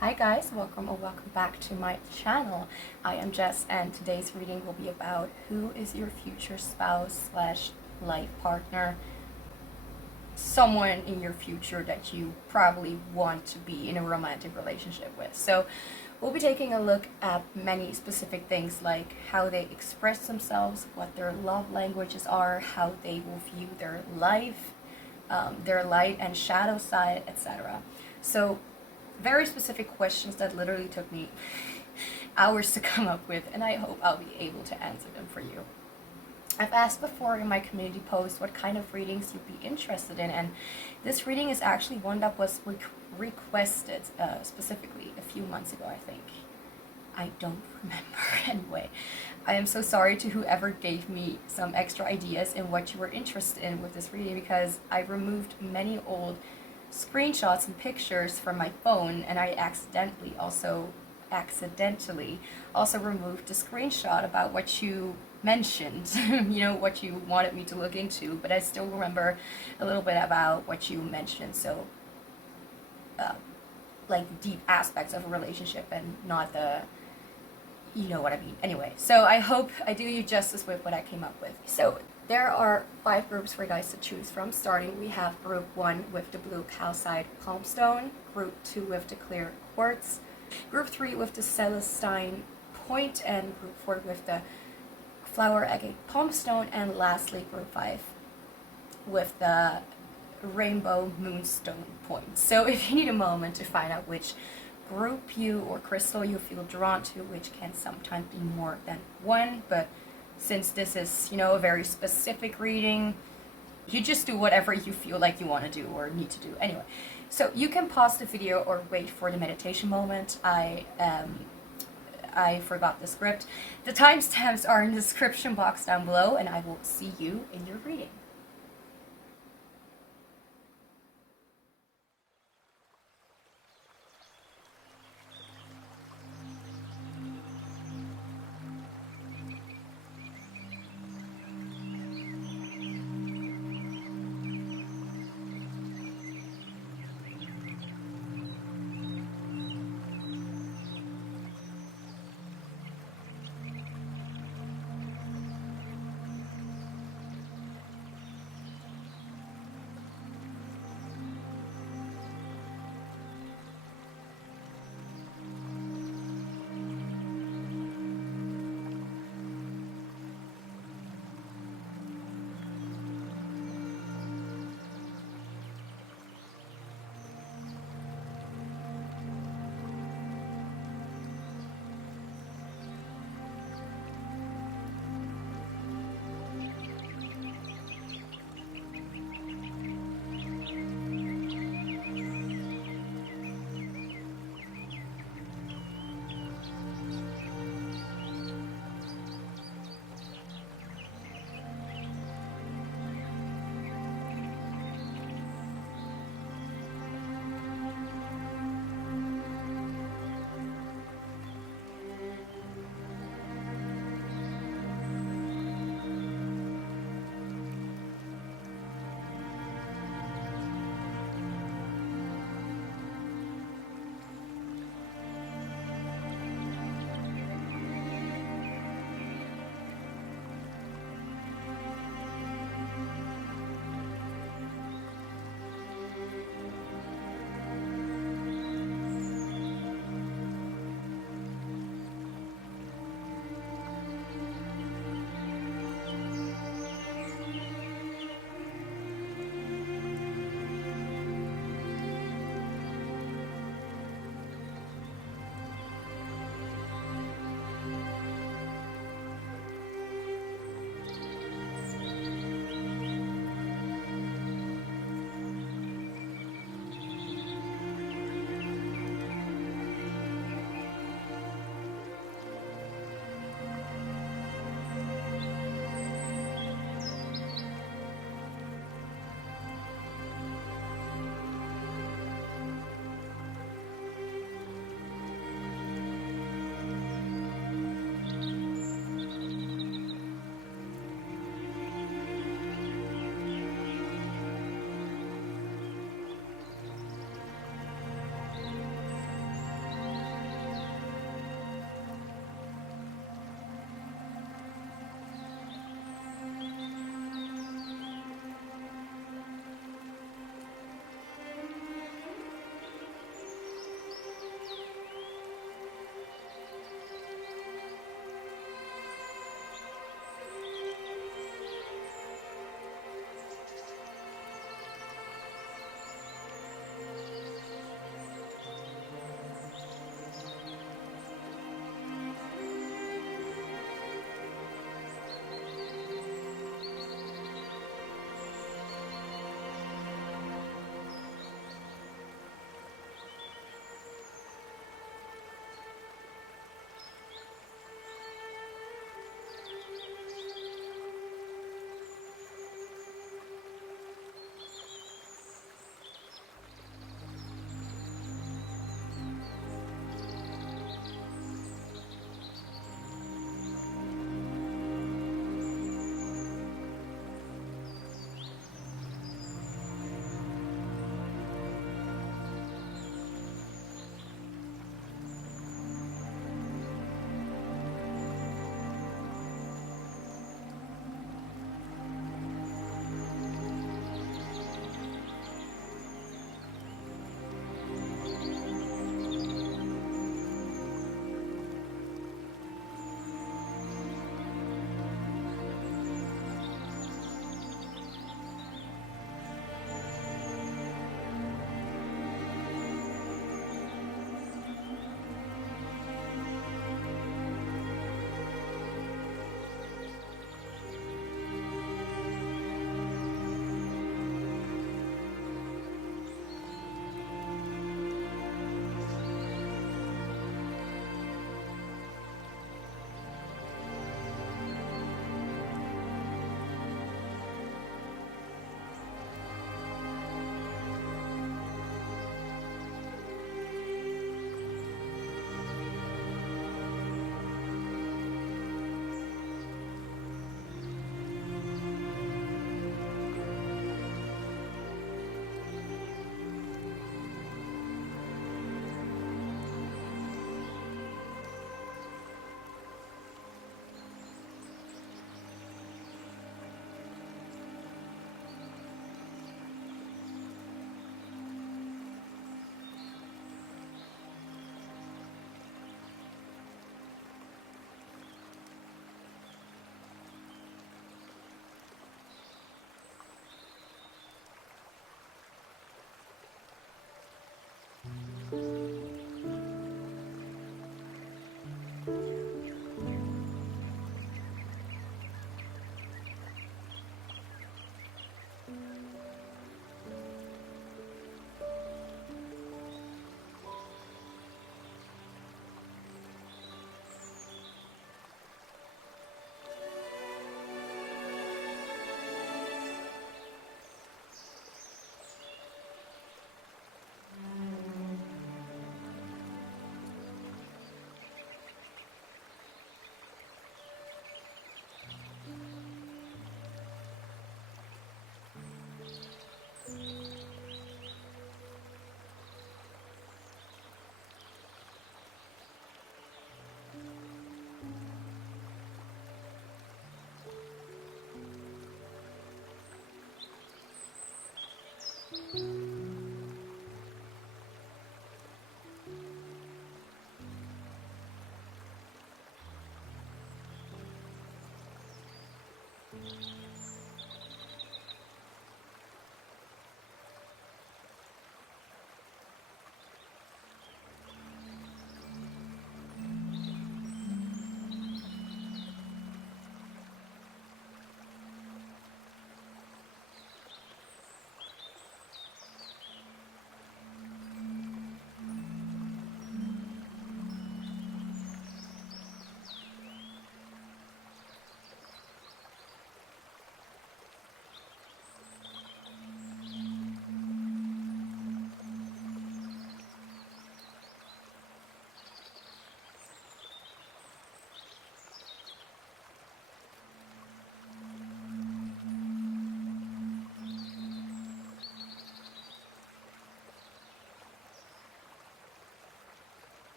Hi guys, welcome or welcome back to my channel. I am Jess and today's reading will be about who is your future spouse slash life partner, someone in your future that you probably want to be in a romantic relationship with. So we'll be taking a look at many specific things like how they express themselves, what their love languages are, how they will view their life, their light and shadow side, etc. So very specific questions that literally took me hours to come up with, and I hope I'll be able to answer them for you. I've asked before in my community post what kind of readings you'd be interested in, and this reading is actually one that was requested specifically a few months ago, I think. I don't remember anyway. I am so sorry to whoever gave me some extra ideas in what you were interested in with this reading, because I removed many old screenshots and pictures from my phone, and I accidentally also removed a screenshot about what you mentioned, what you wanted me to look into, but I still remember a little bit about what you mentioned, so like deep aspects of a relationship and not the, you know what I mean. Anyway, so I hope I do you justice with what I came up with. So there are 5 groups for you guys to choose from. Starting, we have group 1 with the blue calcite palm stone, group 2 with the clear quartz, group 3 with the celestine point, and group 4 with the flower agate palm stone, and lastly group 5 with the rainbow moonstone point. So if you need a moment to find out which group you or crystal you feel drawn to, which can sometimes be more than one, but since this is, a very specific reading, you just do whatever you feel like you want to do or need to do. Anyway, so you can pause the video or wait for the meditation moment. I forgot the script. The timestamps are in the description box down below, and I will see you in your reading.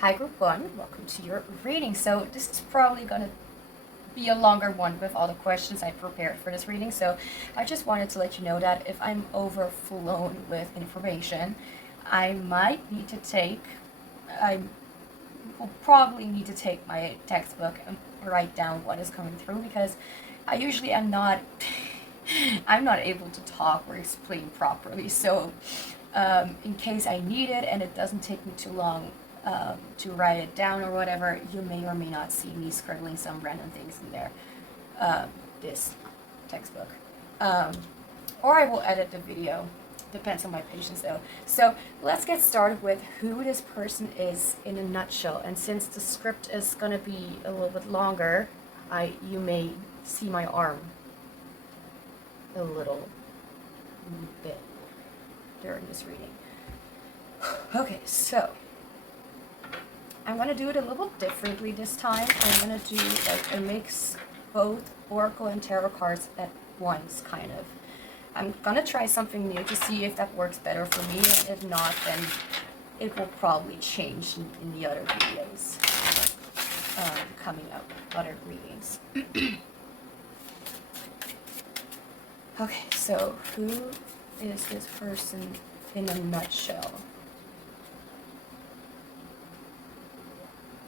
Hi Group 1, welcome to your reading. So this is probably going to be a longer one with all the questions I prepared for this reading. So I just wanted to let you know that if I'm overflown with information, I will probably need to take my textbook and write down what is coming through, because I usually am not I'm not able to talk or explain properly. So in case I need it and it doesn't take me too long to write it down or whatever, you may or may not see me scribbling some random things in there, this textbook. Or I will edit the video, depends on my patience though. So let's get started with who this person is in a nutshell. And since the script is going to be a little bit longer, you may see my arm a little bit during this reading. Okay, so I'm going to do it a little differently this time. I'm going to do like a mix, both Oracle and Tarot cards at once, kind of. I'm going to try something new to see if that works better for me, and if not, then it will probably change in the other videos coming up, other readings. Okay, so who is this person in a nutshell?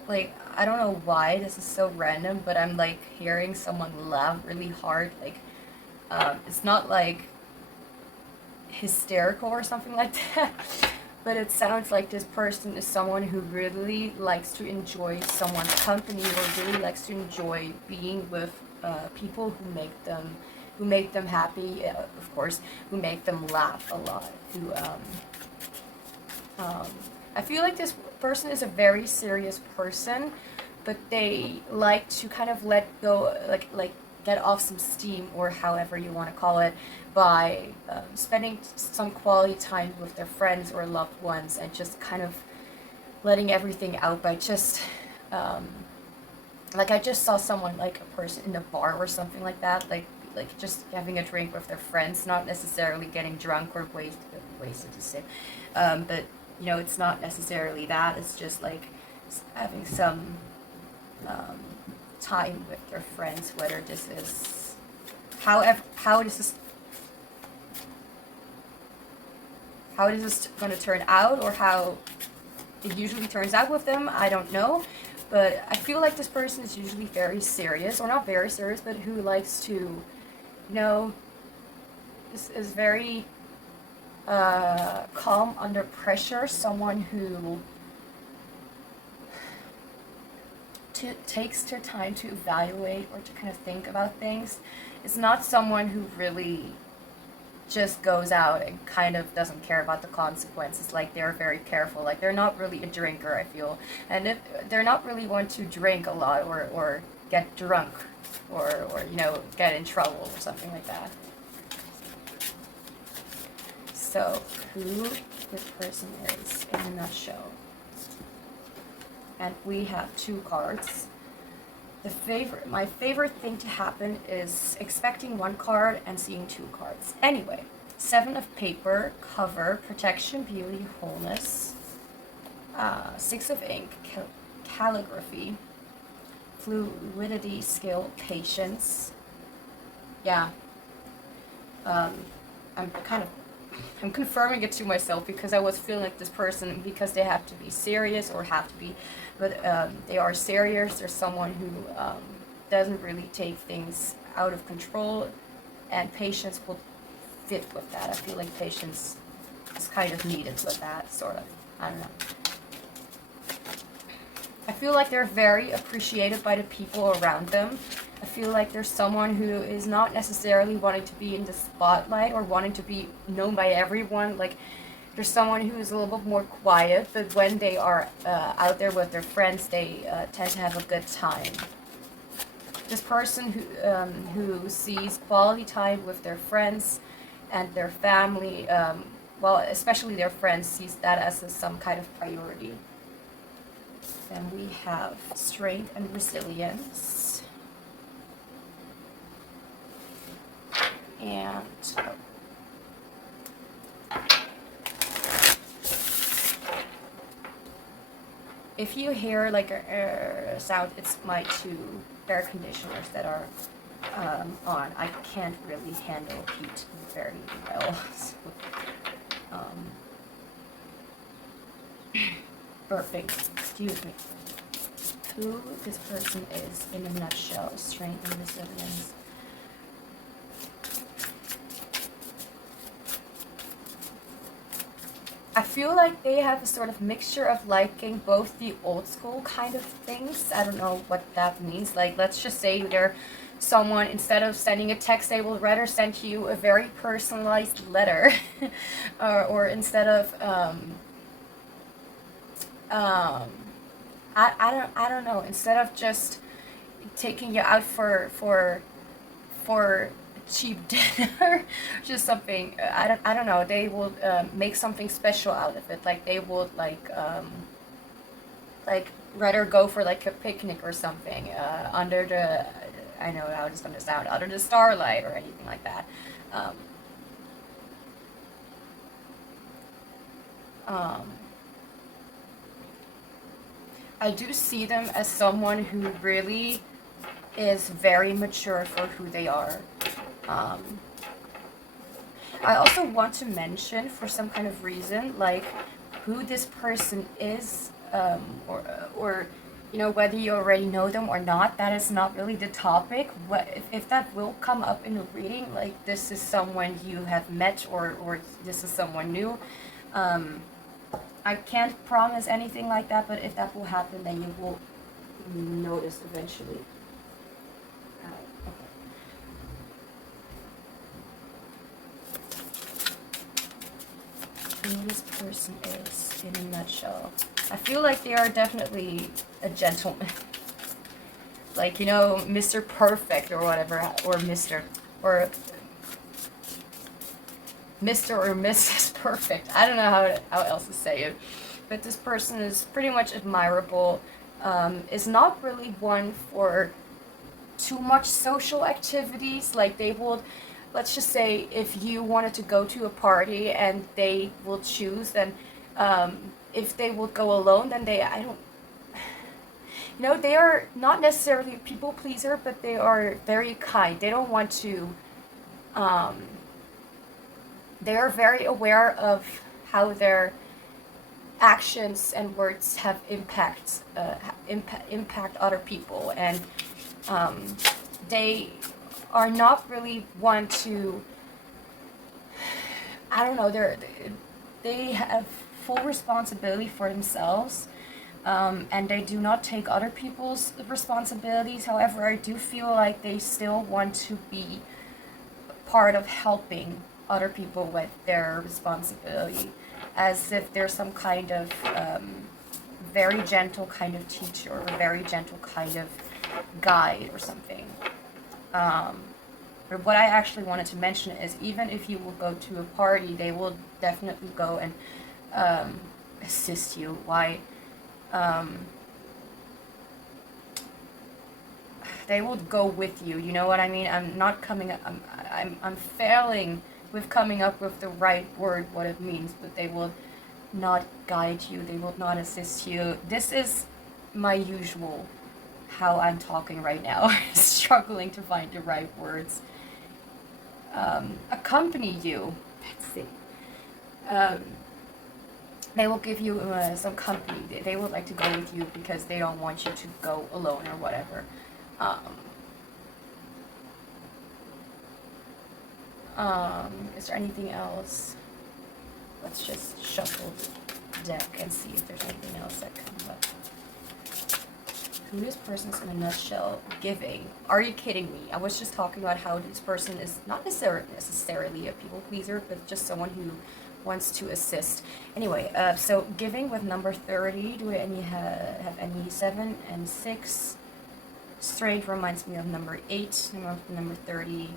like, I don't know why this is so random, but I'm like hearing someone laugh really hard. Like, it's not like hysterical or something like that, but it sounds like this person is someone who really likes to enjoy someone's company, or really likes to enjoy being with people who make them happy, of course, who make them laugh a lot, who I feel like this person is a very serious person, but they like to kind of let go, like get off some steam, or however you want to call it, by spending some quality time with their friends or loved ones, and just kind of letting everything out by just like, I just saw someone, like a person in a bar or something like that, like just having a drink with their friends, not necessarily getting drunk or wasted to say, but you know, it's not necessarily that. It's just like having some time with their friends, whether this is how this is going to turn out, or how it usually turns out with them, I don't know. But I feel like this person is usually very serious, or not very serious, but who likes to, you know, is very calm under pressure, someone who takes their time to evaluate or to kind of think about things. It's not someone who really just goes out and kind of doesn't care about the consequences. Like, they're very careful. Like, they're not really a drinker, I feel. And if they're not really one to drink a lot, or get drunk, or you know, get in trouble or something like that. So, who this person is in a nutshell. And we have 2 cards. My favorite thing to happen is expecting 1 card and seeing 2 cards. Anyway, 7 of paper, cover, protection, beauty, wholeness. 6 of ink, calligraphy, fluidity, skill, patience. Yeah. I'm confirming it to myself, because I was feeling like this person, because they have to be serious, or have to be, but they are serious. They're someone who doesn't really take things out of control, and patience will fit with that. I feel like patience is kind of needed with that, sort of. I don't know. I feel like they're very appreciated by the people around them. I feel like there's someone who is not necessarily wanting to be in the spotlight, or wanting to be known by everyone. Like, there's someone who is a little bit more quiet, but when they are out there with their friends, they tend to have a good time. This person who sees quality time with their friends and their family, well, especially their friends, sees that as some kind of priority. Then we have strength and resilience. And if you hear like a sound, it's my 2 air conditioners that are on. I can't really handle heat very well. So, burping, excuse me. Who this person is in a nutshell, strength and resilience. I feel like they have a sort of mixture of liking both the old school kind of things. I don't know what that means. Like, let's just say they're someone, instead of sending a text, they will rather send you a very personalized letter. or instead of, I don't know, instead of just taking you out for cheap dinner, just something, I don't know, they will make something special out of it. Like, they would like rather go for like a picnic or something under the, I know how it's gonna sound, under the starlight, or anything like that. I do see them as someone who really is very mature for who they are. I also want to mention, for some kind of reason, like, who this person is, or You know, whether you already know them or not, that is not really the topic. What if that will come up in a reading, like this is someone you have met, or this is someone new. I can't promise anything like that, but if that will happen, then you will notice eventually. Who this person is in a nutshell. I feel like they are definitely a gentleman. Like, you know, Mr. Perfect or whatever, or Mr. or Mrs. Perfect. I don't know how else to say it. But this person is pretty much admirable. Is not really one for too much social activities. Like, they will, let's just say, if you wanted to go to a party and they will choose, then if they will go alone, then I don't, you know, they are not necessarily a people pleaser, but they are very kind. They don't want to, they are very aware of how their actions and words have impact other people, and they are not really one to, I don't know, they have full responsibility for themselves, and they do not take other people's responsibilities. However, I do feel like they still want to be part of helping other people with their responsibility, as if they're some kind of very gentle kind of teacher, or a very gentle kind of guide or something. But what I actually wanted to mention is, even if you will go to a party, they will definitely go and assist you. Why? They will go with you. You know what I mean? I'm not coming up. I'm failing with coming up with the right word, what it means. But they will not guide you. They will not assist you. This is my usual how I'm talking right now. Struggling to find the right words. Accompany you. That's it. They will give you some company. They would like to go with you because they don't want you to go alone or whatever. Is there anything else? Let's just shuffle the deck and see if there's anything else that comes up. Who this person's in a nutshell giving. Are you kidding me? I was just talking about how this person is not necessarily a people pleaser, but just someone who wants to assist. Anyway, so giving with number 30. Do we have any 7 and 6? Straight reminds me of number 8, number 30.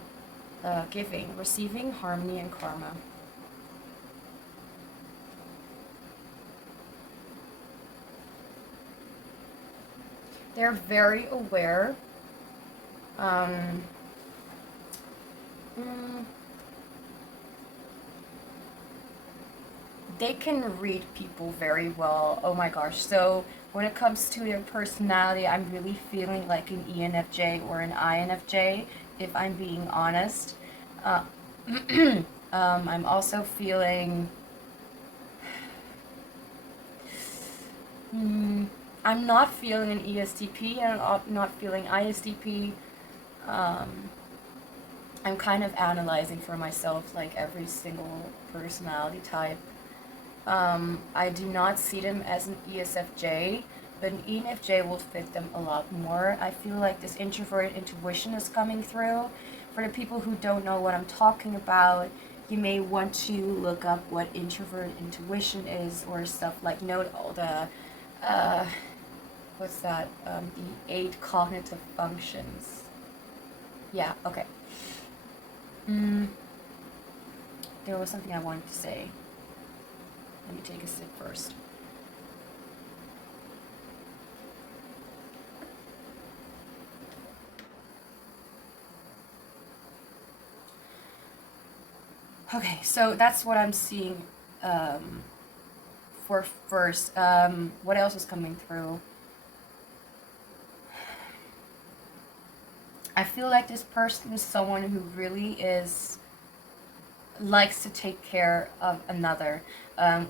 Giving, receiving, harmony, and karma. They're very aware. They can read people very well. Oh my gosh. So when it comes to their personality, I'm really feeling like an ENFJ or an INFJ, if I'm being honest. I'm also feeling... I'm not feeling an ESTP, and I'm not feeling ISTP. I'm kind of analyzing for myself, like, every single personality type. I do not see them as an ESFJ, but an ENFJ will fit them a lot more. I feel like this introverted intuition is coming through. For the people who don't know what I'm talking about, you may want to look up what introverted intuition is, or stuff like, you know, all the, what's that, the 8 cognitive functions. Yeah, okay. There was something I wanted to say. Let me take a sip first. Okay, so that's what I'm seeing for first. What else is coming through? I feel like this person is someone who really likes to take care of another,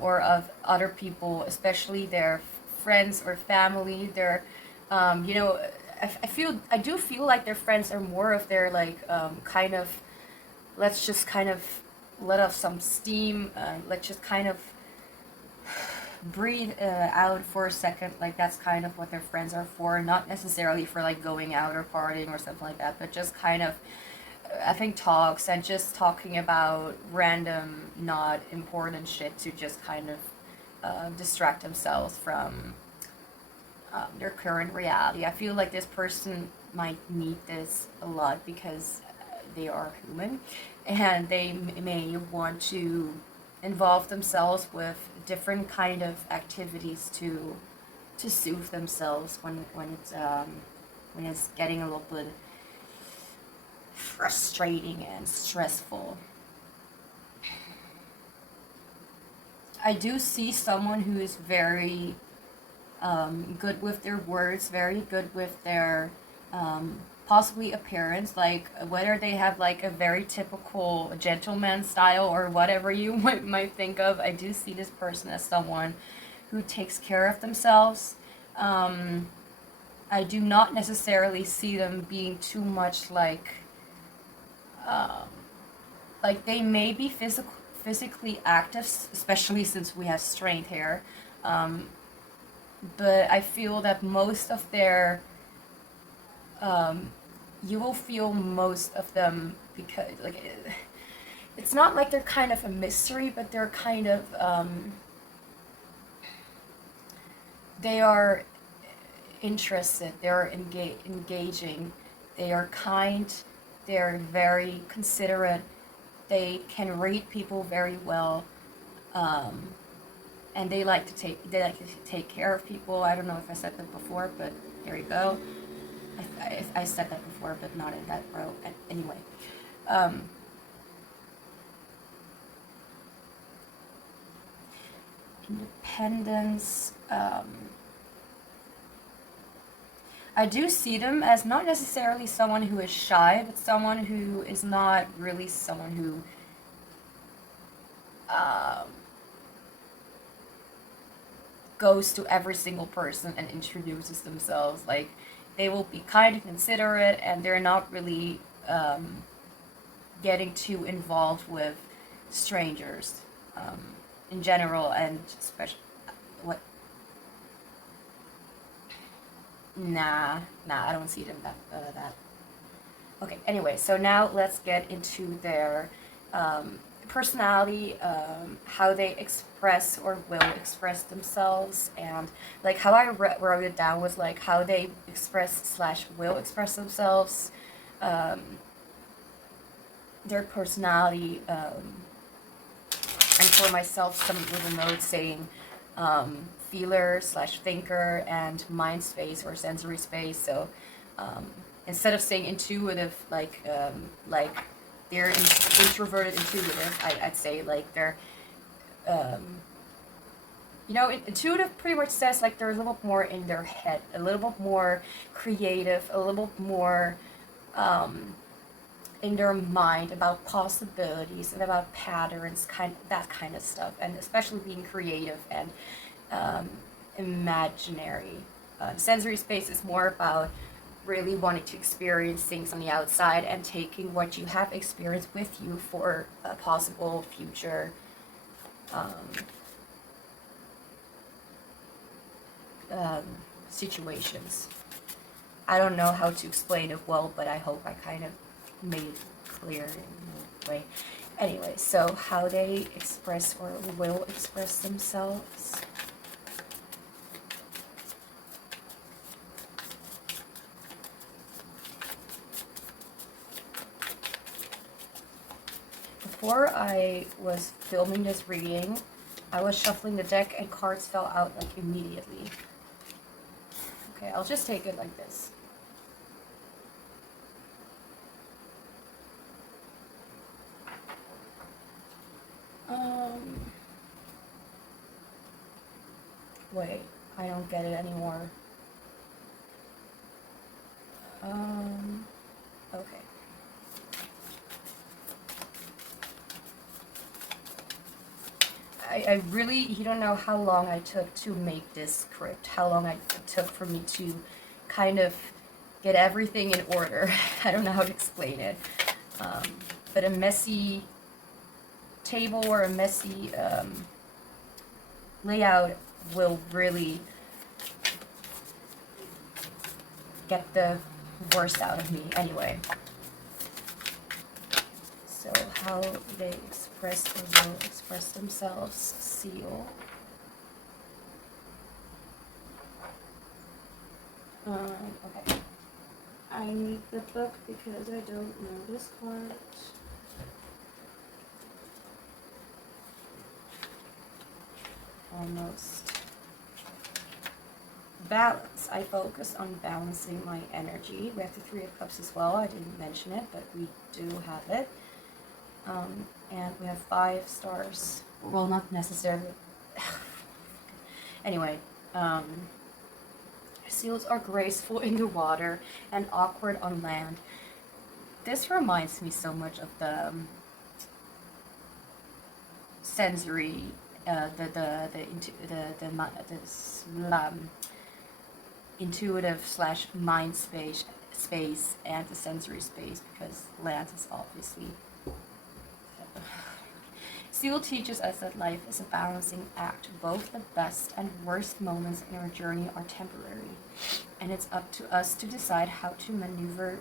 or of other people, especially their friends or family. They're You know, I do feel like their friends are more of their like kind of, let's just kind of let off some steam, let's just kind of breathe out for a second. Like that's kind of what their friends are for, not necessarily for like going out or partying or something like that, but just kind of I think talks and just talking about random not important shit to just kind of distract themselves from their current reality. I feel like this person might need this a lot because they are human, and they may want to involve themselves with different kind of activities to soothe themselves when it's getting a little bit frustrating and stressful. I do see someone who is very good with their words, very good with their possibly appearance, like whether they have like a very typical gentleman style or whatever you might think of. I do see this person as someone who takes care of themselves. I do not necessarily see them being too much like they may be physically active, especially since we have strength here. But I feel that most of their, you will feel most of them because, like, it's not like they're kind of a mystery, but they're kind of, they are interested, they're engaging, they are kind, they're very considerate, they can read people very well, and they like to take care of people. I don't know if I said that before, but there you go. I said that before, but not in that row. Anyway, independence. I do see them as not necessarily someone who is shy, but someone who is not really someone who goes to every single person and introduces themselves. Like, they will be kind and considerate, and they're not really getting too involved with strangers in general, and especially what. Nah, I don't see them that. Okay, anyway, so now let's get into their personality, how they express or will express themselves, and like how I wrote it down was like how they express / will express themselves, their personality, and for myself some little notes saying feeler / thinker and mind space or sensory space. So instead of saying intuitive, like they're introverted intuitive, I'd say like they're you know, intuitive pretty much says like they're a little bit more in their head, a little bit more creative, a little bit more in their mind about possibilities and about patterns, that kind of stuff, and especially being creative and imaginary. Sensory space is more about really wanting to experience things on the outside and taking what you have experienced with you for a possible future situations. I don't know how to explain it well, but I hope I kind of made it clear in a way. Anyway, so how they express or will express themselves. Before I was filming this reading, I was shuffling the deck and cards fell out like immediately. Okay, I'll just take it like this. Wait, I don't get it anymore. Okay. I really, you don't know how long I took to make this script, how long it took for me to kind of get everything in order. I don't know how to explain it. But a messy table or a messy layout will really get the worst out of me anyway. So how they express or will express themselves, seal. Okay. I need the book because I don't know this part. Almost. Balance. I focus on balancing my energy. We have the Three of Cups as well. I didn't mention it, but we do have it. And we have 5 stars. Well, not necessarily. Anyway, seals are graceful in the water and awkward on land. This reminds me so much of the sensory, intuitive / mind space and the sensory space, because land is obviously. Seal teaches us that life is a balancing act. Both the best and worst moments in our journey are temporary, and it's up to us to decide how to maneuver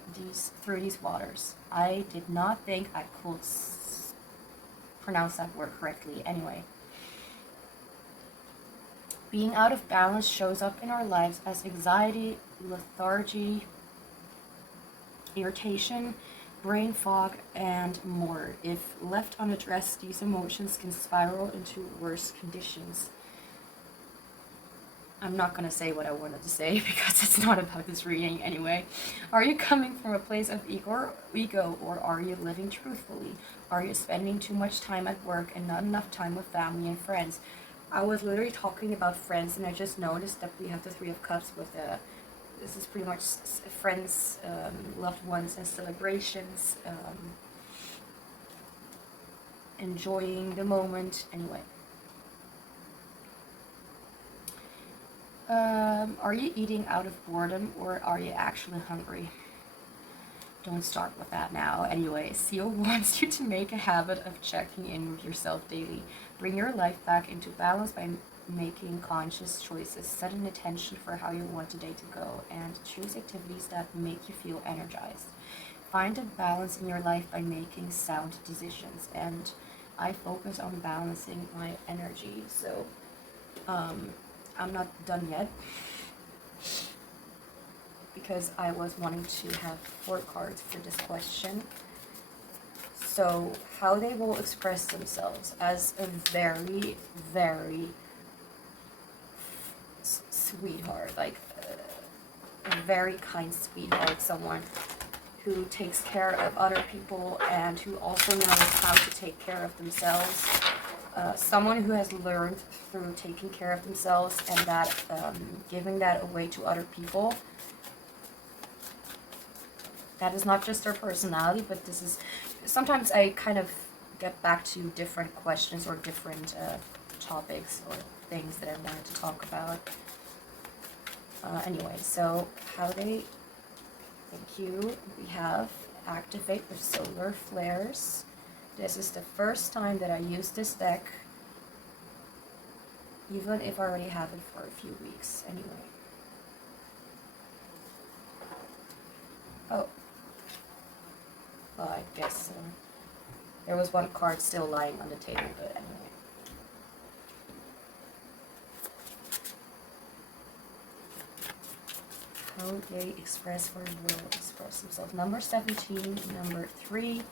through these waters. I did not think I could pronounce that word correctly. Anyway, being out of balance shows up in our lives as anxiety, lethargy, irritation, brain fog, and more. If left unaddressed, these emotions can spiral into worse conditions. I'm not going to say what I wanted to say because it's not about this reading anyway. Are you coming from a place of ego, or are you living truthfully? Are you spending too much time at work and not enough time with family and friends? I was literally talking about friends, and I just noticed that we have the Three of Cups with this is pretty much friends, loved ones, and celebrations, enjoying the moment. Anyway, are you eating out of boredom, or are you actually hungry? Don't start with that now. Anyway, Seal wants you to make a habit of checking in with yourself daily. Bring your life back into balance by making conscious choices. Set an intention for how you want today to go, and choose activities that make you feel energized. Find a balance in your life by making sound decisions, and I focus on balancing my energy. So I'm not done yet, because I was wanting to have 4 cards for this question. So how they will express themselves as a very, very sweetheart, like a very kind sweetheart, someone who takes care of other people and who also knows how to take care of themselves. Someone who has learned through taking care of themselves and that giving that away to other people. That is not just their personality, but this is, sometimes I kind of get back to different questions or different topics or things that I wanted to talk about. Anyway, so how they, thank you, we have activate with solar flares. This is the first time that I use this deck, even if I already have it for a few weeks. Anyway. Oh. Well, I guess there was one card still lying on the table, but anyway. How they express or will express themselves. Number 17, number 3.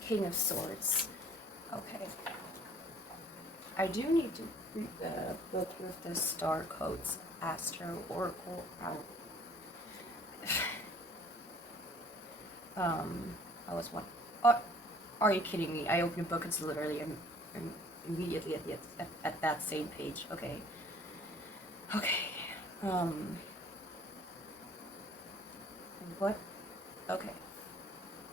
King of Swords. Okay. I do need to read the book with the Star Codes, Astro Oracle out. I was one. Oh, are you kidding me? I opened a book. It's literally immediately at that same page. Okay. Okay. What? Okay.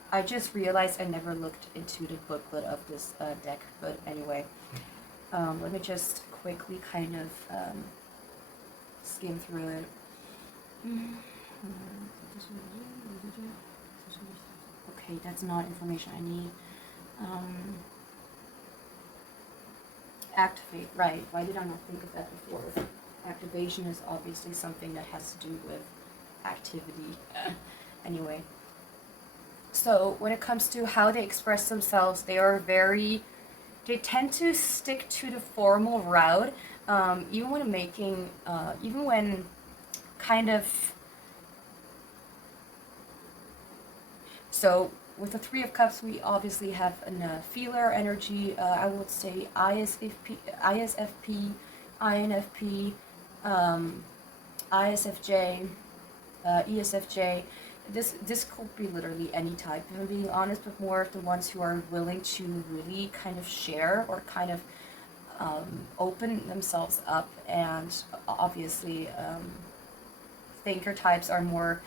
I just realized I never looked into the booklet of this deck, but anyway, let me just quickly kind of skim through it. Okay, that's not information I need. Activate, right. Why did I not think of that before? Activation is obviously something that has to do with activity. Anyway. So when it comes to how they express themselves, they tend to stick to the formal route, even when kind of, so with the Three of Cups, we obviously have a feeler energy, I would say ISFP, INFP, ISFJ, ESFJ. This could be literally any type, if I'm being honest, but more of the ones who are willing to really kind of share or kind of open themselves up. And obviously thinker types are more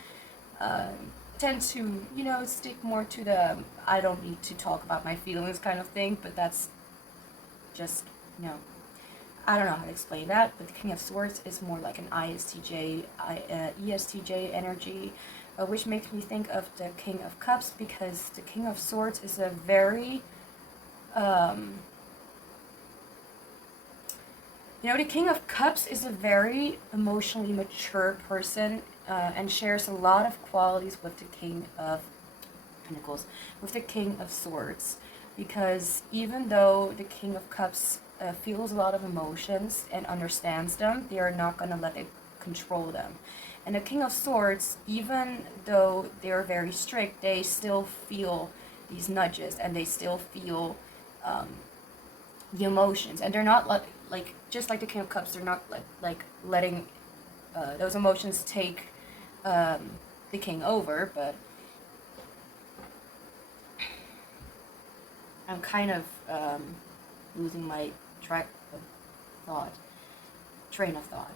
tend to, you know, stick more to the I don't need to talk about my feelings kind of thing, but that's just, you know, I don't know how to explain that. But the King of Swords is more like an ISTJ, ESTJ energy, which makes me think of the King of Cups, because the King of Swords is a very, the King of Cups is a very emotionally mature person, and shares a lot of qualities with the King of Pentacles, with the King of Swords, because even though the King of Cups feels a lot of emotions and understands them, they are not going to let it control them. And the King of Swords, even though they're very strict, they still feel these nudges, and they still feel the emotions, and they're not like just like the King of Cups, they're not like letting those emotions take the king over. But I'm kind of losing my train of thought.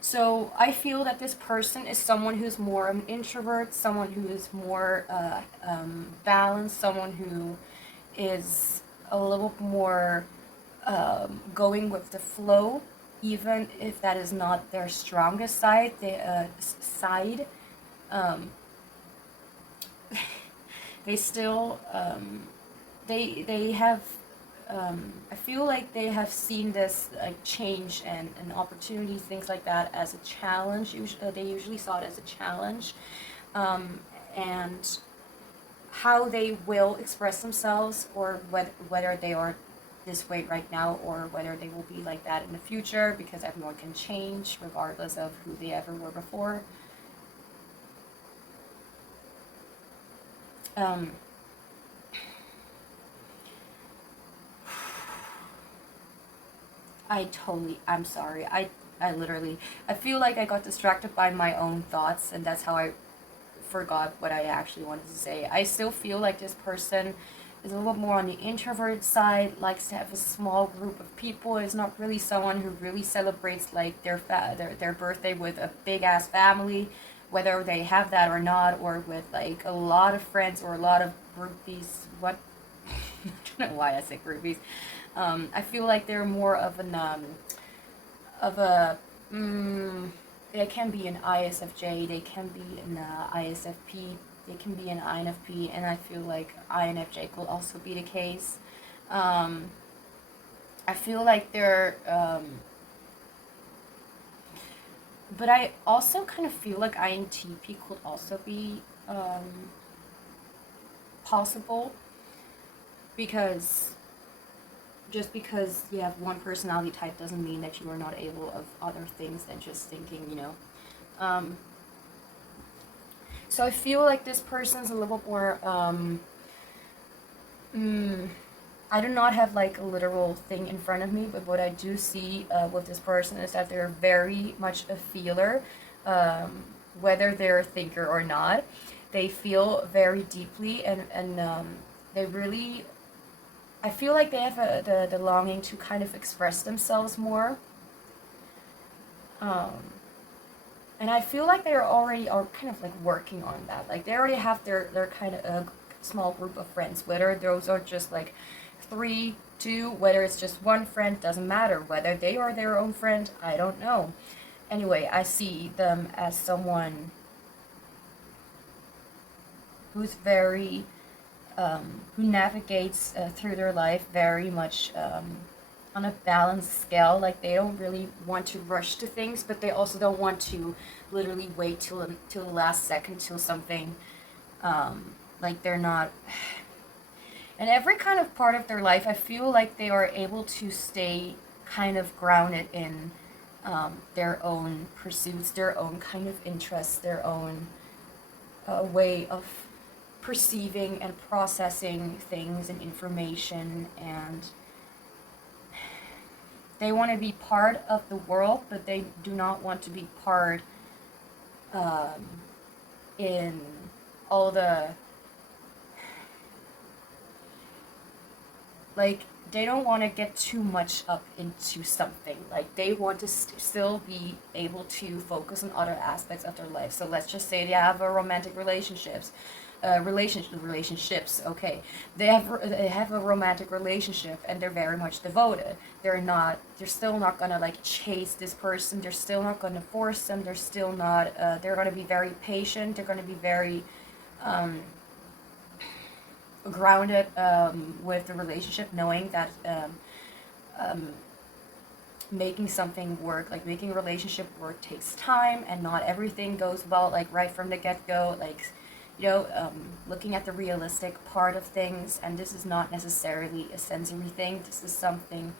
So I feel that this person is someone who's more an introvert, someone who is more balanced, someone who is a little more going with the flow, even if that is not their strongest side. They still they have. I feel like they have seen this like change and opportunities, things like that, as a challenge. They usually saw it as a challenge, and how they will express themselves, or whether they are this way right now, or whether they will be like that in the future, because everyone can change regardless of who they ever were before. I'm sorry. I literally, I feel like I got distracted by my own thoughts, and that's how I forgot what I actually wanted to say. I still feel like this person is a little bit more on the introverted side, likes to have a small group of people, is not really someone who really celebrates like their birthday with a big ass family, whether they have that or not, or with like a lot of friends or a lot of groupies. What? I don't know why I say groupies. I feel like they're more of they can be an ISFJ, they can be an ISFP, they can be an INFP, and I feel like INFJ could also be the case. I feel like they're, but I also kind of feel like INTP could also be possible, because just because you have one personality type doesn't mean that you are not able of other things than just thinking, you know. So I feel like this person's a little more, I do not have like a literal thing in front of me, but what I do see with this person is that they're very much a feeler, whether they're a thinker or not. They feel very deeply, and they really, I feel like they have the longing to kind of express themselves more. And I feel like they already are kind of like working on that. Like they already have their kind of a small group of friends, whether those are just like 3 two, whether it's just one friend, doesn't matter. Whether they are their own friend, I don't know. Anyway, I see them as someone who's very, who navigates through their life very much on a balanced scale. Like, they don't really want to rush to things, but they also don't want to literally wait till the last second till something, like they're not. In every kind of part of their life, I feel like they are able to stay kind of grounded in their own pursuits, their own kind of interests, their own way of perceiving and processing things and information, and they want to be part of the world, but they do not want to be part in all the, like, they don't want to get too much up into something. Like, they want to still be able to focus on other aspects of their life. So let's just say they have a romantic relationships, okay. They have a romantic relationship and they're very much devoted. They're still not gonna like chase this person. They're still not gonna force them. They're still not. They're gonna be very patient. They're gonna be very grounded with the relationship, knowing that making something work, like making a relationship work, takes time, and not everything goes well like right from the get-go. Like, you know, looking at the realistic part of things, and this is not necessarily a sensory thing. This is something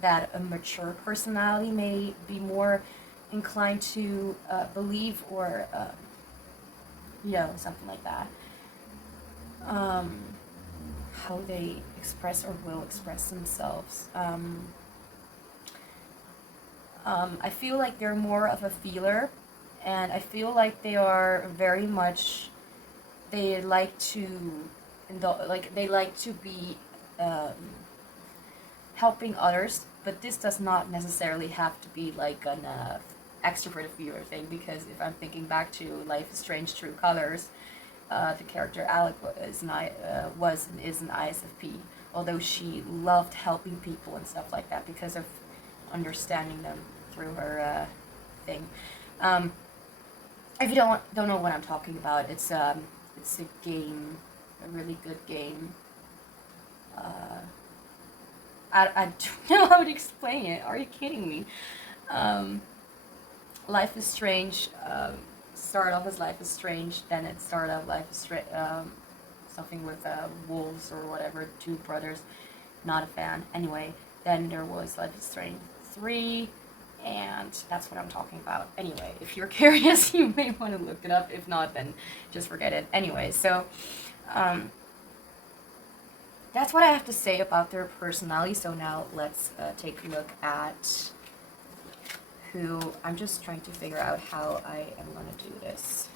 that a mature personality may be more inclined to believe, or you know, something like that. How they express or will express themselves. I feel like they're more of a feeler, and I feel like they are very much, they like to be helping others, but this does not necessarily have to be like an extroverted feeler thing, because if I'm thinking back to Life is Strange True Colors, the character Alec is an ISFP, although she loved helping people and stuff like that because of understanding them through her thing. If you don't know what I'm talking about, it's a game, a really good game. I don't know how to explain it. Are you kidding me? Life is Strange. Started off as Life is Strange, then it started off Life is Strange, something with wolves or whatever, two brothers. Not a fan. Anyway, then there was Life is Strange 3, and that's what I'm talking about. Anyway, if you're curious, you may want to look it up. If not, then just forget it. Anyway, so that's what I have to say about their personality. So now let's take a look at who, I'm just trying to figure out how I am going to do this.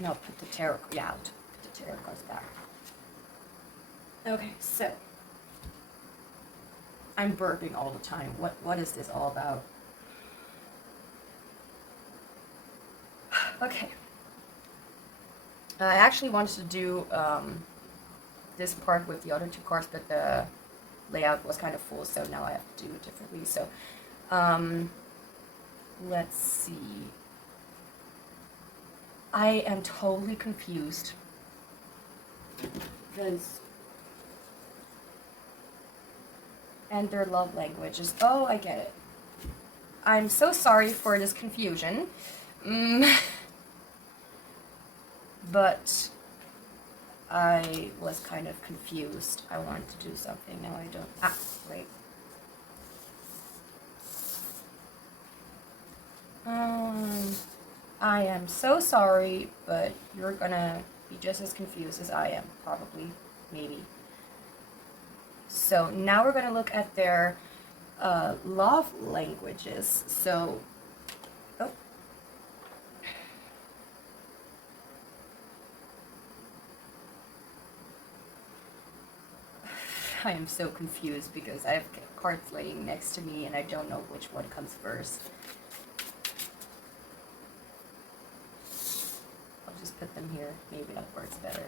No, put the tarot, yeah, put the tarot cards back. Okay, so I'm burping all the time. What is this all about? Okay. I actually wanted to do this part with the other two cards, but the layout was kind of full, so now I have to do it differently. So let's see. I am totally confused because, and their love languages. Oh, I get it. I'm so sorry for this confusion. But I was kind of confused. I wanted to do something, now I don't. Ah, wait. I am so sorry, but you're gonna be just as confused as I am, probably, maybe. So now we're gonna look at their love languages. So, oh. I am so confused because I have cards laying next to me and I don't know which one comes first. I'll just put them here. Maybe that works better.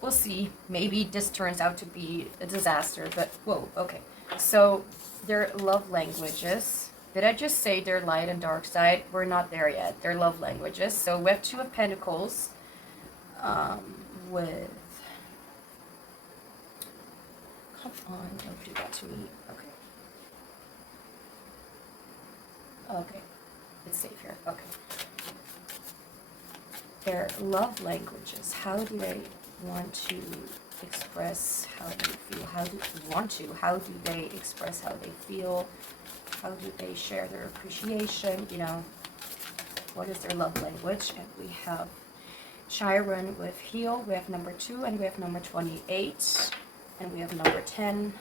we'll see. Maybe this turns out to be a disaster, but whoa, okay. So their love languages. Did I just say their light and dark side? We're not there yet. Their love languages. So we have Two of Pentacles with... Come on, don't do that to me. Okay. Okay. It's safe here. Okay. Their love languages. How do they want to express how they feel? How do they want to? How do they express how they feel? How do they share their appreciation? You know, what is their love language? And we have Chiron with Heal. We have number 2, and we have number 28, and we have number 10,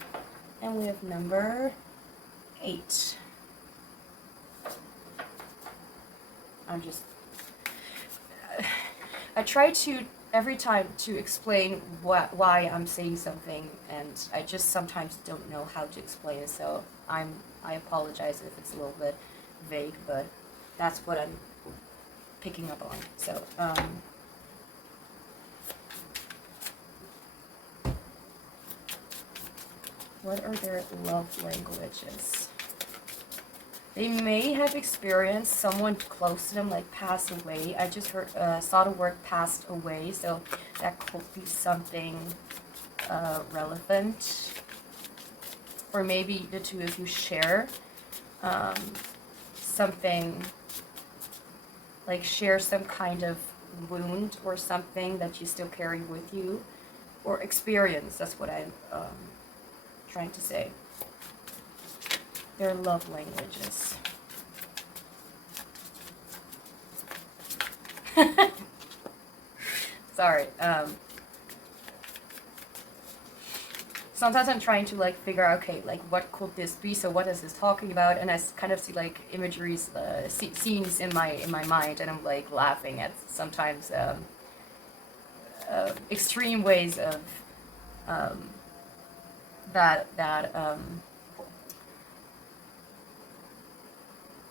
and we have number 8. I try to every time to explain why I'm saying something, and I just sometimes don't know how to explain it, so I apologize if it's a little bit vague, but that's what I'm picking up on. So what are their love languages? They may have experienced someone close to them like pass away. I just heard saw the word passed away, so that could be something relevant. Or maybe the two of you share something, like share some kind of wound or something that you still carry with you, or experience. That's what I'm trying to say. Their love languages. Sorry. Sometimes I'm trying to like figure out, okay, like what could this be? So what is this talking about? And I kind of see like imageries, scenes in my mind, and I'm like laughing at sometimes extreme ways of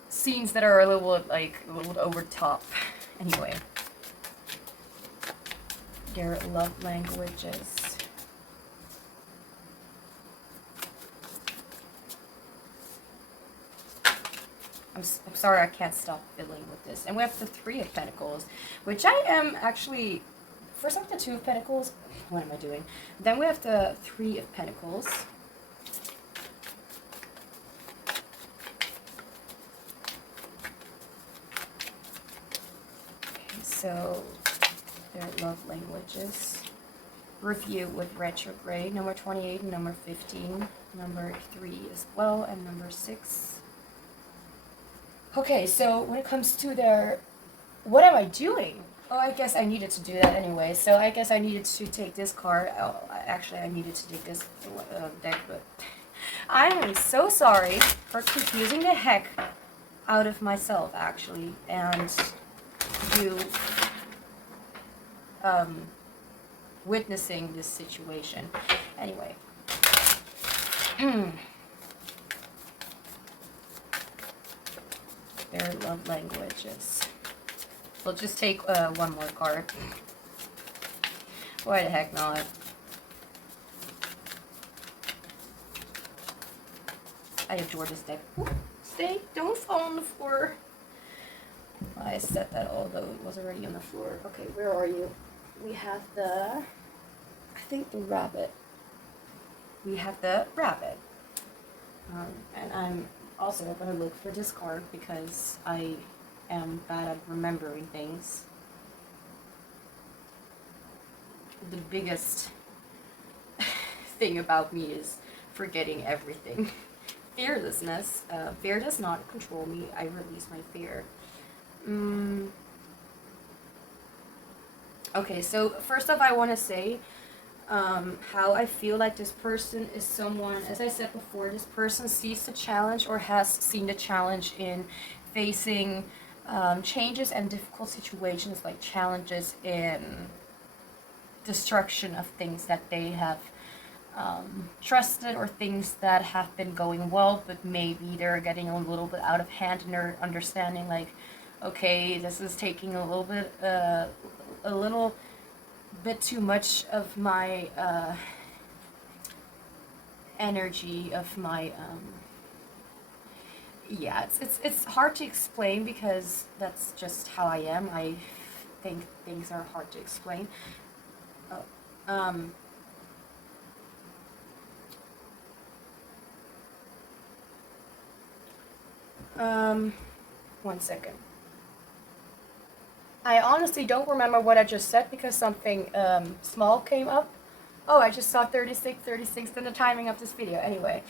scenes that are a little over top. Anyway, their love languages. I'm sorry, I can't stop fiddling with this. And we have the Three of Pentacles, which I am actually, first I have the Two of Pentacles. What am I doing? Then we have the Three of Pentacles. So, their love languages. Review with retrograde, number 28 and number 15, number 3 as well, and number 6. Okay, so when it comes to their, what am I doing? Oh, I guess I needed to do that anyway. So I guess I needed to take this card. Oh, actually, I needed to take this deck, but I am so sorry for confusing the heck out of myself, actually, and you witnessing this situation. Anyway. Their love languages. We'll just take one more card. Why the heck not? I adore this deck. Stay, don't fall on the floor. I said that although it was already on the floor. Okay, where are you? We have the, I think the rabbit. We have the rabbit. And I'm also going to look for this card because I am bad at remembering things. The biggest thing about me is forgetting everything. Fearlessness. Fear does not control me. I release my fear. Okay, so first off, I want to say how I feel like this person is someone, as I said before, this person sees the challenge or has seen the challenge in facing changes and difficult situations, like challenges in destruction of things that they have trusted, or things that have been going well, but maybe they're getting a little bit out of hand and they're understanding like, okay, this is taking a little bit too much of my energy, of my yeah, it's hard to explain because that's just how I am. I think things are hard to explain. Oh, um, um, 1 second. I honestly don't remember what I just said because something small came up. Oh, I just saw 36 in the timing of this video. Anyway,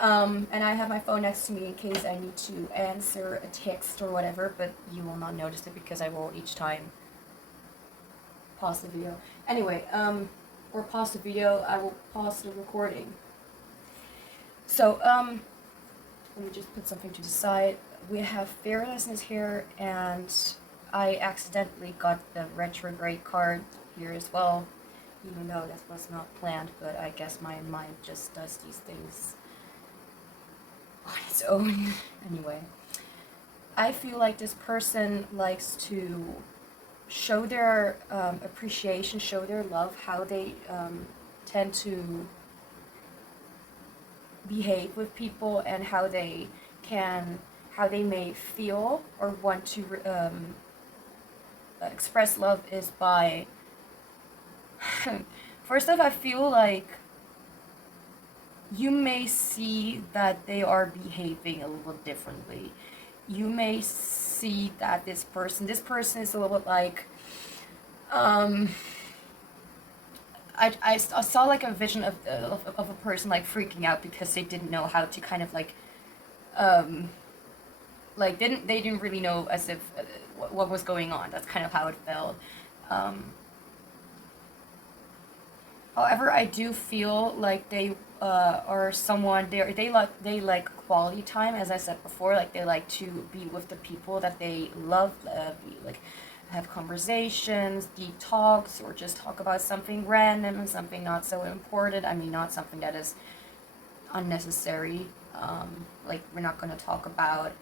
and I have my phone next to me in case I need to answer a text or whatever, but you will not notice it because I will each time pause the video. Anyway, or pause the video, I will pause the recording. So, let me just put something to the side. We have fearlessness here, and I accidentally got the retrograde card here as well, even though that was not planned, but I guess my mind just does these things on its own. Anyway, I feel like this person likes to show their appreciation, show their love, how they tend to behave with people, and how they may feel or want to express love is by first off, I feel like you may see that they are behaving a little differently. You may see that this person is a little bit like I saw like a vision of a person like freaking out because they didn't know how to kind of like they didn't really know as if what was going on. That's kind of how it felt. However, I do feel like they are someone they like quality time, as I said before. Like they like to be with the people that they love, like have conversations, deep talks, or just talk about something random and something not so important. I mean, not something that is unnecessary. Like we're not going to talk about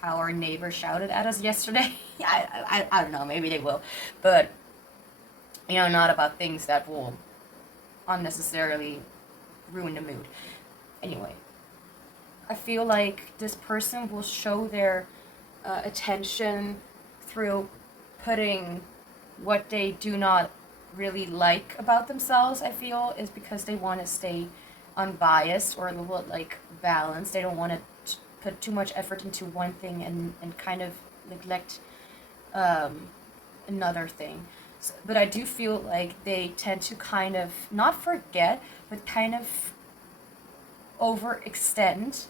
how our neighbor shouted at us yesterday. I don't know, maybe they will, but not about things that will unnecessarily ruin the mood. Anyway, I feel like this person will show their attention through putting what they do not really like about themselves. I feel is because they want to stay unbiased or a little like balanced. They don't want to put too much effort into one thing and kind of neglect another thing. So, but I do feel like they tend to kind of not forget, but kind of overextend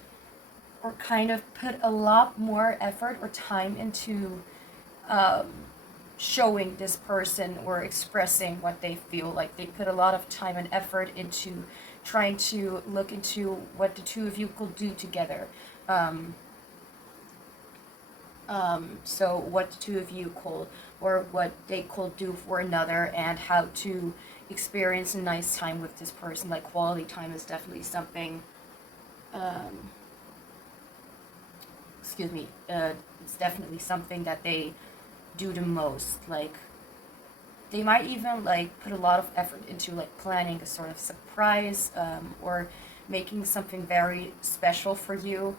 or kind of put a lot more effort or time into showing this person or expressing what they feel. Like they put a lot of time and effort into trying to look into what the two of you could do together. So what the two of you could, or what they could do for another, and how to experience a nice time with this person. Like quality time is definitely something, it's definitely something that they do the most. Like they might even like put a lot of effort into like planning a sort of surprise, or making something very special for you.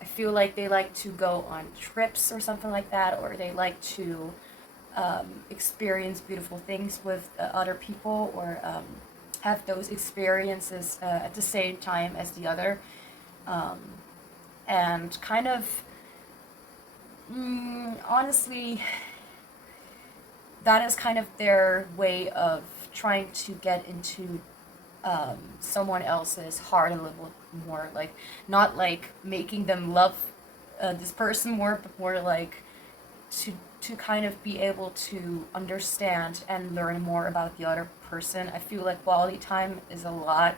I feel like they like to go on trips or something like that, or they like to experience beautiful things with other people, or have those experiences at the same time as the other, and kind of honestly, that is kind of their way of trying to get into someone else's heart a little more, like not like making them love this person more, but more like to kind of be able to understand and learn more about the other person. I feel like quality time is a lot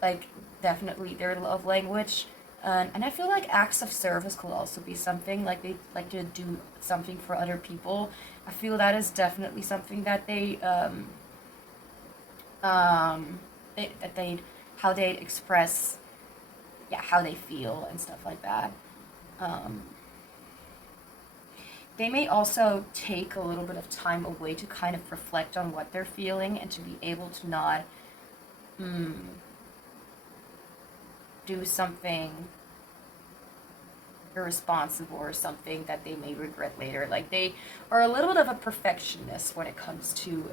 like definitely their love language. And I feel like acts of service could also be something, like they like to do something for other people. I feel that is definitely something that they how they express, how they feel and stuff like that. They may also take a little bit of time away to kind of reflect on what they're feeling and to be able to not do something irresponsible or something that they may regret later. Like, they are a little bit of a perfectionist when it comes to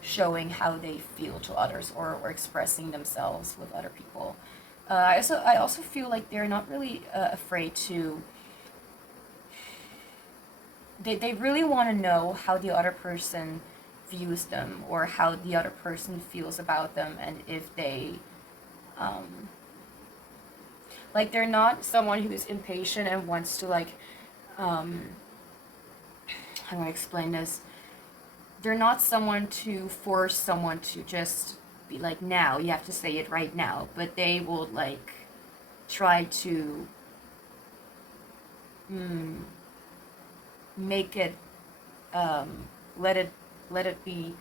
showing how they feel to others, or expressing themselves with other people. I also feel like they're not really afraid to. They really want to know how the other person views them, or how the other person feels about them, and if they like, they're not someone who is impatient and wants to, like, how do I explain this? They're not someone to force someone to just be like, now, you have to say it right now. But they will, like, try to make it, let it be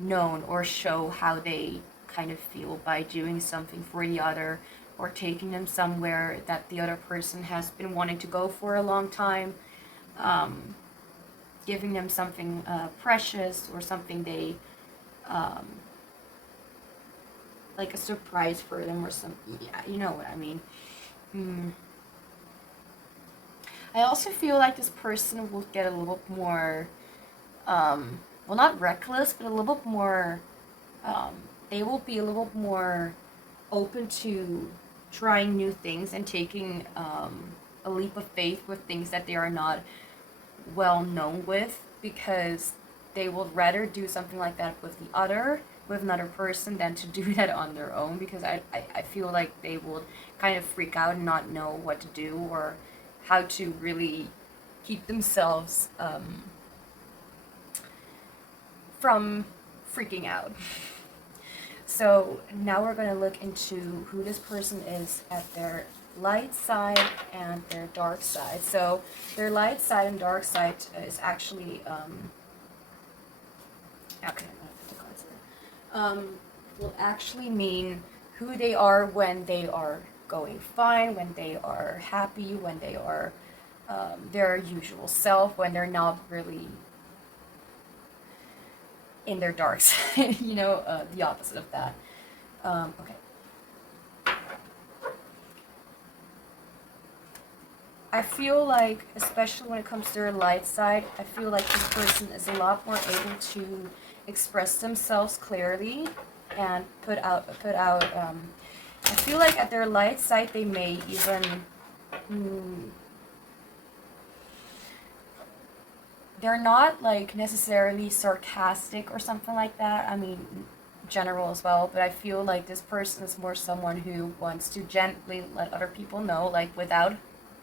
known, or show how they kind of feel by doing something for the other, or taking them somewhere that the other person has been wanting to go for a long time, giving them something precious, or something they, like a surprise for them, or something. Yeah, you know what I mean. I also feel like this person will get a little bit more, well, not reckless, but a little bit more, they will be a little more open to trying new things and taking a leap of faith with things that they are not well known with, because they would rather do something like that with another person than to do that on their own, because I feel like they would kind of freak out and not know what to do, or how to really keep themselves from freaking out. So now we're going to look into who this person is at their light side and their dark side. So their light side and dark side is actually, okay, I'm going to put the cards here. Will actually mean who they are when they are going fine, when they are happy, when they are their usual self, when they're not really in their dark side, you know, the opposite of that. Okay. I feel like, especially when it comes to their light side, I feel like this person is a lot more able to express themselves clearly and put out, I feel like at their light side, they may even, they're not, like, necessarily sarcastic or something like that. I mean, general as well, but I feel like this person is more someone who wants to gently let other people know, like, without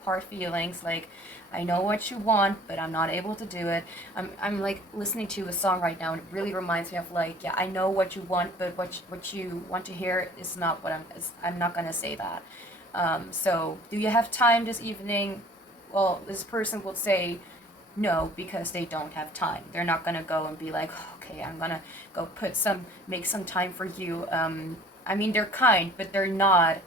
hard feelings, like, I know what you want, but I'm not able to do it. I'm like listening to a song right now, and it really reminds me of, like, yeah, I know what you want, but what you want to hear is not what I'm not gonna say that. So do you have time this evening? Well, this person will say no, because they don't have time. They're not gonna go and be like, okay, I'm gonna go make some time for you. I mean, they're kind, but they're not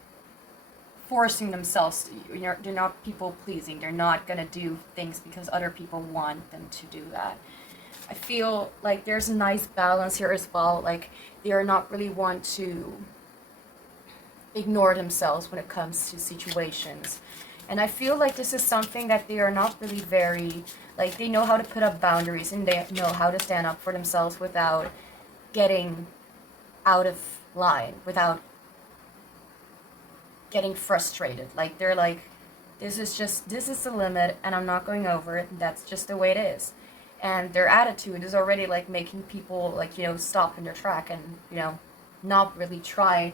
forcing themselves to you. They're not people pleasing. They're not gonna do things because other people want them to do that. I feel like there's a nice balance here as well. Like, they are not really want to ignore themselves when it comes to situations. And I feel like this is something that they are not really very, like, they know how to put up boundaries, and they know how to stand up for themselves without getting out of line, without getting frustrated. Like, they're like, this is the limit, and I'm not going over it, and that's just the way it is. And their attitude is already, like, making people, like, you know, stop in their track and, you know, not really try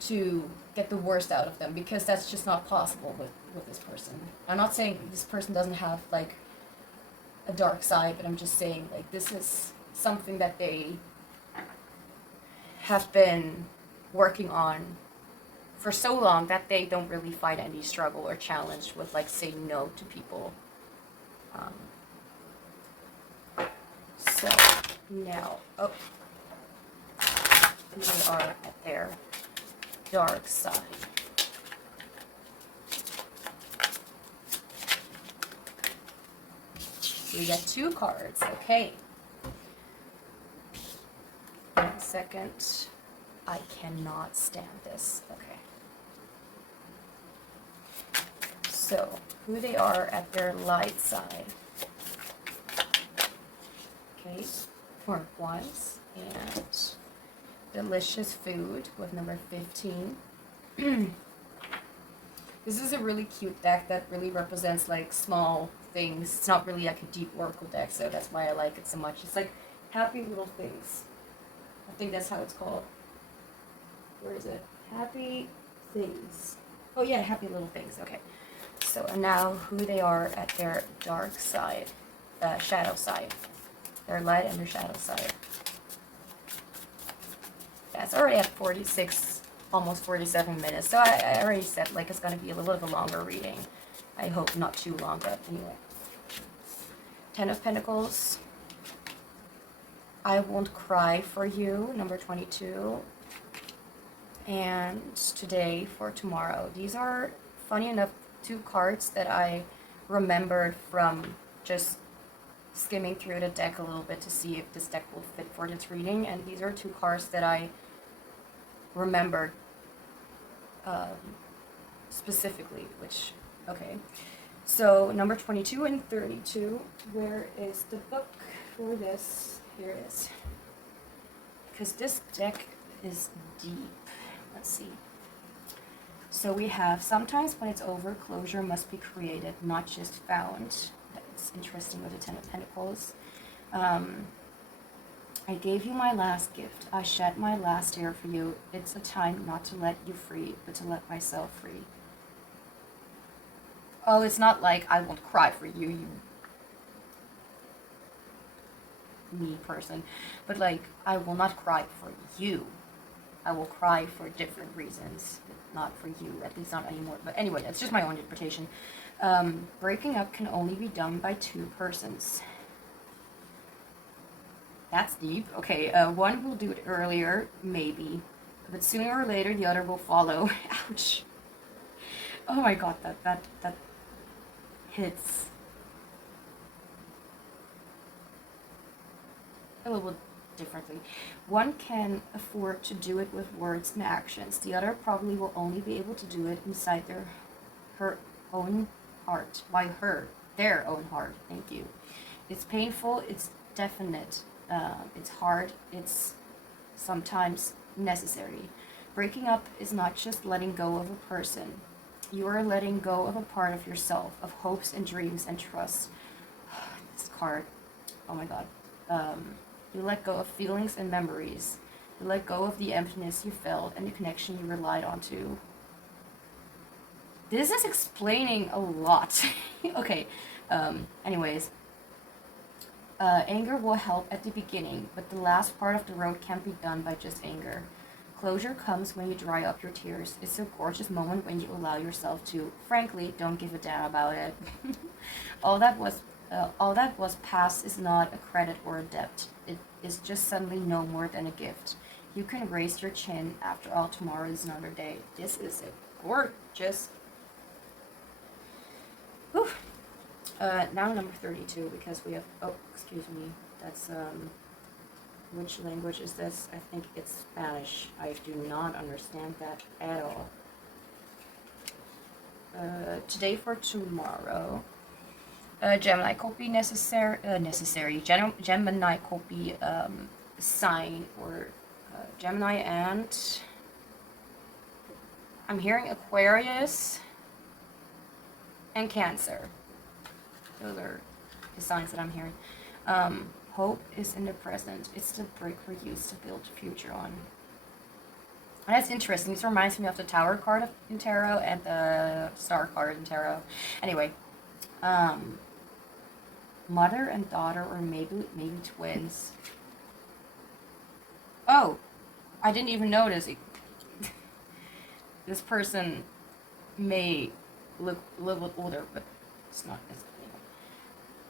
to get the worst out of them, because that's just not possible with this person. I'm not saying this person doesn't have, like, a dark side, but I'm just saying, like, this is something that they have been working on for so long that they don't really find any struggle or challenge with, like, saying no to people. So now, they are at their dark side. We get 2 cards. Okay. 1 second. I cannot stand this. Okay. So, who they are at their light side. Okay. Turquoise and delicious food with number 15. This is a really cute deck that really represents like small things. It's not really like a deep oracle deck, so that's why I like it so much. It's like happy little things. I think that's how it's called. Where is it? Happy things. Oh yeah, happy little things. Okay. So and now who they are at their dark side, shadow side. Their light and their shadow side. Yeah, it's already at 46, almost 47 minutes. So I already said like it's going to be a little bit of a longer reading. I hope not too long, but anyway. 10 of Pentacles. I won't cry for you, number 22. And today for tomorrow. These are, funny enough, 2 cards that I remembered from just skimming through the deck a little bit to see if this deck will fit for this reading. And these are 2 cards that I remembered specifically, which, okay. So number 22 and 32, where is the book for this? Here it is. Because this deck is deep. Let's see. So we have, sometimes when it's over, closure must be created, not just found. That's interesting with the 10 of Pentacles. I gave you my last gift. I shed my last tear for you. It's a time not to let you free, but to let myself free. Oh, it's not like I won't cry for you, you me person. But like, I will not cry for you. I will cry for different reasons. Not for you, at least not anymore. But anyway, that's just my own interpretation. Breaking up can only be done by 2 persons. That's deep. Okay, one will do it earlier, maybe. But sooner or later, the other will follow. Ouch. Oh my god, that hits a little bit differently. One can afford to do it with words and actions. The other probably will only be able to do it inside her own heart. Why her? Their own heart. Thank you. It's painful. It's definite. It's hard. It's sometimes necessary. Breaking up is not just letting go of a person. You are letting go of a part of yourself, of hopes and dreams and trust. This card. Oh my god. You let go of feelings and memories. You let go of the emptiness you felt and the connection you relied on to. This is explaining a lot. Okay, anyways. Anger will help at the beginning, but the last part of the road can't be done by just anger. Closure comes when you dry up your tears. It's a gorgeous moment when you allow yourself to, frankly, don't give a damn about it. All that was past is not a credit or a debt. It is just suddenly no more than a gift. You can raise your chin. After all, tomorrow is another day. This is a gorgeous. Whew. Now number 32, because we have, oh, excuse me, that's, which language is this? I think it's Spanish. I do not understand that at all. Today for tomorrow. Gemini could be necessary. Gemini could be sign or Gemini, and I'm hearing Aquarius and Cancer. Those are the signs that I'm hearing. Hope is in the present. It's the brick we use to build the future on. And that's interesting. This reminds me of the Tower card in Tarot and the Star card in Tarot. Anyway, mother and daughter, or maybe twins. Oh, I didn't even notice. This person may look a little bit older, but it's not. It's,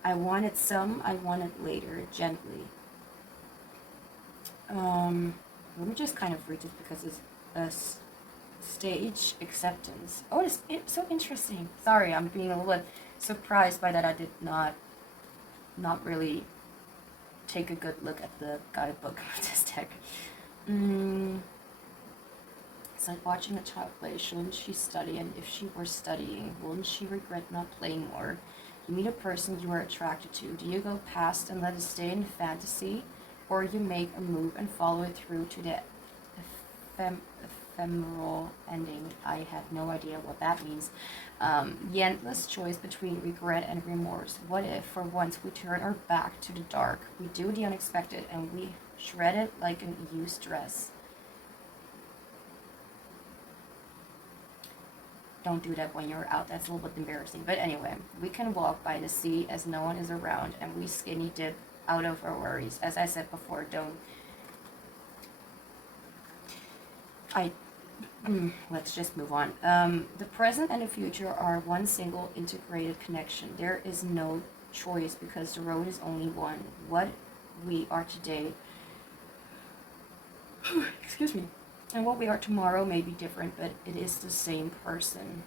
I want it some, I want it later, gently. Let me just kind of read it because it's a stage acceptance. Oh, it's so interesting. Sorry, I'm being a little bit surprised by that. I did not not really take a good look at the guidebook of this deck. It's like watching a child play. Shouldn't she study? And if she were studying, wouldn't she regret not playing more? You meet a person you are attracted to. Do you go past and let it stay in fantasy? Or you make a move and follow it through to the ephemeral ending? I have no idea what that means. The endless choice between regret and remorse. What if, for once, we turn our back to the dark? We do the unexpected and we shred it like an used dress. Don't do that when you're out. That's a little bit embarrassing. But anyway, we can walk by the sea as no one is around, and we skinny dip out of our worries. As I said before, let's just move on. The present and the future are one single integrated connection. There is no choice because the road is only one. What we are today, excuse me, and what we are tomorrow may be different, but it is the same person.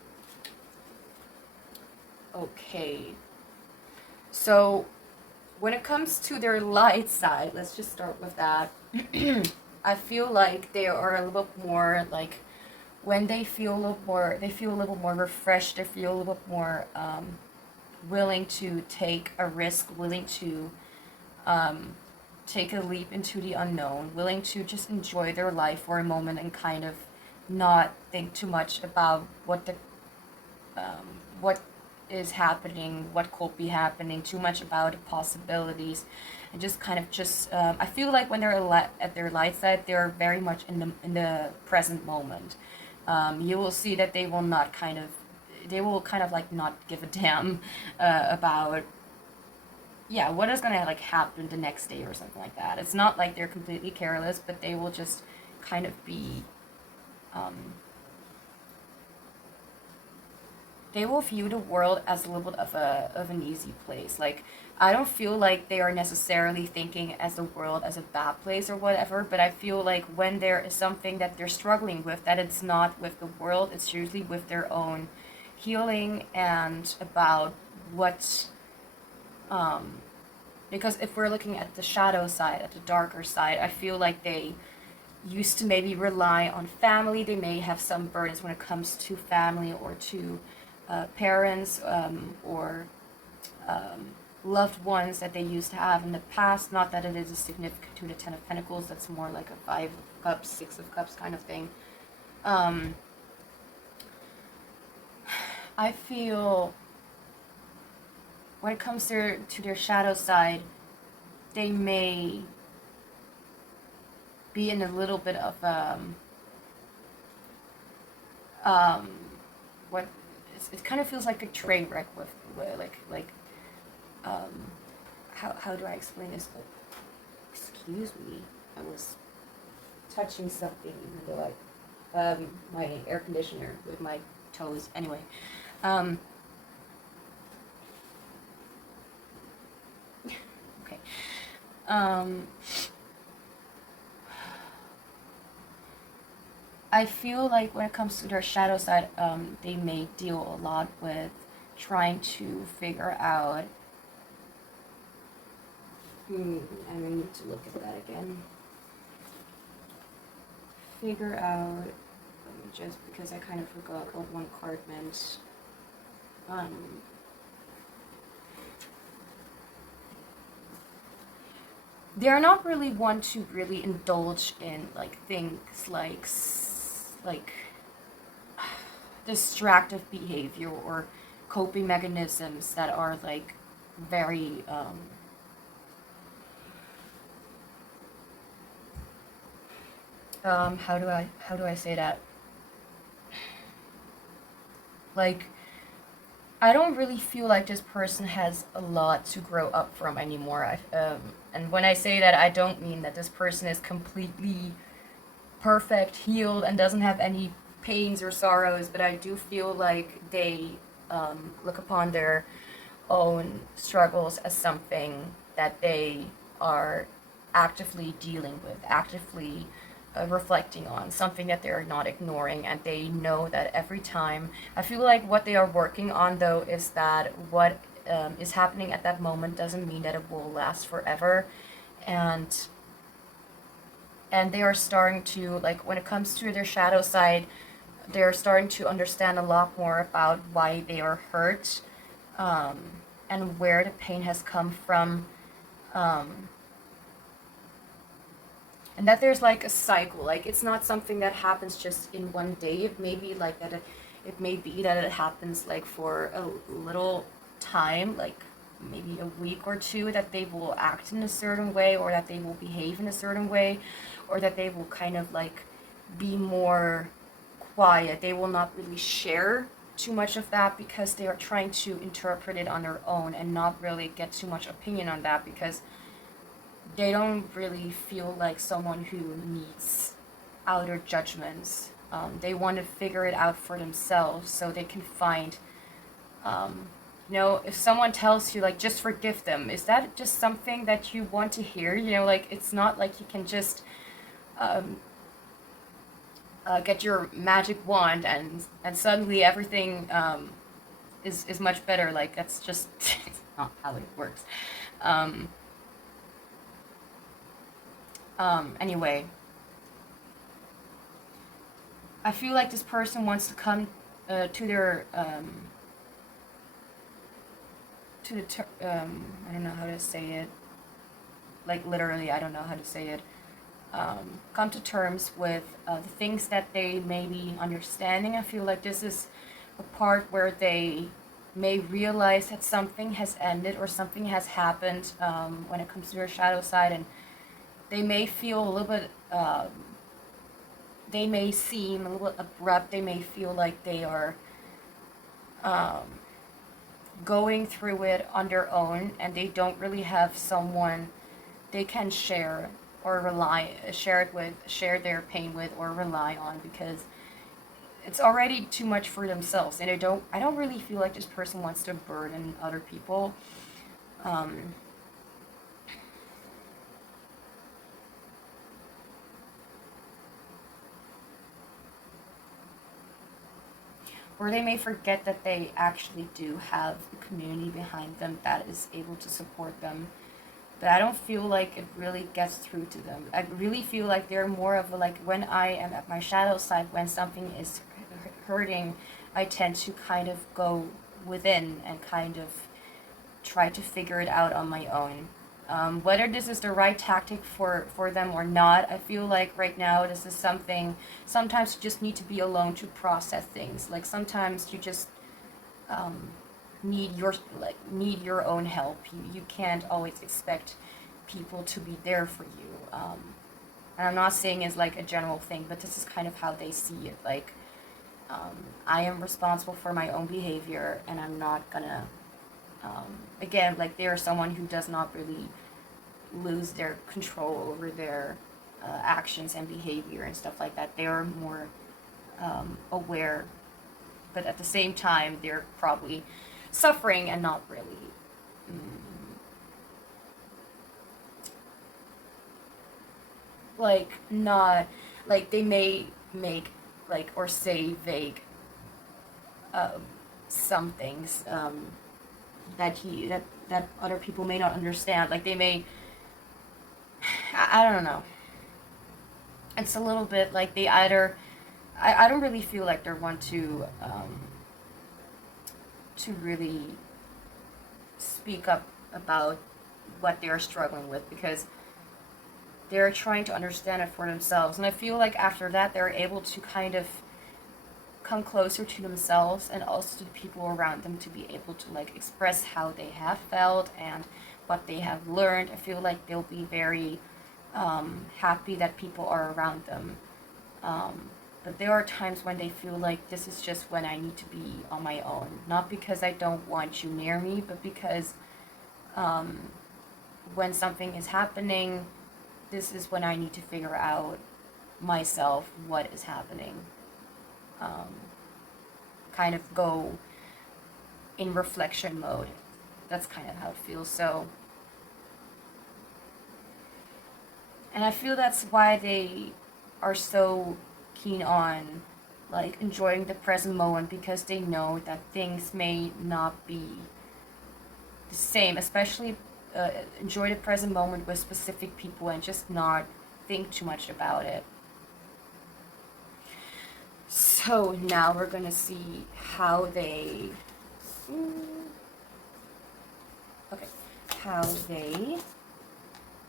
Okay. So, when it comes to their light side, let's just start with that. I feel like they are a little bit more like, when they feel a little more refreshed, they feel a little bit more willing to take a risk, willing to take a leap into the unknown, willing to just enjoy their life for a moment and kind of not think too much about what is happening, what could be happening, too much about the possibilities, and just kind of I feel like when they're at their light side, they're very much in the present moment. You will see that they will kind of like not give a damn about what is gonna like happen the next day or something like that. It's not like they're completely careless, but they will just kind of be they will view the world as a little bit of an easy place. Like, I don't feel like they are necessarily thinking as the world as a bad place or whatever, but I feel like when there is something that they're struggling with, that it's not with the world, it's usually with their own healing and about what because if we're looking at the shadow side, at the darker side, I feel like they used to maybe rely on family. They may have some burdens when it comes to family or to parents or loved ones that they used to have in the past. Not that it is a significant to the Ten of Pentacles. That's more like a Five of Cups, Six of Cups kind of thing. I feel when it comes to their shadow side, they may be in a little bit of what it kind of feels like a train wreck with how do I explain this? Oh, excuse me, I was touching something even though my air conditioner with my toes. Anyway, okay. I feel like when it comes to their shadow side, they may deal a lot with trying to figure out. I need to look at that again. Figure out. Just because I kind of forgot what one card meant. They're not really one to really indulge in like things like distractive behavior or coping mechanisms that are like very how do I say that? Like, I don't really feel like this person has a lot to grow up from anymore. And when I say that, I don't mean that this person is completely perfect, healed, and doesn't have any pains or sorrows, but I do feel like they look upon their own struggles as something that they are actively dealing with, actively reflecting on, something that they're not ignoring, and they know that every time. I feel like what they are working on though is that what is happening at that moment doesn't mean that it will last forever. And they are starting to, like, when it comes to their shadow side, they're starting to understand a lot more about why they are hurt, and where the pain has come from, and that there's like a cycle. Like, it's not something that happens just in one day. It may be like that it may be that it happens like for a little time, like maybe a week or two, that they will act in a certain way, or that they will behave in a certain way, or that they will kind of like be more quiet. They will not really share too much of that because they are trying to interpret it on their own and not really get too much opinion on that, because they don't really feel like someone who needs outer judgments. They want to figure it out for themselves so they can find, if someone tells you, like, just forgive them, is that just something that you want to hear? Like, it's not like you can just get your magic wand and suddenly everything is much better. Like, that's just not how it works. Anyway, I feel like this person wants to come to their I don't know how to say it, like literally I don't know how to say it, come to terms with the things that they may be understanding. I feel like this is a part where they may realize that something has ended or something has happened when it comes to their shadow side, and they may feel a little bit, they may seem a little bit abrupt. They may feel like they are going through it on their own, and they don't really have someone they can share or share their pain with, or rely on, because it's already too much for themselves. And I don't really feel like this person wants to burden other people. Or they may forget that they actually do have a community behind them that is able to support them. But I don't feel like it really gets through to them. I really feel like they're more of a, like, when I am at my shadow side, when something is hurting, I tend to kind of go within and kind of try to figure it out on my own. Whether this is the right tactic for them or not, I feel like right now this is something, sometimes you just need to be alone to process things. Like, sometimes you just need your own help. You can't always expect people to be there for you. And I'm not saying it's like a general thing, but this is kind of how they see it. Like, I am responsible for my own behavior, and I'm not gonna, again, like, they are someone who does not really lose their control over their actions and behavior and stuff like that. They are more aware, but at the same time, they're probably suffering and not really not, like, they may make, like, or say vague some things that other people may not understand. Like, they may, I don't know. It's a little bit like they either, I don't really feel like they want to really speak up about what they're struggling with, because they're trying to understand it for themselves. And I feel like after that, they're able to kind of come closer to themselves and also to the people around them, to be able to, like, express how they have felt and what they have learned. I feel like they'll be very happy that people are around them. But there are times when they feel like this is just when I need to be on my own. Not because I don't want you near me, but because when something is happening, this is when I need to figure out myself what is happening. Kind of go in reflection mode. That's kind of how it feels. So, and I feel that's why they are so keen on, like, enjoying the present moment, because they know that things may not be the same, especially enjoy the present moment with specific people and just not think too much about it. So now we're gonna see how they how they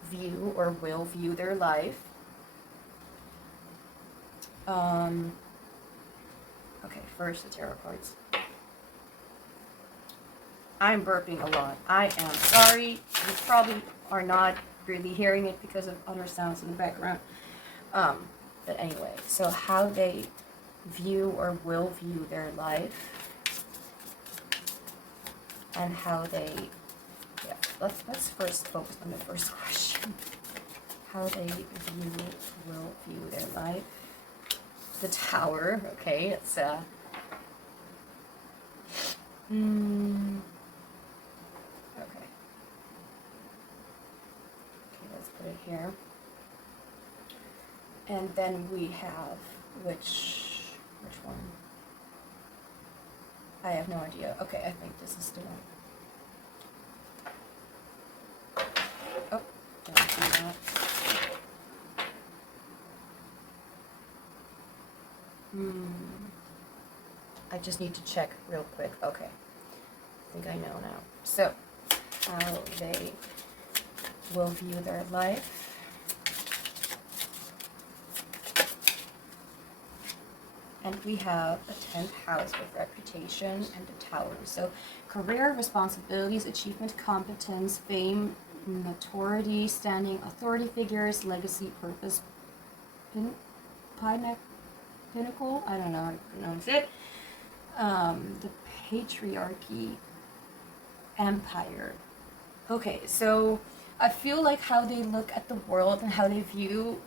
view or will view their life. Okay, first the tarot cards. I'm burping a lot. I am sorry. You probably are not really hearing it because of other sounds in the background. But anyway, so how they view or will view their life, and how they, yeah, let's first focus on the first question. How they will view their life. The Tower, okay, it's okay, let's put it here. And then we have which one? I have no idea. Okay, I think this is the one. Oh, don't do that. I just need to check real quick. Okay, I think I know now. So, how they will view their life. And we have a 10th house with reputation and the Tower. So career, responsibilities, achievement, competence, fame, notoriety, standing, authority figures, legacy, purpose, pinnacle, I don't know how to pronounce it. The patriarchy, empire. Okay, so I feel like how they look at the world and how they view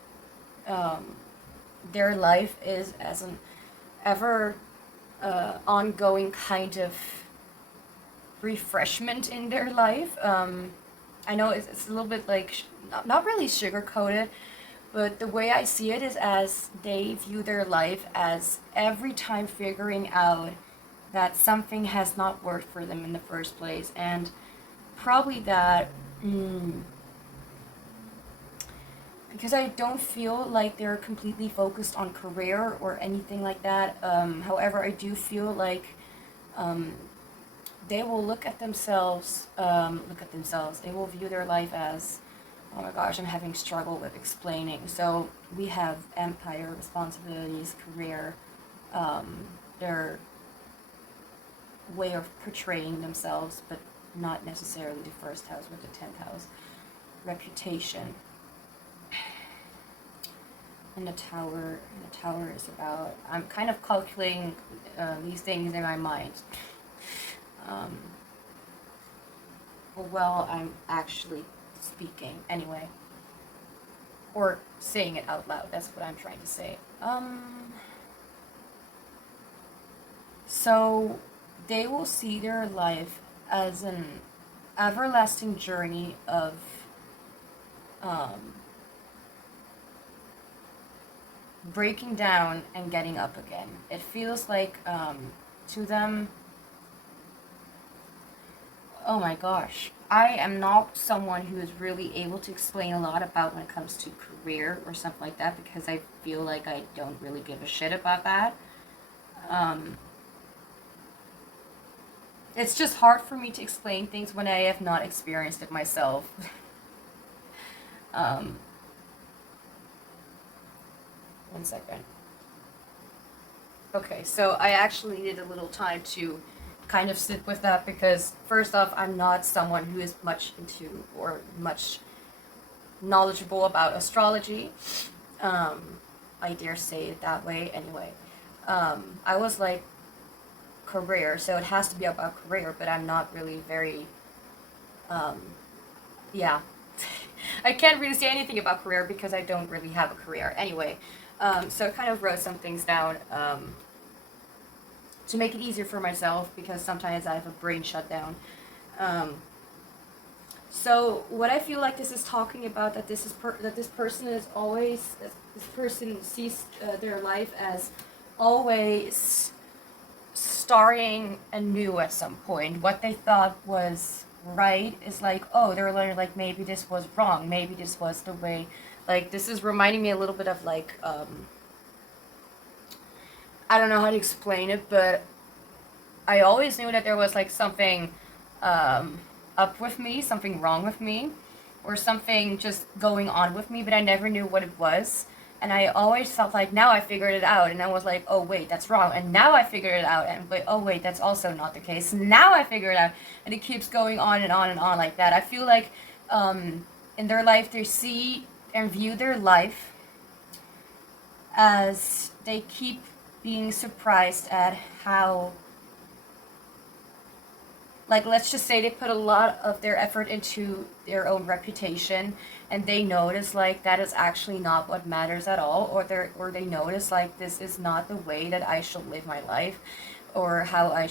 their life is as an ever ongoing kind of refreshment in their life. I know it's a little bit like, not really sugar-coated, but the way I see it is as they view their life as every time figuring out that something has not worked for them in the first place, and probably that because I don't feel like they're completely focused on career or anything like that. However, I do feel like they will look at themselves, they will view their life as, oh my gosh, I'm having struggle with explaining. So we have empire, responsibilities, career, their way of portraying themselves, but not necessarily the first house with the 10th house. Reputation. And the Tower is about, I'm kind of calculating these things in my mind. Well, I'm actually speaking anyway, or saying it out loud. That's what I'm trying to say. So they will see their life as an everlasting journey of breaking down and getting up again. It feels like to them, oh my gosh, I am not someone who is really able to explain a lot about when it comes to career or something like that, because I feel like I don't really give a shit about that. It's just hard for me to explain things when I have not experienced it myself. One second. Okay, so I actually needed a little time to kind of sit with that, because first off, I'm not someone who is much into or much knowledgeable about astrology. I dare say it that way anyway. I was like, career, so it has to be about career, but I'm not really very, yeah. I can't really say anything about career because I don't really have a career. Anyway, so I kind of wrote some things down to make it easier for myself, because sometimes I have a brain shutdown. So what I feel like this is talking about, that this person is always, this person sees their life as always starting anew at some point. What they thought was right is like, oh, they're learning like maybe this was wrong, maybe this was the way. Like this is reminding me a little bit of like I don't know how to explain it, but I always knew that there was like something up with me, something wrong with me, or something just going on with me, but I never knew what it was. And I always felt like now I figured it out, and I was like, oh wait, that's wrong. And now I figured it out, and wait, oh wait, that's also not the case. Now I figure it out, and it keeps going on and on and on like that. I feel like in their life they see and view their life as they keep being surprised at how, like, let's just say they put a lot of their effort into their own reputation, and they notice like that is actually not what matters at all, or they notice like this is not the way that I should live my life, or how I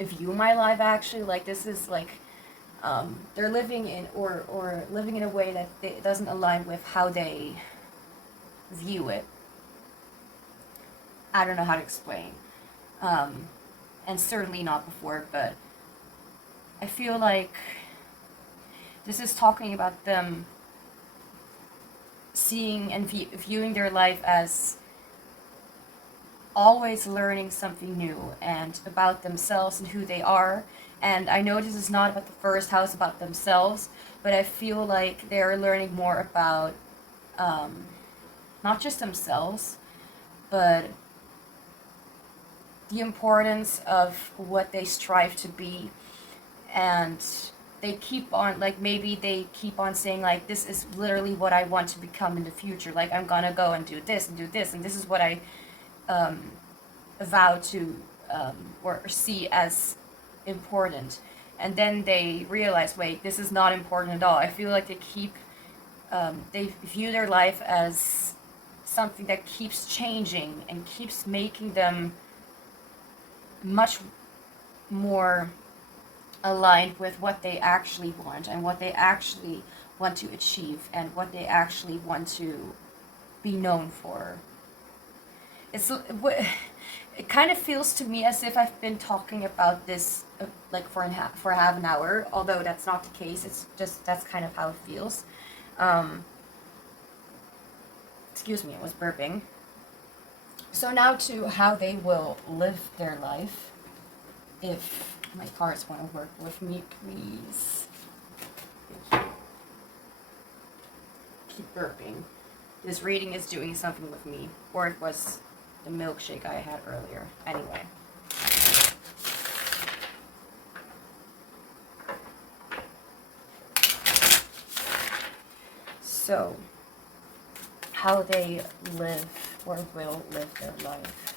view my life actually. Like this is like they're living in or living in a way that doesn't align with how they view it. I don't know how to explain. And certainly not before, but I feel like this is talking about them seeing and viewing their life as always learning something new and about themselves and who they are. And I know this is not about the first house, about themselves, but I feel like they're learning more about not just themselves, but the importance of what they strive to be. And they keep on, like, maybe they keep on saying like, this is literally what I want to become in the future, like I'm gonna go and do this and do this, and this is what I vow to or see as important. And then they realize, wait, this is not important at all. I feel like they keep they view their life as something that keeps changing and keeps making them much more aligned with what they actually want and what they actually want to achieve and what they actually want to be known for. It kind of feels to me as if I've been talking about this like for half an hour, although that's not the case. It's just that's kind of how it feels. Excuse me, I was burping. So now to how they will live their life. If my cards want to work with me, please. Thank you. Keep burping. This reading is doing something with me. Or it was the milkshake I had earlier. Anyway. So, how they live or will live their life.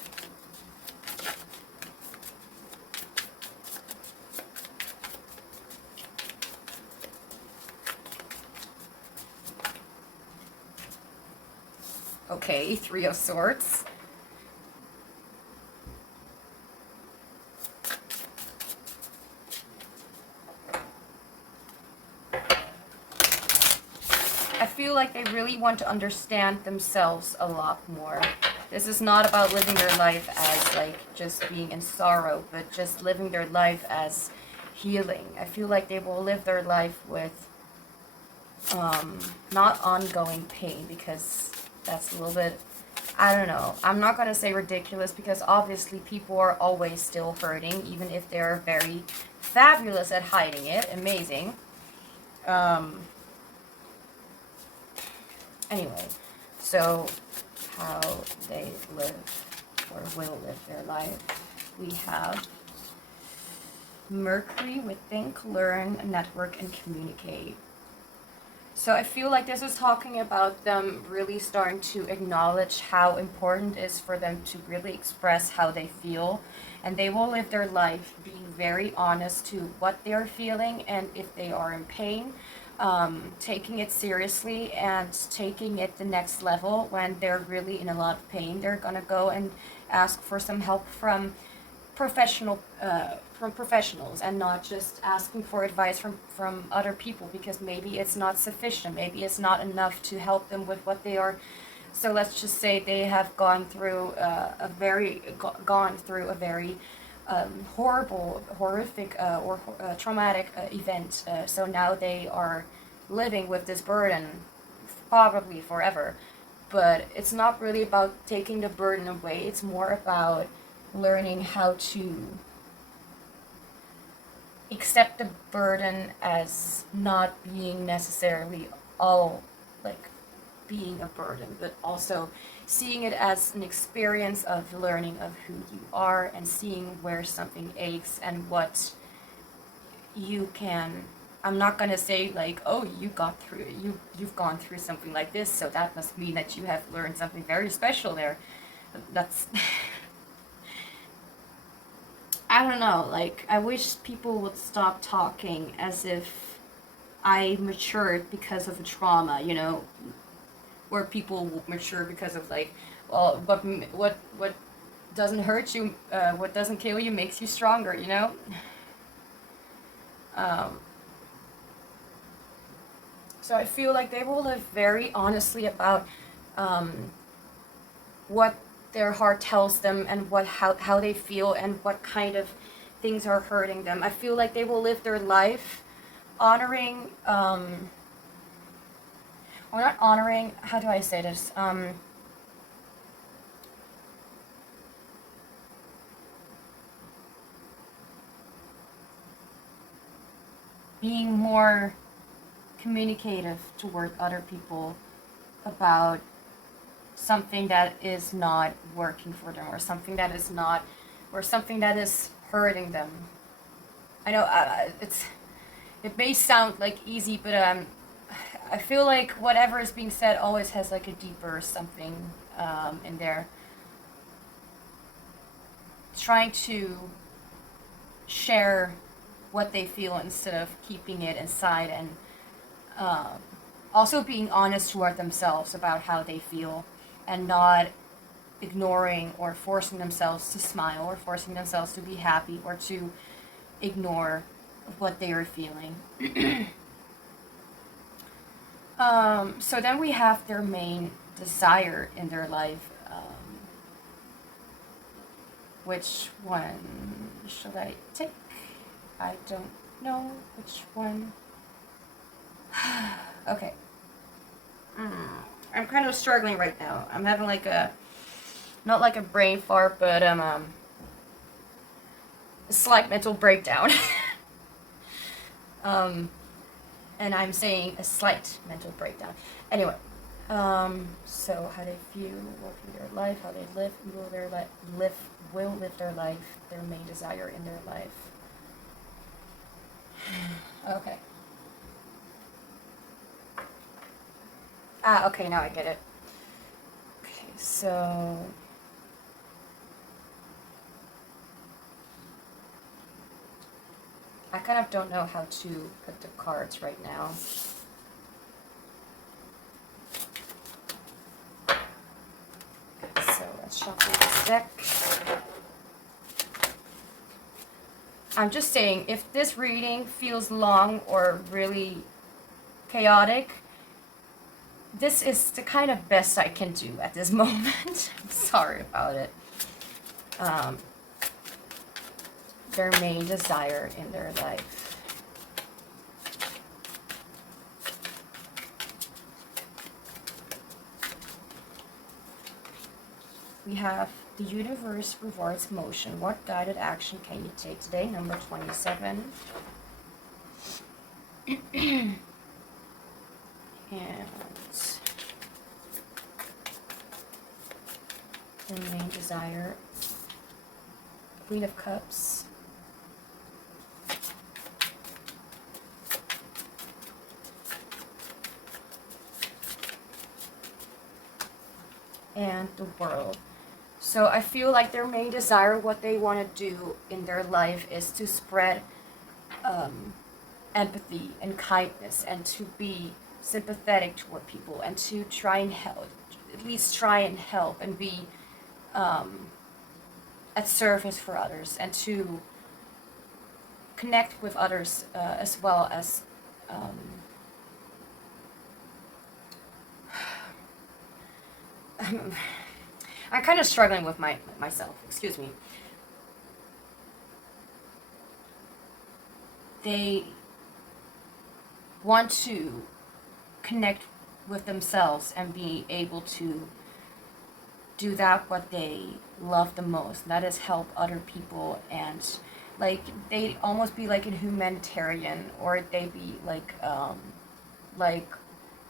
Okay, Three of Swords. I feel like they really want to understand themselves a lot more. This is not about living their life as like just being in sorrow, but just living their life as healing. I feel like they will live their life with not ongoing pain, because that's a little bit, I don't know. I'm not going to say ridiculous, because obviously people are always still hurting, even if they're very fabulous at hiding it. Amazing. Anyway, so how they live or will live their life. We have Mercury with think, learn, network, and communicate. So I feel like this is talking about them really starting to acknowledge how important it is for them to really express how they feel. And they will live their life being very honest to what they're feeling, and if they are in pain, taking it seriously and taking it the next level. When they're really in a lot of pain, they're gonna go and ask for some help from professionals, and not just asking for advice from other people, because maybe it's not sufficient, maybe it's not enough to help them with what they are. So let's just say they have gone through a very horrific, or traumatic event. So now they are living with this burden, probably forever. But it's not really about taking the burden away. It's more about learning how to accept the burden as not being necessarily all like being a burden, but also seeing it as an experience of learning of who you are and seeing where something aches and what you can. I'm not gonna say like, oh, you've gone through something like this, so that must mean that you have learned something very special there. That's I don't know, like, I wish people would stop talking as if I matured because of a trauma, you know, where people will mature because of, like, well, what doesn't hurt you, what doesn't kill you makes you stronger, you know? So I feel like they will live very honestly about what their heart tells them and how they feel and what kind of things are hurting them. I feel like they will live their life honoring, or not honoring, how do I say this? Being more communicative toward other people about something that is not working for them, or something that is not, or something that is hurting them. I know it may sound like easy, but I feel like whatever is being said always has like a deeper something in there. Trying to share what they feel instead of keeping it inside, and also being honest toward themselves about how they feel, and not ignoring or forcing themselves to smile or forcing themselves to be happy or to ignore what they are feeling. So then we have their main desire in their life. Which one should I take? I don't know which one. Okay. I'm kind of struggling right now. I'm having like not like a brain fart, but a slight mental breakdown. And I'm saying a slight mental breakdown. Anyway, so how they feel, working their life, how they live, will live their life, their main desire in their life. Okay. Okay, now I get it. Okay, so I kind of don't know how to put the cards right now. So let's shuffle this deck. I'm just saying, if this reading feels long or really chaotic, this is the kind of best I can do at this moment. I'm sorry about it. Their main desire in their life. We have the universe rewards motion. What guided action can you take today? Number 27. And the main desire. Queen of Cups. And the World. So I feel like their main desire, what they want to do in their life, is to spread empathy and kindness, and to be sympathetic toward people, and to try and help, at least try and help, and be at service for others, and to connect with others as well as I'm kind of struggling with myself. Excuse me. they want to connect with themselves and be able to do that what they love the most. That is help other people, and like they almost be like a humanitarian, or they be like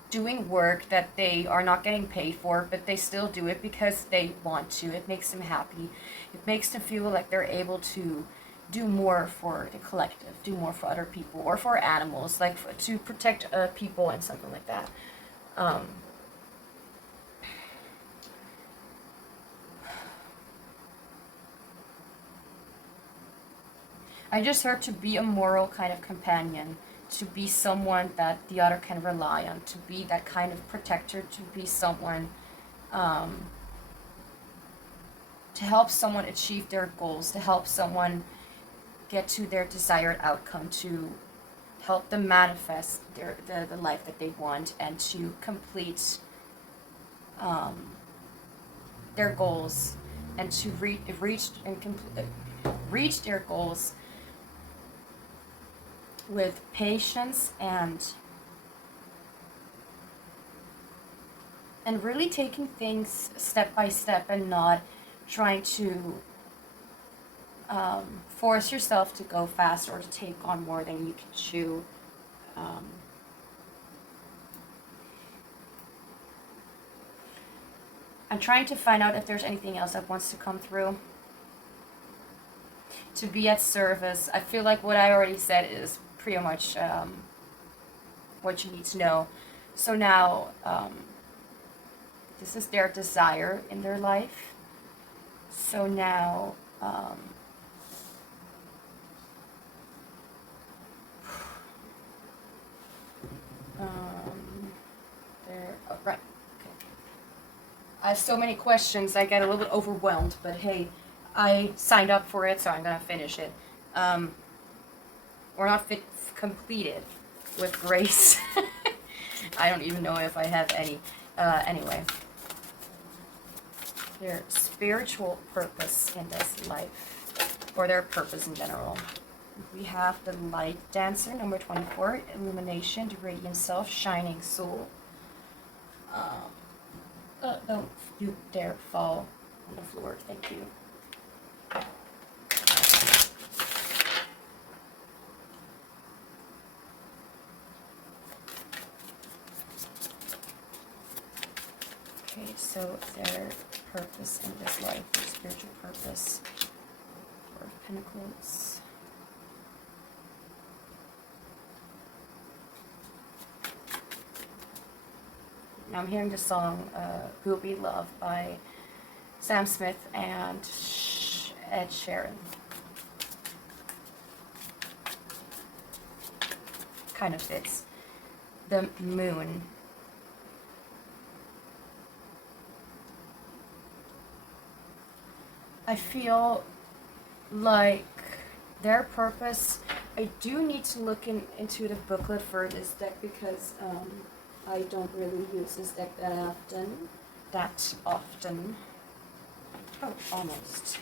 doing work that they are not getting paid for, but they still do it because they want to. It makes them happy. It makes them feel like they're able to do more for the collective, do more for other people, or for animals, like to protect people and something like that. I just heard to be a moral kind of companion, to be someone that the other can rely on, to be that kind of protector, to be someone, to help someone achieve their goals, to help someone get to their desired outcome, to help them manifest the life that they want, and to complete their goals, and to reach their goals with patience and really taking things step by step, and not trying to force yourself to go fast or to take on more than you can chew. I'm trying to find out if there's anything else that wants to come through. To be at service. I feel like what I already said is pretty much what you need to know. So now, this is their desire in their life. So now, right. Okay. I have so many questions, I get a little bit overwhelmed, but hey, I signed up for it, so I'm gonna finish it. Or not complete it with grace. I don't even know if I have any. Anyway. Their spiritual purpose in this life, or their purpose in general. We have the Light Dancer, number 24, Illumination, the Radiant Self, Shining Soul. Don't you dare fall on the floor, thank you. Okay, so their purpose in this life, their spiritual purpose, Four of Pentacles. Now I'm hearing the song Who'll Be Loved by Sam Smith and Ed Sheeran. Kind of fits. The Moon. I feel like their purpose, I do need to look into the booklet for this deck, because I don't really use this deck that often. Oh, almost.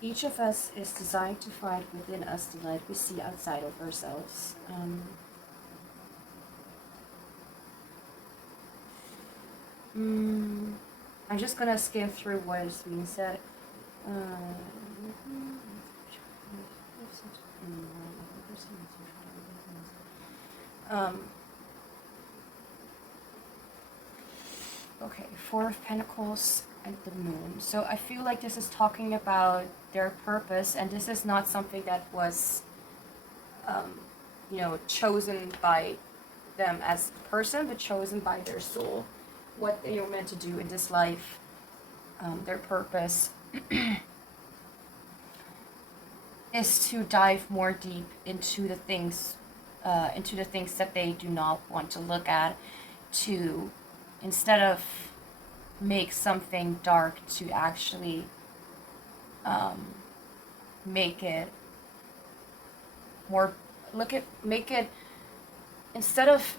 Each of us is designed to find within us the light we see outside of ourselves. I'm just gonna skim through what is being said. Okay, Four of Pentacles and the Moon. So I feel like this is talking about their purpose, and this is not something that was, chosen by them as a person, but chosen by their soul. What they are meant to do in this life, their purpose is to dive more deep into the things that they do not want to look at, to, instead of make something dark, to actually make it more, make it, instead of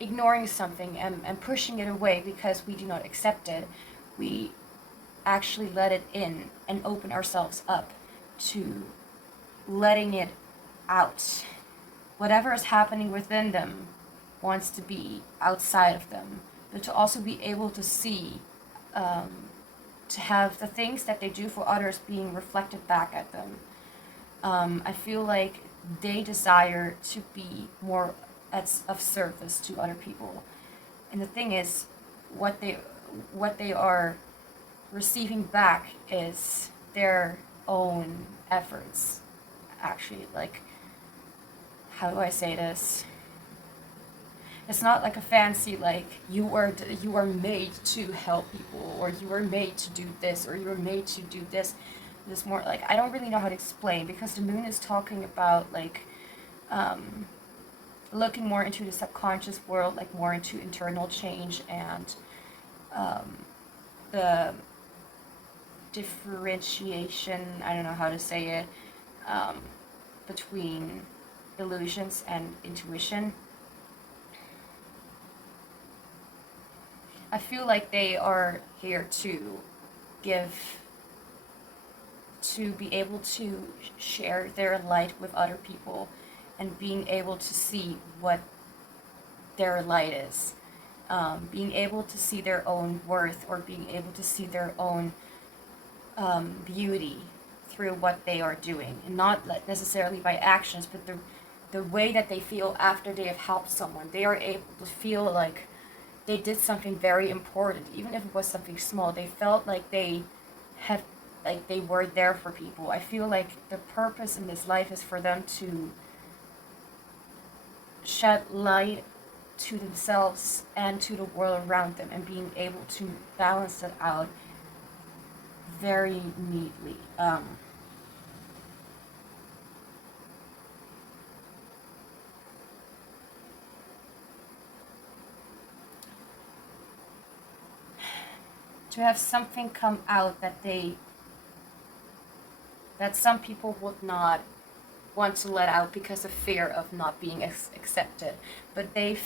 ignoring something and pushing it away because we do not accept it, we actually let it in and open ourselves up to letting it out. Whatever is happening within them wants to be outside of them, but to also be able to see, to have the things that they do for others being reflected back at them. I feel like they desire to be more of service to other people. And the thing is, what they are receiving back is their own efforts. Actually, like, how do I say this? It's not like a fancy, like, you are made to help people, or you are made to do this, or you are made to do this. It's more like, I don't really know how to explain, because the moon is talking about, like, looking more into the subconscious world, like more into internal change, and the differentiation, I don't know how to say it, between illusions and intuition. I feel like they are here to be able to share their light with other people, and being able to see what their light is. Being able to see their own worth, or being able to see their own beauty through what they are doing, and not necessarily by actions, but the way that they feel after they have helped someone. They are able to feel like they did something very important, even if it was something small. They felt like they were there for people. I feel like the purpose in this life is for them to shed light to themselves and to the world around them, and being able to balance it out very neatly. To have something come out that some people would not want to let out because of fear of not being accepted. But I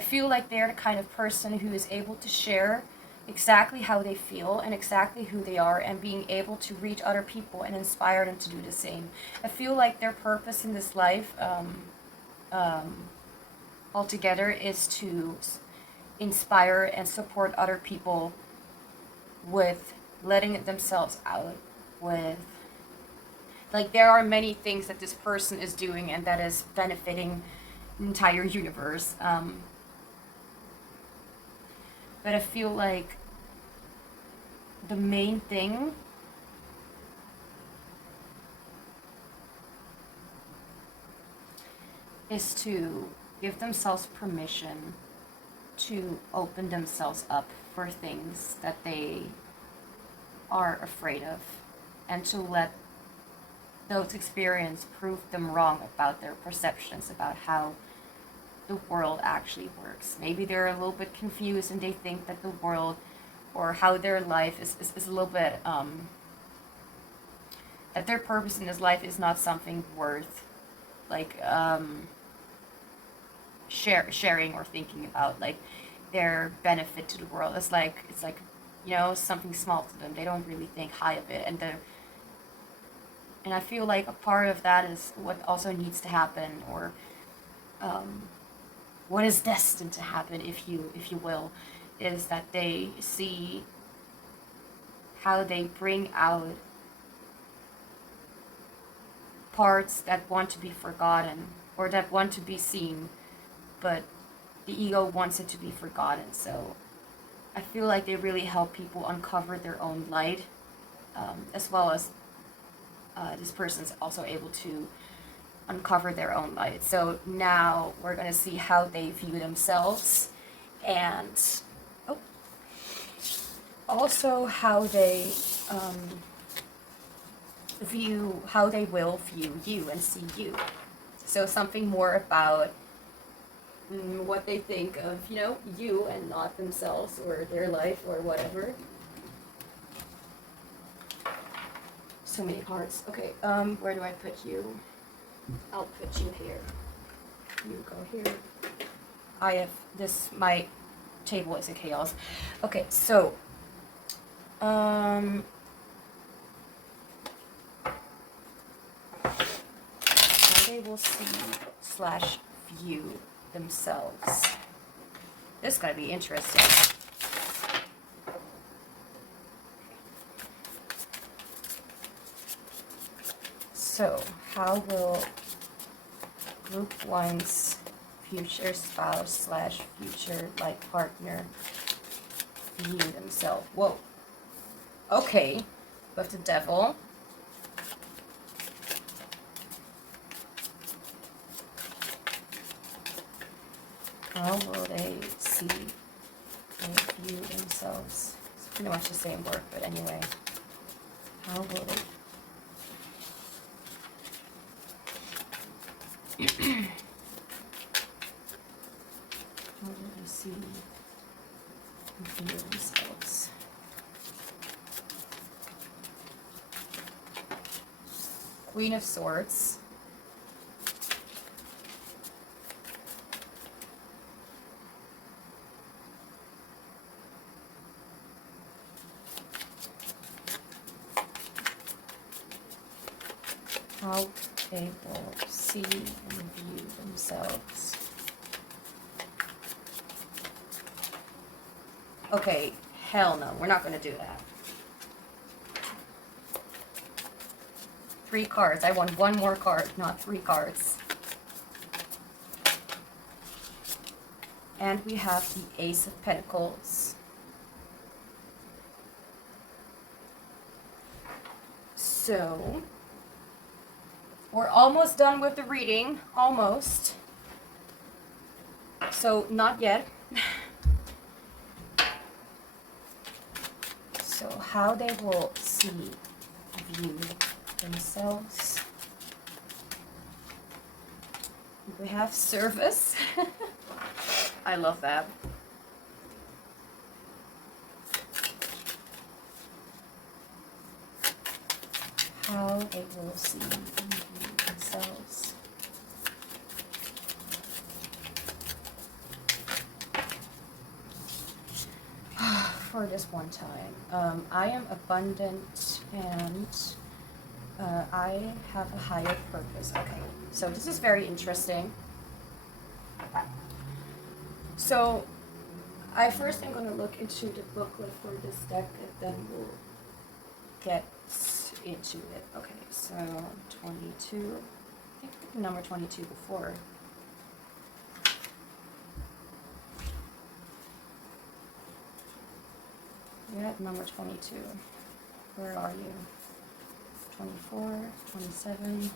feel like they're the kind of person who is able to share exactly how they feel and exactly who they are, and being able to reach other people and inspire them to do the same. I feel like their purpose in this life altogether is to inspire and support other people with letting themselves out, with, like, there are many things that this person is doing and that is benefiting the entire universe. But I feel like the main thing is to give themselves permission to open themselves up for things that they are afraid of, and to let those experiences prove them wrong about their perceptions about how the world actually works. Maybe they're a little bit confused and they think that the world, or how their life is a little bit, that their purpose in this life is not something worth, like, sharing or thinking about, like, their benefit to the world. It's like, something small to them. They don't really think high of it, and I feel like a part of that is what also needs to happen, or what is destined to happen, if you will, is that they see how they bring out parts that want to be forgotten, or that want to be seen, but the ego wants it to be forgotten. So I feel like they really help people uncover their own light, as well as this person's also able to uncover their own light. So now we're going to see how they view themselves, and also how they will view you and see you. So something more about what they think of, you, and not themselves or their life or whatever. So many cards. Okay, where do I put you? I'll put you here. You go here. My table is a chaos. Okay, so, they will see slash view themselves. This is going to be interesting. So, how will group one's future spouse slash future life partner view themselves? Whoa. Okay. With the devil. How will they see and view themselves? It's pretty much the same word, but anyway. How will they? How will they see and view themselves? Queen of Swords. How they will see and view themselves. Okay, hell no, we're not going to do that. 3 cards. I want 1 more card, not 3 cards. And we have the Ace of Pentacles. So, we're almost done with the reading. Almost. So, not yet. So, how they will see, view themselves. We have service. I love that. How they will see and view themselves. For this one time, I am abundant and I have a higher purpose. Okay, so this is very interesting. So, I first am going to look into the booklet for this deck, and then we'll get into it. Okay, so 22. I think I did number 22 before. You're at number 22. Where are you? 24, 27,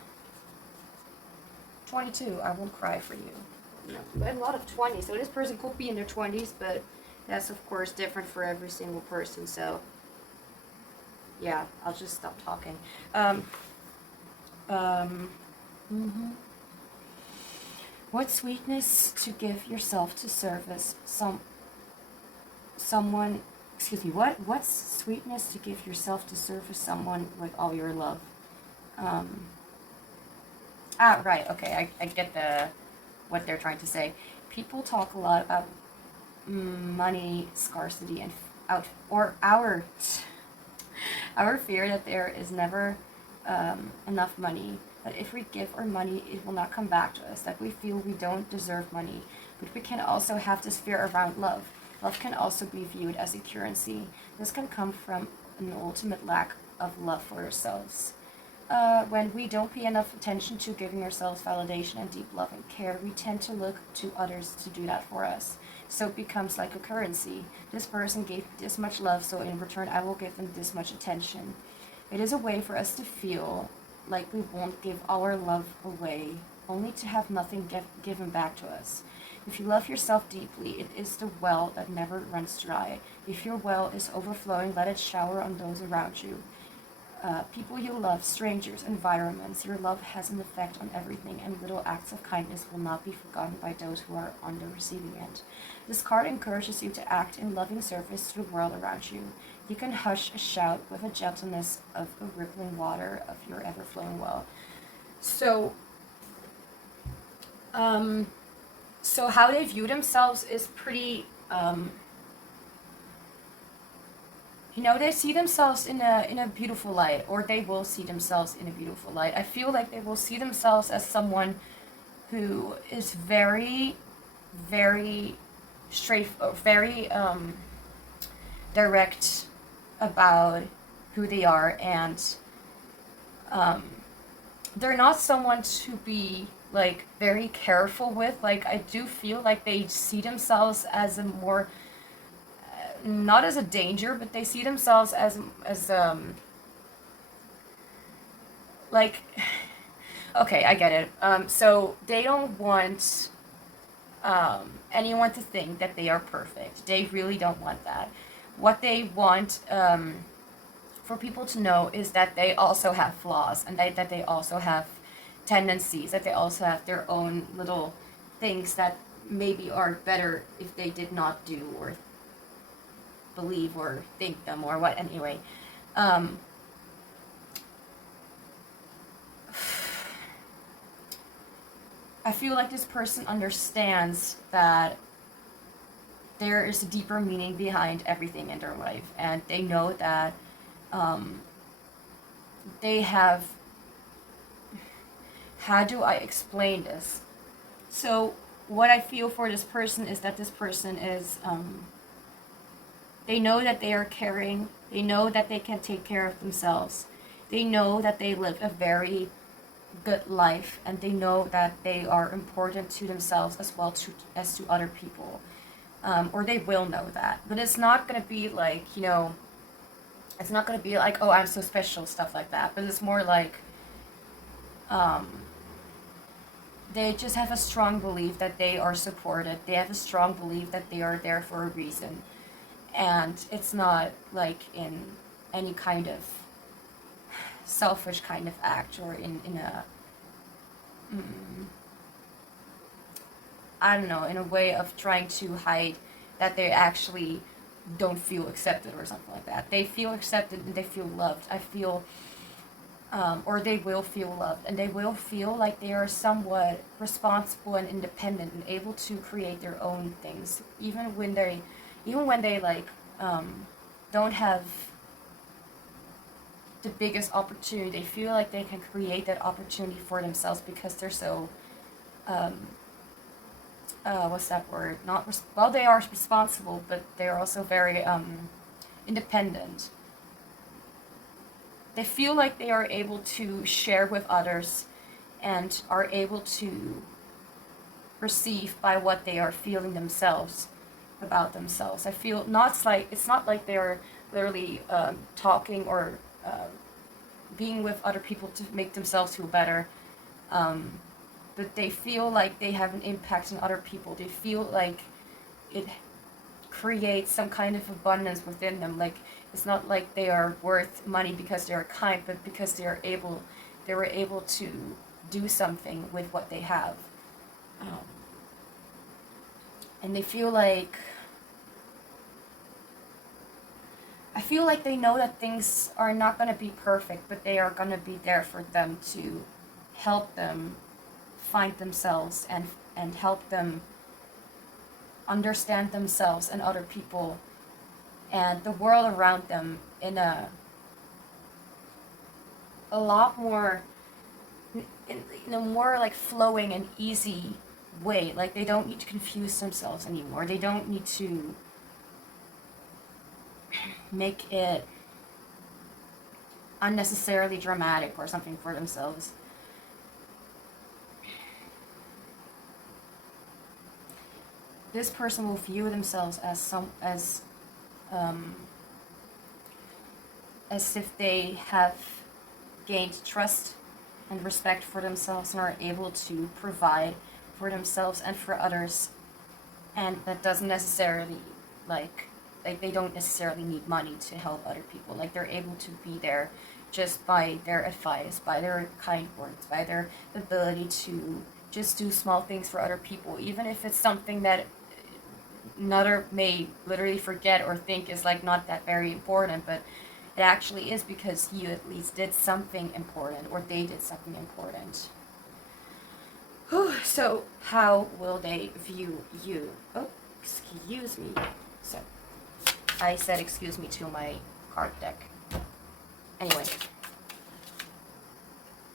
22. I won't cry for you. No, a lot of 20s. So this person could be in their 20s, but that's of course different for every single person. So yeah, I'll just stop talking. What sweetness to give yourself to service someone. Excuse me. What sweetness to give yourself to service someone with all your love. Right. Okay. I get what they're trying to say. People talk a lot about money scarcity and our fear that there is never enough money, that if we give our money it will not come back to us, that we feel we don't deserve money. But we can also have this fear around love. Love can also be viewed as a currency. This can come from an ultimate lack of love for ourselves. When we don't pay enough attention to giving ourselves validation and deep love and care, we tend to look to others to do that for us. So it becomes like a currency. This person gave this much love, so in return I will give them this much attention. It is a way for us to feel like we won't give our love away, only to have nothing given back to us. If you love yourself deeply, it is the well that never runs dry. If your well is overflowing, let it shower on those around you. People you love, strangers, environments. Your love has an effect on everything, and little acts of kindness will not be forgotten by those who are on the receiving end. This card encourages you to act in loving service to the world around you. You can hush a shout with a gentleness of the rippling water of your ever-flowing well. So how they view themselves is pretty, you know, they see themselves in a beautiful light, or they will see themselves in a beautiful light. I feel like they will see themselves as someone who is very, very very direct about who they are, and they're not someone to be like very careful with. Like, I do feel like they see themselves as a more not as a danger, but they see themselves as like okay, I get it. So they don't want anyone to think that they are perfect. They really don't want that. What they want for people to know is that they also have flaws, and that they also have tendencies, that they also have their own little things that maybe are better if they did not do or believe or think them or what. Anyway, I feel like this person understands that there is a deeper meaning behind everything in their life, and they know that they have, how do I explain this? So what I feel for this person is that this person is, they know that they are caring, they know that they can take care of themselves, they know that they live a very good life, and they know that they are important to themselves as well as to other people, or they will know that. But it's not going to be like, you know, it's not going to be like, oh, I'm so special, stuff like that. But it's more like they just have a strong belief that they are supported. They have a strong belief that they are there for a reason. And it's not like in any kind of selfish kind of act, or in a I don't know, in a way of trying to hide that they actually don't feel accepted or something like that. They feel accepted and they feel loved. I feel or they will feel loved, and they will feel like they are somewhat responsible and independent and able to create their own things, even when they like don't have the biggest opportunity. They feel like they can create that opportunity for themselves because they're so what's that word? Well, they are responsible, but they're also very independent. They feel like they are able to share with others and are able to receive by what they are feeling themselves about themselves. I feel it's not like they're literally talking or being with other people to make themselves feel better, but they feel like they have an impact on other people. They feel like it creates some kind of abundance within them. Like, it's not like they are worth money because they are kind, but because they were able to do something with what they have, and they feel like, I feel like they know that things are not going to be perfect, but they are going to be there for them to help them find themselves and help them understand themselves and other people and the world around them in a lot more, in a more like flowing and easy way. Like, they don't need to confuse themselves anymore. They don't need to make it unnecessarily dramatic or something for themselves. This person will view themselves as if they have gained trust and respect for themselves and are able to provide for themselves and for others, and that doesn't necessarily like they don't necessarily need money to help other people. Like, they're able to be there just by their advice, by their kind words, by their ability to just do small things for other people, even if it's something that another may literally forget or think is like not that very important, but it actually is, because you at least did something important, or they did something important. So how will they view you? Oh, excuse me. So I said excuse me to my card deck. Anyway.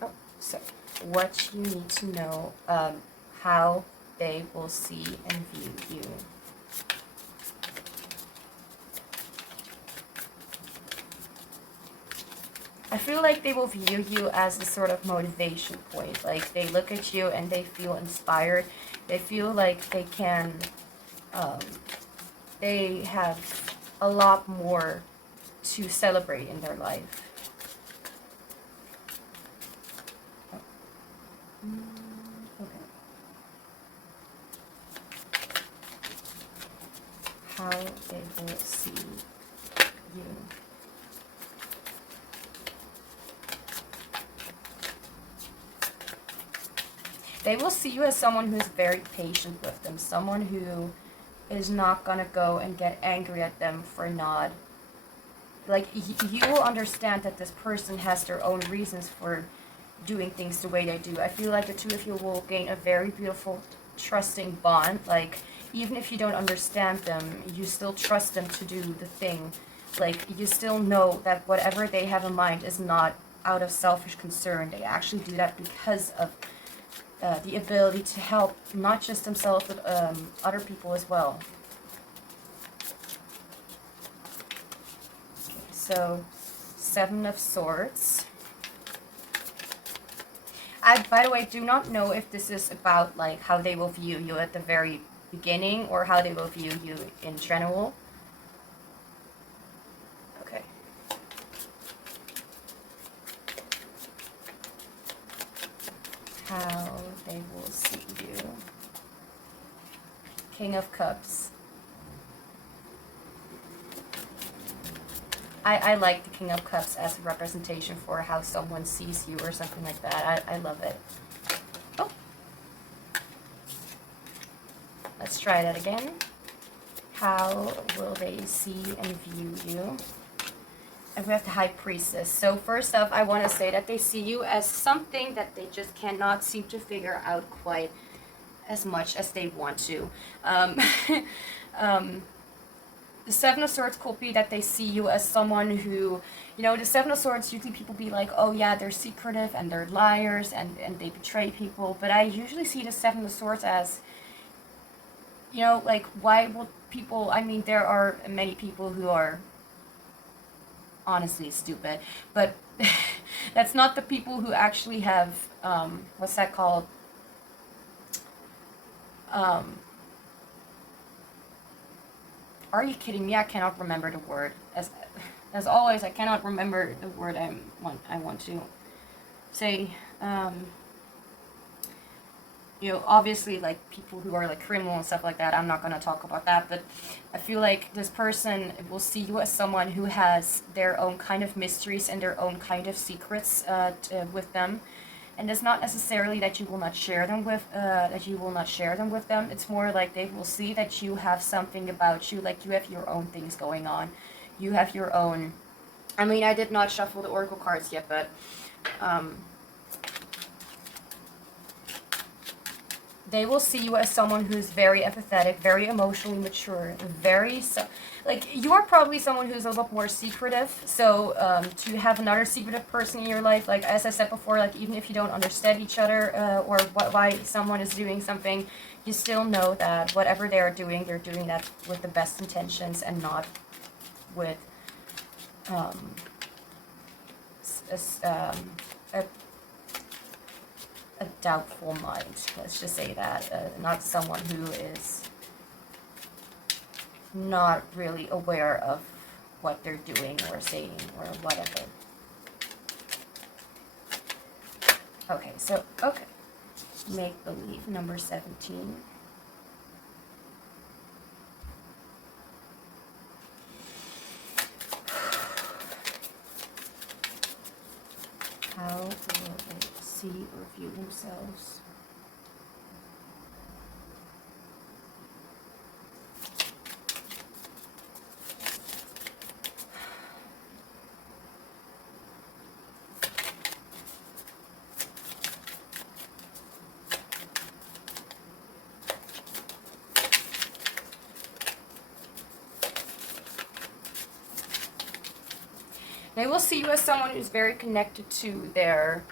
Oh, so what you need to know, how they will see and view you. I feel like they will view you as a sort of motivation point. Like, they look at you and they feel inspired. They feel like they can, they have a lot more to celebrate in their life. Okay. How they will see you. They will see you as someone who's very patient with them, someone who is not going to go and get angry at them for not, like, you will understand that this person has their own reasons for doing things the way they do. I feel like the two of you will gain a very beautiful, trusting bond. Like, even if you don't understand them, you still trust them to do the thing. Like, you still know that whatever they have in mind is not out of selfish concern. They actually do that because of the ability to help not just themselves but other people as well. Okay, so 7 of Swords. I, by the way, do not know if this is about like how they will view you at the very beginning or how they will view you in general. Okay. How they will see you. King of Cups. I like the King of Cups as a representation for how someone sees you or something like that. I love it. Oh. Let's try that again. How will they see and view you? And we have the High Priestess. So first off, I want to say that they see you as something that they just cannot seem to figure out quite as much as they want to. The 7 of Swords could be that they see you as someone who, you know, the 7 of Swords, usually people be like, oh yeah, they're secretive and they're liars and they betray people. But I usually see the 7 of Swords as, you know, like, why will people, I mean, there are many people who are honestly stupid, but that's not the people who actually have, what's that called? Are you kidding me? I cannot remember the word. As always, I cannot remember the word I want to say. You know, obviously, like, people who are, like, criminal and stuff like that, I'm not going to talk about that, but I feel like this person will see you as someone who has their own kind of mysteries and their own kind of secrets with them. And it's not necessarily that you will not share them with them. It's more like they will see that you have something about you, like you have your own things going on. You have your own, I mean, I did not shuffle the Oracle cards yet, but they will see you as someone who's very empathetic, very emotionally mature, like, you are probably someone who's a little more secretive, so to have another secretive person in your life, like, as I said before, like, even if you don't understand each other or why someone is doing something, you still know that whatever they're doing that with the best intentions and not with a doubtful mind. Let's just say that. Not someone who is not really aware of what they're doing or saying or whatever. Okay, so, okay. Make believe, number 17. How will they see or view themselves? They will see you as someone who's very connected to their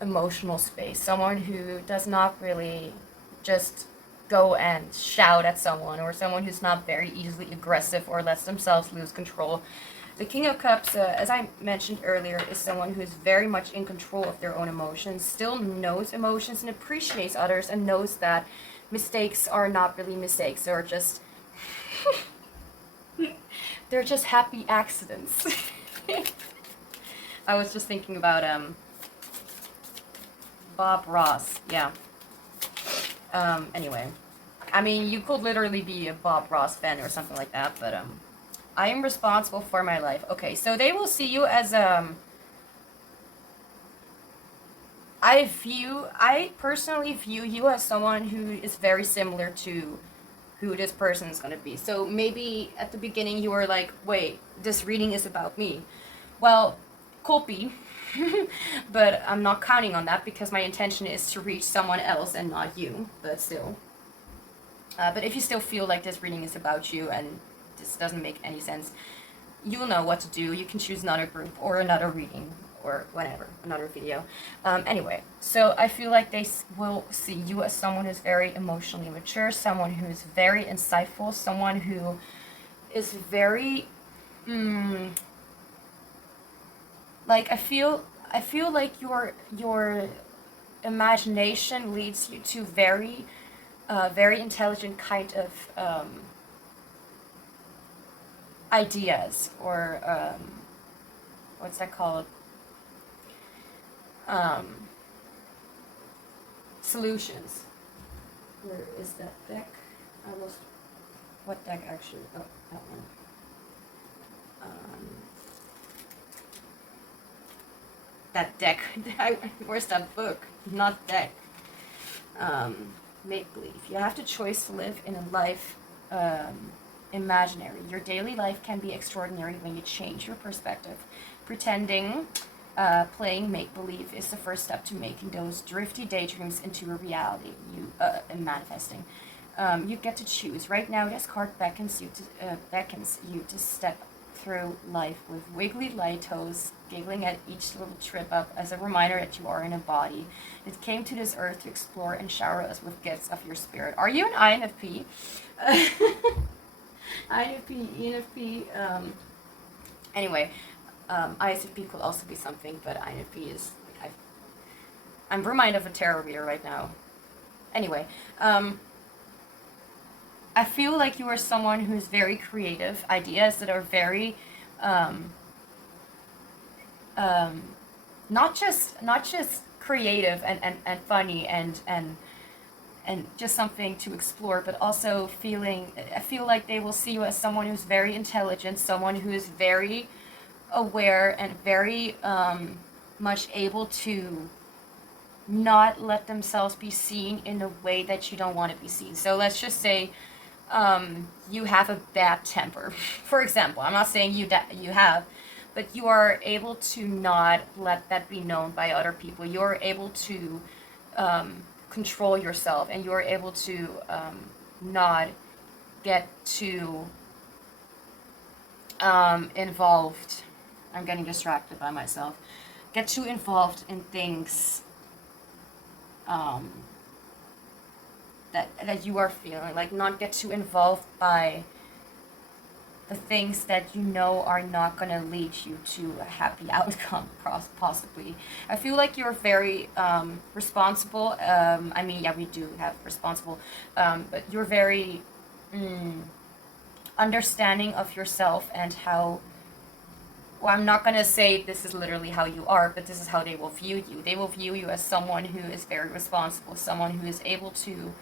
emotional space, someone who does not really just go and shout at someone, or someone who's not very easily aggressive or lets themselves lose control. The King of Cups, as I mentioned earlier, is someone who's very much in control of their own emotions, still knows emotions and appreciates others, and knows that mistakes are not really mistakes. They're just they're just happy accidents. I was just thinking about Bob Ross. Yeah. Anyway, I mean, you could literally be a Bob Ross fan or something like that, but I am responsible for my life. Okay, so they will see you as I personally view you as someone who is very similar to who this person is going to be. So maybe at the beginning you were like, wait, this reading is about me. Well, could be, but I'm not counting on that because my intention is to reach someone else and not you, but still. But if you still feel like this reading is about you and this doesn't make any sense, you'll know what to do. You can choose another group or another reading or whatever, another video. Anyway, so I feel like they will see you as someone who's very emotionally mature, someone who's very insightful, someone who is very, like I feel like your imagination leads you to very intelligent kind of ideas, or what's that called? Solutions. Where is that deck? What deck actually? Oh, that one. That deck. Where's that book? Not deck. Make believe. You have the choice to live in a life imaginary. Your daily life can be extraordinary when you change your perspective. Pretending, playing make-believe is the first step to making those drifty daydreams into a reality. And manifesting. You get to choose. Right now, this card beckons you to step through life with wiggly light toes, giggling at each little trip up as a reminder that you are in a body. It came to this earth to explore and shower us with gifts of your spirit. Are you an INFP? INFP, ENFP, anyway, ISFP could also be something, but INFP is, like, I'm reminded of a tarot reader right now. Anyway, I feel like you are someone who's very creative, ideas that are very, not just creative and funny and just something to explore, but also I feel like they will see you as someone who's very intelligent, someone who is very aware and very much able to not let themselves be seen in a way that you don't want to be seen. So let's just say you have a bad temper, for example. I'm not saying you have, but you are able to not let that be known by other people. You're able to control yourself, and you're able to not get too involved. I'm getting distracted by myself. Get too involved in things that you are feeling, like not get too involved by the things that you know are not going to lead you to a happy outcome, possibly. I feel like you're very responsible. I mean, yeah, we do have responsible, but you're very understanding of yourself and how, well, I'm not going to say this is literally how you are, but this is how they will view you. They will view you as someone who is very responsible, someone who is able to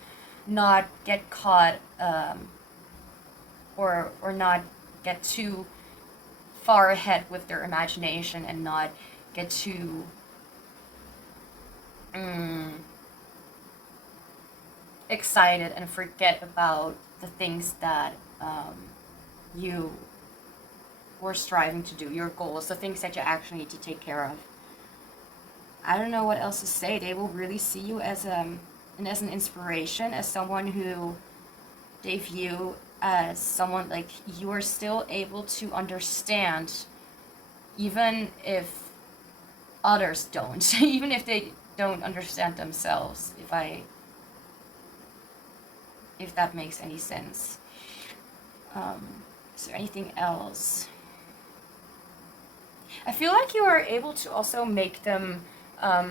not get caught or not get too far ahead with their imagination, and not get too excited and forget about the things that you were striving to do, your goals, the things that you actually need to take care of. I don't know what else to say. They will really see you as an inspiration, as someone who they view as someone, like, you are still able to understand even if others don't, even if they don't understand themselves, if that makes any sense. Is there anything else? I feel like you are able to also make them,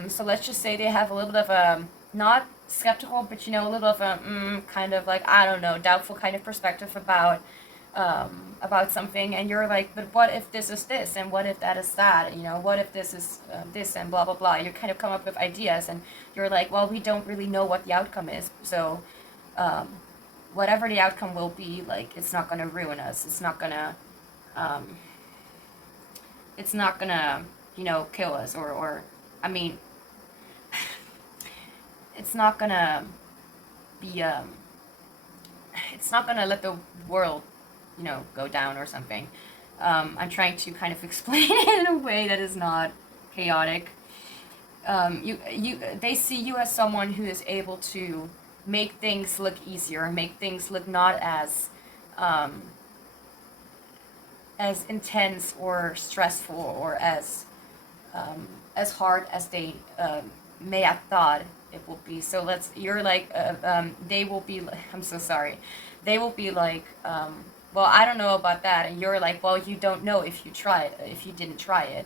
so let's just say they have a little bit of a, not skeptical, but a little of a kind of like, I don't know, doubtful kind of perspective about something, and you're like, but what if this is this, and what if that is that, what if this is this, and blah blah blah. You kind of come up with ideas, and you're like, well, we don't really know what the outcome is, so whatever the outcome will be, like, it's not gonna ruin us. It's not gonna kill us, or I mean, it's not gonna be it's not gonna let the world go down or something. I'm trying to kind of explain it in a way that is not chaotic. They see you as someone who is able to make things look easier, make things look not as intense or stressful or as hard as they may have thought it will be. So you're like, they will be, I'm so sorry, they will be like, well, I don't know about that, and you're like, well, you don't know if you didn't try it.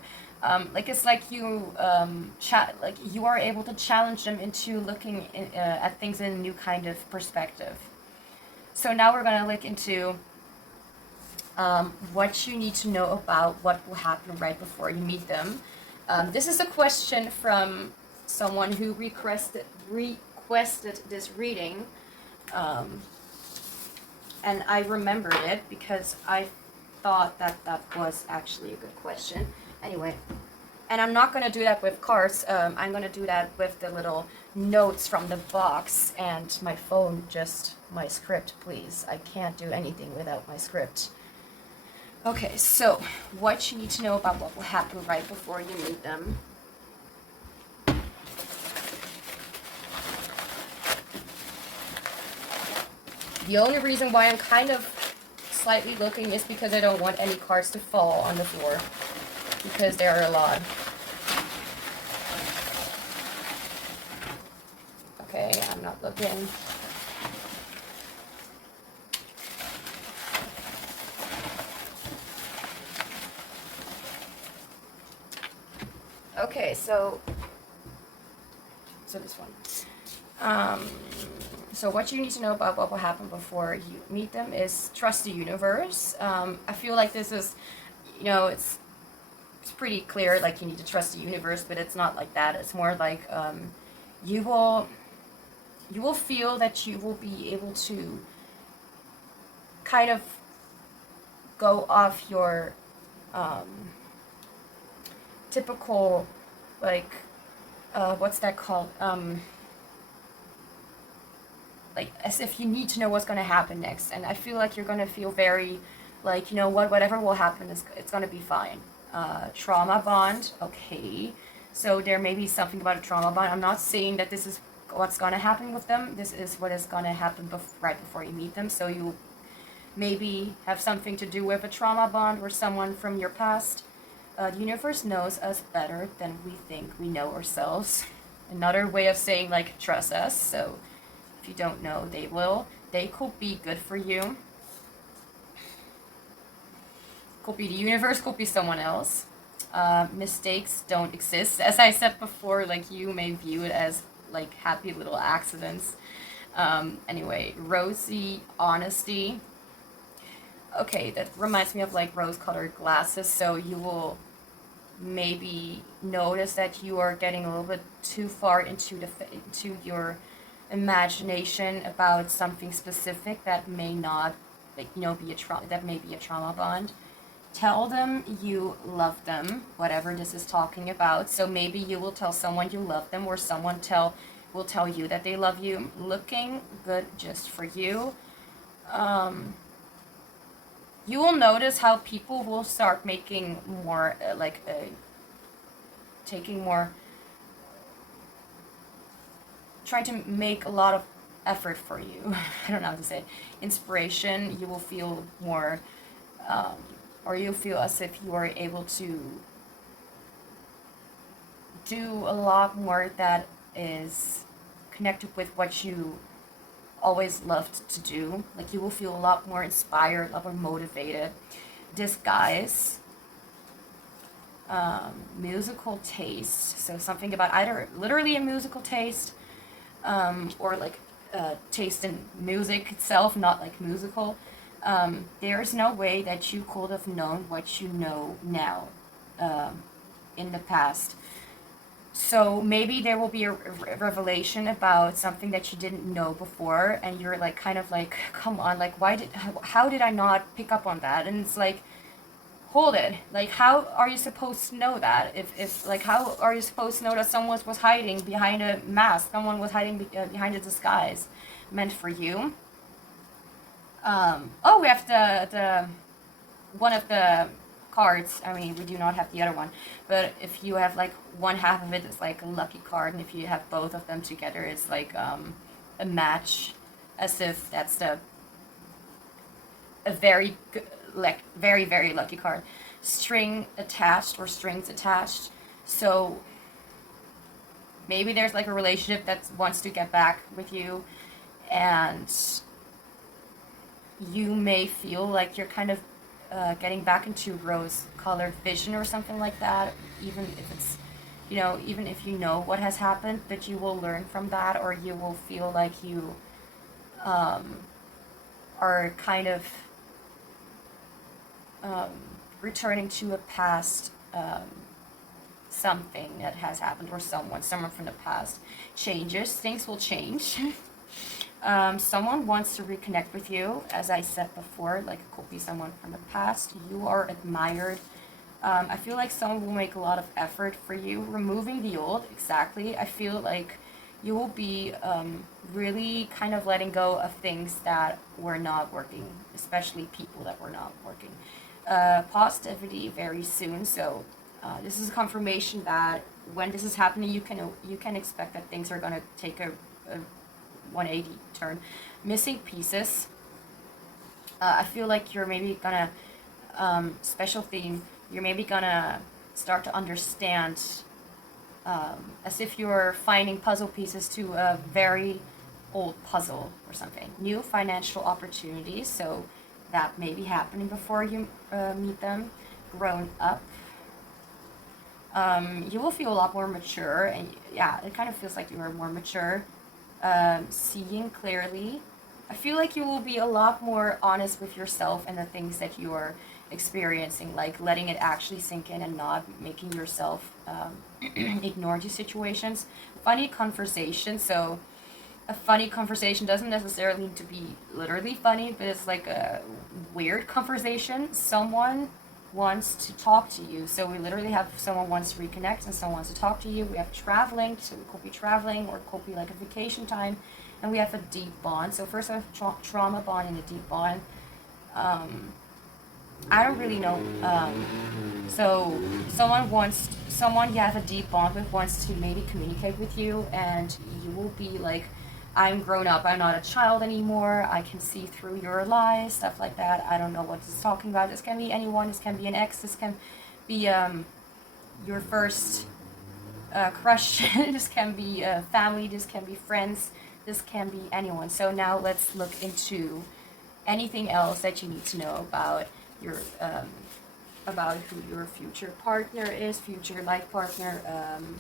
Like, it's like you like you are able to challenge them into looking at things in a new kind of perspective. So now we're gonna look into what you need to know about what will happen right before you meet them. This is a question from someone who requested this reading, and I remembered it because I thought that was actually a good question. Anyway, and I'm not going to do that with cards. I'm going to do that with the little notes from the box and my phone, just my script, please. I can't do anything without my script. Okay, so what you need to know about what will happen right before you meet them. The only reason why I'm kind of slightly looking is because I don't want any cards to fall on the floor, because there are a lot. Okay, I'm not looking. Okay, so this one. So what you need to know about what will happen before you meet them is trust the universe. I feel like this is, it's pretty clear, like you need to trust the universe, but it's not like that. It's more like you will feel that you will be able to kind of go off your typical, like, what's that called? Like, as if you need to know what's going to happen next. And I feel like you're going to feel very, like, whatever will happen, it's going to be fine. Trauma bond, okay. So there may be something about a trauma bond. I'm not saying that this is what's going to happen with them. This is what is going to happen right before you meet them. So you maybe have something to do with a trauma bond or someone from your past. The universe knows us better than we think we know ourselves. Another way of saying, like, trust us. So if you don't know, they will. They could be good for you. Could be the universe, could be someone else. Mistakes don't exist. As I said before, like, you may view it as, like, happy little accidents. Anyway, rosy honesty. Okay, that reminds me of, like, rose-colored glasses. So you will maybe notice that you are getting a little bit too far into your imagination about something specific that may not, like, be a trauma bond. Tell them you love them, whatever this is talking about. So maybe you will tell someone you love them, or someone will tell you that they love you. Looking good just for you. You will notice how people will start making more, taking more, trying to make a lot of effort for you. I don't know how to say. Inspiration, you will feel more or you feel as if you are able to do a lot more that is connected with what you always loved to do. Like you will feel a lot more inspired, a lot more motivated. Disguise, musical taste, so something about either literally a musical taste, or like taste in music itself, not like musical. There's no way that you could have known what you know now in the past. So maybe there will be a revelation about something that you didn't know before, and you're like kind of like, come on, like how did I not pick up on that? And it's like, hold it, like how are you supposed to know that? If like how are you supposed to know that someone was hiding behind a mask, someone was hiding behind a disguise meant for you? Oh, we have the one of the cards. I mean, we do not have the other one, but if you have like one half of it, it's like a lucky card, and if you have both of them together, it's like a match, as if that's a very like very lucky card. String attached or strings attached. So maybe there's like a relationship that wants to get back with you, and you may feel like you're kind of getting back into rose-colored vision or something like that, even if it's, you know, even if you know what has happened, but you will learn from that, or you will feel like you are kind of returning to a past something that has happened, or someone from the past changes. Things will change. Someone wants to reconnect with you, as I said before, like it could be someone from the past. You are admired. I feel like someone will make a lot of effort for you, removing the old, exactly. I feel like you will be really kind of letting go of things that were not working, especially people that were not working. Positivity very soon, so this is a confirmation that when this is happening, you can expect that things are going to take a 180 turn. Missing pieces. I feel like you're maybe gonna special theme. You're maybe gonna start to understand, as if you're finding puzzle pieces to a very old puzzle or something. New financial opportunities. So that may be happening before you meet them. Grown up. You will feel a lot more mature, and yeah, it kind of feels like you are more mature. Seeing clearly. I feel like you will be a lot more honest with yourself and the things that you are experiencing, like letting it actually sink in and not making yourself ignore these situations. Funny conversation. So a funny conversation doesn't necessarily need to be literally funny, but it's like a weird conversation. Someone wants to talk to you. So we literally have someone wants to reconnect and someone wants to talk to you. We have traveling, so it could be traveling, or it could be like a vacation time. And we have a deep bond. So first I have trauma bond and a deep bond. I don't really know. So someone you have a deep bond with wants to maybe communicate with you, and you will be like, I'm grown up, I'm not a child anymore, I can see through your lies, stuff like that. I don't know what this is talking about. This can be anyone, this can be an ex, this can be your first crush, this can be family, this can be friends, this can be anyone. So now let's look into anything else that you need to know about your about who your future partner is, future life partner,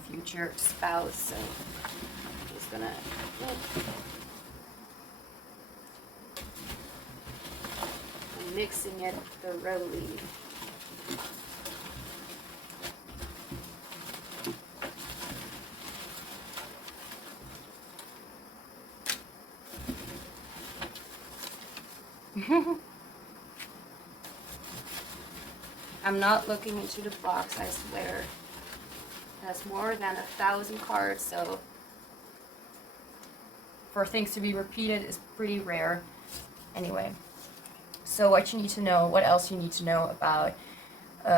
future spouse. So I'm just gonna I'm mixing it thoroughly. I'm not looking into the box, I swear. It has more than 1,000 cards, so for things to be repeated is pretty rare. Anyway, so what you need to know, what else you need to know about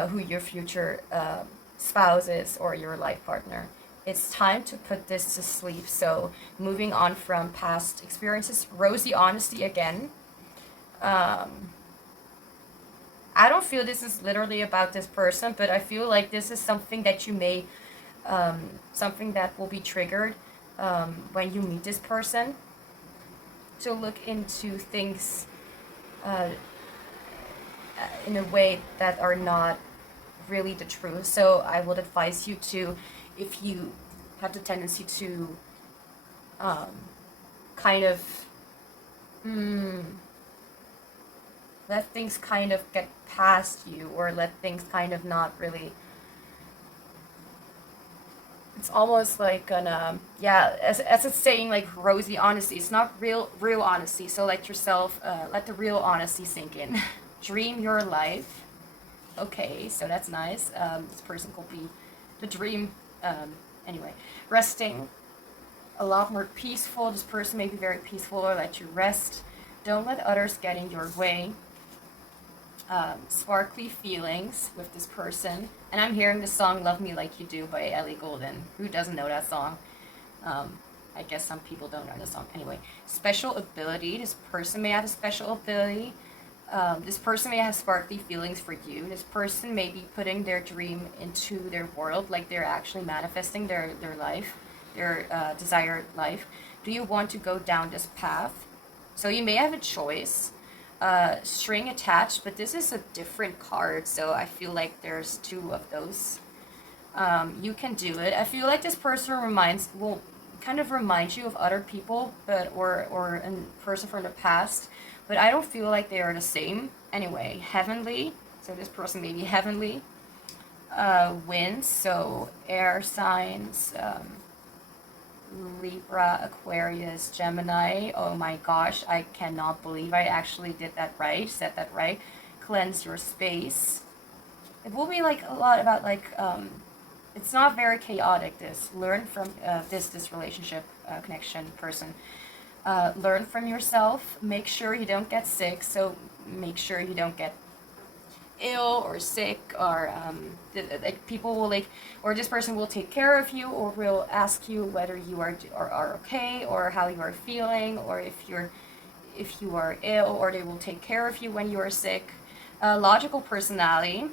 who your future spouse is or your life partner. It's time to put this to sleep. So moving on from past experiences, rosy honesty again. I don't feel this is literally about this person, but I feel like this is something that you may, something that will be triggered when you meet this person. To look into things in a way that are not really the truth. So I would advise you to, if you have the tendency to kind of let things kind of get past you, or let things kind of not really, it's almost like an yeah, as it's saying, like rosy honesty. It's not real honesty. So let yourself let the real honesty sink in. Dream your life. Okay, so that's nice. This person could be the dream. Anyway, resting, a lot more peaceful. This person may be very peaceful, or let you rest. Don't let others get in your way. Sparkly feelings with this person. And I'm hearing the song Love Me Like You Do by Ellie Goulding. Who doesn't know that song? I guess some people don't know the song. Anyway, special ability. This person may have a special ability. This person may have sparkly feelings for you. This person may be putting their dream into their world, like they're actually manifesting their life, their desired life. Do you want to go down this path? So you may have a choice. String attached, but this is a different card, so I feel like there's two of those. You can do it. I feel like this person will kind of remind you of other people, but or a person from the past, but I don't feel like they are the same. Anyway, heavenly, so this person may be heavenly. Winds, so air signs, Libra, Aquarius, Gemini. Oh my gosh, I cannot believe I actually did that right, said that right. Cleanse your space. It will be like a lot about like, it's not very chaotic, this. Learn from this relationship connection person. Learn from yourself. Make sure you don't get sick, so make sure you don't get ill or sick, or like people will like, or this person will take care of you, or will ask you whether you are okay, or how you are feeling, or if you are ill, or they will take care of you when you are sick. Logical personality.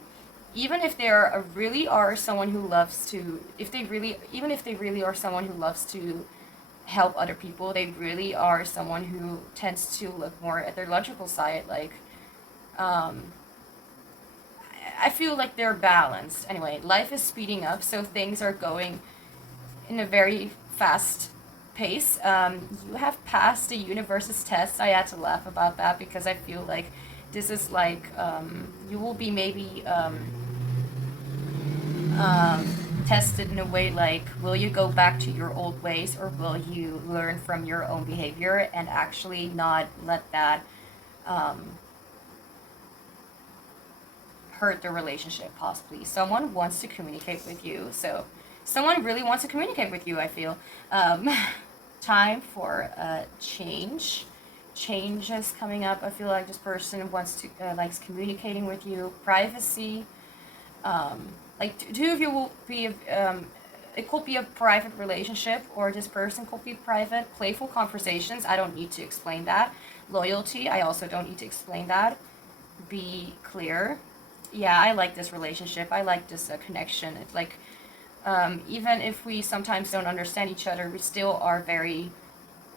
Even if they really are someone who loves to, even if they really are someone who loves to help other people, they really are someone who tends to look more at their logical side, like I feel like they're balanced. Anyway, life is speeding up, so things are going in a very fast pace. You have passed the universe's test. I had to laugh about that because I feel like this is like you will be maybe tested in a way like, will you go back to your old ways, or will you learn from your own behavior and actually not let that hurt the relationship, possibly. Someone wants to communicate with you, so someone really wants to communicate with you, I feel. Time for change. Change is coming up. I feel like this person wants to, likes communicating with you. Privacy. Like two of you will be, it could be a private relationship, or this person could be private. Playful conversations. I don't need to explain that. Loyalty. I also don't need to explain that. Be clear. Yeah, I like this relationship. I like this connection. It's like, even if we sometimes don't understand each other, we still are very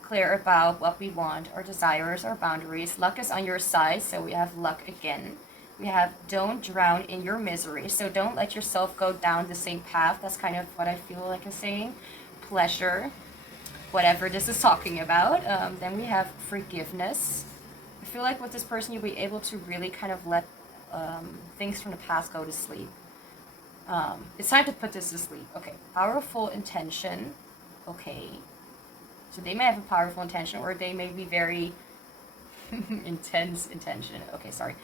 clear about what we want, our desires, our boundaries. Luck is on your side, so we have luck again. We have don't drown in your misery, so don't let yourself go down the same path. That's kind of what I feel like is saying. Pleasure, whatever this is talking about. Then we have forgiveness. I feel like with this person, you'll be able to really kind of let things from the past go to sleep. It's time to put this to sleep. Okay, powerful intention. Okay, so they may have a powerful intention, or they may be very intense intention. Okay, sorry.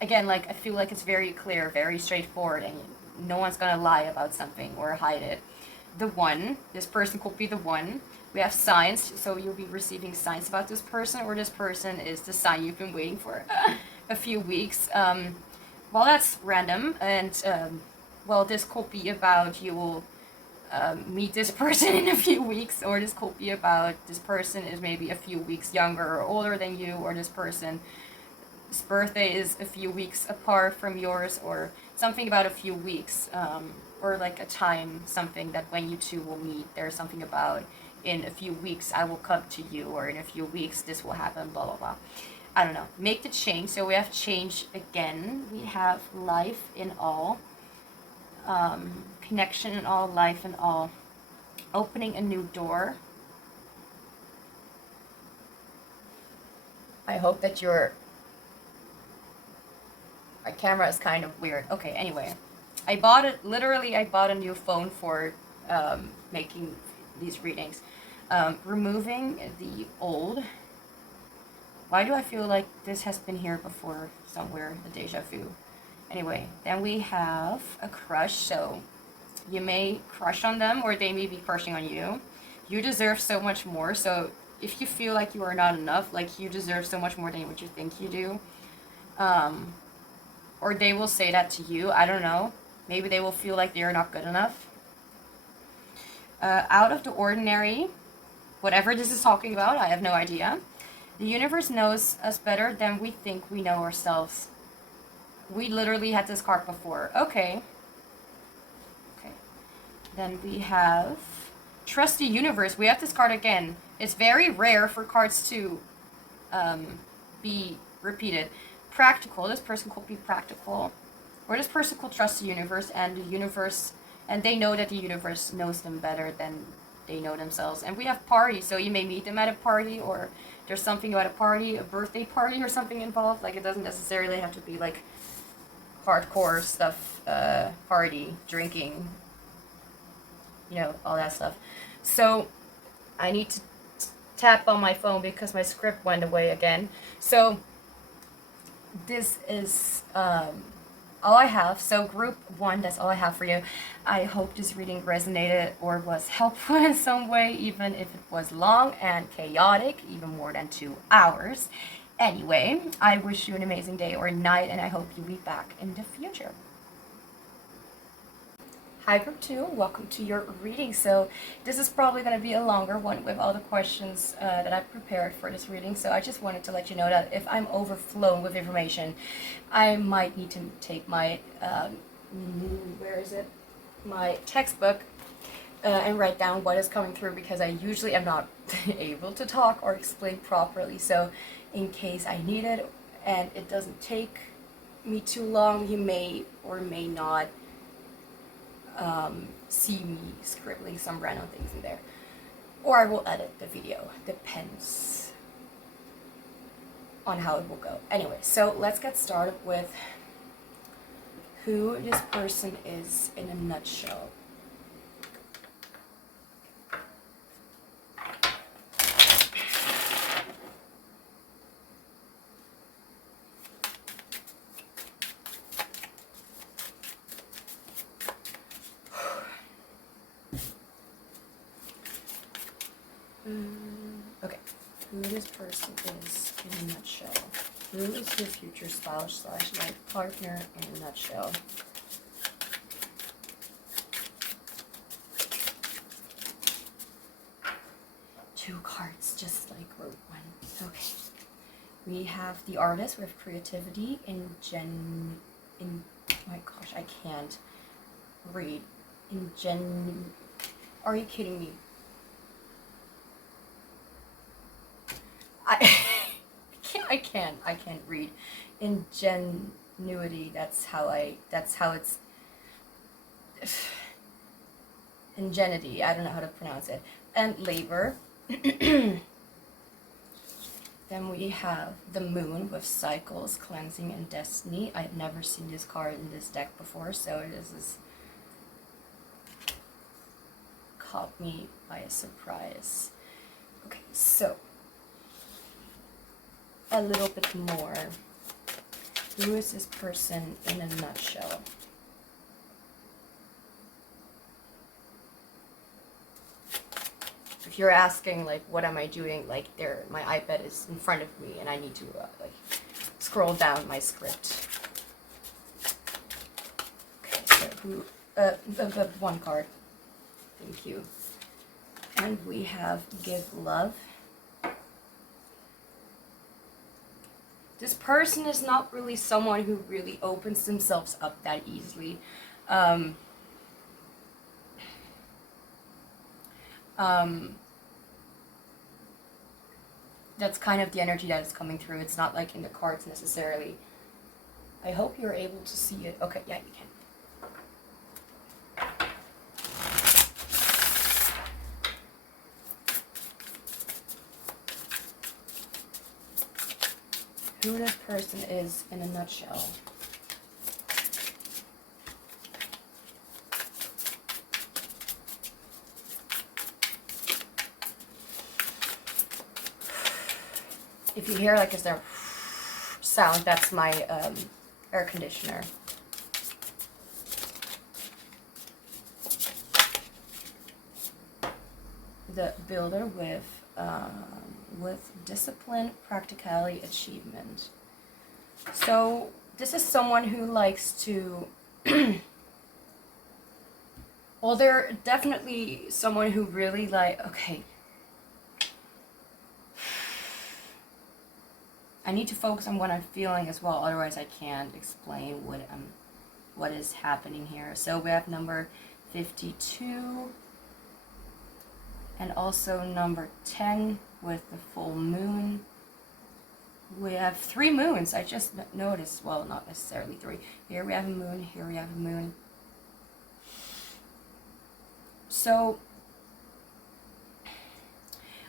Again, like, I feel like it's very clear, very straightforward, and no one's gonna lie about something or hide it. The one, this person could be the one. We have signs, so you'll be receiving signs about this person, or this person is the sign you've been waiting for a few weeks. Well, that's random, and well, this could be about you will meet this person in a few weeks, or this could be about this person is maybe a few weeks younger or older than you, or this person His birthday is a few weeks apart from yours, or something about a few weeks, or like a time, something that when you two will meet, there's something about in a few weeks I will come to you, or in a few weeks this will happen, blah blah blah. I don't know. Make the change. So we have change again. We have life in all, connection in all, life in all, opening a new door. I hope that my camera is kind of weird. Okay, anyway. I bought a new phone for making these readings. Removing the old. Why do I feel like this has been here before somewhere, the deja vu? Anyway, then we have a crush, so you may crush on them or they may be crushing on you. You deserve so much more, so if you feel like you are not enough, like you deserve so much more than what you think you do, or they will say that to you, I don't know. Maybe they will feel like they are not good enough. Out of the ordinary, whatever this is talking about, I have no idea. The universe knows us better than we think we know ourselves. We literally had this card before. Okay. Then we have trust the universe. We have this card again. It's very rare for cards to be repeated. Practical. This person could be practical. Or this person could trust the universe, and they know that the universe knows them better than they know themselves. And we have party, so you may meet them at a party, or there's something about a party, a birthday party or something involved. Like, it doesn't necessarily have to be like hardcore stuff, party, drinking, all that stuff. So I need to tap on my phone because my script went away again. So this is all I have. So group 1, that's all I have for you. I hope this reading resonated or was helpful in some way, even if it was long and chaotic, even more than 2 hours. Anyway, I wish you an amazing day or night, and I hope you'll be back in the future. Hi group 2, welcome to your reading. So this is probably going to be a longer one with all the questions that I prepared for this reading. So I just wanted to let you know that if I'm overflowing with information, I might need to take my, my textbook and write down what is coming through, because I usually am not able to talk or explain properly. So in case I need it and it doesn't take me too long, you may or may not see me scribbling some random things in there, or I will edit the video. Depends on how it will go. Anyway, so let's get started with who this person is in a nutshell. Okay, who this person is in a nutshell. Who is your future spouse / life partner in a nutshell? Two cards, just like row 1. Okay. We have the artist with creativity my gosh, I can't read. Are you kidding me? I can't read. Ingenuity, that's how it's ingenuity, I don't know how to pronounce it. And labor. Then we have the moon with cycles, cleansing, and destiny. I've never seen this card in this deck before, so this is caught me by a surprise. Okay, so a little bit more. Who is this person in a nutshell? If you're asking, like, what am I doing, like, my iPad is in front of me and I need to like scroll down my script. Okay, so who? The one card. Thank you. And we have give love. this person is not really someone who really opens themselves up that easily. That's kind of the energy that is coming through. It's not like in the cards necessarily. I hope you're able to see it. Okay, yeah, you can. Who this person is in a nutshell. If you hear like is there sound, that's my air conditioner. The builder with discipline, practicality, achievement. So this is someone who likes to well, they're definitely someone who really okay, I need to focus on what I'm feeling as well, otherwise I can't explain what is happening here. So we have number 52 and also number 10 with the full moon. We have 3 moons. I just noticed, well, not necessarily 3. Here we have a moon, here we have a moon. So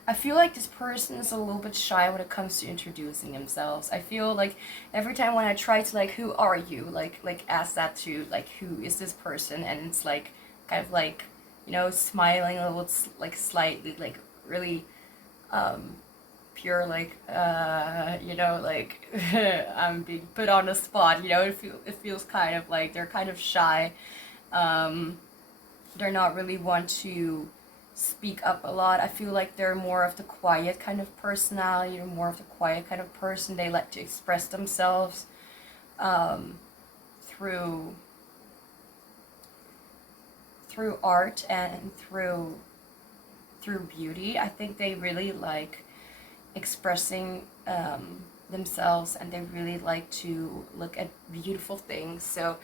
I feel like this person is a little bit shy when it comes to introducing themselves. I feel like every time when I try to like, who are you? Like ask that to like, who is this person? And it's like, kind of like, you know, smiling a little, like slightly, like really pure, like, you know, like I'm being put on the spot, you know, it feels kind of like they're kind of shy. They're not really one to speak up a lot. I feel like they're more of the quiet kind of personality, or more of the quiet kind of person. They like to express themselves through art and through beauty. I think they really like expressing themselves, and they really like to look at beautiful things. So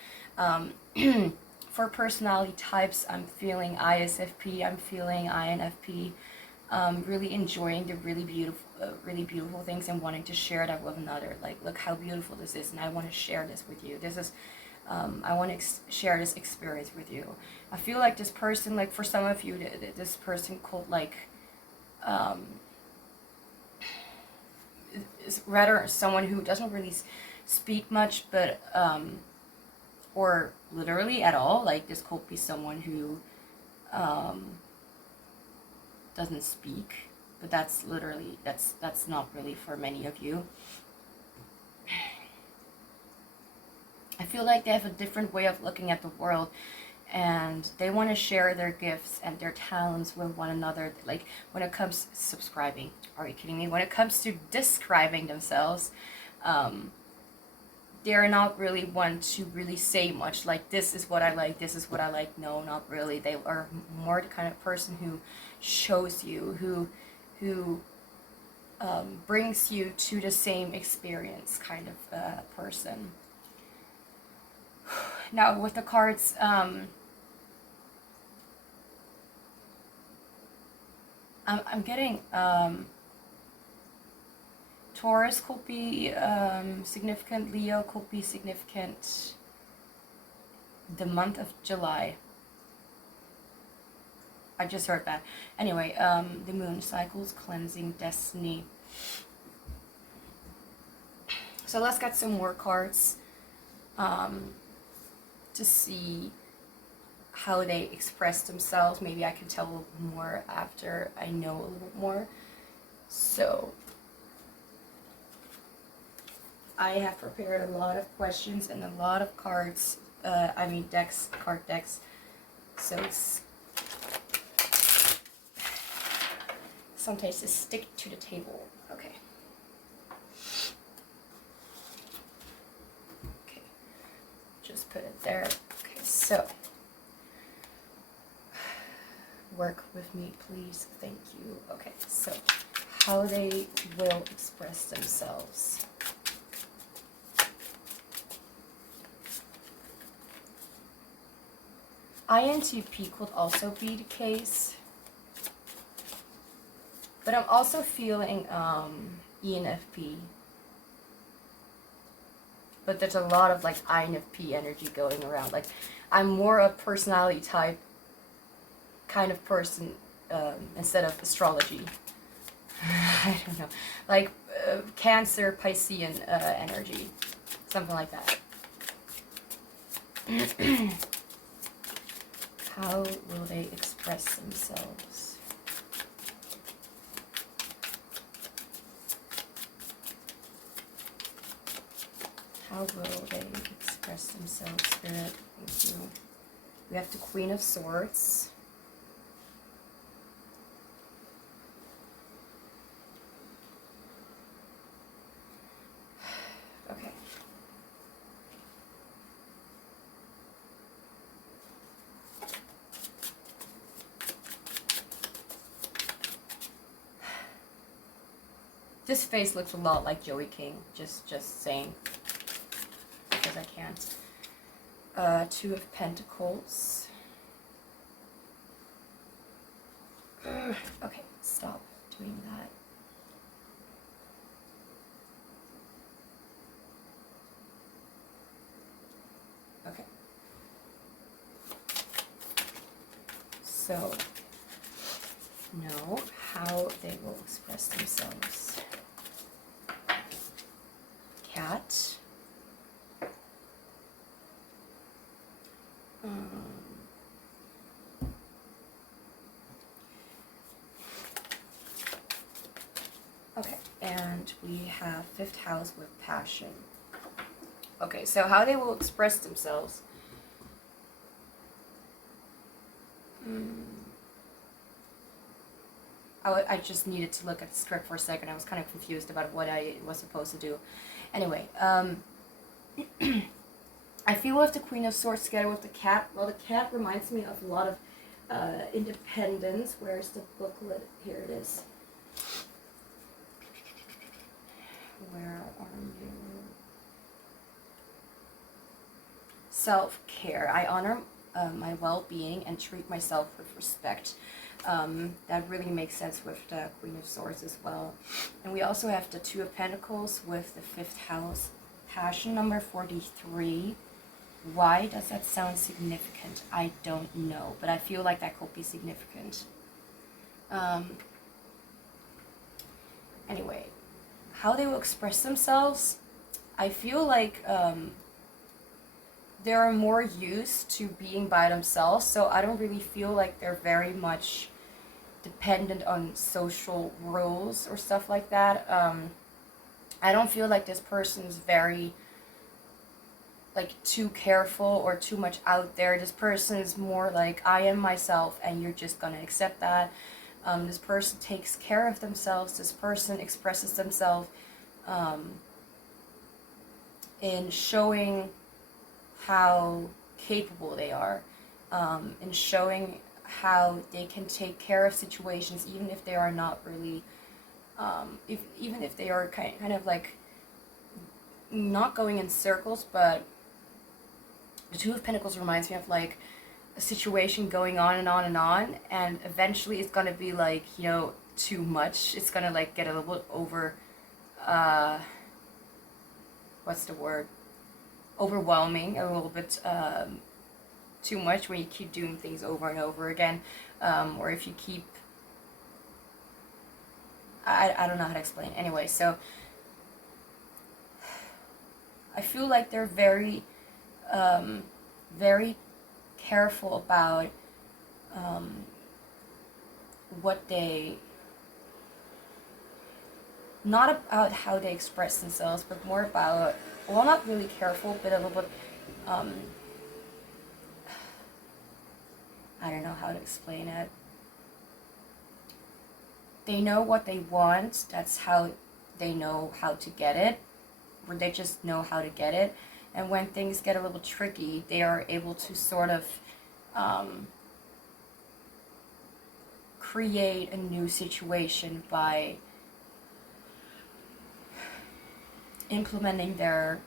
for personality types, I'm feeling ISFP, I'm feeling INFP, really enjoying the really beautiful things and wanting to share that with another. Like, look how beautiful this is, and I want to share this with you. This is, I want to share this experience with you. I feel like this person, like for some of you, this person could like, is rather someone who doesn't really speak much, but or literally at all. Like this could be someone who doesn't speak, but that's literally, that's not really for many of you. I feel like they have a different way of looking at the world, and they want to share their gifts and their talents with one another. Like when it comes to subscribing, are you kidding me? When it comes to describing themselves, they're not really one to really say much, like this is what I like, this is what I like. No, not really. They are more the kind of person who shows you, who brings you to the same experience kind of person. Now with the cards, I'm getting Taurus could be significant, Leo could be significant, the month of July. I just heard that. Anyway, the moon cycles, cleansing, destiny. So let's get some more cards to see how they express themselves. Maybe I can tell a little more after I know a little more. So I have prepared a lot of questions and a lot of cards, card decks, so it's sometimes just stick to the table. Okay. Okay, just put it there. Okay, so work with me, please. Thank you. Okay, so how they will express themselves. INTP could also be the case. But I'm also feeling ENFP. But there's a lot of like INFP energy going around. Like, I'm more a personality type kind of person instead of astrology. I don't know. Like Cancer, Piscean energy. Something like that. How will they express themselves? How will they express themselves, Spirit? Thank you. We have the Queen of Swords. Okay. This face looks a lot like Joey King. Just saying. Because I can't. Two of Pentacles. Okay, stop doing that. Okay. So, know how they will express themselves. Cat. Okay, and we have 5th house with passion. Okay, so how they will express themselves. I just needed to look at the script for a second. I was kind of confused about what I was supposed to do. Anyway, I feel with the Queen of Swords together with the cat. Well, the cat reminds me of a lot of independence. Where's the booklet? Here it is. Where are you? Self-care. I honor my well-being and treat myself with respect. That really makes sense with the Queen of Swords as well. And we also have the Two of Pentacles with the 5th house. Passion number 43. Why does that sound significant? I don't know, but I feel like that could be significant. Anyway, how they will express themselves, I feel like they're more used to being by themselves, so I don't really feel like they're very much dependent on social rules or stuff like that. I don't feel like this person's very like too careful or too much out there. This person is more like, I am myself and you're just gonna accept that. This person takes care of themselves. This person expresses themselves in showing how capable they are, in showing how they can take care of situations even if they are not really, even if they are kind of like not going in circles, but the Two of Pentacles reminds me of like a situation going on and on and on, and eventually it's gonna be like, you know, too much. It's gonna like get a little bit over, what's the word? Overwhelming, a little bit too much when you keep doing things over and over again, or if you keep, I don't know how to explain. Anyway, so I feel like they're very very careful about what they, not about how they express themselves, but more about, well, not really careful, but a little bit, I don't know how to explain it. They know what they want. That's how they know how to get it, or they just know how to get it. And when things get a little tricky, they are able to sort of create a new situation by implementing their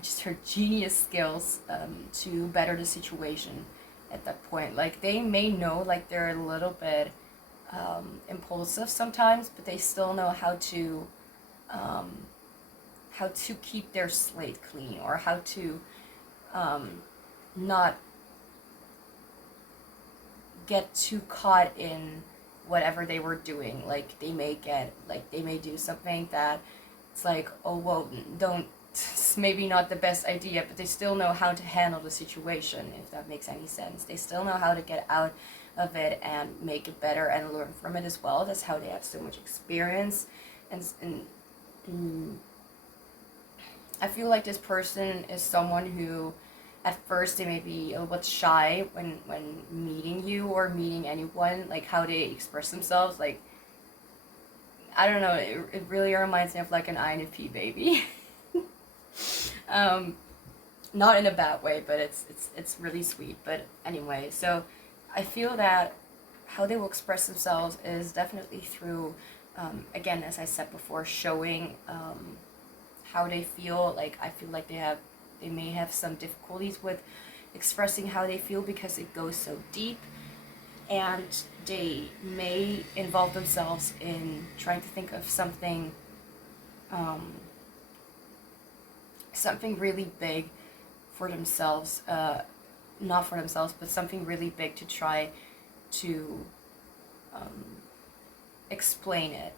just her genius skills to better the situation at that point. Like, they may know, like, they're a little bit impulsive sometimes, but they still know how to keep their slate clean, or how to not get too caught in whatever they were doing. Like, they may do something that it's like, oh, well, don't, it's maybe not the best idea, but they still know how to handle the situation, if that makes any sense. They still know how to get out of it and make it better and learn from it as well. That's how they have so much experience. And I feel like this person is someone who, at first, they may be a little bit shy when meeting you or meeting anyone, like how they express themselves. Like, I don't know, it really reminds me of like an INFP baby. Not in a bad way, but it's really sweet. But anyway, so I feel that how they will express themselves is definitely through, again, as I said before, showing how they feel. Like, I feel like they may have some difficulties with expressing how they feel because it goes so deep, and they may involve themselves in trying to think of something something really big for themselves, not for themselves, but something really big to try to explain it.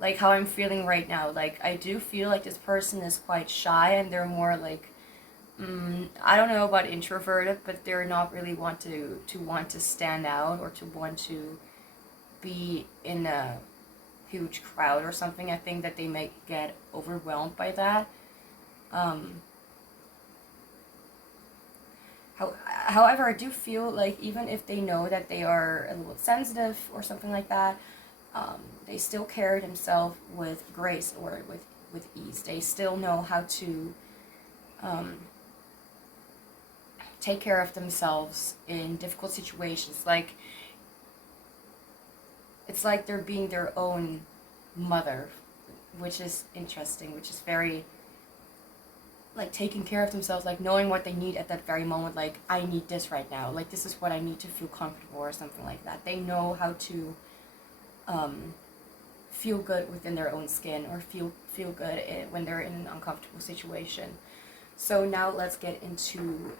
Like how I'm feeling right now. Like, I do feel like this person is quite shy, and they're more like, I don't know about introverted, but they're not really want to stand out, or to want to be in a huge crowd or something. I think that they might get overwhelmed by that. However, I do feel like even if they know that they are a little sensitive or something like that, they still carry themselves with grace, or with ease. They still know how to take care of themselves in difficult situations. Like, it's like they're being their own mother, which is interesting, which is very, like, taking care of themselves, like knowing what they need at that very moment. Like, I need this right now, like, this is what I need to feel comfortable, or something like that. They know how to feel good within their own skin, or feel good when they're in an uncomfortable situation. So now let's get into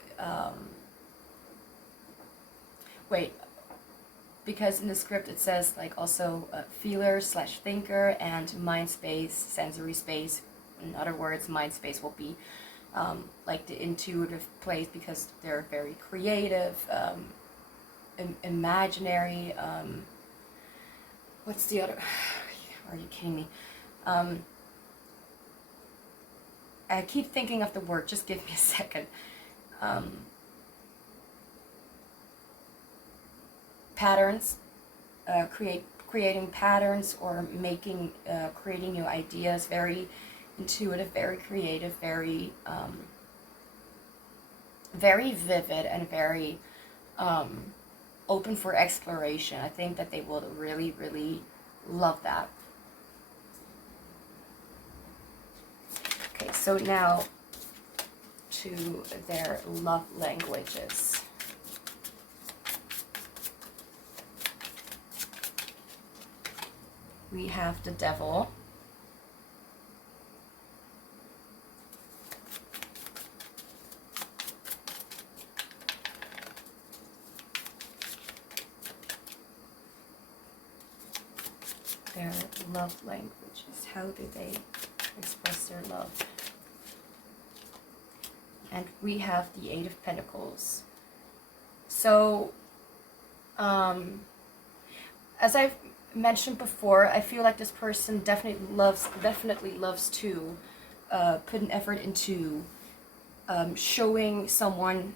because in the script it says, like, also feeler / thinker, and mind space, sensory space. In other words, mind space will be like the intuitive place, because they're very creative, imaginary. What's the other? Are you kidding me? I keep thinking of the word. Just give me a second. Patterns, creating patterns, or creating new ideas. Very intuitive, very creative, very vivid, and very open for exploration. I think that they will really, really love that. Okay, so now to their love languages. We have the Devil. Their love languages. How do they express their love? And we have the Eight of Pentacles. So, as I've mentioned before, I feel like this person definitely loves to put an effort into showing someone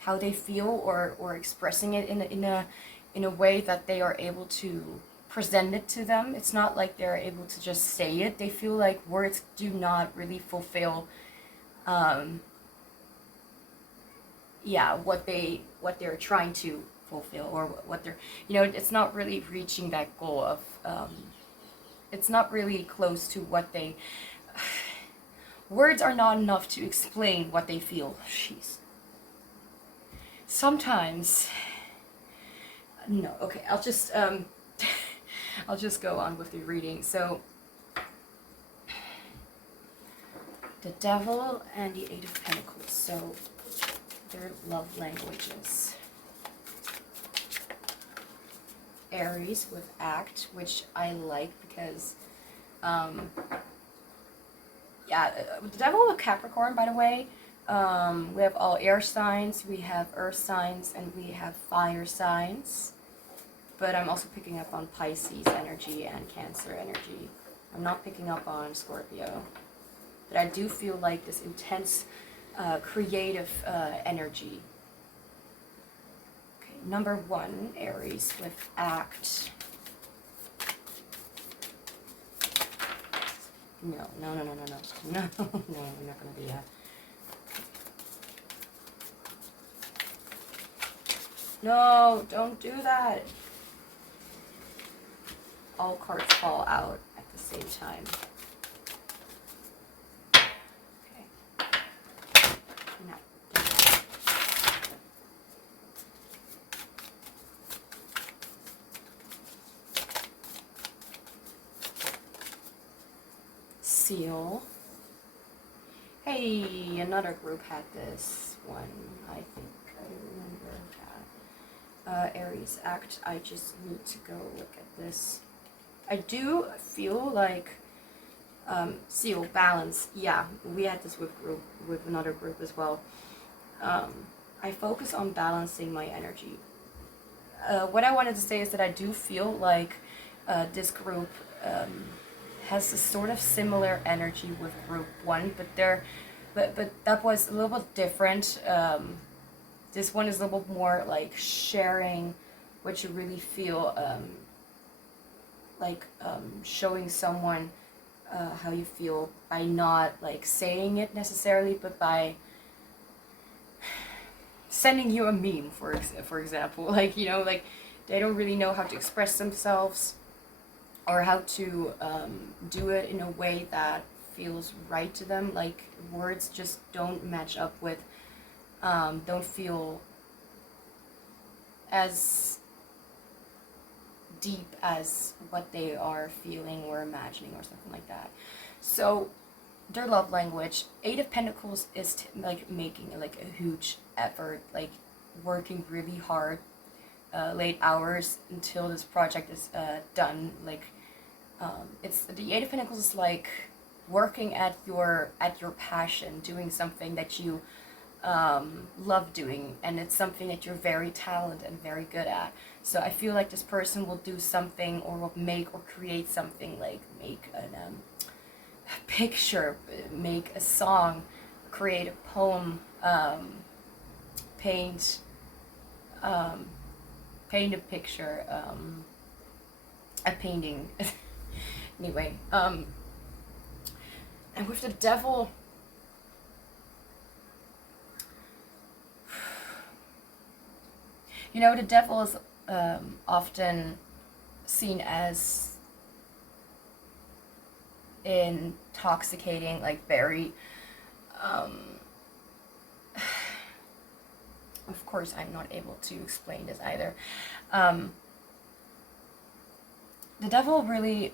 how they feel, or expressing it in a way that they are able to present it to them. It's not like they're able to just say it. They feel like words do not really fulfill what they're trying to fulfill, or what they're, it's not really reaching that goal of it's not really close to what Words are not enough to explain what they feel. Jeez. Sometimes, no, okay, I'll just I'll just go on with the reading. So, the Devil and the Eight of Pentacles. So, their love languages. Aries with Act, which I like because, yeah, the Devil with Capricorn, by the way. We have all air signs, we have earth signs, and we have fire signs. But I'm also picking up on Pisces energy and Cancer energy. I'm not picking up on Scorpio. But I do feel like this intense, creative energy. Okay, number 1, Aries with Act. No, I'm not gonna be a... No, don't do that. All cards fall out at the same time. Okay. No. Seal. Hey, another group had this one, I think. I remember that. Aries Act. I just need to go look at this. I do feel like Seal Balance. Yeah, we had this with another group as well. I focus on balancing my energy. What I wanted to say is that I do feel like this group has a sort of similar energy with group 1, but that was a little bit different. This one is a little bit more like sharing what you really feel, showing someone how you feel by not like saying it necessarily, but by sending you a meme, for example. Like, you know, like they don't really know how to express themselves or how to do it in a way that feels right to them. Like words just don't match up with, don't feel as deep as what they are feeling or imagining or something like that. So their love language, 8 of Pentacles is like making like a huge effort, like working really hard, late hours until this project is done. Like it's the 8 of Pentacles is like working at your passion, doing something that you love doing, and it's something that you're very talented and very good at. So I feel like this person will do something or will make or create something, like make a picture, make a song, create a poem, paint a picture, a painting. Anyway, and with the Devil, you know, the Devil is often seen as intoxicating, like very, of course I'm not able to explain this either. The Devil really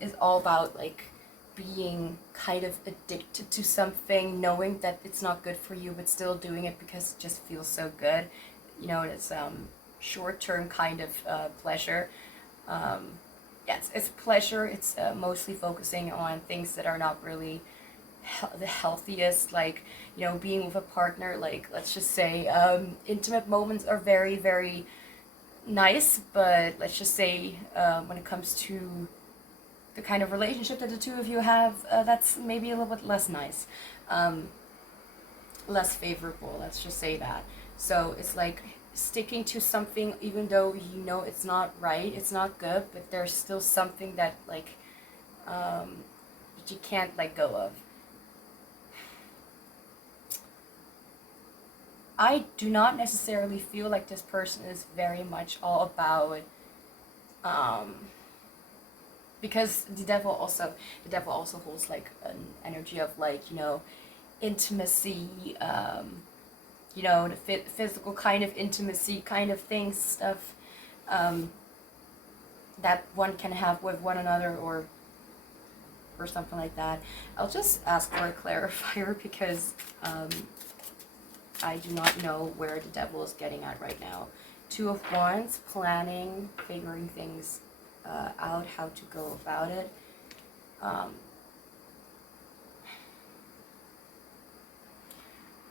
is all about like being kind of addicted to something, knowing that it's not good for you, but still doing it because it just feels so good. You know, it's short-term kind of pleasure. Yes, it's pleasure. It's mostly focusing on things that are not really the healthiest, like, you know, being with a partner. Like, let's just say intimate moments are very, very nice, but let's just say when it comes to the kind of relationship that the two of you have, that's maybe a little bit less nice, less favorable, let's just say that. So it's like sticking to something even though you know it's not right, it's not good, but there's still something that like that you can't let go of. I do not necessarily feel like this person is very much all about because the devil also holds like an energy of like, intimacy, the physical kind of intimacy kind of things, stuff that one can have with one another, or something like that. I'll just ask for a clarifier because I do not know where the devil is getting at right now. Two of Wands, planning, figuring things out, how to go about it.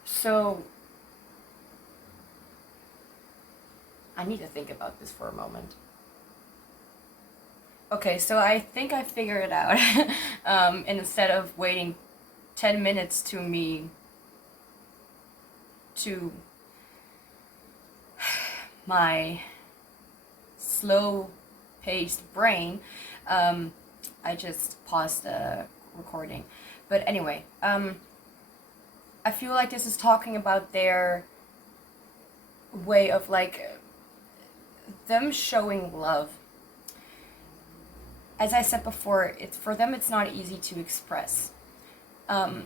So I need to think about this for a moment. Okay, so I think I figured it out. And instead of waiting 10 minutes to my slow-paced brain, I just paused the recording. But anyway, I feel like this is talking about their way of like them showing love. As I said before, for them it's not easy to express. But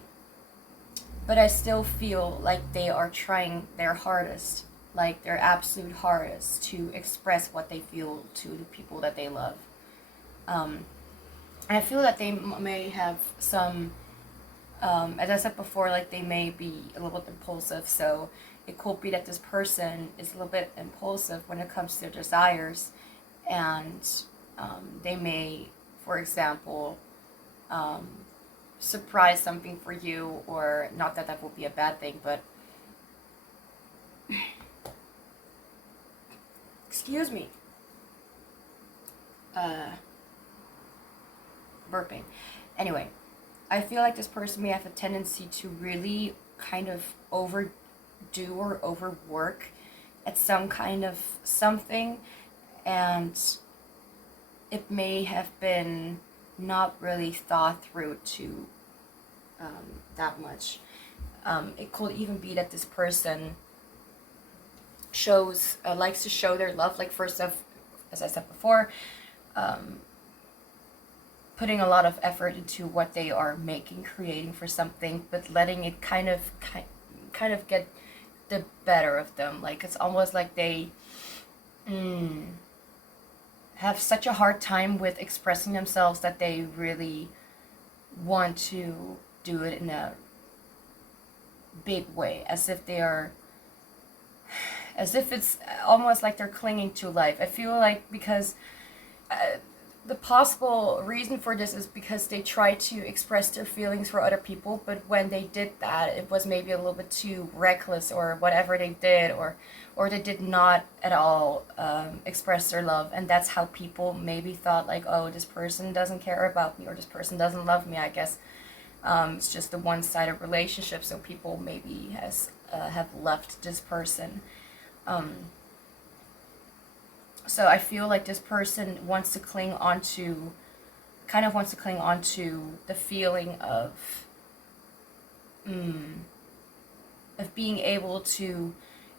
I still feel like they are trying their hardest, like their absolute hardest, to express what they feel to the people that they love. And I feel that they may have some, as I said before, like they may be a little bit impulsive, so it could be that this person is a little bit impulsive when it comes to their desires, and they may, for example, surprise something for you, or not that that would be a bad thing, but excuse me, burping. Anyway, I feel like this person may have a tendency to really kind of overdo or overwork at some kind of something, and it may have been not really thought through to that much. It could even be that this person likes to show their love, like first of, as I said before, putting a lot of effort into what they are making, creating for something, but letting it kind of get the better of them. Like it's almost like they have such a hard time with expressing themselves that they really want to do it in a big way, as if it's almost like they're clinging to life. I feel like because the possible reason for this is because they try to express their feelings for other people, but when they did that, it was maybe a little bit too reckless, or whatever they did, or they did not at all express their love, and that's how people maybe thought like, oh, this person doesn't care about me, or this person doesn't love me. I guess it's just a one-sided relationship, so people maybe have left this person. So I feel like this person wants to cling onto the feeling of being able to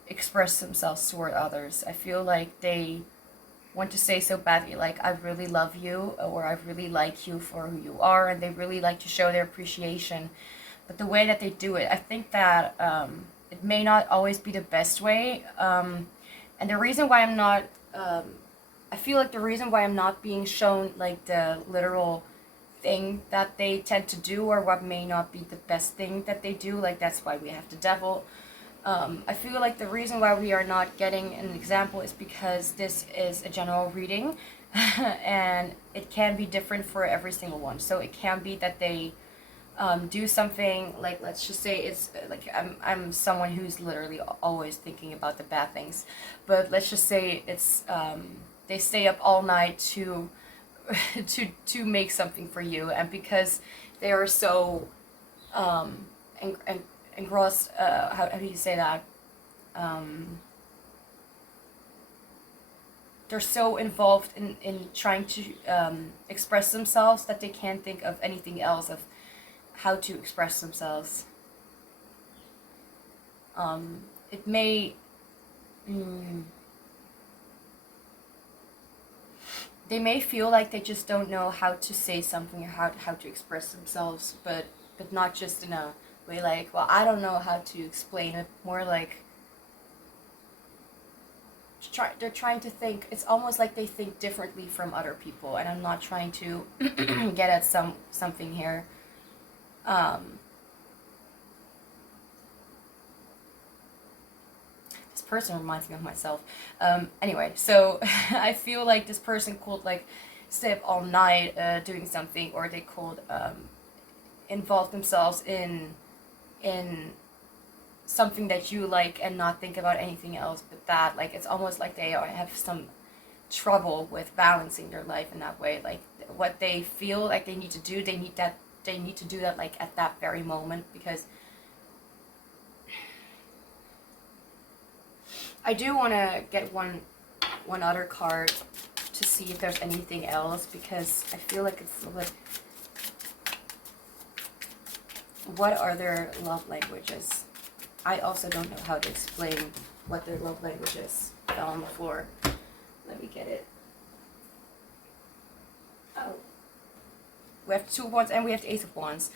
express themselves toward others. I feel like they want to say so badly, like, I really love you, or I really like you for who you are, and they really like to show their appreciation. But the way that they do it, I think that it may not always be the best way. And the reason why I'm not, I feel like the reason why I'm not being shown like the literal thing that they tend to do, or what may not be the best thing that they do, like that's why we have the devil. I feel like the reason why we are not getting an example is because this is a general reading and it can be different for every single one. So it can be that they do something, like, let's just say it's like I'm someone who's literally always thinking about the bad things, but let's just say it's they stay up all night to to make something for you, and because they are so engrossed, how do you say that, they're so involved in trying to express themselves that they can't think of anything else of how to express themselves. It may they may feel like they just don't know how to say something or how to express themselves, but not just in a way like, well, I don't know how to explain it, more like they're trying to think. It's almost like they think differently from other people, and I'm not trying to get at something here. This person reminds me of myself. Anyway, so I feel like this person could like stay up all night doing something, or they could involve themselves in something that you like and not think about anything else but that. Like, it's almost like they have some trouble with balancing their life in that way. Like, what they feel like they need to do, they need to do that like at that very moment. Because I do want to get one other card to see if there's anything else, because I feel like it's a little. What are their love languages? I also don't know how to explain what their love language is. Fell on the floor. Let me get it. Oh. We have 2 of Wands and we have the Ace of Wands.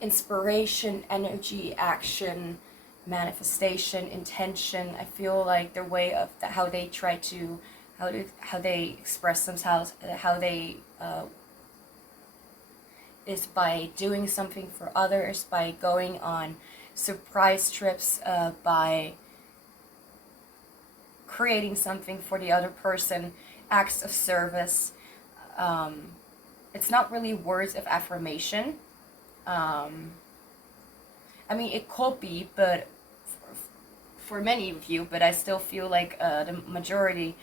Inspiration, energy, action, manifestation, intention. I feel like their way of how they try to, how they express themselves, how they is by doing something for others, by going on surprise trips, by creating something for the other person, acts of service. It's not really words of affirmation. I mean, it could be, but for many of you, but I still feel like the majority,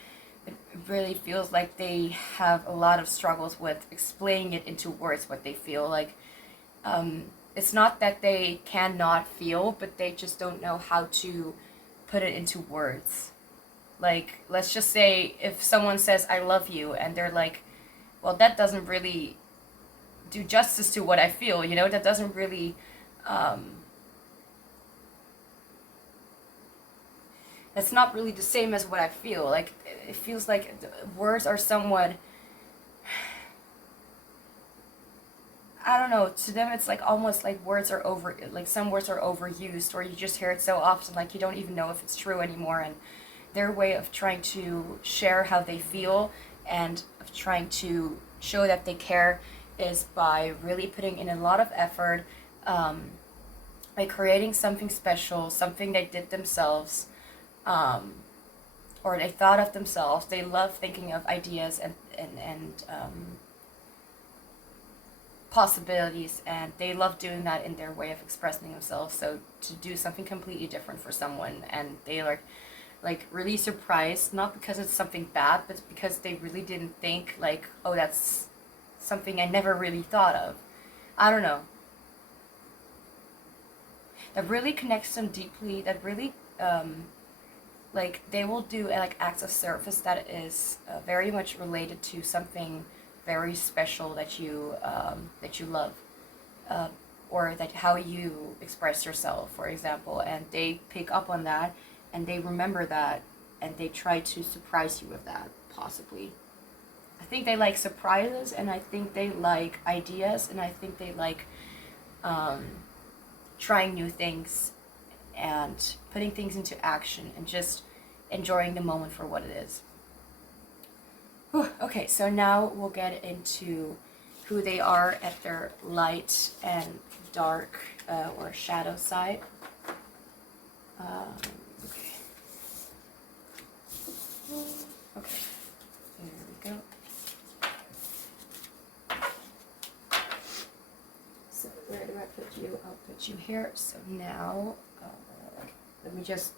it really feels like they have a lot of struggles with explaining it into words, what they feel like. It's not that they cannot feel, but they just don't know how to put it into words. Like, let's just say if someone says, I love you, and they're like, well, that doesn't really do justice to what I feel, you know? That doesn't really, that's not really the same as what I feel. Like, it feels like words are somewhat, I don't know, to them it's like almost like words are like some words are overused, or you just hear it so often, like you don't even know if it's true anymore. And their way of trying to share how they feel and of trying to show that they care is by really putting in a lot of effort, by creating something special, something they did themselves, or they thought of themselves. They love thinking of ideas and possibilities, and they love doing that in their way of expressing themselves. So to do something completely different for someone, and they are like really surprised, not because it's something bad, but because they really didn't think like, oh, that's something I never really thought of. I don't know. That really connects them deeply. That really, like, they will do like acts of service that is very much related to something very special that you love, or that how you express yourself, for example. And they pick up on that, and they remember that, and they try to surprise you with that, possibly. I think they like surprises, and I think they like ideas, and I think they like trying new things and putting things into action and just enjoying the moment for what it is. Whew, okay, so now we'll get into who they are at their light and dark or shadow side. Okay. Okay, there we go. So where do I put you? I'll put you here. So now, let me just...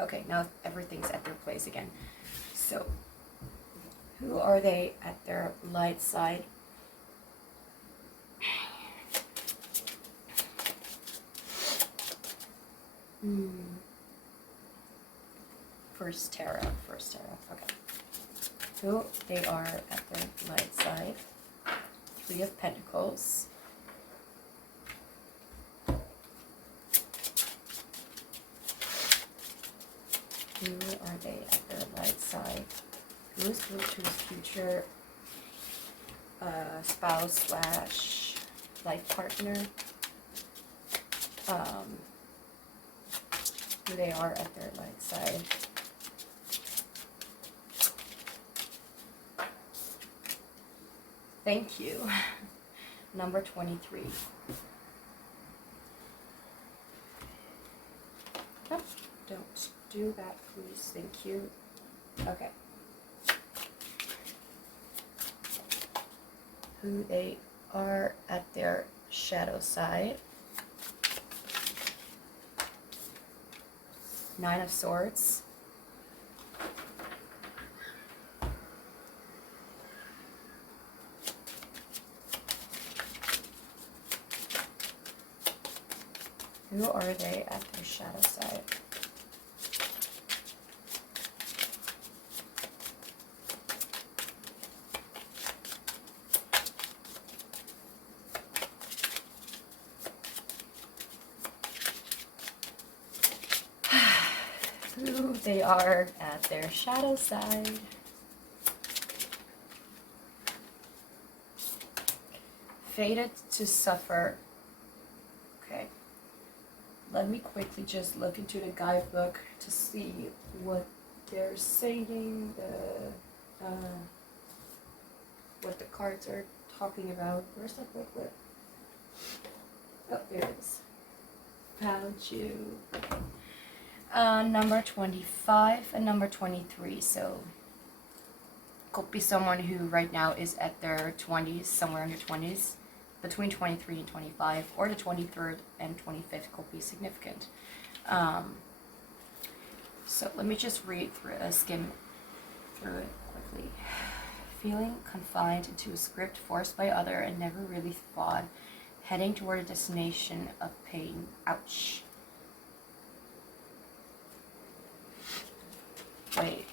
Okay, now everything's at their place again. So, who are they at their light side? First tarot. Okay. Who they are at their light side? 3 of Pentacles. Who are they at their light side? Who's future spouse slash life partner? Who they are at their light side. Thank you. Number 23. Oh, don't do that, please. Thank you. Okay. Who they are at their shadow side. Nine of Swords. Who are they at their shadow side? Who they are at their shadow side. Fated to suffer. Okay. Let me quickly just look into the guidebook to see what they're saying, what the cards are talking about. Where's that booklet? Oh, there it is. Found you. Number 25 and number 23. So, could be someone who right now is at their 20s, somewhere in their 20s. Between 23 and 25, or the 23rd and 25th could be significant. So let me just read through, skim through it quickly. Feeling confined into a script forced by other and never really thought, heading toward a destination of pain. Ouch. Wait.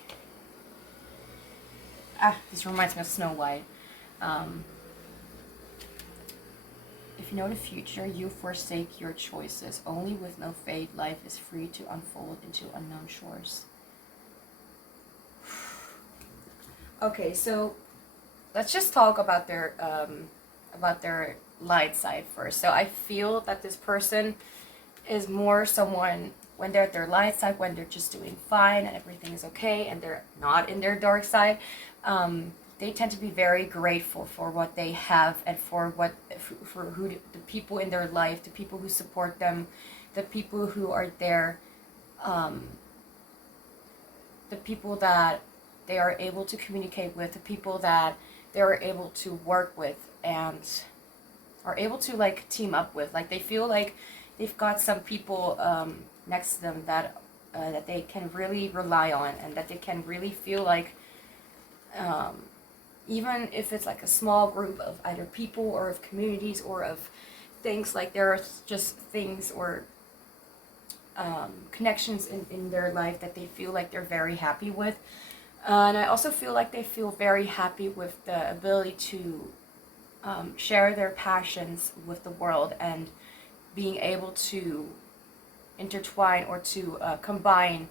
This reminds me of Snow White. If you know the future, you forsake your choices. Only with no fate, life is free to unfold into unknown shores. Okay, so let's just talk about their light side first. So I feel that this person is more someone when they're at their light side, when they're just doing fine and everything is okay, and they're not in their dark side. They tend to be very grateful for what they have and for who the people in their life, the people who support them, the people who are there, the people that they are able to communicate with, the people that they are able to work with and are able to like team up with. Like they feel like they've got some people next to them that that they can really rely on, and that they can really feel like even if it's like a small group of either people or of communities or of things, like there are just things or connections in their life that they feel like they're very happy with. And I also feel like they feel very happy with the ability to share their passions with the world and being able to intertwine or to combine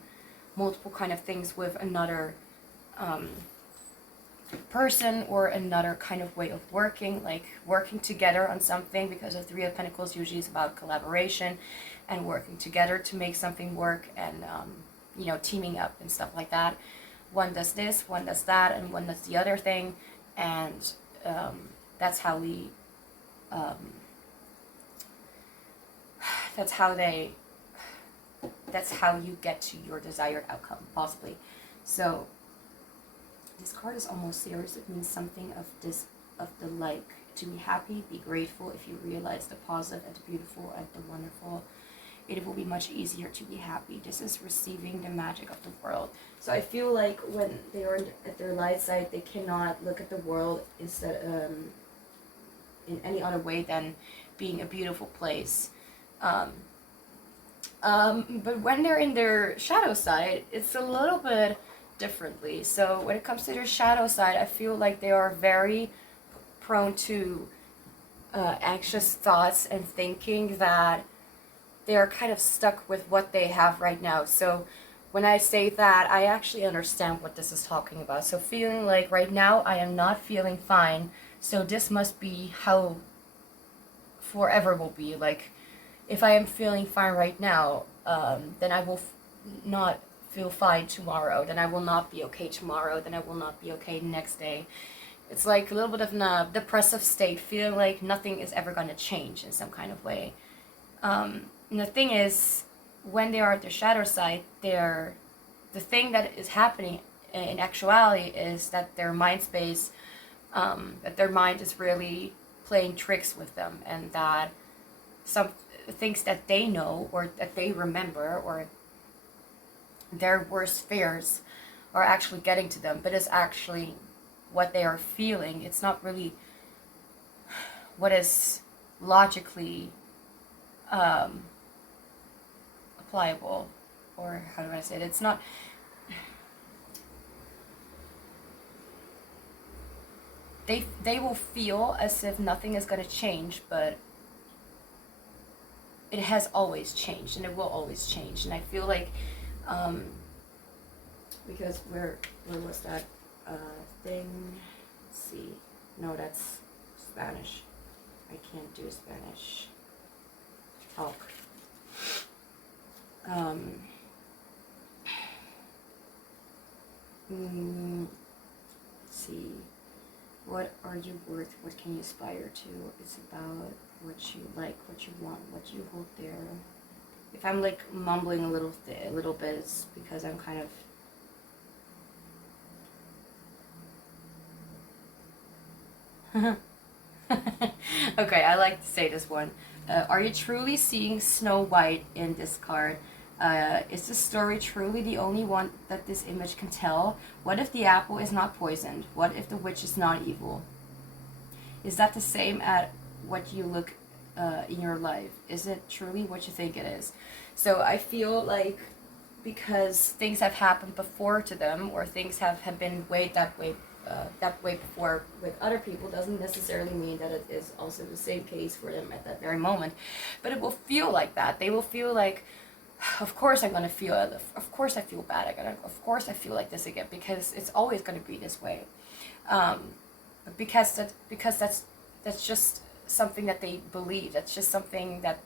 multiple kind of things with another person or another kind of way of working, like working together on something, because the Three of Pentacles usually is about collaboration and working together to make something work, and you know, teaming up and stuff like that. One does this, one does that, and one does the other thing, and that's how we that's how you get to your desired outcome, possibly. So this card is almost serious. It means something of the like, to be happy, be grateful. If you realize the positive and the beautiful and the wonderful, it will be much easier to be happy. This is receiving the magic of the world. So I feel like when they are at their light side, they cannot look at the world instead in any other way than being a beautiful place. But when they're in their shadow side, it's a little bit differently. So when it comes to their shadow side, I feel like they are very prone to anxious thoughts and thinking that they are kind of stuck with what they have right now. So when I say that, I actually understand what this is talking about. So feeling like right now I am not feeling fine, so this must be how forever will be. Like, if I am feeling fine right now, then I will not feel fine tomorrow, then I will not be okay tomorrow, then I will not be okay next day. It's like a little bit of a depressive state, feeling like nothing is ever going to change in some kind of way. And the thing is, when they are at their shadow side, the thing that is happening in actuality is that their mind space, that their mind is really playing tricks with them, and that some things that they know or that they remember or their worst fears are actually getting to them, but it's actually what they are feeling. It's not really what is logically applicable, or how do I say it? It's not. They will feel as if nothing is going to change, but it has always changed, and it will always change. And I feel like, because where was that thing? Let's see. No, that's Spanish. I can't do Spanish. Talk. Let's see. What are you worth? What can you aspire to? It's about what you like, what you want, what you hold dear. If I'm like mumbling a little bit, it's because I'm kind of. Okay, I like to say this one. Are you truly seeing Snow White in this card? Is the story truly the only one that this image can tell? What if the apple is not poisoned? What if the witch is not evil? Is that the same at what you look in your life? Is it truly what you think it is? So I feel like because things have happened before to them, or things have been weighed that way before with other people, doesn't necessarily mean that it is also the same case for them at that very moment. But it will feel like that. They will feel like, of course I'm gonna feel it. Of course I feel bad. Of course I feel like this again, because it's always gonna be this way. Because that's just something that they believe. That's just something that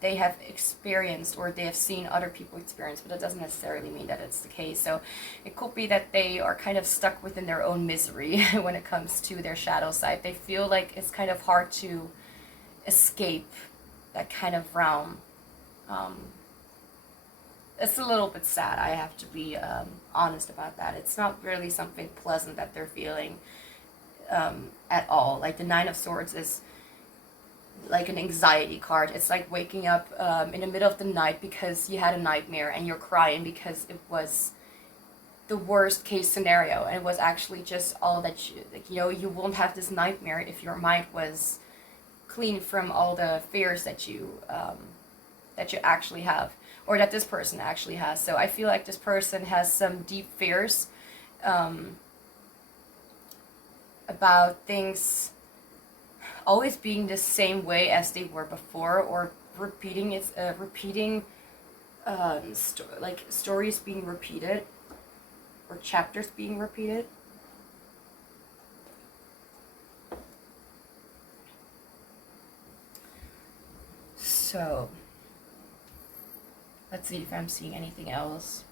they have experienced, or they have seen other people experience, but that doesn't necessarily mean that it's the case. So it could be that they are kind of stuck within their own misery when it comes to their shadow side. They feel like it's kind of hard to escape that kind of realm. It's a little bit sad. I have to be honest about that. It's not really something pleasant that they're feeling at all. Like the Nine of Swords is like an anxiety card. It's like waking up in the middle of the night because you had a nightmare and you're crying because it was the worst case scenario, and it was actually just all that you, like, you know, you won't have this nightmare if your mind was clean from all the fears that you actually have, or that this person actually has. So I feel like this person has some deep fears about things always being the same way as they were before, or like stories being repeated, or chapters being repeated. So let's see if I'm seeing anything else.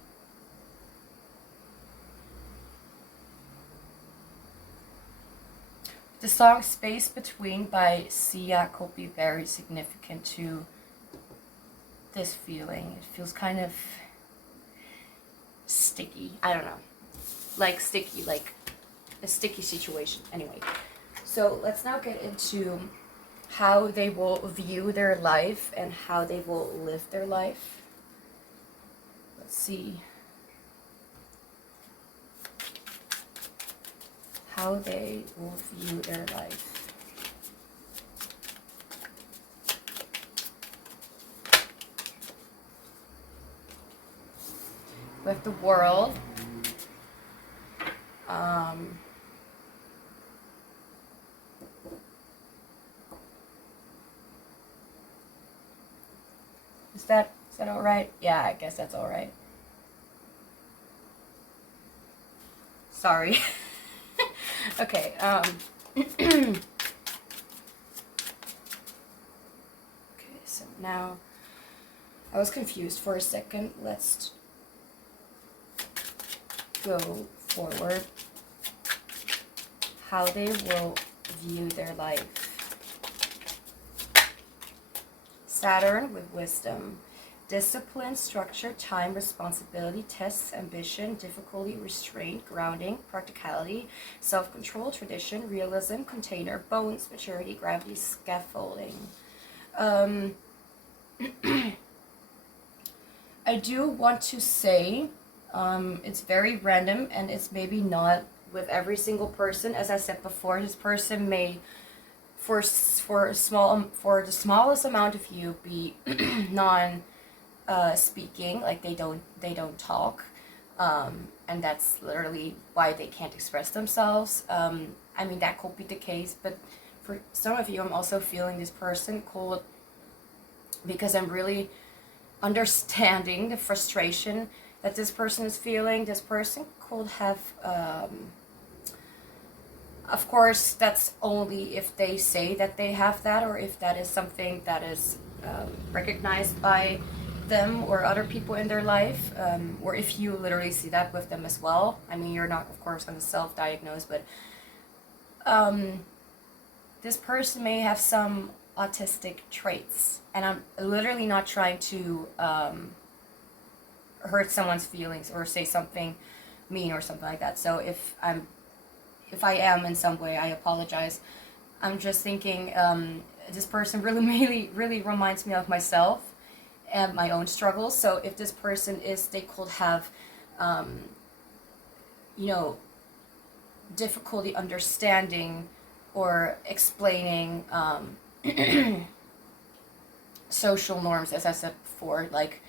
The song Space Between by Sia could be very significant to this feeling. It feels kind of sticky. I don't know. Like sticky, like a sticky situation. Anyway, so let's now get into how they will view their life and how they will live their life. Let's see. How they will view their life. With the World, is that all right? Yeah, I guess that's all right. Sorry. Okay, okay, so now I was confused for a second. Let's go forward. How they will view their life. Saturn with wisdom. Discipline, structure, time, responsibility, tests, ambition, difficulty, restraint, grounding, practicality, self-control, tradition, realism, container, bones, maturity, gravity, scaffolding. I do want to say it's very random, and it's maybe not with every single person. As I said before, this person may for the smallest amount of you be non speaking, like they don't talk, and that's literally why they can't express themselves. I mean, that could be the case, but for some of you, I'm also feeling this person cold because I'm really understanding the frustration that this person is feeling. This person could have, of course, that's only if they say that they have that, or if that is something that is recognized by them or other people in their life, or if you literally see that with them as well. I mean, you're not, of course, going to self-diagnose, but this person may have some autistic traits, and I'm literally not trying to hurt someone's feelings or say something mean or something like that. So if I am in some way, I apologize. I'm just thinking this person really reminds me of myself and my own struggles. So if this person is, they could have, you know, difficulty understanding or explaining social norms, as I said before. Like,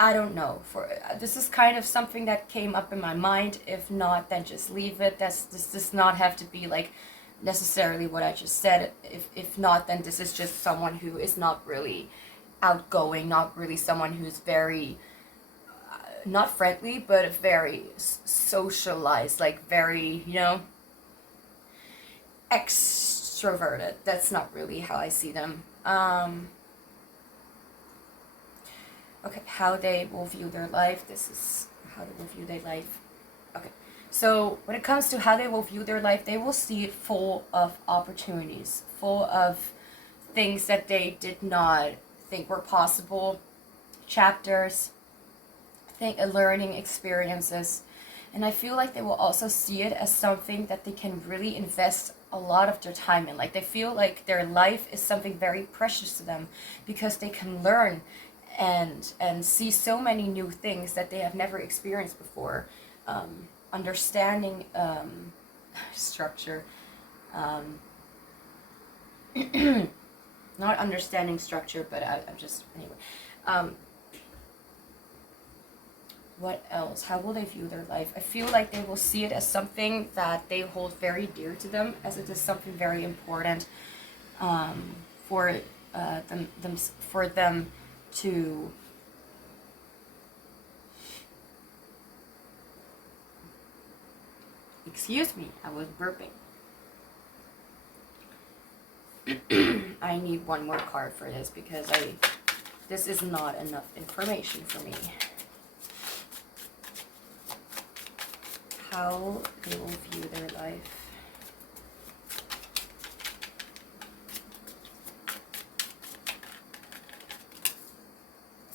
I don't know. This is kind of something that came up in my mind. If not, then just leave it. This does not have to be like necessarily what I just said. If not, then this is just someone who is not really outgoing, not really someone who's very not friendly, but very socialized, like very, you know, extroverted. That's not really how I see them. Okay, how they will view their life. This is how they will view their life. Okay, so when it comes to how they will view their life, they will see it full of opportunities, full of things that they did not think were possible, chapters, learning experiences. And I feel like they will also see it as something that they can really invest a lot of their time in. Like, they feel like their life is something very precious to them because they can learn and see so many new things that they have never experienced before. Understanding structure, not understanding structure, but I'm just, anyway. What else? How will they view their life? I feel like they will see it as something that they hold very dear to them, as it is something very important for them to excuse me, I was burping. I need one more card for this because this is not enough information for me. How they will view their life.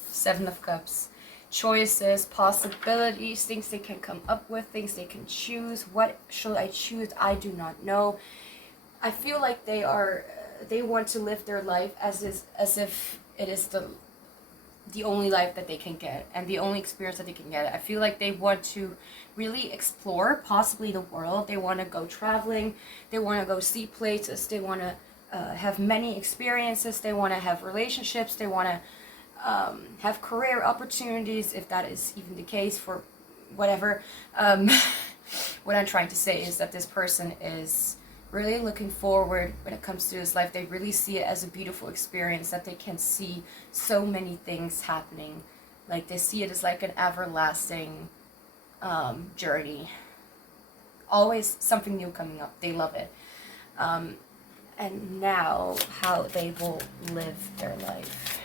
Seven of Cups. Choices, possibilities, things they can come up with, things they can choose. What should I choose? I do not know. I feel like they want to live their life as if it is the only life that they can get and the only experience that they can get. I feel like they want to really explore possibly the world. They want to go traveling. They want to go see places. They want to have many experiences. They want to have relationships. They want to have career opportunities, if that is even the case, for whatever. What I'm trying to say is that this person is really looking forward when it comes to his life. They really see it as a beautiful experience, that they can see so many things happening. Like, they see it as like an everlasting journey. Always something new coming up. They love it. And now, how they will live their life.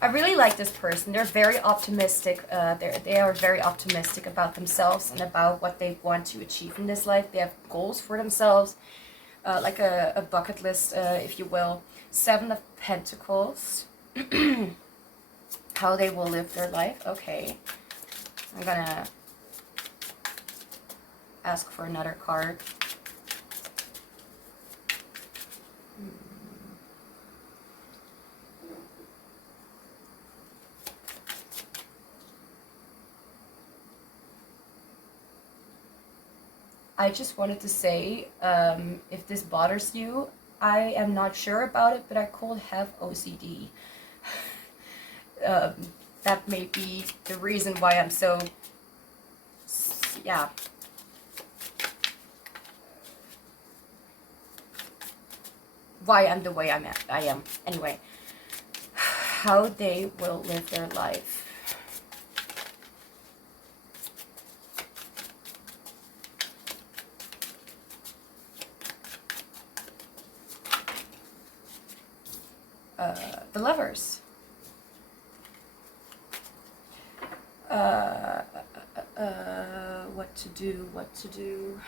I really like this person. They're very optimistic. They are very optimistic about themselves and about what they want to achieve in this life. They have goals for themselves, like a bucket list, if you will. 7 of Pentacles. How they will live their life. Okay. I'm gonna ask for another card. I just wanted to say, if this bothers you, I am not sure about it, but I could have OCD. That may be the reason why I'm so, yeah. Why I'm the way I am. Anyway, how they will live their life. The Lovers. What to do.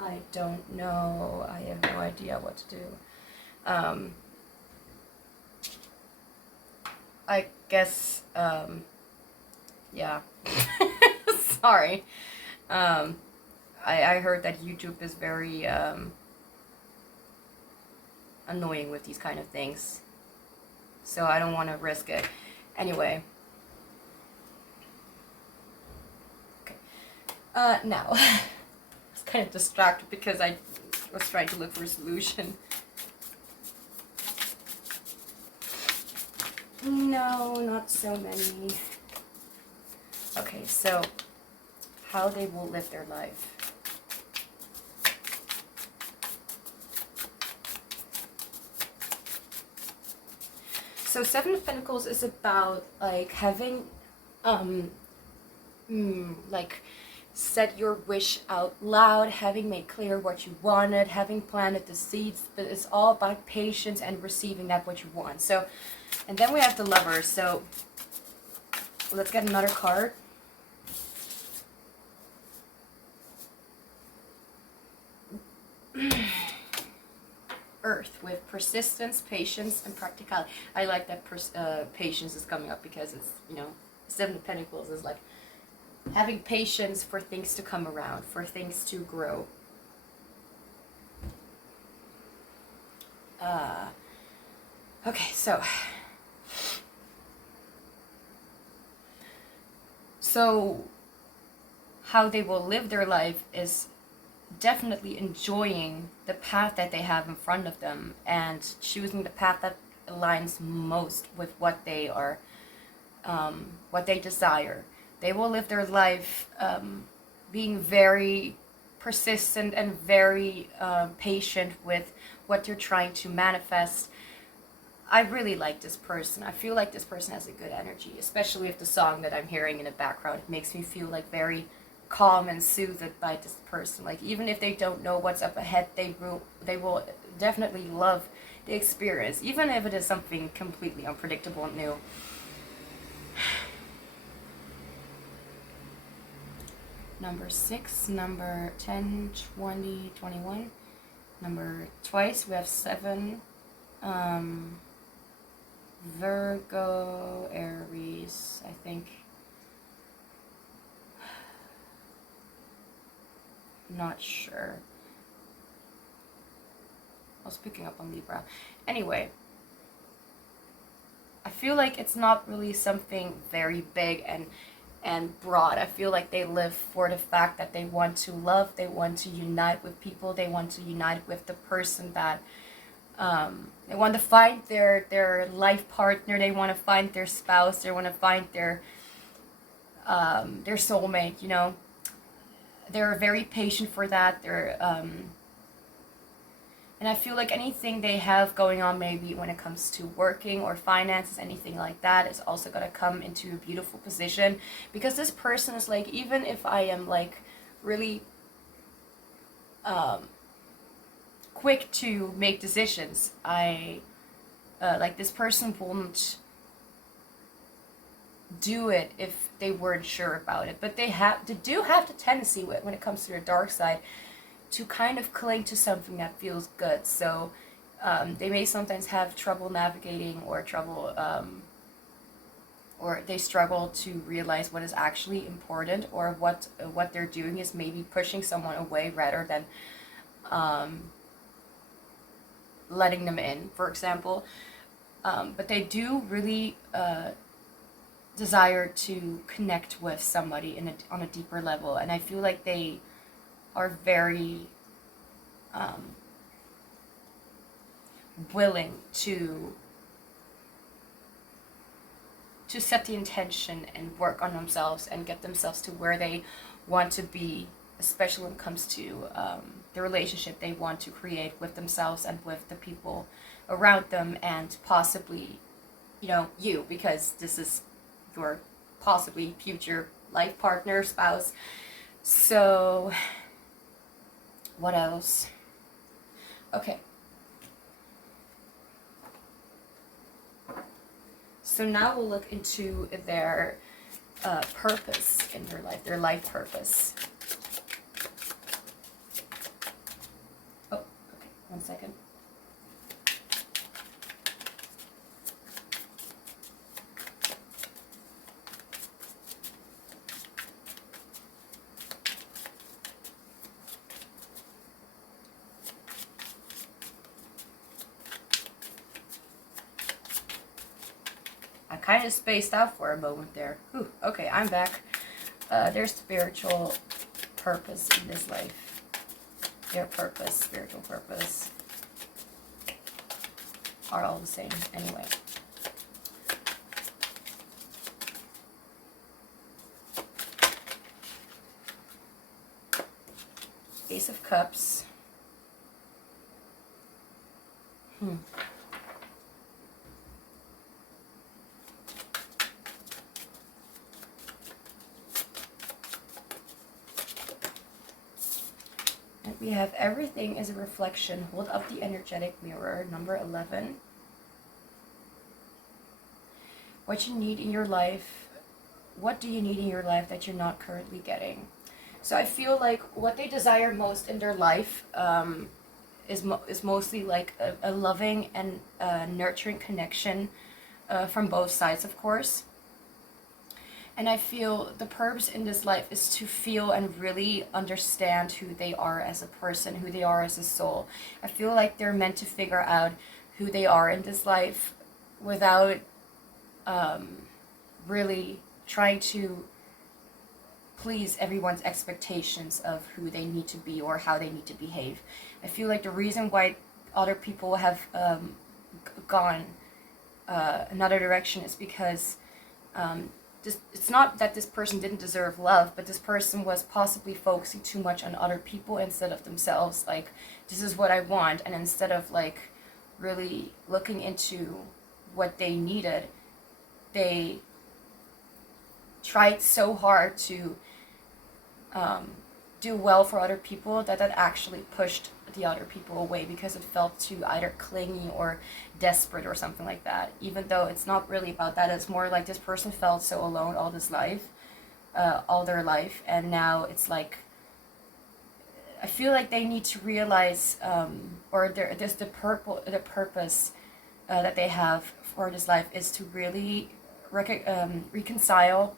I don't know. I have no idea what to do. I guess, yeah. Sorry. I heard that YouTube is very, annoying with these kind of things. So I don't want to risk it. Anyway. Okay. Now. I was kind of distracted because I was trying to look for a solution. No, not so many. Okay, so how they will live their life. So 7 of Pentacles is about like having, like said your wish out loud, having made clear what you wanted, having planted the seeds, but it's all about patience and receiving that what you want. So, and then we have the Lovers. So let's get another card. Earth with persistence, patience, and practicality. I like that patience is coming up because it's, you know, 7 of Pentacles is like having patience for things to come around, for things to grow. Okay, so how they will live their life is definitely enjoying the path that they have in front of them and choosing the path that aligns most with what they are, what they desire. They will live their life being very persistent and very patient with what they're trying to manifest. I really like this person. I feel like this person has a good energy, especially with the song that I'm hearing in the background. It makes me feel like very calm and soothed by this person. Like even if they don't know what's up ahead, they will definitely love the experience, even if it is something completely unpredictable and new. Number 6, number 10, 20, 21. Number twice we have 7. Virgo, Aries, I think. Not sure. I was picking up on Libra. Anyway, I feel like it's not really something very big and broad. I feel like they live for the fact that they want to love, they want to unite with people, they want to unite with the person that they want to find their life partner, they want to find their spouse, they want to find their soulmate, you know. They're very patient for that. And I feel like anything they have going on, maybe when it comes to working or finances, anything like that, is also going to come into a beautiful position. Because this person is like, even if I am like really quick to make decisions, I like this person won't do it if they weren't sure about it. But they do have the tendency when it comes to their dark side to kind of cling to something that feels good. So they may sometimes have trouble navigating, or or they struggle to realize what is actually important, or what they're doing is maybe pushing someone away rather than letting them in, for example. But they do really desire to connect with somebody on a deeper level, and I feel like they are very willing to set the intention and work on themselves and get themselves to where they want to be, especially when it comes to the relationship they want to create with themselves and with the people around them, and possibly, you, because this is your possibly future life partner, spouse. So what else? Okay. So now we'll look into their purpose in their life purpose. Oh, okay, 1 second. Kind of spaced out for a moment there. Whew, okay, I'm back. Their spiritual purpose in this life. Their purpose, spiritual purpose, are all the same anyway. Ace of Cups. We have everything is a reflection. Hold up the energetic mirror, number 11. What you need in your life. What do you need in your life that you're not currently getting? So I feel like what they desire most in their life is mostly like a loving and nurturing connection from both sides, of course. And I feel the purpose in this life is to feel and really understand who they are as a person, who they are as a soul. I feel like they're meant to figure out who they are in this life without really trying to please everyone's expectations of who they need to be or how they need to behave. I feel like the reason why other people have gone another direction is because it's not that this person didn't deserve love, but this person was possibly focusing too much on other people instead of themselves. Like, this is what I want, and instead of like really looking into what they needed, they tried so hard to do well for other people that actually pushed the other people away because it felt too either clingy or desperate or something like that. Even though it's not really about that, it's more like this person felt so alone all their life, and now it's like I feel like they need to realize, or there's the purpose that they have for this life is to really reconcile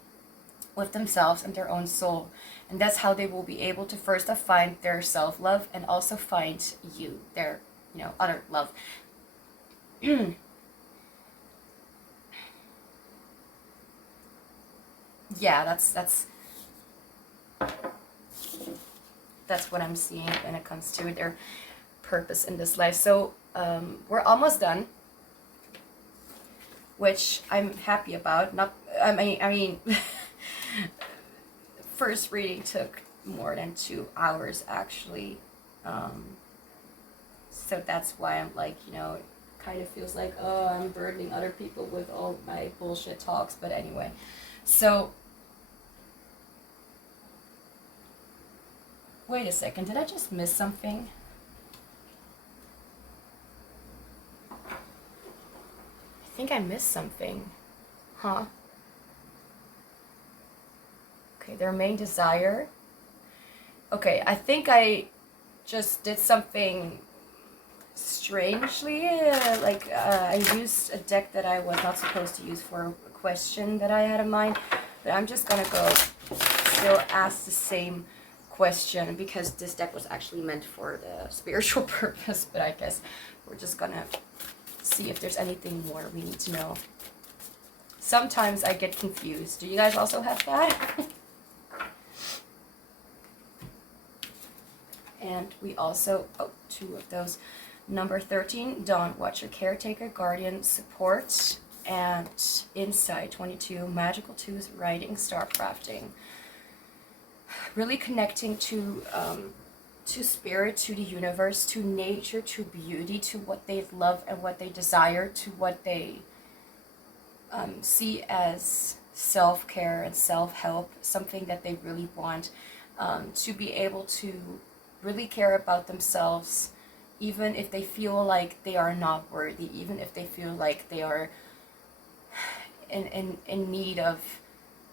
with themselves and their own soul. And that's how they will be able to first find their self-love and also find you, their, other love. Yeah, that's what I'm seeing when it comes to their purpose in this life. So we're almost done, which I'm happy about. I mean first reading took more than 2 hours actually. So that's why I'm like, you know, it kind of feels like, oh, I'm burdening other people with all my bullshit talks. But anyway, so wait a second, did I just miss something? I think I missed something. Huh? Okay, their main desire. Okay, I think I just did something strangely. I used a deck that I was not supposed to use for a question that I had in mind. But I'm just gonna go still ask the same question because this deck was actually meant for the spiritual purpose. But I guess we're just gonna see if there's anything more we need to know. Sometimes I get confused. Do you guys also have that? And we also, oh, 2 of those. Number 13, Dawn, Watcher, Caretaker, Guardian, Support, and Insight. 22, Magical 2s, Writing, Star Crafting. Really connecting to spirit, to the universe, to nature, to beauty, to what they love and what they desire, to what they see as self-care and self-help, something that they really want, to be able to really care about themselves, even if they feel like they are not worthy, even if they feel like they are in need of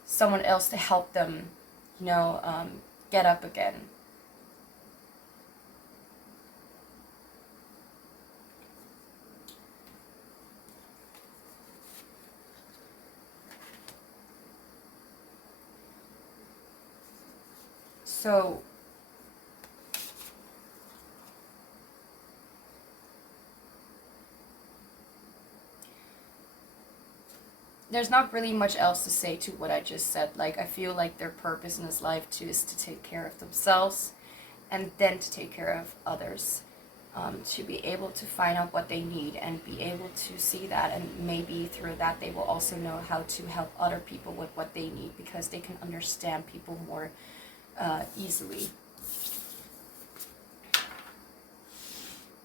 someone else to help them, you know, get up again. So there's not really much else to say to what I just said. Like, I feel like their purpose in this life is to take care of themselves and then to take care of others, to be able to find out what they need and be able to see that, and maybe through that they will also know how to help other people with what they need because they can understand people more easily.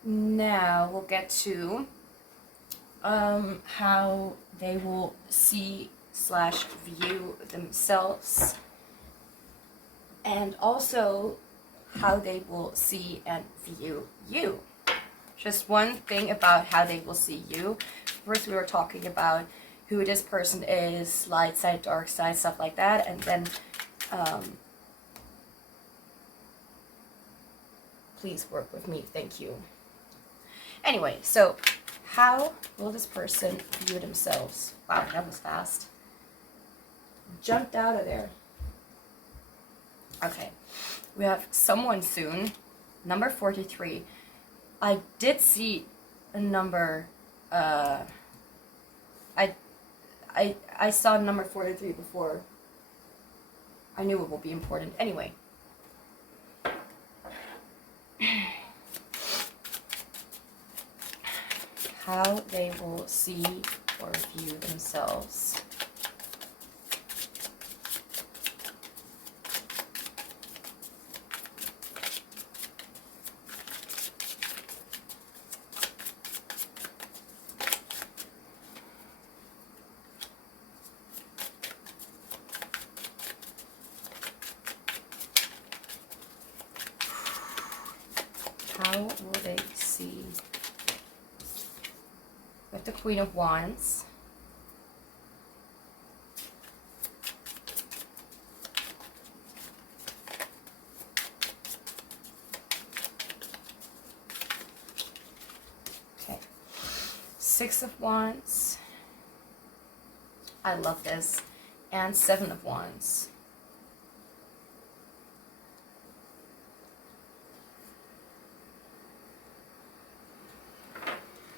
Now we'll get to how they will see / view themselves, and also how they will see and view you. Just one thing about how they will see you. First, we were talking about who this person is, light side, dark side, stuff like that, and then please work with me, thank you. Anyway, so how will this person view themselves? Wow, that was fast. Jumped out of there. Okay, we have someone soon. Number 43. I did see a number. I saw number 43 before. I knew it would be important. Anyway. How they will see or view themselves. How will they see? With the Queen of Wands. Okay. 6 of Wands. I love this. And 7 of Wands.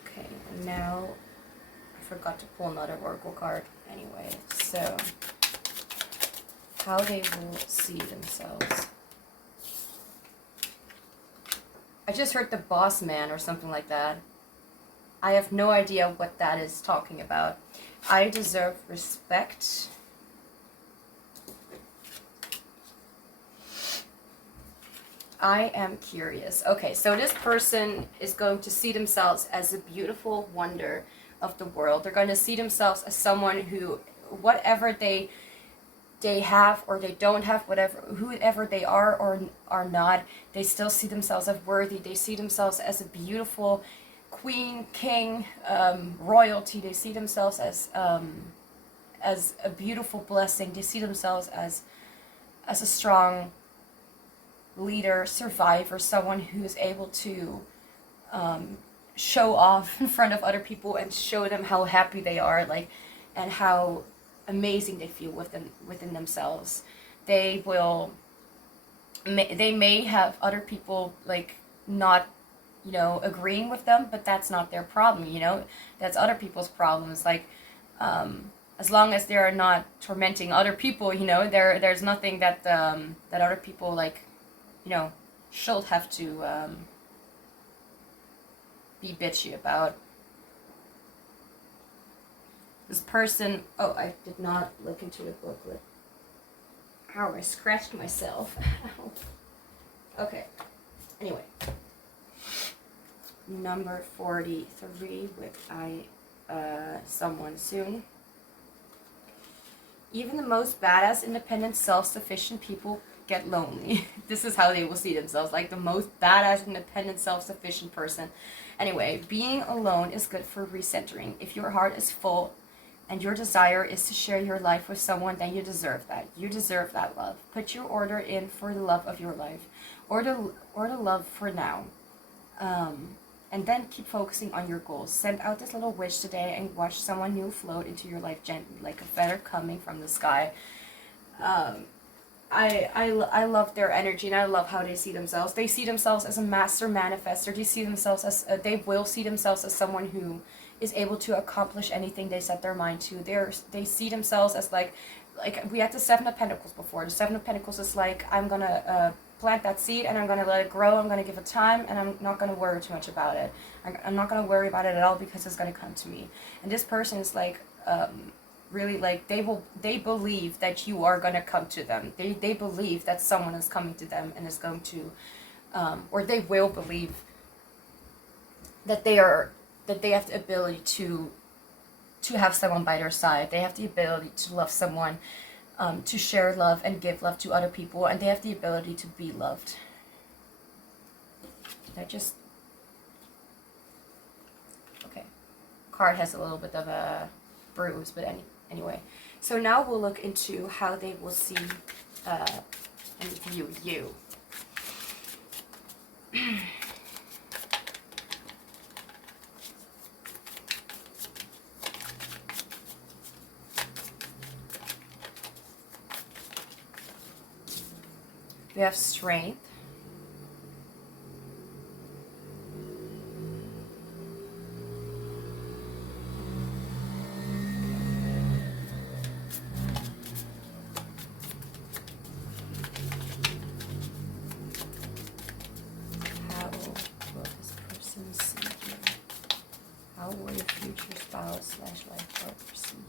Okay, and now I forgot to pull another Oracle card anyway. So, how they will see themselves. I just heard the boss man or something like that. I have no idea what that is talking about. I deserve respect. I am curious. Okay, so this person is going to see themselves as a beautiful wonder of the world. They're going to see themselves as someone who, whatever they have or they don't have, whatever, whoever they are or are not, they still see themselves as worthy. They see themselves as a beautiful queen, king, royalty. They see themselves as a beautiful blessing. They see themselves as a strong leader, survivor, someone who is able to show off in front of other people and show them how happy they are, like, and how amazing they feel within themselves. They may have other people like not, you know, agreeing with them, but that's not their problem, you know. That's other people's problems. Like, as long as they're not tormenting other people, you know, there's nothing that that other people, like, you know, should have to be bitchy about. This person, oh, I did not look into the booklet. Ow, I scratched myself. Okay, anyway. Number 43 with someone soon. Even the most badass, independent, self-sufficient people get lonely. This is how they will see themselves, like the most badass, independent, self-sufficient person. Anyway, being alone is good for recentering. If your heart is full and your desire is to share your life with someone, then you deserve that. You deserve that love. Put your order in for the love of your life, or the love for now. And then keep focusing on your goals. Send out this little wish today and watch someone new float into your life gently, like a feather coming from the sky. I love their energy, and I love how they see themselves. They see themselves as a master manifester. They see themselves as they will see themselves as someone who is able to accomplish anything they set their mind to. They see themselves as like we had the Seven of Pentacles before. The Seven of Pentacles is like, I'm gonna plant that seed and I'm gonna let it grow. I'm gonna give it time, and I'm not gonna worry too much about it. I'm not gonna worry about it at all because it's gonna come to me. And this person is like really, like, they believe that you are gonna come to them. They believe that someone is coming to them and is going to or they will believe that they have the ability to have someone by their side. They have the ability to love someone, to share love and give love to other people, and they have the ability to be loved. Okay. Card has a little bit of a bruise, but anyway. So now we'll look into how they will see and view you. We have strength. How will this person see you? How will your future spouse / life partner see you?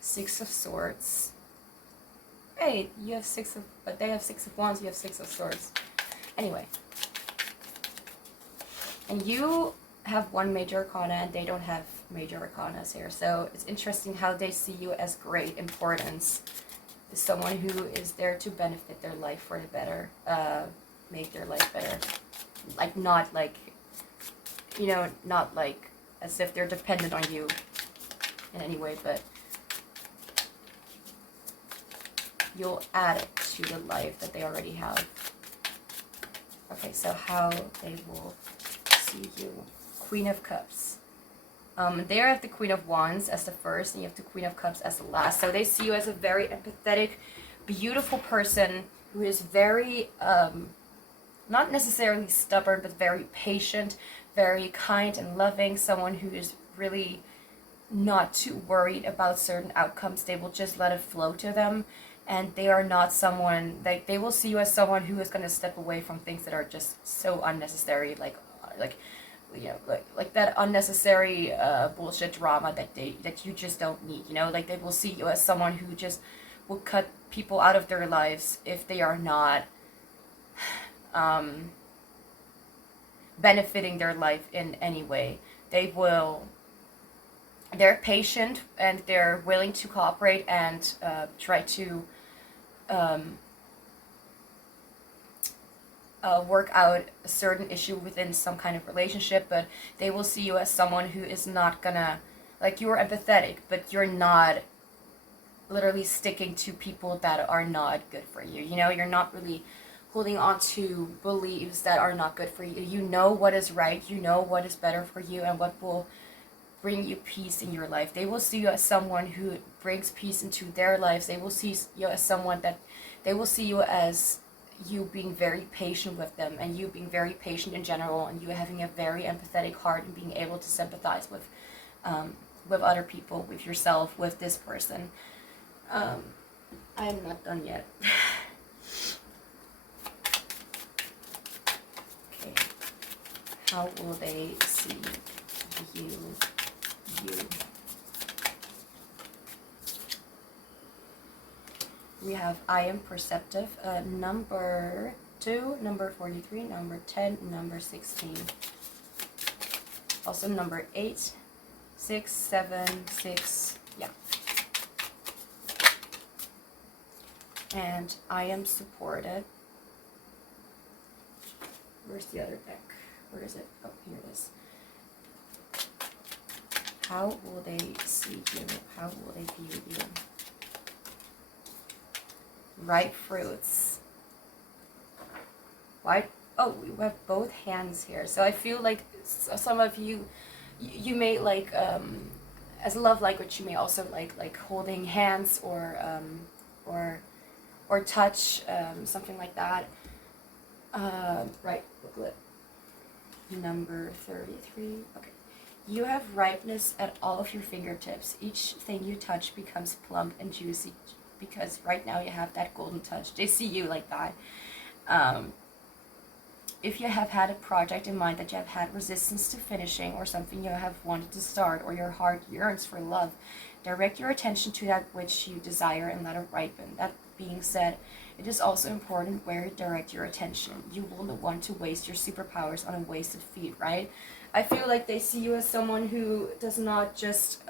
Six of Swords. Hey, you have but they have Six of Wands, you have Six of Swords. Anyway. And you have one major arcana and they don't have major arcanas here. So it's interesting how they see you as great importance. As someone who is there to benefit their life for the better. Make their life better. Like, not like, you know, not like as if they're dependent on you in any way, but you'll add it to the life that they already have. Okay, so how they will see you. Queen of Cups. They have the Queen of Wands as the first, and you have the Queen of Cups as the last. So they see you as a very empathetic, beautiful person who is very, not necessarily stubborn, but very patient, very kind and loving. Someone who is really not too worried about certain outcomes. They will just let it flow to them. And they are not someone, like, they will see you as someone who is going to step away from things that are just so unnecessary, like like that unnecessary bullshit drama that you just don't need. Like they will see you as someone who just will cut people out of their lives if they are not benefiting their life in any way. They're patient and they're willing to cooperate and try to work out a certain issue within some kind of relationship, but they will see you as someone who is not gonna, like, you're empathetic, but you're not literally sticking to people that are not good for you. You're not really holding on to beliefs that are not good for you. You know what is right, you know what is better for you, and what will bring you peace in your life. They will see you as someone who brings peace into their lives. They will see you as someone that they will see you as you being very patient with them, and you being very patient in general, and you having a very empathetic heart and being able to sympathize with other people, with yourself, with this person. I am not done yet. Okay. How will they see you? We have I am perceptive, number 2, number 43, number 10, number 16. Also number 8, 6, 7, 6, yeah. And I am supported. Where's the other deck? Where is it? Oh, here it is. How will they see you? How will they view you? Ripe fruits. Why? Oh, we have both hands here. So I feel like some of you may like, as a love language, you may also like holding hands or touch, something like that. Right, booklet. Number 33. Okay. You have ripeness at all of your fingertips. Each thing you touch becomes plump and juicy because right now you have that golden touch. They see you like that. If you have had a project in mind that you have had resistance to finishing, or something you have wanted to start, or your heart yearns for love, direct your attention to that which you desire and let it ripen. That being said, it is also important where you direct your attention. You will not want to waste your superpowers on a wasted feat, right? I feel like they see you as someone who does not just,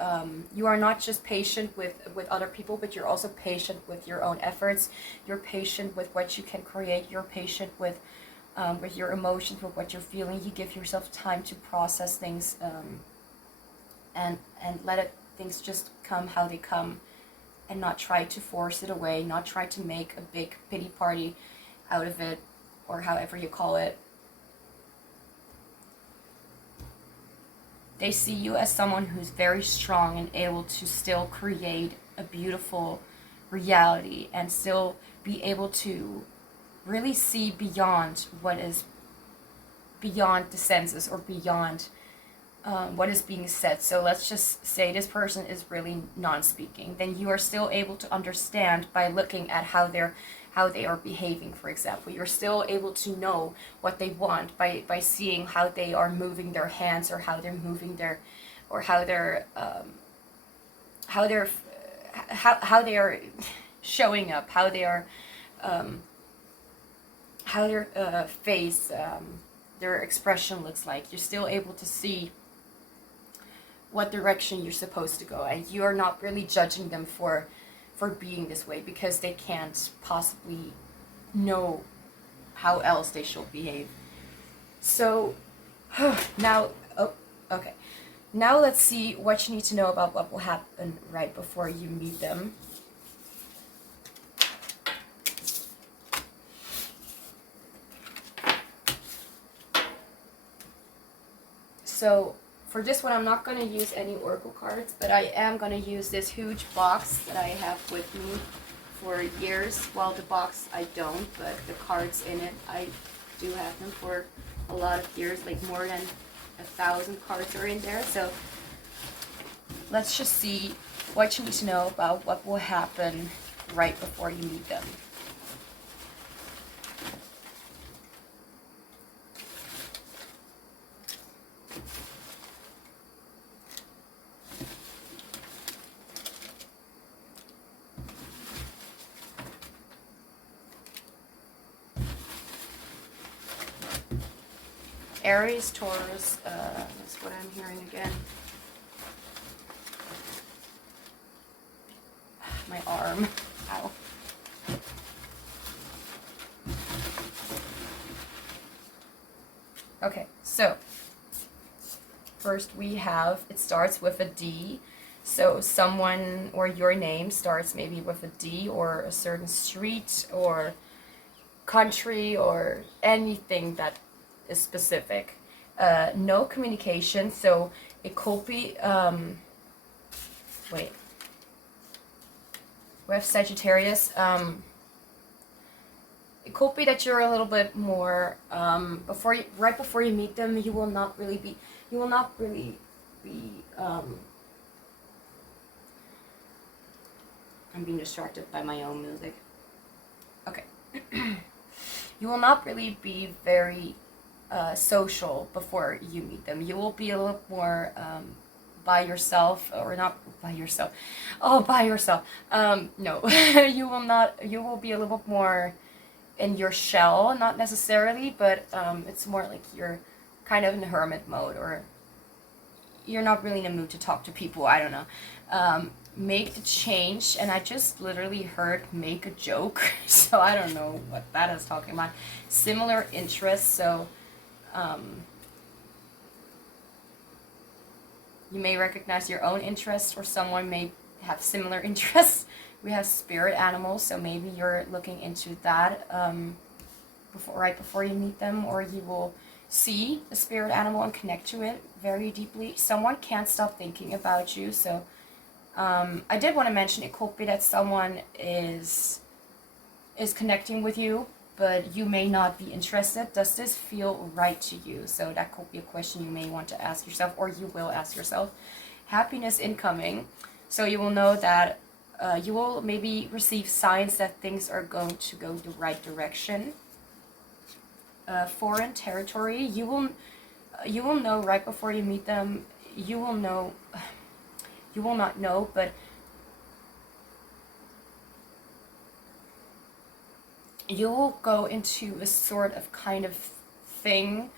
you are not just patient with other people, but you're also patient with your own efforts. You're patient with what you can create. You're patient with your emotions, with what you're feeling. You give yourself time to process things and let things just come how they come, and not try to force it away, not try to make a big pity party out of it, or however you call it. They see you as someone who's very strong and able to still create a beautiful reality and still be able to really see beyond what is beyond the senses, or beyond what is being said. So let's just say this person is really non-speaking. Then you are still able to understand by looking at how they are behaving, for example. You're still able to know what they want by seeing how they are moving their hands, or how they're moving their, or how they are showing up, how they are, how their face, their expression looks like. You're still able to see what direction you're supposed to go, and you are not really judging them for being this way, because they can't possibly know how else they should behave. So now, okay. Now let's see what you need to know about what will happen right before you meet them. So for this one, I'm not going to use any oracle cards, but I am going to use this huge box that I have with me for years. Well, the box I don't, but the cards in it, I do have them for a lot of years, like more than 1,000 cards are in there. So let's just see what you need to know about what will happen right before you meet them. Aries, Taurus, that's what I'm hearing again. My arm. Ow. Okay, so first we have, it starts with a D. So someone or your name starts maybe with a D, or a certain street or country or anything that is specific. No communication, so it could be, wait. We have Sagittarius. It could be that you're a little bit more, right before you meet them, you will not really be, I'm being distracted by my own music. Okay. You will not really be very social before you meet them. You will be a little more by yourself, or not by yourself. Oh, by yourself. No, you will be a little bit more in your shell, not necessarily, but it's more like you're kind of in hermit mode, or you're not really in a mood to talk to people. I don't know. Make the change, and I just literally heard make a joke, so I don't know what that is talking about. Similar interests, so you may recognize your own interests, or someone may have similar interests. We have spirit animals, so maybe you're looking into that right before you meet them, or you will see the spirit animal and connect to it very deeply. Someone can't stop thinking about you, so I did want to mention it could be that someone is connecting with you, but you may not be interested. Does this feel right to you? So that could be a question you may want to ask yourself, or you will ask yourself. Happiness incoming, so you will know that you will maybe receive signs that things are going to go the right direction. Foreign territory, you will know right before you meet them. You will not know, but you will go into a sort of kind of thing,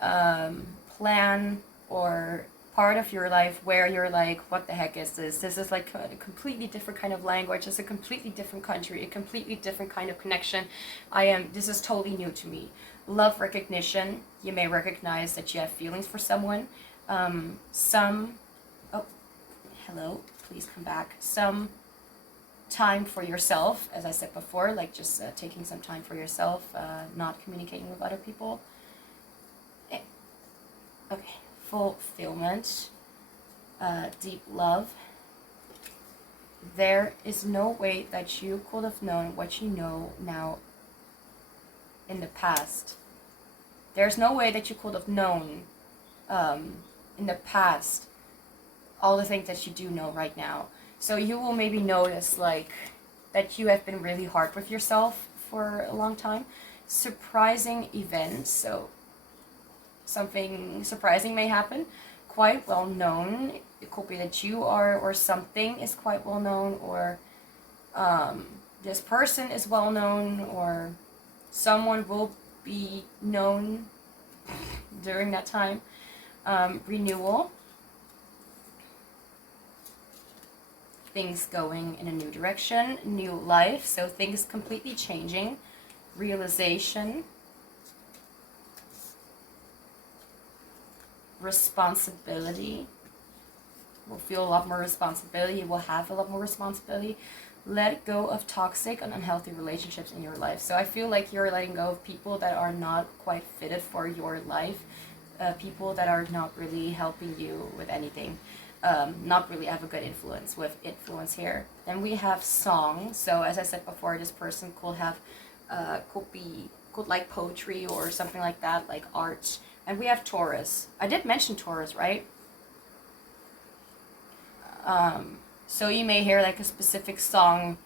plan, or part of your life where you're like, what the heck is this? This is like a completely different kind of language. It's a completely different country, a completely different kind of connection. This is totally new to me. Love recognition. You may recognize that you have feelings for someone. Oh, hello, please come back. Some time for yourself, as I said before, like just taking some time for yourself, not communicating with other people. Okay, fulfillment, deep love. There is no way that you could have known what you know now in the past. There's no way that you could have known in the past all the things that you do know right now. So you will maybe notice like that you have been really hard with yourself for a long time. Surprising events, so something surprising may happen. Quite well known. It could be that you are, or something is quite well known, or this person is well known, or someone will be known during that time. Renewal. Things going in a new direction, new life, so things completely changing. Realization. Responsibility. Will feel a lot more responsibility. You will have a lot more responsibility. Let go of toxic and unhealthy relationships in your life. So I feel like you're letting go of people that are not quite fitted for your life. People that are not really helping you with anything. Not really have a good influence with influence here. Then we have song. So as I said before, this person could have could like poetry or something like that, like art. And we have Taurus. I did mention Taurus, right? So you may hear like a specific song.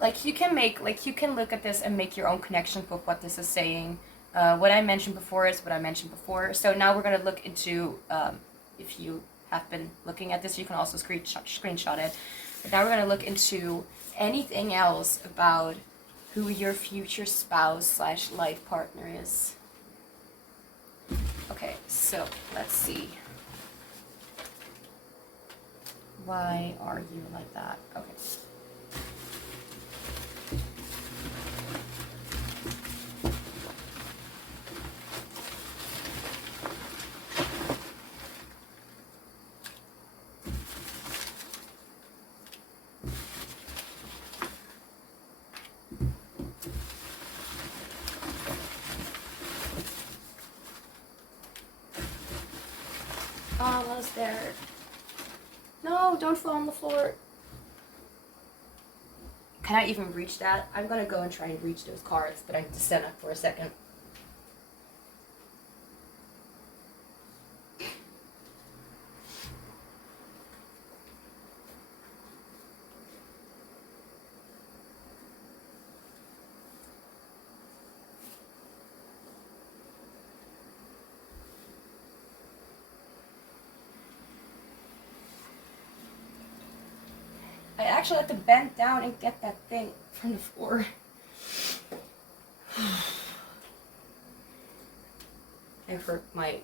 Like you can look at this and make your own connections with what this is saying. What I mentioned before is what I mentioned before. So now we're going to look into, if you have been looking at this, you can also screenshot it. But now we're going to look into anything else about who your future spouse slash life partner is. Okay, so let's see. Why are you like that? Okay. Almost there. No, don't fall on the floor. Can I even reach that? I'm gonna go and try and reach those cards, but I need to stand up for a second. I actually had to bend down and get that thing from the floor. I hurt my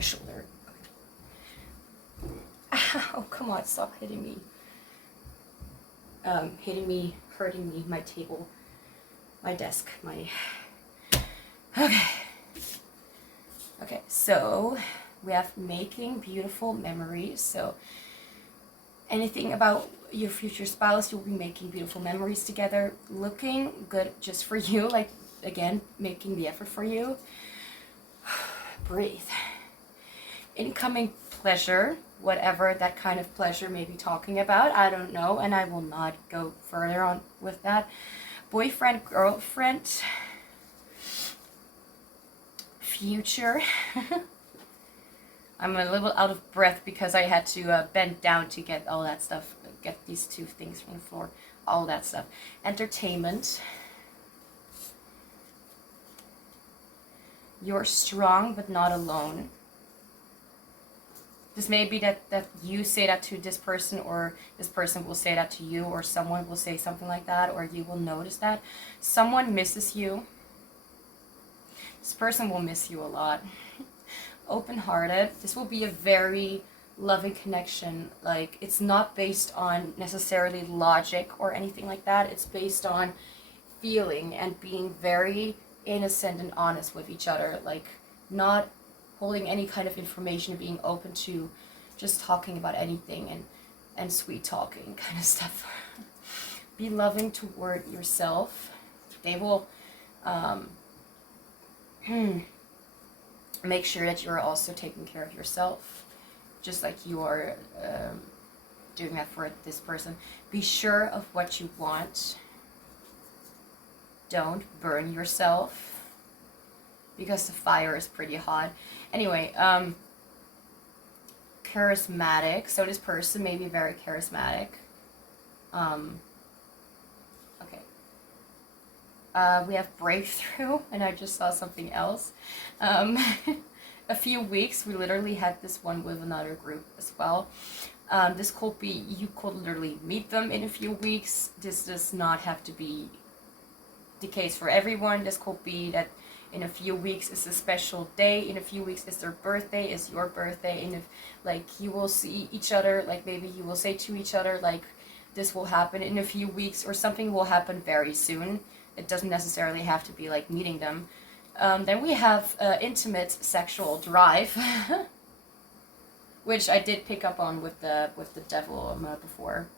shoulder. Ow, come on, stop hitting me. Hurting me, my table, my desk, okay. Okay, so we have making beautiful memories. So anything about your future spouse, you'll be making beautiful memories together, looking good just for you, like, again, making the effort for you. Breathe. Incoming pleasure, whatever that kind of pleasure may be talking about, I don't know, and I will not go further on with that. Boyfriend, girlfriend, future. I'm a little out of breath because I had to bend down to get all that stuff, get these two things from the floor, all that stuff. Entertainment. You're strong but not alone. This may be that you say that to this person, or this person will say that to you, or someone will say something like that, or you will notice that. Someone misses you. This person will miss you a lot. Open-hearted. This will be a very loving connection. Like, it's not based on necessarily logic or anything like that. It's based on feeling and being very innocent and honest with each other. Like, not holding any kind of information, being open to just talking about anything and sweet talking kind of stuff. Be loving toward yourself. They will make sure that you're also taking care of yourself, just like you are doing that for this person. Be sure of what you want. Don't burn yourself, because the fire is pretty hot. Anyway, charismatic. So this person may be very charismatic. Okay. We have breakthrough, and I just saw something else. A few weeks, we literally had this one with another group as well. This could be, you could literally meet them in a few weeks. This does not have to be the case for everyone. This could be that in a few weeks is a special day, in a few weeks is their birthday, is your birthday, and if, like, you will see each other, like, maybe you will say to each other, like, this will happen in a few weeks, or something will happen very soon. It doesn't necessarily have to be like meeting them. Then we have intimate sexual drive, which I did pick up on with the devil before.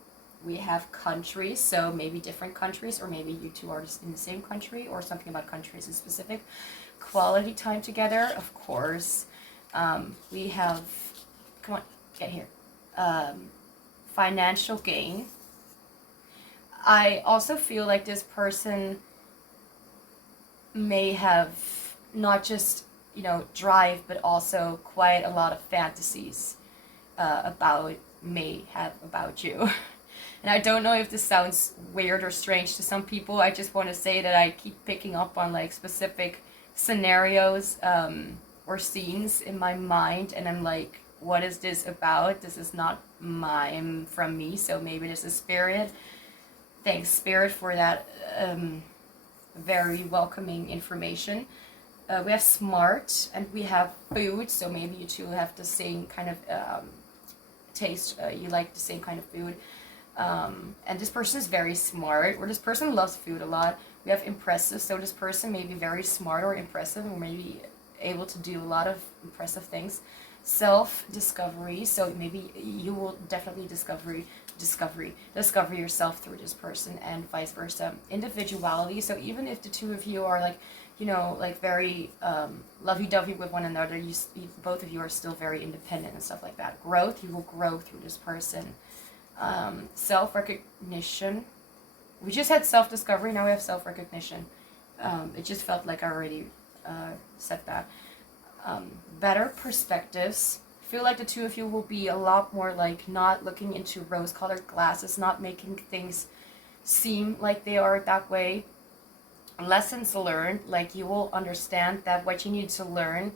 We have countries, so maybe different countries, or maybe you two are just in the same country, or something about countries in specific. Quality time together, of course. We have, come on, get here. Financial gain. I also feel like this person may have not just, you know, drive, but also quite a lot of fantasies about you. And I don't know if this sounds weird or strange to some people. I just want to say that I keep picking up on, like, specific scenarios or scenes in my mind, and I'm like, what is this about? This is not from me, so maybe this is spirit. Thanks, Spirit, for that very welcoming information. We have smart and we have food, so maybe you two have the same kind of taste. You like the same kind of food. And this person is very smart, or this person loves food a lot. We have impressive, so this person may be very smart or impressive, or maybe able to do a lot of impressive things. Self-discovery, so maybe you will definitely discover yourself through this person, and vice versa. Individuality, so even if the two of you are like, you know, like very lovey-dovey with one another, you both of you are still very independent and stuff like that. Growth, you will grow through this person. Self-recognition, we just had self-discovery, now we have self-recognition. It just felt like I already said that. Better perspectives. I feel like the two of you will be a lot more like not looking into rose-colored glasses, not making things seem like they are that way. Lessons learned, like you will understand that what you need to learn,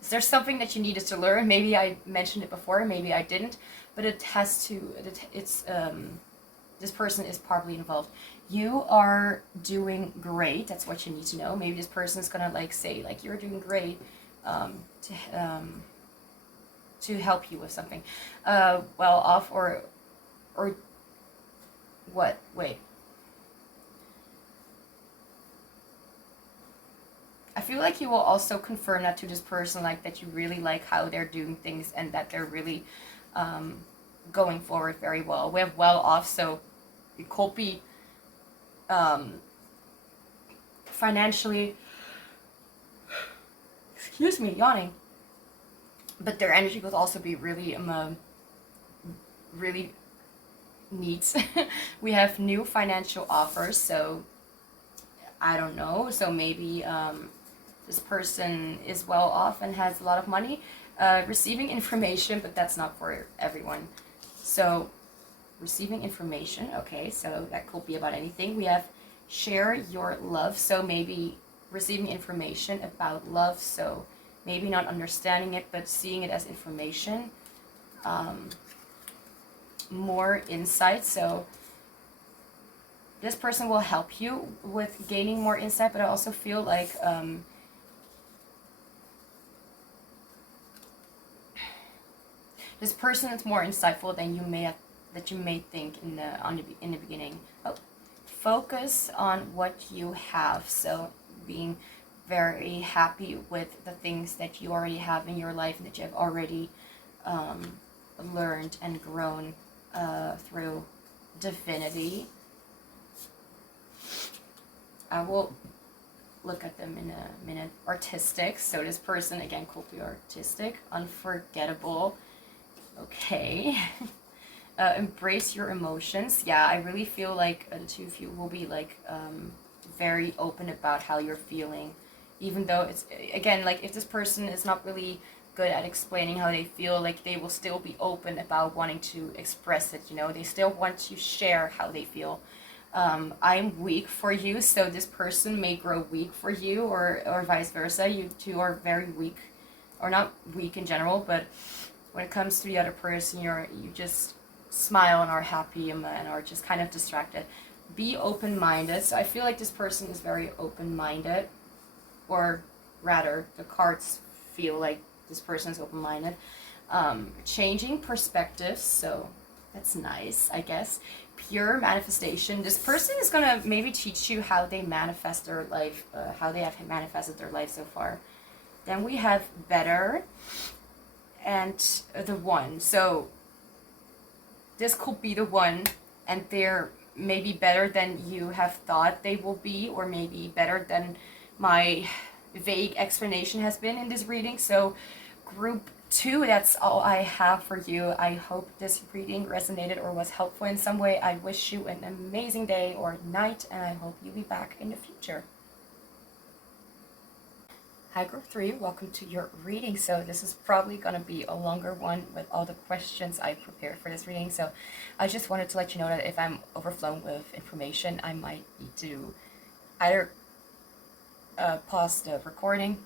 is there something that you needed to learn? Maybe I mentioned it before, maybe I didn't, but it has to, this person is probably involved. You are doing great, that's what you need to know. Maybe this person is gonna like say like you're doing great, to help you with something. Well off, or what, wait. I feel like you will also confirm that to this person, like that you really like how they're doing things and that they're really going forward very well. We have well off, so it could be financially, excuse me, yawning, but their energy could also be really really neat. We have new financial offers, so I don't know, so maybe this person is well off and has a lot of money, receiving information, but that's not for everyone. So receiving information, okay, so that could be about anything. We have share your love, so maybe receiving information about love, so maybe not understanding it, but seeing it as information. More insight, so this person will help you with gaining more insight, but I also feel like this person is more insightful than you may think in the beginning. Oh, focus on what you have, so being very happy with the things that you already have in your life and that you have already learned and grown through divinity. I will look at them in a minute. Artistic, so this person again could be artistic. Unforgettable, okay. Embrace your emotions. Yeah, I really feel like the two of you will be like very open about how you're feeling, even though it's, again, like if this person is not really good at explaining how they feel, like they will still be open about wanting to express it, you know, they still want to share how they feel. I'm weak for you, so this person may grow weak for you, or vice versa. You two are very weak, or not weak in general, but when it comes to the other person, you just smile and are happy and are just kind of distracted. Be open-minded. So I feel like this person is very open-minded, or rather, the cards feel like this person is open-minded. Changing perspectives, so that's nice, I guess. Pure manifestation. This person is gonna maybe teach you how they manifest their life, how they have manifested their life so far. Then we have better and the one. So this could be the one, and they're maybe better than you have thought they will be, or maybe better than my vague explanation has been in this reading. So group 2, that's all I have for you. I hope this reading resonated or was helpful in some way. I wish you an amazing day or night, and I hope you'll be back in the future. Hi group 3, welcome to your reading. So this is probably going to be a longer one with all the questions I prepared for this reading. So I just wanted to let you know that if I'm overflown with information, I might need to either pause the recording,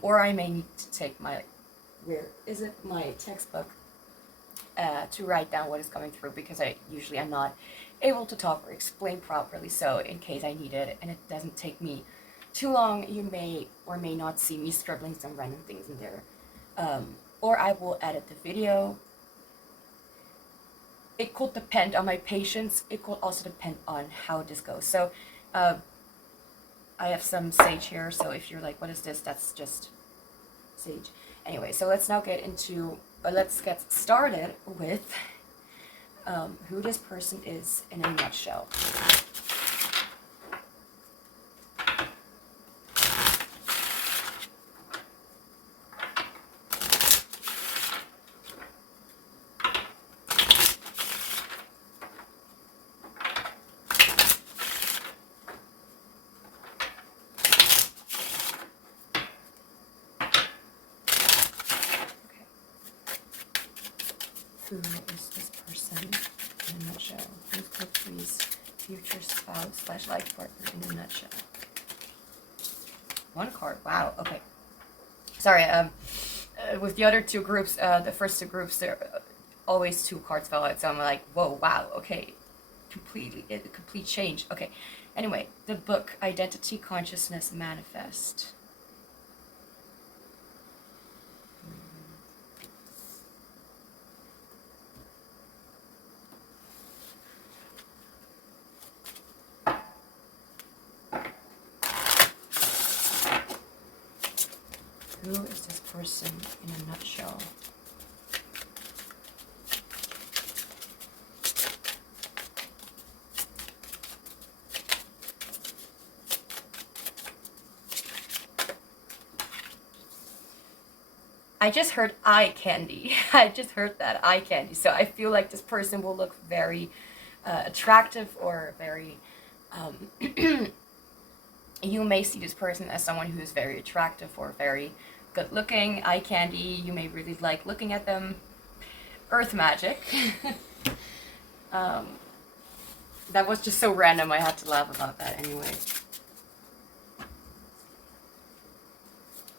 or I may need to take my, where is it, my textbook, to write down what is coming through, because I usually am not able to talk or explain properly. So in case I need it and it doesn't take me too long, you may or may not see me scribbling some random things in there. Or I will edit the video. It could depend on my patience. It could also depend on how this goes. So I have some sage here, so if you're like, what is this? That's just sage. Anyway, so let's now get into, let's get started with who this person is in a nutshell. Who is this person in a nutshell? Who's Cookie's future spouse / life partner in a nutshell? One card. Wow. Okay. Sorry. With the other two groups, the first two groups, there always 2 cards fell out. So I'm like, whoa, wow. Okay. Complete change. Okay. Anyway, the book Identity, Consciousness, Manifest. Who is this person in a nutshell? I just heard eye candy. I just heard that, eye candy. So I feel like this person will look very attractive, or very you may see this person as someone who is very attractive or very good looking. Eye candy, you may really like looking at them. Earth magic. That was just so random, I had to laugh about that anyway.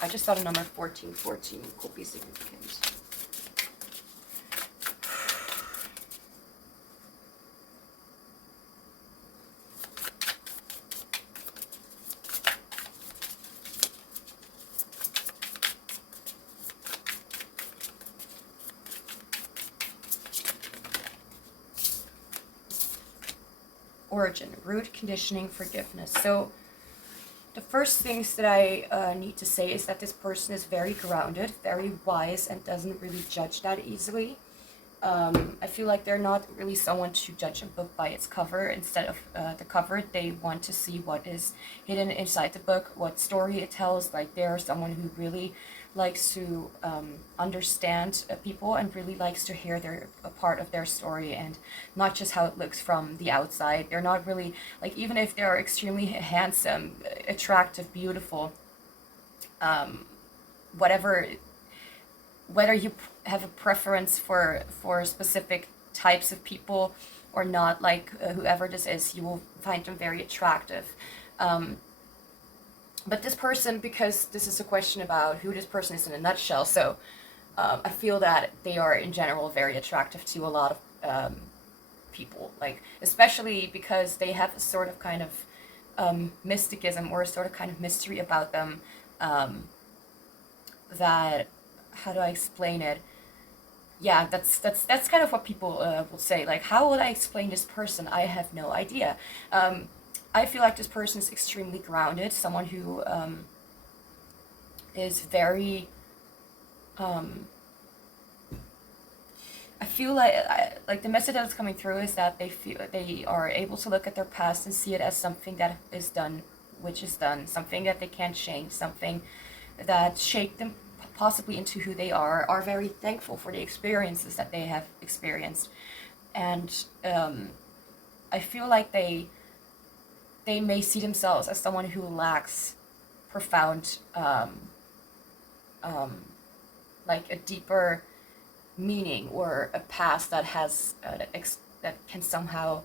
I just thought a number 1414 could be significant. Origin, root, conditioning, forgiveness. So the first things that I need to say is that this person is very grounded, very wise, and doesn't really judge that easily. I feel like they're not really someone to judge a book by its cover. Instead of the cover, they want to see what is hidden inside the book, what story it tells. Like, they're someone who really likes to understand people and really likes to hear a part of their story, and not just how it looks from the outside. They're not really, like, even if they're extremely handsome, attractive, beautiful, whether you have a preference for specific types of people or not, like whoever this is, you will find them very attractive. But this person, because this is a question about who this person is in a nutshell, so I feel that they are in general very attractive to a lot of people, like, especially because they have a sort of kind of mysticism, or a sort of kind of mystery about them, that, how do I explain it? Yeah, that's kind of what people will say. Like, how would I explain this person? I have no idea. I feel like this person is extremely grounded, someone who is very, I feel like the message that's coming through is that they are able to look at their past and see it as something that is done, which is done, something that they can't change, something that shaped them possibly into who they are very thankful for the experiences that they have experienced. And I feel like they may see themselves as someone who lacks profound, like a deeper meaning, or a past that has that can somehow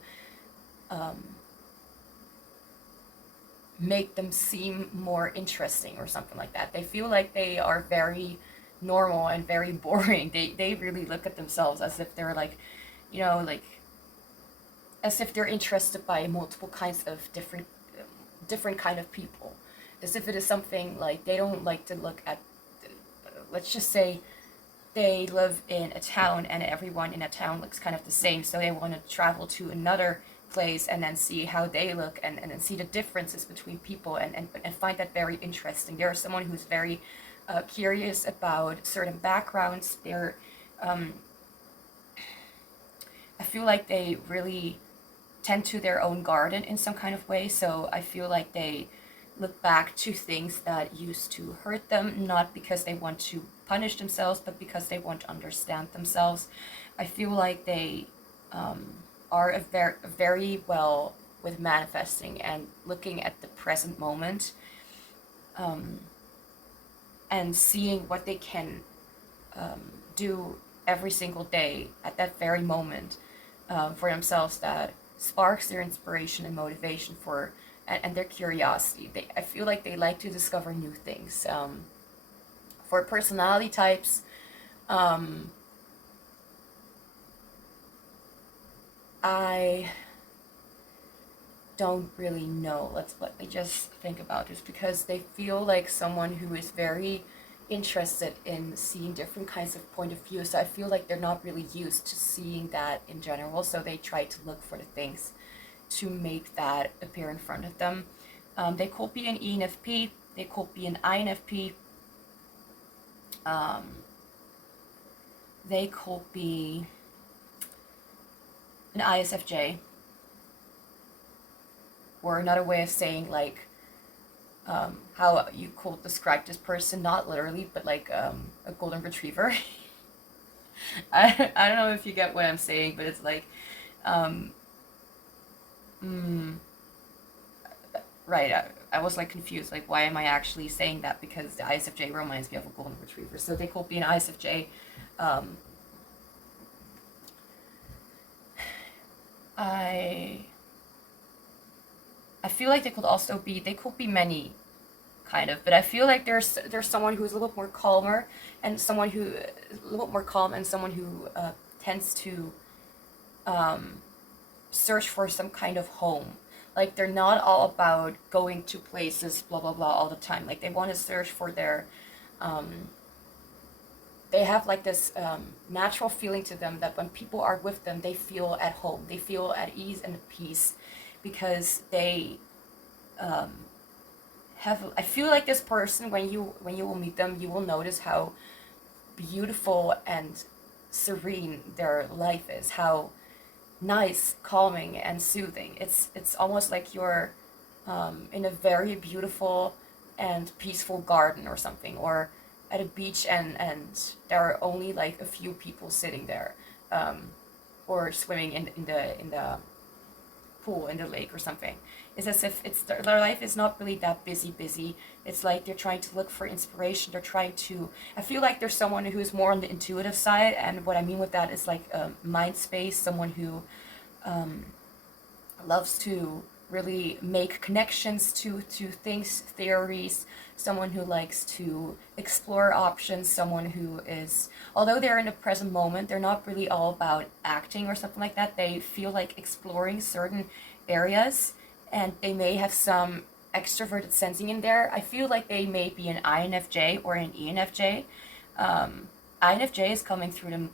make them seem more interesting, or something like that. They feel like they are very normal and very boring. They really look at themselves as if they're like, you know, like as if they're interested by multiple kinds of different kind of people, as if it is something like they don't like to look at. Let's just say they live in a town and everyone in a town looks kind of the same, so they want to travel to another place and then see how they look, and then see the differences between people, and find that very interesting. They're someone who's very curious about certain backgrounds. They're I feel like they really tend to their own garden in some kind of way, so I feel like they look back to things that used to hurt them, not because they want to punish themselves, but because they want to understand themselves. I feel like they are very well with manifesting and looking at the present moment, and seeing what they can do every single day at that very moment for themselves, that sparks their inspiration and motivation for and their curiosity. I feel like they like to discover new things. For personality types, I don't really know. Let me just think about this, because they feel like someone who is very interested in seeing different kinds of point of view. So I feel like they're not really used to seeing that in general, so they try to look for the things to make that appear in front of them. They could be an ENFP, they could be an INFP, they could be an ISFJ, or another way of saying like how you could describe this person, not literally, but like a golden retriever. I don't know if you get what I'm saying, but it's like right, I was like confused, like why am I actually saying that, because the ISFJ reminds me of a golden retriever. So they could be an ISFJ. I feel like they could be many, kind of, but I feel like there's someone who's a little bit more calmer, and someone who a little bit more calm, and someone who tends to search for some kind of home. Like they're not all about going to places, blah blah blah, all the time. Like they want to search for their they have like this natural feeling to them that when people are with them, they feel at home, they feel at ease and at peace, because they I feel like this person, when you will meet them, you will notice how beautiful and serene their life is, how nice, calming, and soothing. It's almost like you're in a very beautiful and peaceful garden or something, or at a beach, and there are only like a few people sitting there, or swimming in the pool in the lake or something. It's as if their life is not really that busy. It's like they're trying to look for inspiration. They're trying to. I feel like there's someone who is more on the intuitive side, and what I mean with that is like mind space. Someone who loves to really make connections to things, theories. Someone who likes to explore options. Someone who is, although they're in the present moment, they're not really all about acting or something like that. They feel like exploring certain areas, and they may have some extroverted sensing in there. I feel like they may be an INFJ or an ENFJ. INFJ is coming through them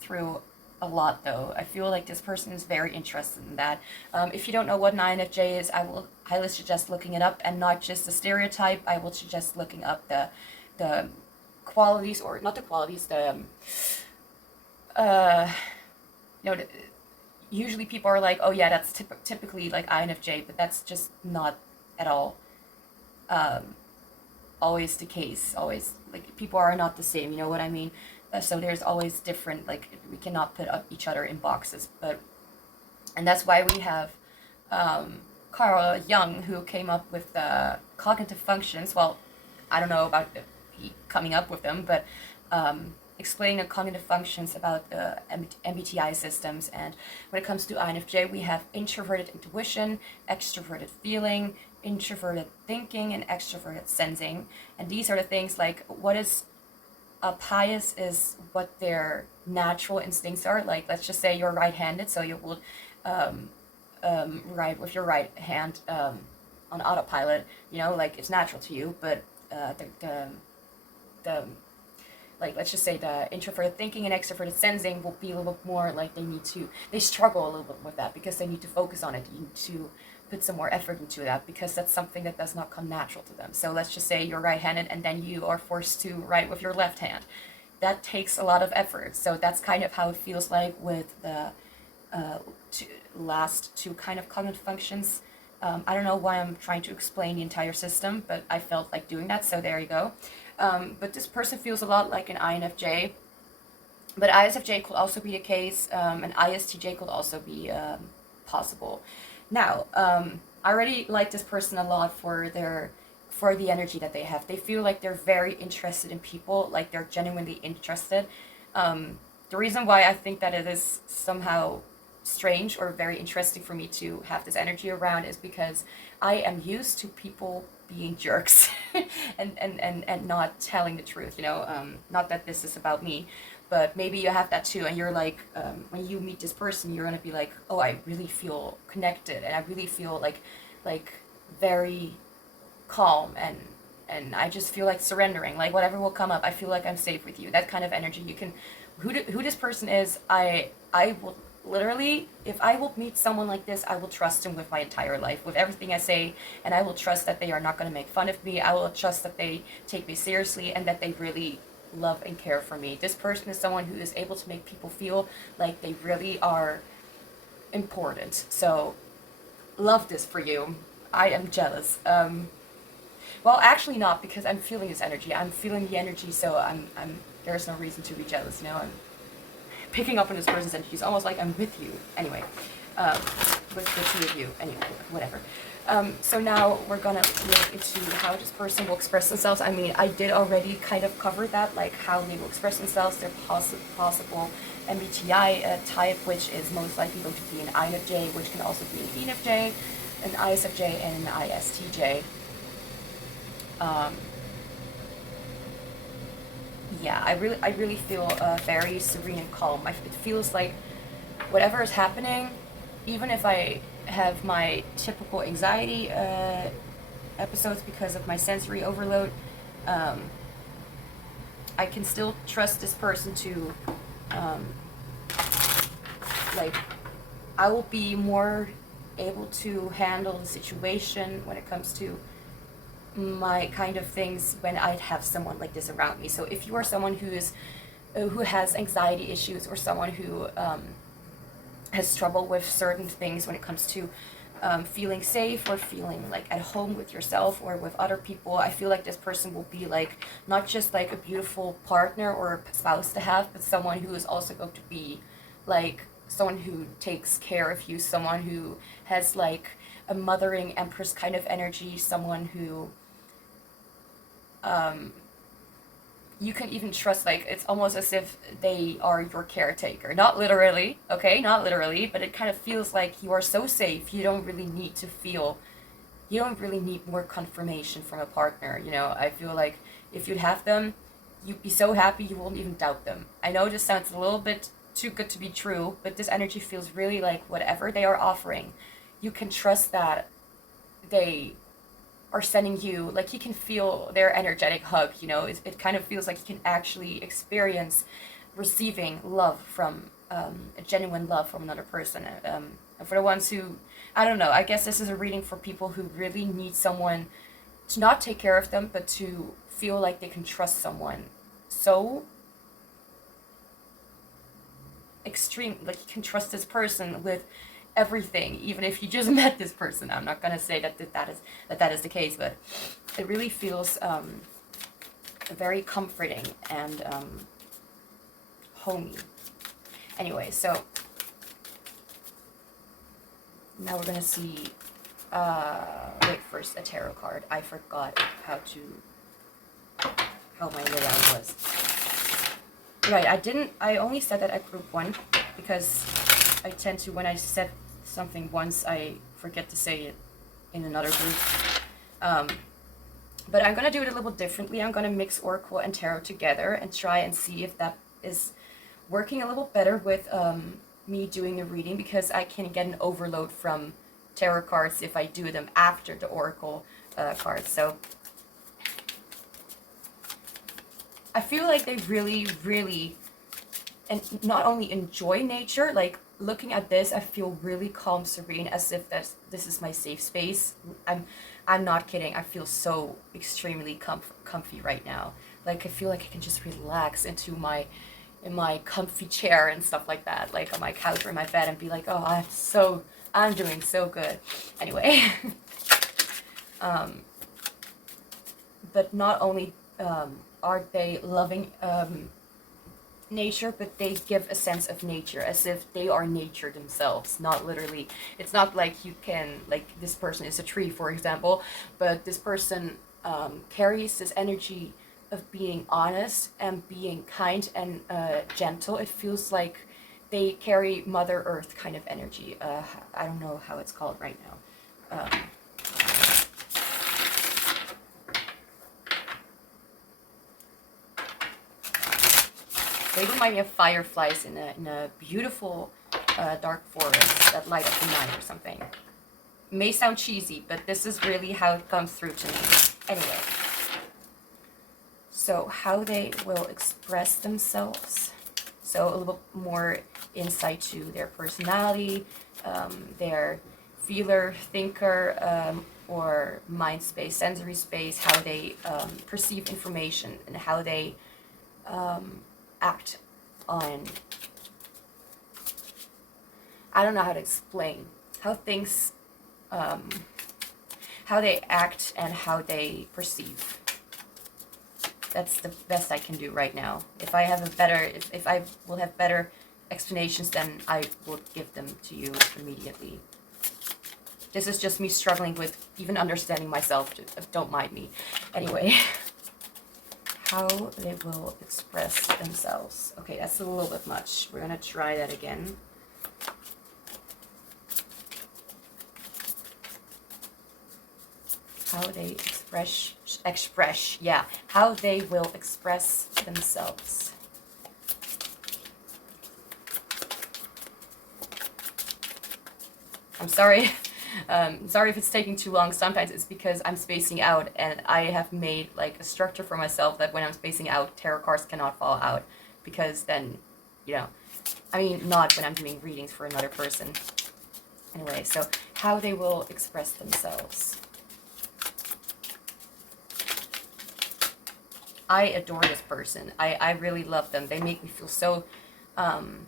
through a lot, though. I feel like this person is very interested in that. If you don't know what an INFJ is, I will highly suggest looking it up, and not just the stereotype. I will suggest looking up the qualities, or not the qualities, the usually people are like, oh yeah, that's typically like INFJ, but that's just not at all always the case. Always, like, people are not the same, you know what I mean? So there's always different, like, we cannot put up each other in boxes, and that's why we have Carl Jung, who came up with the cognitive functions. Well, I don't know about he coming up with them, but explaining the cognitive functions about the MBTI systems. And when it comes to INFJ, we have introverted intuition, extroverted feeling, introverted thinking, and extroverted sensing. And these are the things like, what is a pious is what their natural instincts are. Like, let's just say you're right-handed, so you will write with your right hand on autopilot, you know, like it's natural to you, but the like, let's just say the introverted thinking and extroverted sensing will be a little bit more like they struggle a little bit with that because they need to focus on it. You need to put some more effort into that because that's something that does not come natural to them. So let's just say you're right-handed and then you are forced to write with your left hand. That takes a lot of effort. So that's kind of how it feels like with the last two kind of cognitive functions. I don't know why I'm trying to explain the entire system, but I felt like doing that, so there you go. But this person feels a lot like an INFJ, but ISFJ could also be the case, and ISTJ could also be possible. Now, I already like this person a lot for the energy that they have. They feel like they're very interested in people, like they're genuinely interested. The reason why I think that it is somehow strange or very interesting for me to have this energy around is because I am used to people being jerks and not telling the truth, you know. Not that this is about me, but maybe you have that too, and you're like, when you meet this person, you're gonna be like, oh, I really feel connected, and I really feel like very calm, and I just feel like surrendering, like whatever will come up, I feel like I'm safe with you. That kind of energy. You can, who this person is, I will literally, if I will meet someone like this, I will trust him with my entire life, with everything I say, and I will trust that they are not going to make fun of me. I will trust that they take me seriously and that they really love and care for me. This person is someone who is able to make people feel like they really are important. So, love this for you. I am jealous. Well, actually not, because I'm feeling this energy. I'm feeling the energy, so there's no reason to be jealous, you know. I'm picking up on this person's energy. It's almost like I'm with you. Anyway, with the two of you. Anyway, whatever. So now we're gonna look into how this person will express themselves. I mean, I did already kind of cover that, like how they will express themselves, their possible MBTI type, which is most likely going to be an INFJ, which can also be an ENFJ, an ISFJ, and an ISTJ. Yeah, I really feel very serene and calm. It feels like whatever is happening, even if I have my typical anxiety episodes because of my sensory overload, I can still trust this person to, like, I will be more able to handle the situation when it comes to my kind of things when I have someone like this around me. So if you are someone who has anxiety issues, or someone who has trouble with certain things when it comes to feeling safe or feeling like at home with yourself or with other people, I feel like this person will be like not just like a beautiful partner or a spouse to have, but someone who is also going to be like someone who takes care of you, someone who has like a mothering empress kind of energy, someone who you can even trust. Like, it's almost as if they are your caretaker. Not literally, okay? Not literally, but it kind of feels like you are so safe, you don't really need more confirmation from a partner, you know? I feel like if you'd have them, you'd be so happy you won't even doubt them. I know this sounds a little bit too good to be true, but this energy feels really like whatever they are offering, you can trust that they are sending you, like, you can feel their energetic hug, you know. It kind of feels like you can actually experience receiving love from a genuine love from another person. And for the ones who, I don't know, I guess this is a reading for people who really need someone to not take care of them, but to feel like they can trust someone so extreme, like you can trust this person with everything, even if you just met this person. I'm not gonna say that is the case, but it really feels very comforting and homey. Anyway, so now we're gonna see. Wait, first a tarot card. I forgot how my layout was. Right, I only said that at group 1 because I tend to, when I said something once, I forget to say it in another group. But I'm going to do it a little differently. I'm going to mix Oracle and Tarot together and try and see if that is working a little better with me doing the reading, because I can get an overload from tarot cards if I do them after the Oracle cards. So I feel like they really, really, and not only enjoy nature, like looking at this, I feel really calm, serene, as if this is my safe space. I'm not kidding. I feel so extremely comfy right now. Like I feel like I can just relax in my comfy chair and stuff like that, like on my couch or my bed, and be like, oh, I'm doing so good. Anyway, but not only are they loving nature, but they give a sense of nature as if they are nature themselves, not literally. It's not like you can, like this person is a tree, for example, but this person carries this energy of being honest and being kind and gentle. It feels like they carry Mother Earth kind of energy. I don't know how it's called right now. They remind me of fireflies in a beautiful dark forest that light up the night or something. May sound cheesy, but this is really how it comes through to me. Anyway, so how they will express themselves. So a little more insight to their personality, their feeler, thinker, or mind space, sensory space, how they perceive information, and how they act on, I don't know how to explain, how things, how they act and how they perceive. That's the best I can do right now. If I have a better, if I will have better explanations, then I will give them to you immediately. This is just me struggling with even understanding myself. Don't mind me. Anyway. How they will express themselves. Okay, that's a little bit much. We're gonna try that again. How they express, yeah. How they will express themselves. I'm sorry. Sorry if it's taking too long. Sometimes it's because I'm spacing out, and I have made like a structure for myself that when I'm spacing out, tarot cards cannot fall out, because then, you know, I mean, not when I'm doing readings for another person. Anyway, so how they will express themselves. I adore this person. I really love them. They make me feel so calm.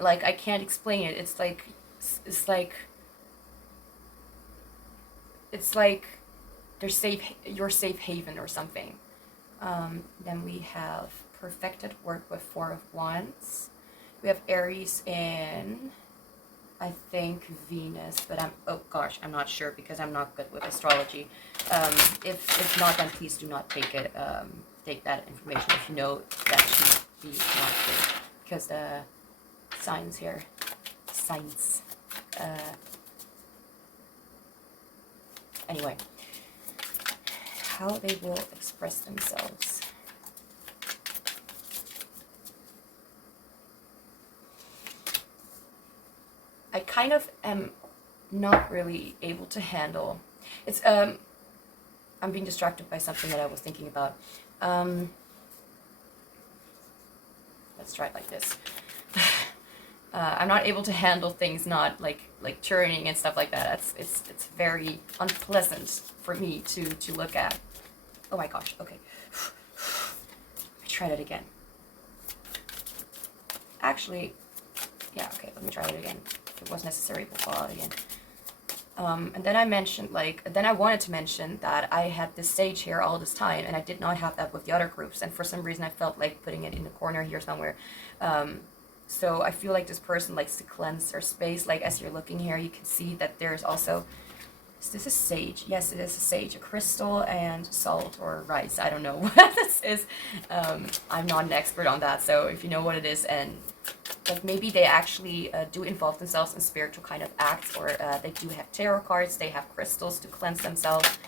Like, I can't explain it. It's like they're your safe haven or something. Then we have perfected work with 4 of Wands. We have Aries in, I think, Venus, but I'm not sure, because I'm not good with astrology. If not, then please do not take it. Take that information if you know that should be not good, because the signs here, signs. Anyway, how they will express themselves. I kind of am not really able to handle. It's I'm being distracted by something that I was thinking about. Let's try it like this. I'm not able to handle things not like churning and stuff like that. It's very unpleasant for me to look at. Oh my gosh. Okay. Let me try that again. Actually, yeah. Okay. Let me try it again. If it was necessary, we'll call it again. And then I mentioned, then I wanted to mention that I had this stage here all this time, and I did not have that with the other groups, and for some reason I felt like putting it in the corner here somewhere. So I feel like this person likes to cleanse their space. Like, as you're looking here, you can see that there's also, is this a sage? Yes, it is a sage, a crystal and salt or rice. I don't know what this is. I'm not an expert on that, so if you know what it is, and like maybe they actually do involve themselves in spiritual kind of acts, or they do have tarot cards, they have crystals to cleanse themselves.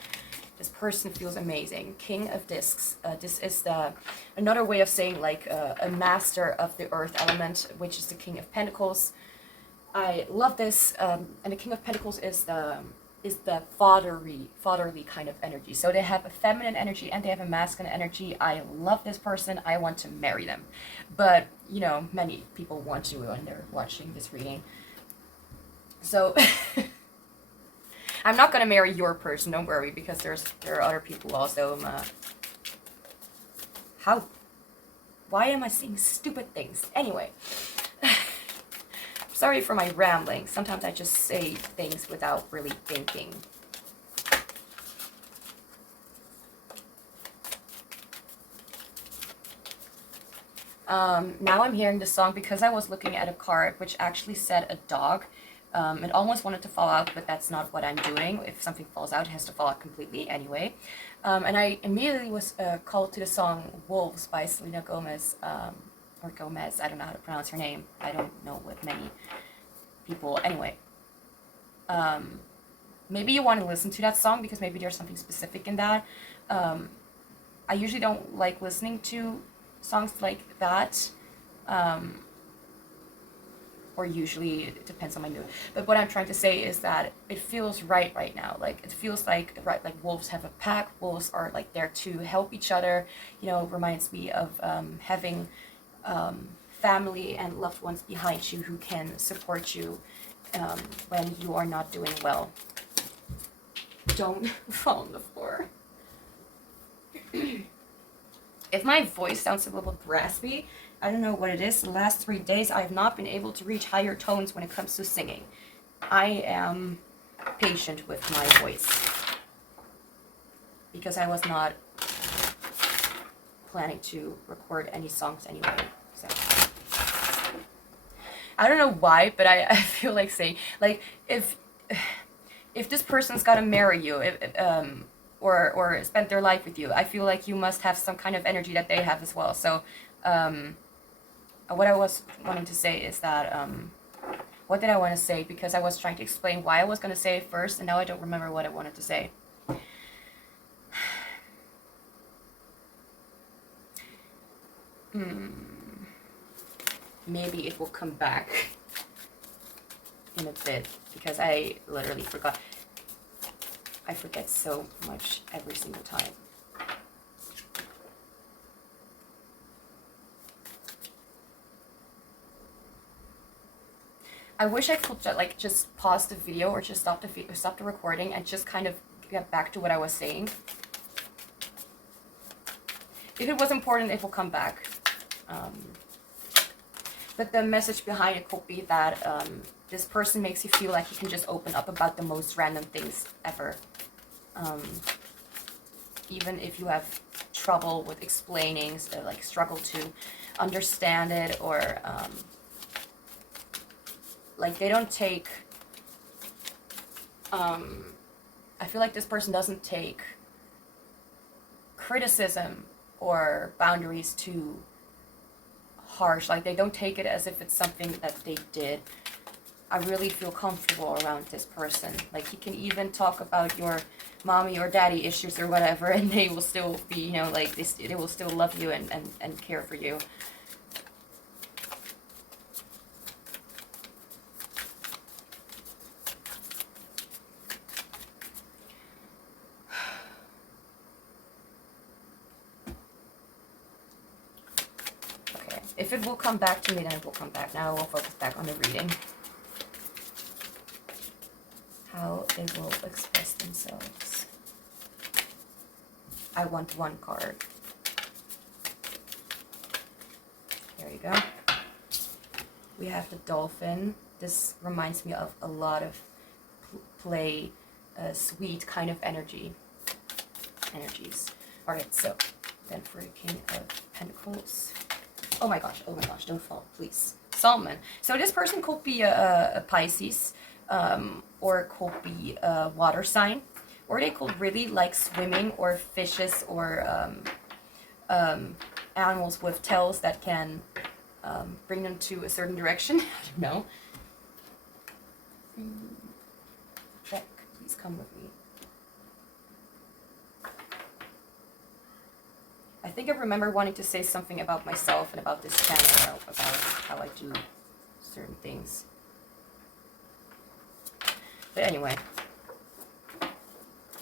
This person feels amazing. King of Discs. This is another way of saying like a master of the earth element, which is the King of Pentacles. I love this, and the King of Pentacles is the fatherly kind of energy. So they have a feminine energy and they have a masculine energy. I love this person. I want to marry them. But, you know, many people want to when they're watching this reading. So I'm not going to marry your person, don't worry, because there are other people also. Why am I saying stupid things? Anyway. Sorry for my rambling. Sometimes I just say things without really thinking. Now I'm hearing the song because I was looking at a card which actually said a dog. It almost wanted to fall out, but that's not what I'm doing. If something falls out, it has to fall out completely anyway. And I immediately was called to the song Wolves by Selena Gomez. Or Gomez, I don't know how to pronounce her name. I don't know what many people. Anyway, maybe you want to listen to that song because maybe there's something specific in that. I usually don't like listening to songs like that. Or usually it depends on my mood. But what I'm trying to say is that it feels right now. Like it feels like like wolves have a pack. Wolves are like there to help each other. You know, reminds me of having family and loved ones behind you who can support you when you are not doing well. Don't fall on the floor. If my voice sounds a little raspy, I don't know what it is. The last 3 days I have not been able to reach higher tones when it comes to singing. I am patient with my voice because I was not planning to record any songs anyway. So I don't know why, but I feel like saying, like, if this person's gonna marry you, or spend their life with you, I feel like you must have some kind of energy that they have as well. So what I was wanting to say is that what did I want to say? Because I was trying to explain why I was going to say it first, and now I don't remember what I wanted to say. Maybe it will come back in a bit, because I literally forgot. I forget so much every single time. I wish I could like just pause the video or just stop the recording and just kind of get back to what I was saying. If it was important, it will come back. But the message behind it could be that this person makes you feel like you can just open up about the most random things ever. Even if you have trouble with explaining, so like struggle to understand it, or like they don't take, I feel like this person doesn't take criticism or boundaries too harsh. Like they don't take it as if it's something that they did. I really feel comfortable around this person. Like you can even talk about your mommy or daddy issues or whatever, and they will still be, you know, like they will still love you and care for you. If it will come back to me, then it will come back. Now I will focus back on the reading. How they will express themselves. I want one card. There you go. We have the dolphin. This reminds me of a lot of play, sweet kind of energies. Alright, so then for the King of Pentacles. Oh my gosh, don't fall, please. Salmon. So this person could be a Pisces, or it could be a water sign, or they could really like swimming, or fishes, or animals with tails that can bring them to a certain direction. I don't know. Check, please come with me. think I remember wanting to say something about myself and about this channel, about how I do certain things. But anyway,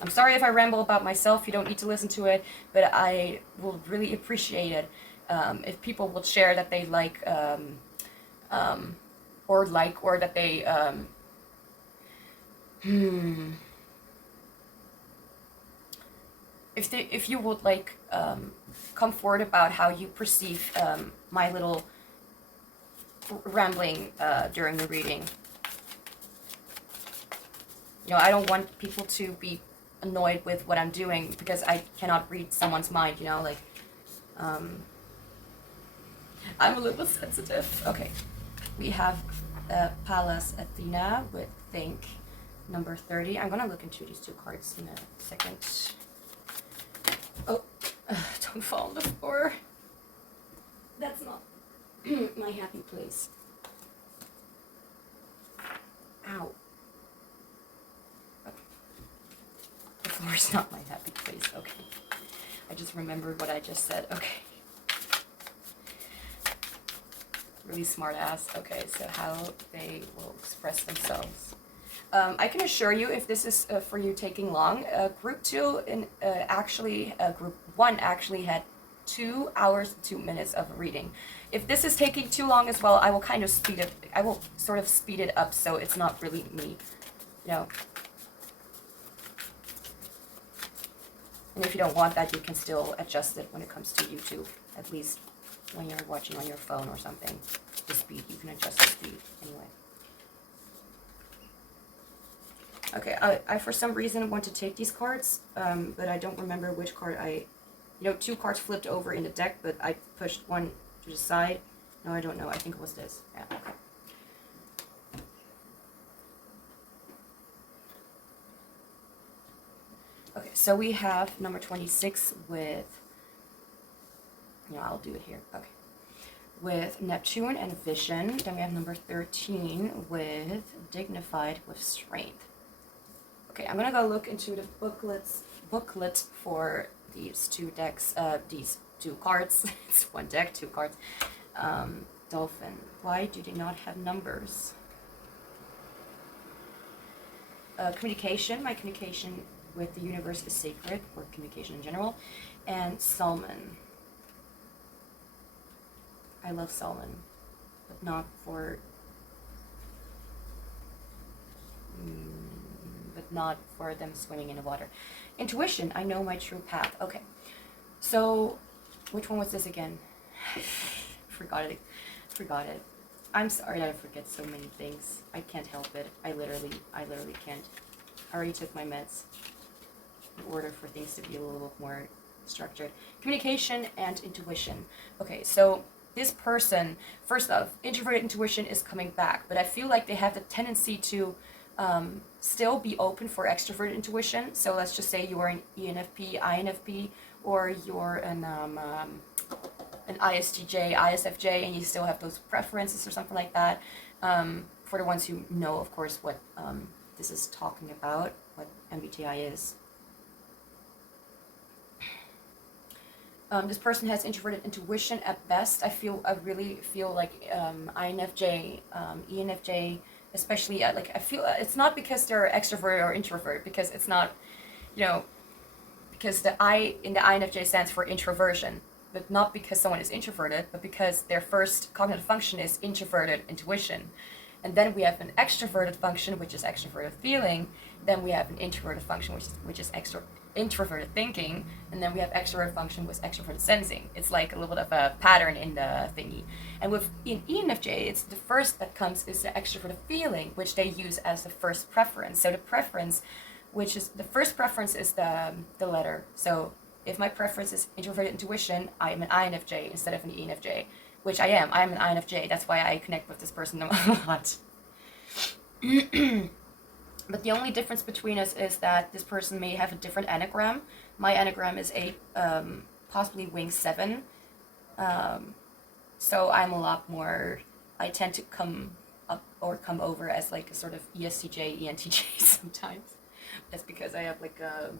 I'm sorry if I ramble about myself. You don't need to listen to it, but I will really appreciate it if people would share that they like, or that they, if you would like come forward about how you perceive my little rambling during the reading. You know, I don't want people to be annoyed with what I'm doing because I cannot read someone's mind, you know, like, I'm a little sensitive. Okay, we have Pallas Athena with Think, number 30. I'm gonna look into these two cards in a second. Oh, don't fall on the floor. That's not my happy place. Ow. Okay. The floor is not my happy place. Okay. I just remembered what I just said. Okay. Really smart ass. Okay, so how they will express themselves. I can assure you, if this is for you taking long, group 2 in group 1 actually had 2 hours and 2 minutes of reading. If this is taking too long as well, I will kind of speed it. I will sort of speed it up so it's not really me, you know. And if you don't want that, you can still adjust it when it comes to YouTube. At least when you're watching on your phone or something, the speed, you can adjust the speed anyway. Okay, I for some reason want to take these cards, but I don't remember which card you know, 2 cards flipped over in the deck, but I pushed one to the side. No, I don't know. I think it was this. Yeah, okay. Okay, so we have number 26 with, you know, I'll do it here. Okay. With Neptune and Vision. Then we have number 13 with Dignified with Strength. Okay, I'm gonna go look into the booklet for these 2 decks, these 2 cards. It's 1 deck, 2 cards. Dolphin. Why do they not have numbers? Communication. My communication with the universe is sacred, or communication in general. And Salmon. I love salmon, but not for them swimming in the water. Intuition, I know my true path. Okay, so which one was this again? Forgot it. I'm sorry that I forget so many things. I can't help it. I literally can't. I already took my meds in order for things to be a little more structured. Communication and intuition. Okay, so this person, first off, introverted intuition is coming back, but I feel like they have the tendency to still be open for extroverted intuition. So let's just say you are an ENFP, INFP, or you're an ISTJ, ISFJ, and you still have those preferences or something like that. For the ones who know, of course, what this is talking about, what MBTI is. This person has introverted intuition at best. I really feel like INFJ, ENFJ, especially like I feel it's not because they're extrovert or introvert, because it's not, you know, because the I in the INFJ stands for introversion, but not because someone is introverted, but because their first cognitive function is introverted intuition. And then we have an extroverted function, which is extroverted feeling. Then we have an introverted function, which is introverted thinking, and then we have extroverted function with extroverted sensing. It's like a little bit of a pattern in the thingy. And in ENFJ, it's the first that comes is the extroverted feeling, which they use as the first preference. So the preference, which is the first preference, is the letter. So if my preference is introverted intuition, I am an INFJ instead of an ENFJ, which I am. I am an INFJ. That's why I connect with this person a lot. But the only difference between us is that this person may have a different Enneagram. My Enneagram is a possibly wing 7. So I'm a lot more, I tend to come up or come over as like a sort of ESTJ, ENTJ sometimes. That's because I have like, I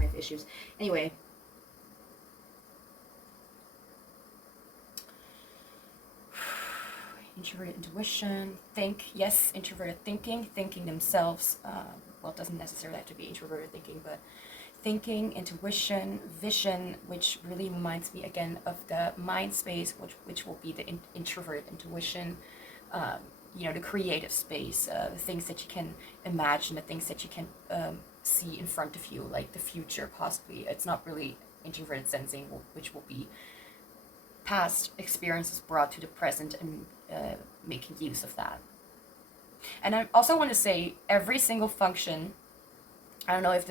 have issues. Anyway, introverted intuition, yes, introverted thinking themselves. Well, it doesn't necessarily have to be introverted thinking, but thinking, intuition, vision, which really reminds me again of the mind space, which will be the introverted intuition. The creative space, the things that you can imagine, the things that you can see in front of you, like the future possibly. It's not really introverted sensing, which will be past experiences brought to the present and making use of that. And I also want to say every single function, I don't know if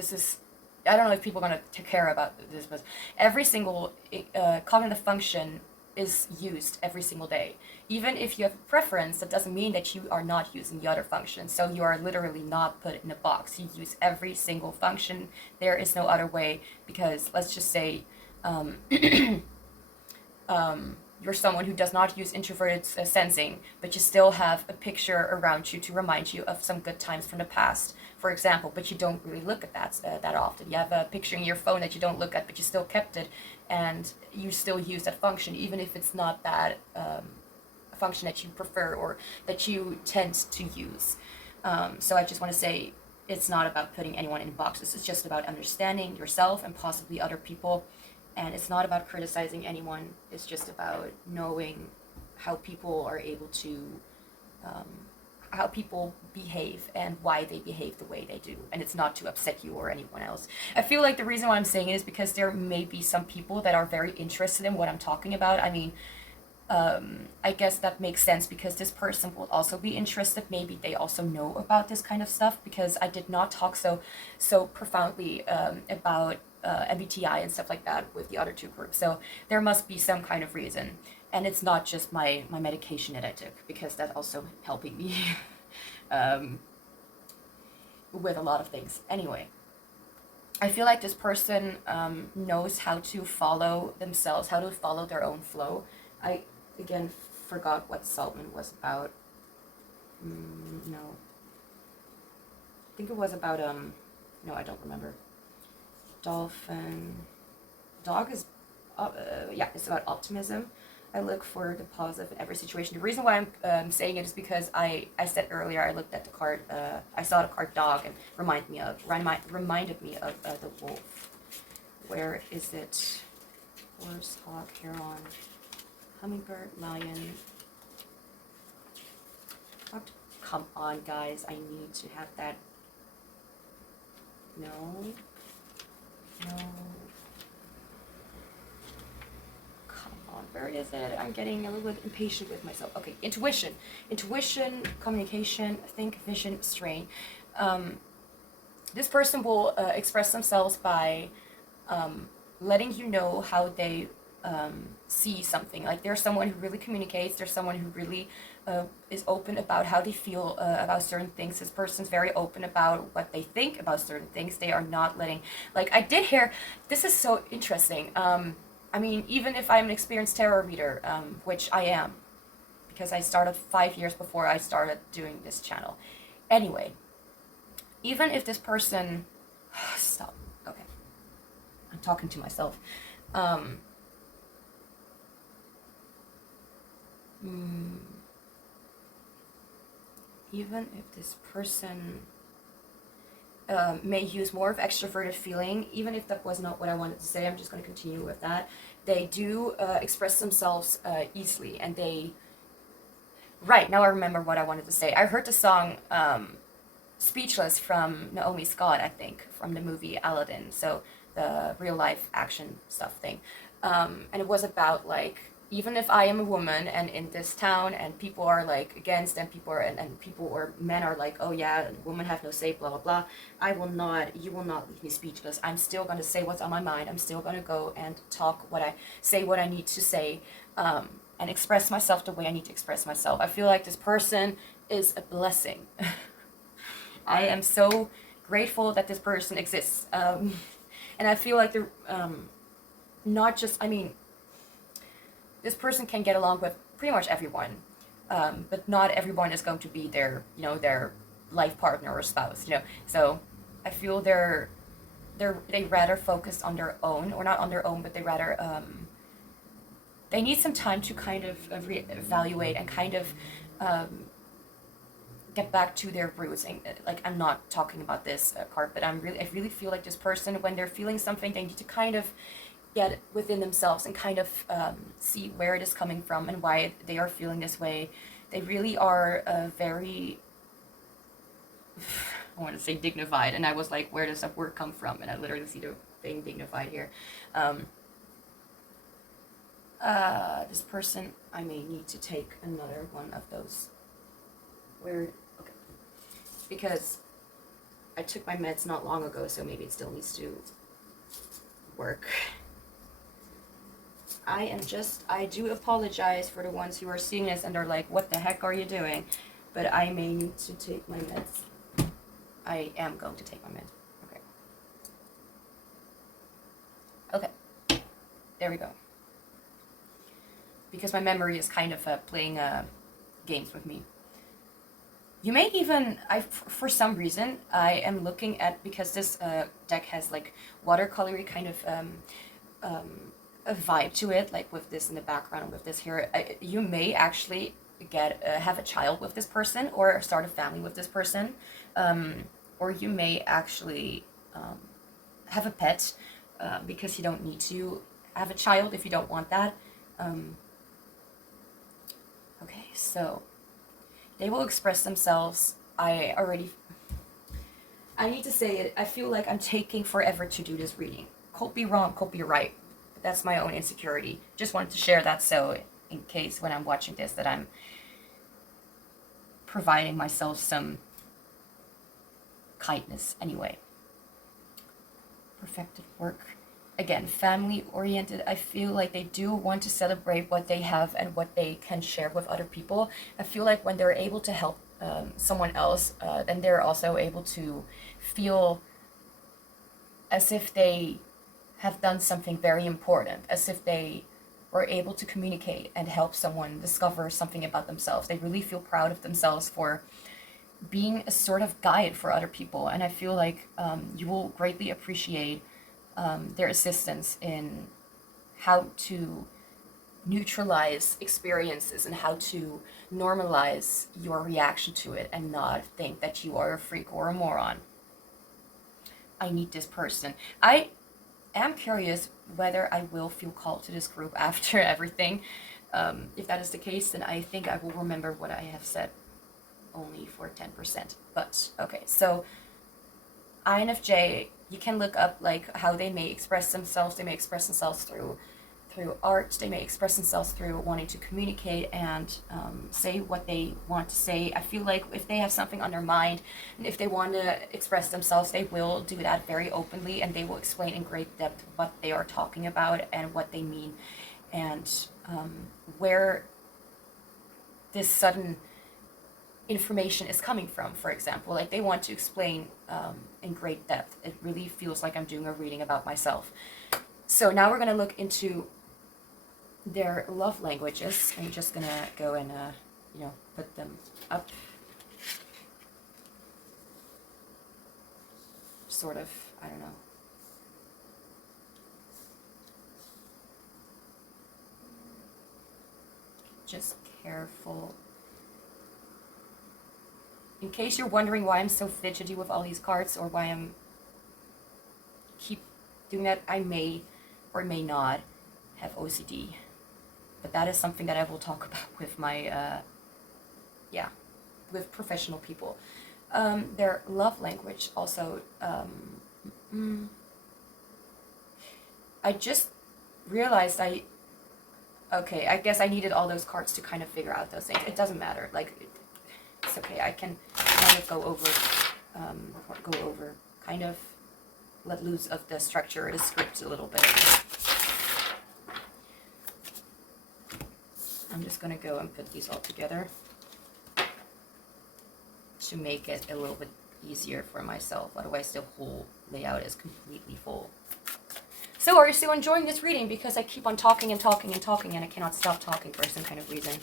people are going to care about this, but every single cognitive function is used every single day. Even if you have a preference, that doesn't mean that you are not using the other functions. So you are literally not put in a box. You use every single function. There is no other way, because let's just say you're someone who does not use introverted sensing, but you still have a picture around you to remind you of some good times from the past, for example, but you don't really look at that often. You have a picture in your phone that you don't look at, but you still kept it, and you still use that function, even if it's not that function that you prefer or that you tend to use. So I just want to say it's not about putting anyone in boxes. It's just about understanding yourself and possibly other people. And it's not about criticizing anyone. It's just about knowing how people are able to, how people behave and why they behave the way they do. And it's not to upset you or anyone else. I feel like the reason why I'm saying it is because there may be some people that are very interested in what I'm talking about. I mean, I guess that makes sense because this person will also be interested. Maybe they also know about this kind of stuff, because I did not talk so profoundly about MBTI and stuff like that with the other two groups. So there must be some kind of reason. And it's not just my medication that I took, because that's also helping me with a lot of things. Anyway, I feel like this person knows how to follow themselves, how to follow their own flow. I, again, forgot what Saltman was about. No. I think it was about, no, I don't remember. Dolphin. Dog is, it's about optimism. I look for the positive in every situation. The reason why I'm saying it is because I said earlier, I looked at the card, I saw the card dog and reminded me of the wolf. Where is it? Horse, hawk, heron, hummingbird, lion. What? Come on, guys. I need to have that. No. Come on. Where is it? I'm getting a little bit impatient with myself. Okay. Intuition. Intuition, communication, think, vision, strain. This person will express themselves by letting you know how they see something. Like, there's someone who really communicates. There's someone who really is open about how they feel about certain things. This person's very open about what they think about certain things. They are not letting, like, I did hear, this is so interesting. I mean, even if I'm an experienced tarot reader, which I am, because I started 5 years before I started doing this channel. Anyway, even if this person, stop, okay, I'm talking to myself. Even if this person may use more of extroverted feeling, even if that was not what I wanted to say, I'm just going to continue with that. They do express themselves easily, and right, now I remember what I wanted to say. I heard the song Speechless from Naomi Scott, I think, from the movie Aladdin, so the real life action stuff thing. And it was about, like, even if I am a woman and in this town and people are like against, and people or men are like, oh yeah, women have no say, blah blah blah, you will not leave me speechless. I'm still going to say what's on my mind. I'm still going to go and say what I need to say, and express myself the way I need to express myself. I feel like this person is a blessing. I am so grateful that this person exists. And I feel like they're not just, I mean, this person can get along with pretty much everyone, but not everyone is going to be their life partner or spouse, So I feel they rather focus on their own, or not on their own, but they rather they need some time to kind of reevaluate and kind of get back to their roots. And like, I'm not talking about this card, but I really feel like this person, when they're feeling something, they need to kind of get within themselves and kind of see where it is coming from and why they are feeling this way. They really are very, I want to say dignified, and I was like, where does that word come from? And I literally see the thing dignified here. This person, I may need to take another one of those. Where, okay. Because I took my meds not long ago, so maybe it still needs to work. I do apologize for the ones who are seeing this and are like, what the heck are you doing? But I may need to take my meds. I am going to take my meds. Okay. Okay. There we go. Because my memory is kind of playing games with me. You may even, for some reason, I am looking at, because this deck has like watercolory kind of a vibe to it, like with this in the background, with this here. You may actually have a child with this person, or start a family with this person, or you may actually have a pet, because you don't need to have a child if you don't want that. Okay, so they will express themselves. I need to say it, I feel like I'm taking forever to do this reading. Could be wrong, could be right. That's my own insecurity. Just wanted to share that, so in case when I'm watching this that I'm providing myself some kindness anyway. Perfected work. Again, family oriented. I feel like they do want to celebrate what they have and what they can share with other people. I feel like when they're able to help someone else, then they're also able to feel as if they have done something very important, as if they were able to communicate and help someone discover something about themselves. They really feel proud of themselves for being a sort of guide for other people. And I feel like you will greatly appreciate their assistance in how to neutralize experiences and how to normalize your reaction to it and not think that you are a freak or a moron. I need this person. I am curious whether I will feel called to this group after everything. If that is the case, then I think I will remember what I have said, only for 10%. But okay, so INFJ, you can look up like how they may express themselves. They may express themselves through art. They may express themselves through wanting to communicate and say what they want to say. I feel like if they have something on their mind and if they want to express themselves, they will do that very openly, and they will explain in great depth what they are talking about and what they mean, and where this sudden information is coming from. For example, like they want to explain in great depth. It really feels like I'm doing a reading about myself. So now we're going to look into their love languages. I'm just going to go and put them up, sort of, I don't know. Just careful. In case you're wondering why I'm so fidgety with all these cards, or why I'm keep doing that, I may or may not have OCD. But that is something that I will talk about with my, with professional people. Their love language also, I just realized I guess I needed all those cards to kind of figure out those things. It doesn't matter, like, it's okay, I can kind of go over, kind of let loose of the structure of the script a little bit. I'm just going to go and put these all together to make it a little bit easier for myself. Otherwise, the whole layout is completely full. So, are you still enjoying this reading? Because I keep on talking and talking and talking, and I cannot stop talking for some kind of reason.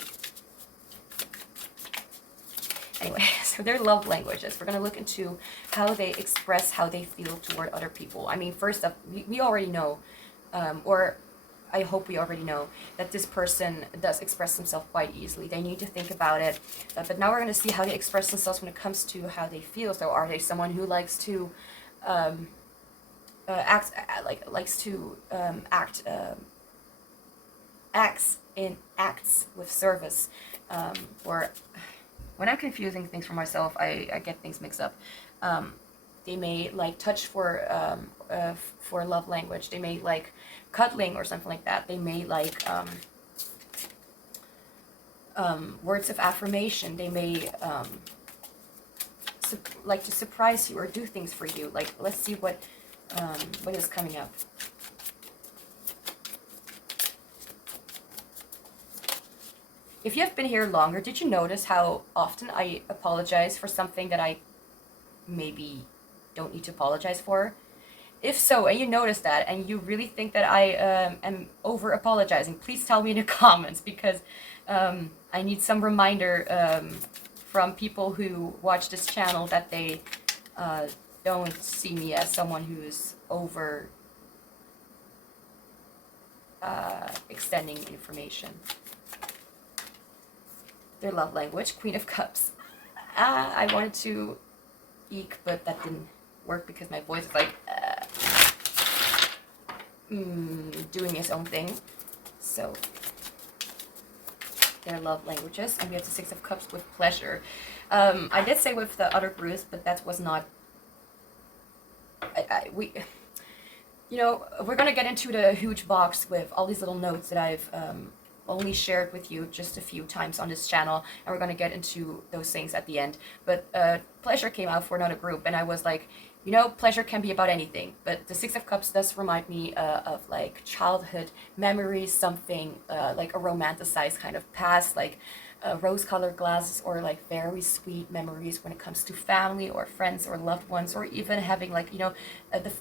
Anyway, so their love languages. We're going to look into how they express how they feel toward other people. I mean, first up, we already know, or I hope we already know that this person does express themselves quite easily. They need to think about it. But now we're going to see how they express themselves when it comes to how they feel. So are they someone who likes to act acts with service, or when I'm confusing things for myself, I get things mixed up. They may like touch for love language. They may like cuddling or something like that. They may like words of affirmation. They may like to surprise you or do things for you. Like, let's see what is coming up. If you have been here longer, did you notice how often I apologize for something that I maybe don't need to apologize for? If so, and you notice that, and you really think that I am over apologizing, please tell me in the comments, because I need some reminder from people who watch this channel that they don't see me as someone who is over extending information. Their love language, Queen of Cups. I wanted to eek, but that didn't work because my voice is like doing its own thing. So their love languages, and we have the Six of Cups with pleasure. I did say with the other groups, but that was not. You know, we're gonna get into the huge box with all these little notes that I've only shared with you just a few times on this channel, and we're going to get into those things at the end. But pleasure came out for another group, and I was like, you know, pleasure can be about anything, but the Six of Cups does remind me of like childhood memories, something like a romanticized kind of past, like rose-colored glasses, or like very sweet memories when it comes to family or friends or loved ones, or even having like, you know,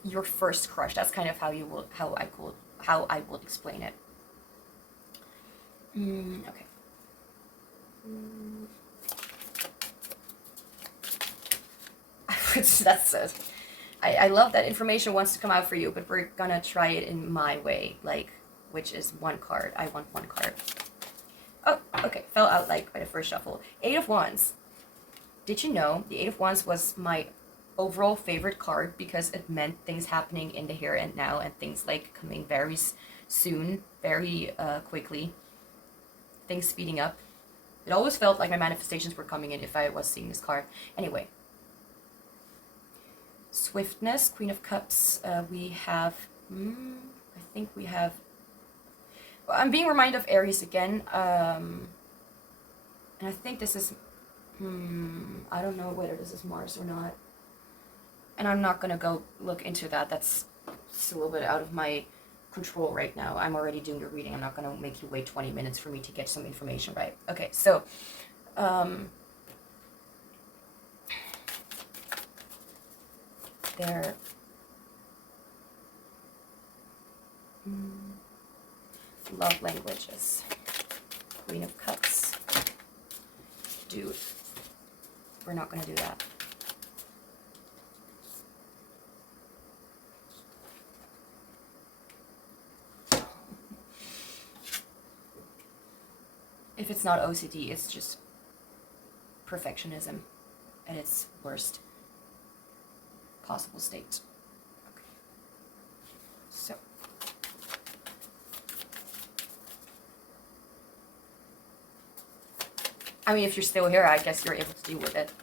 your first crush. That's kind of how I would explain it. Okay. That's I love that information wants to come out for you, but we're gonna try it in my way, like, which is one card. I want one card. Oh, okay, fell out like by the first shuffle. Eight of Wands. Did you know the Eight of Wands was my overall favorite card because it meant things happening in the here and now, and things like coming very soon, very quickly. Things speeding up. It always felt like my manifestations were coming in if I was seeing this card. Anyway. Swiftness, Queen of Cups. We have, I think we have, well, I'm being reminded of Aries again. And I think this is, I don't know whether this is Mars or not. And I'm not going to go look into that. That's just a little bit out of my control right now. I'm already doing the reading. I'm not going to make you wait 20 minutes for me to get some information right. Okay, so their love languages. Queen of Cups. Dude, we're not going to do that. If it's not OCD, it's just perfectionism at its worst possible state. Okay. So, I mean, if you're still here, I guess you're able to deal with it.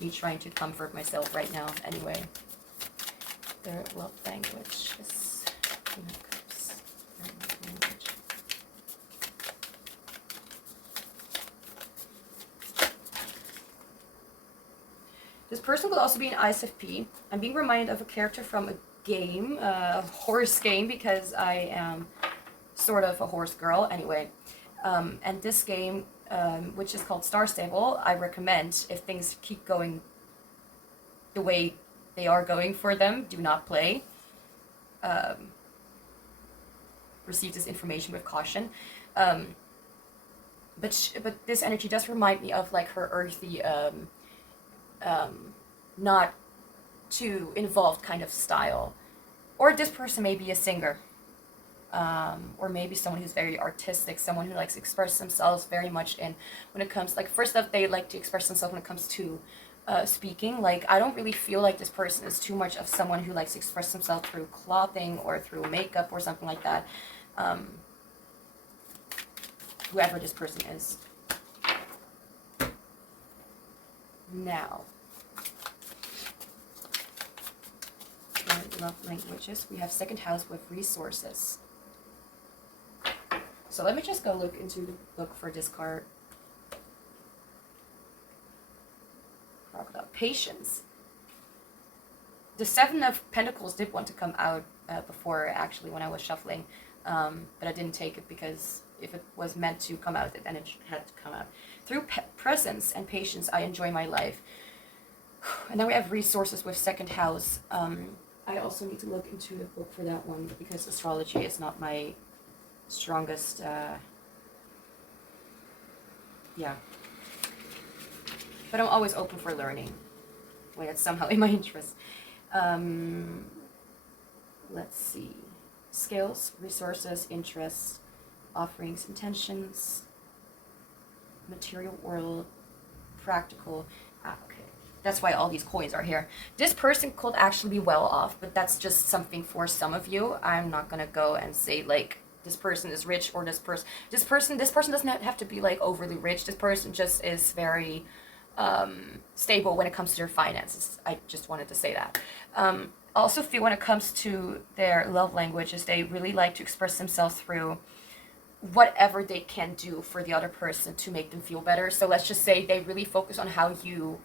Me trying to comfort myself right now, anyway. Their love language is Queen of Cups. Their love language. This person could also be an ISFP. I'm being reminded of a character from a game, a horse game, because I am sort of a horse girl. Anyway, and this game, which is called Star Stable, I recommend if things keep going the way they are going for them, do not play. Receive this information with caution. But this energy does remind me of like her earthy, not too involved kind of style. Or this person may be a singer. or maybe someone who's very artistic, someone who likes to express themselves very much in, when it comes, like, first off, they like to express themselves when it comes to speaking. Like, I don't really feel like this person is too much of someone who likes to express themselves through clothing or through makeup or something like that. Whoever this person is. Now, love languages. We have second house with resources. So let me just go look into the book for this card. Crocodile. Patience. The Seven of Pentacles did want to come out before, actually, when I was shuffling. But I didn't take it because if it was meant to come out, then it had to come out. Through presence and patience, I enjoy my life. And then we have resources with second house. I also need to look into the book for that one because astrology is not my strongest, yeah. But I'm always open for learning when it's somehow in my interest. Let's see. Skills, resources, interests, offerings, intentions, material world, practical. Okay. That's why all these coins are here. This person could actually be well off, but that's just something for some of you. I'm not gonna go and say like this person is rich or this person doesn't have to be like overly rich. This person just is very stable when it comes to their finances. I just wanted to say that. I also feel when it comes to their love languages, they really like to express themselves through whatever they can do for the other person to make them feel better. So let's just say they really focus on how you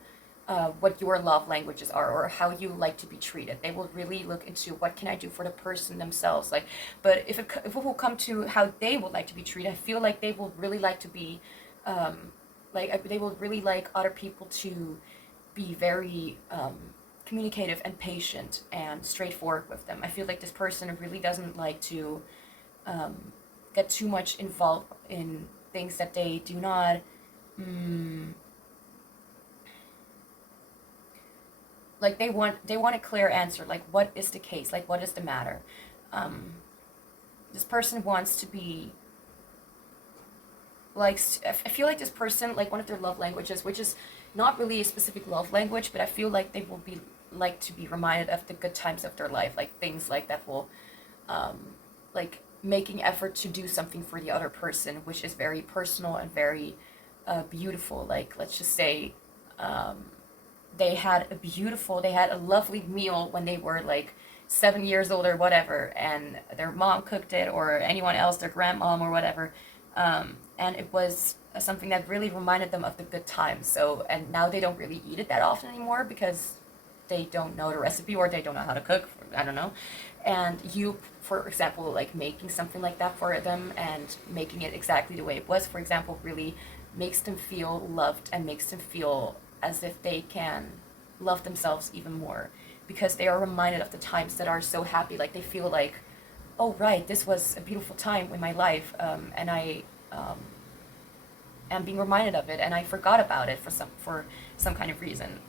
what your love languages are or how you like to be treated. They will really look into what can I do for the person themselves. Like, but if it will come to how they would like to be treated, I feel like they will really like to be, they will really like other people to be very communicative and patient and straightforward with them. I feel like this person really doesn't like to get too much involved in things that they do not. Like they want a clear answer. Like, what is the case? Like, what is the matter? This person wants to be like. I feel like this person, like one of their love languages, which is not really a specific love language, but I feel like they will be like to be reminded of the good times of their life, like things like that will, like making effort to do something for the other person, which is very personal and very beautiful. Like, let's just say. They had a lovely meal when they were like 7 years old or whatever, and their mom cooked it, or anyone else, their grandmom or whatever, and it was something that really reminded them of the good times. So, and now they don't really eat it that often anymore because they don't know the recipe or they don't know how to cook, I don't know. And you, for example, like making something like that for them and making it exactly the way it was, for example, really makes them feel loved and makes them feel as if they can love themselves even more because they are reminded of the times that are so happy. Like they feel like, oh right, this was a beautiful time in my life, and I am being reminded of it, and I forgot about it for some kind of reason,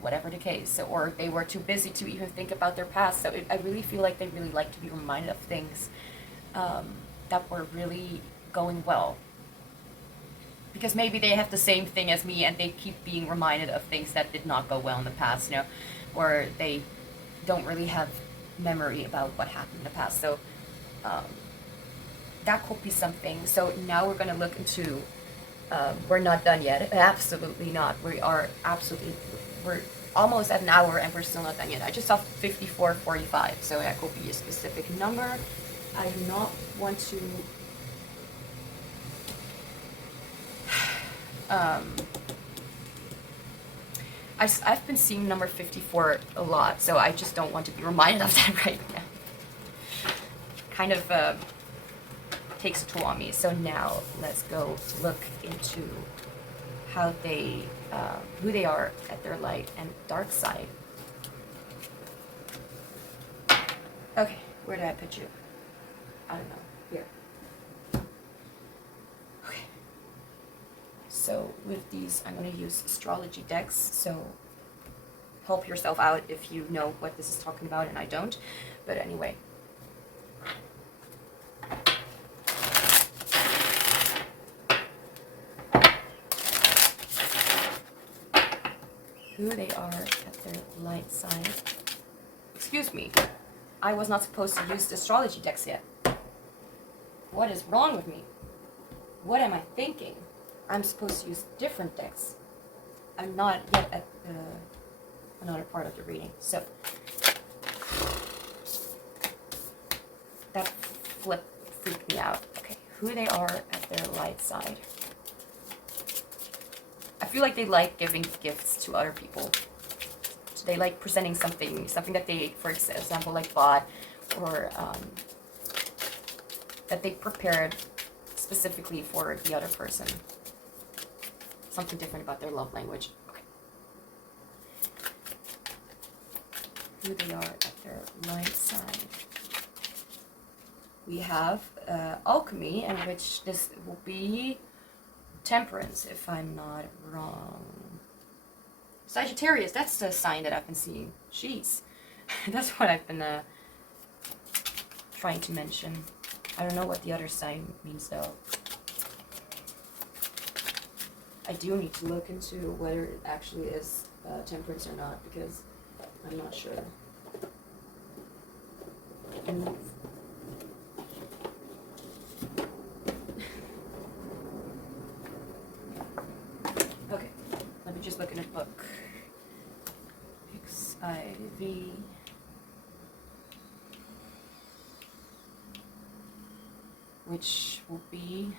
whatever the case. So, or they were too busy to even think about their past. So I really feel like they really like to be reminded of things that were really going well. Because maybe they have the same thing as me and they keep being reminded of things that did not go well in the past, or they don't really have memory about what happened in the past. So that could be something. So now we're going to look into, we're not done yet. Absolutely not. We're almost at an hour and we're still not done yet. I just saw 54:45, so that could be a specific number. I do not want to... I've been seeing number 54 a lot, so I just don't want to be reminded of that right now. Kind of takes a toll on me. So now let's go look into how they, who they are at their light and dark side. Okay, where did I put you? I don't know. Here. Okay. So with these, I'm going to use astrology decks. So help yourself out if you know what this is talking about and I don't. But anyway. who they are at their light side. Excuse me, I was not supposed to use the astrology decks yet. What is wrong with me? What am I thinking? I'm supposed to use different decks. I'm not yet at another part of the reading. So that flip freaked me out. Okay, who they are at their light side. I feel like they like giving gifts to other people. So they like presenting something that they, for example, like bought or that they prepared specifically for the other person. Something different about their love language. Okay. Who they are at their light side. We have alchemy, and which this will be temperance, if I'm not wrong. Sagittarius, that's the sign that I've been seeing. Jeez. That's what I've been trying to mention. I don't know what the other sign means though. I do need to look into whether it actually is temperance or not, because I'm not sure. Okay, let me just look in a book. XIV. Which will be,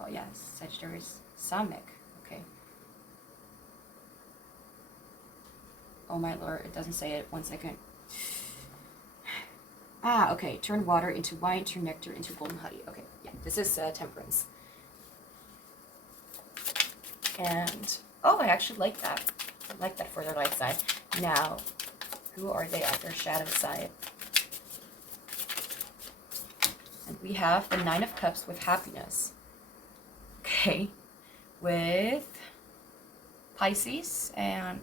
oh yeah, Sagittarius Samek. Okay. Oh my lord, it doesn't say it. 1 second. Ah, okay. Turn water into wine, turn nectar into golden honey. Okay, yeah, this is temperance. And, oh, I actually like that. I like that for their light side. Now, who are they at their shadow side? And we have the 9 of Cups with happiness. Okay. With Pisces, and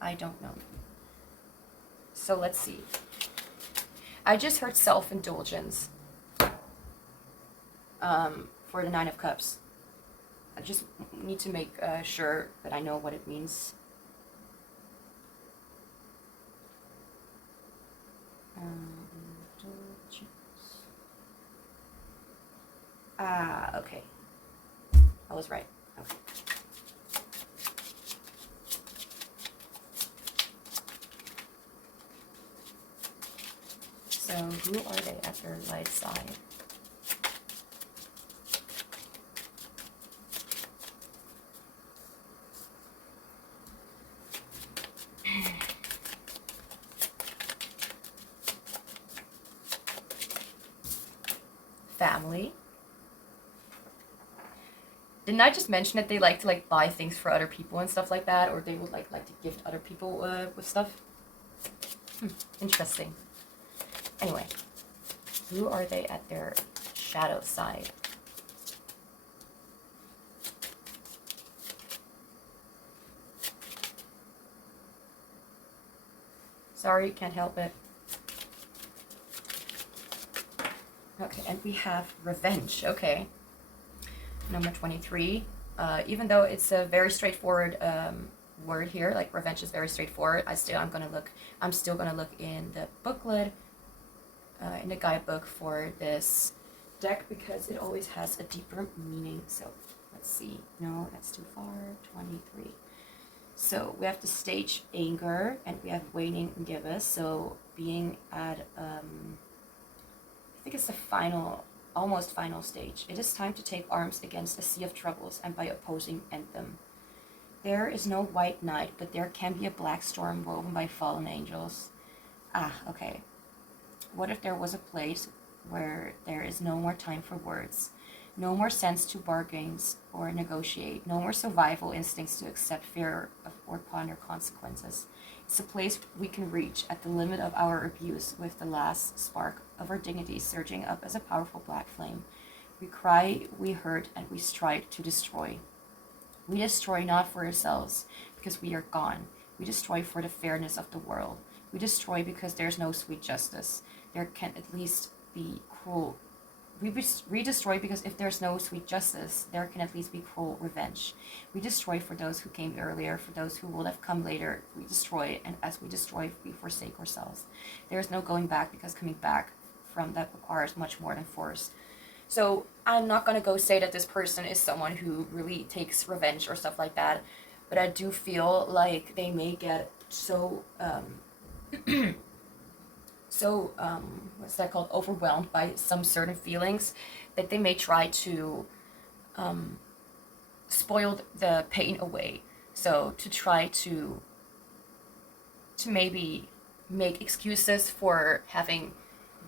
I don't know. So let's see. I just heard self-indulgence for the 9 of Cups. I just need to make sure that I know what it means. Ah, okay. I was right. Okay. So who are they at their light side? Family. Didn't I just mention that they like to buy things for other people and stuff like that, or they would like to gift other people with stuff? Interesting. Anyway, who are they at their shadow side? Sorry, can't help it. Okay, and we have revenge. Okay. Number 23. Even though it's a very straightforward word here, like revenge is very straightforward, I'm still gonna look in the booklet, in the guidebook for this deck, because it always has a deeper meaning. So let's see. No, that's too far. 23. So we have the stage anger, and we have waning givus. So being at I think it's the final, almost final stage. It is time to take arms against a sea of troubles, and by opposing end them. There is no white night, but there can be a black storm woven by fallen angels. Ah, okay. What if there was a place where there is no more time for words, no more sense to bargains or negotiate, no more survival instincts to accept fear of or ponder consequences? It's a place we can reach at the limit of our abuse, with the last spark of our dignity surging up as a powerful black flame. We cry, we hurt, and we strike to destroy. We destroy not for ourselves, because we are gone. We destroy for the fairness of the world. We destroy because there's no sweet justice. There can at least be cruel we destroy because if there's no sweet justice, there can at least be cruel revenge. We destroy for those who came earlier, for those who will have come later. We destroy, and as we destroy, we forsake ourselves. There's no going back, because coming back from that requires much more than force. So I'm not gonna go say that this person is someone who really takes revenge or stuff like that, but I do feel like they may get so what's that called, overwhelmed by some certain feelings, that they may try to spoil the pain away. So to try to maybe make excuses for having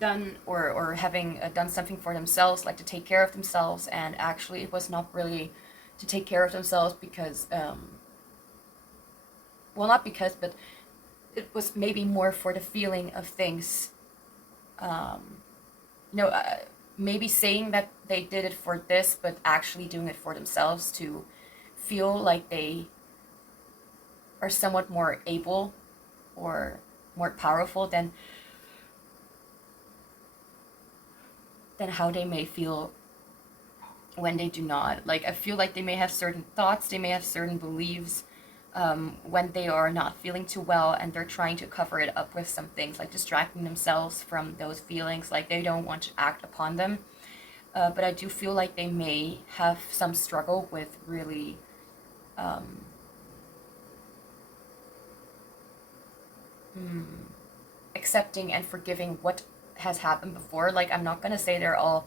done or having done something for themselves, like to take care of themselves, and actually it was not really to take care of themselves because well, not because, but it was maybe more for the feeling of things, maybe saying that they did it for this, but actually doing it for themselves, to feel like they are somewhat more able or more powerful than how they may feel when they do not. Like, I feel like they may have certain thoughts, they may have certain beliefs when they are not feeling too well, and they're trying to cover it up with some things, like distracting themselves from those feelings, like they don't want to act upon them. But I do feel like they may have some struggle with really accepting and forgiving what has happened before. Like, I'm not gonna say they're all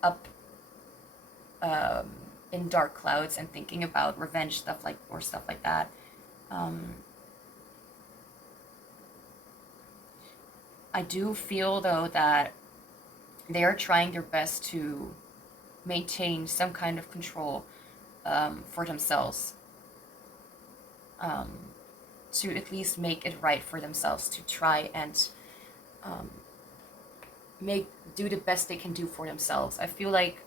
up in dark clouds and thinking about revenge stuff like that. I do feel though that they are trying their best to maintain some kind of control for themselves, to at least make it right for themselves, to try and do the best they can do for themselves. I feel like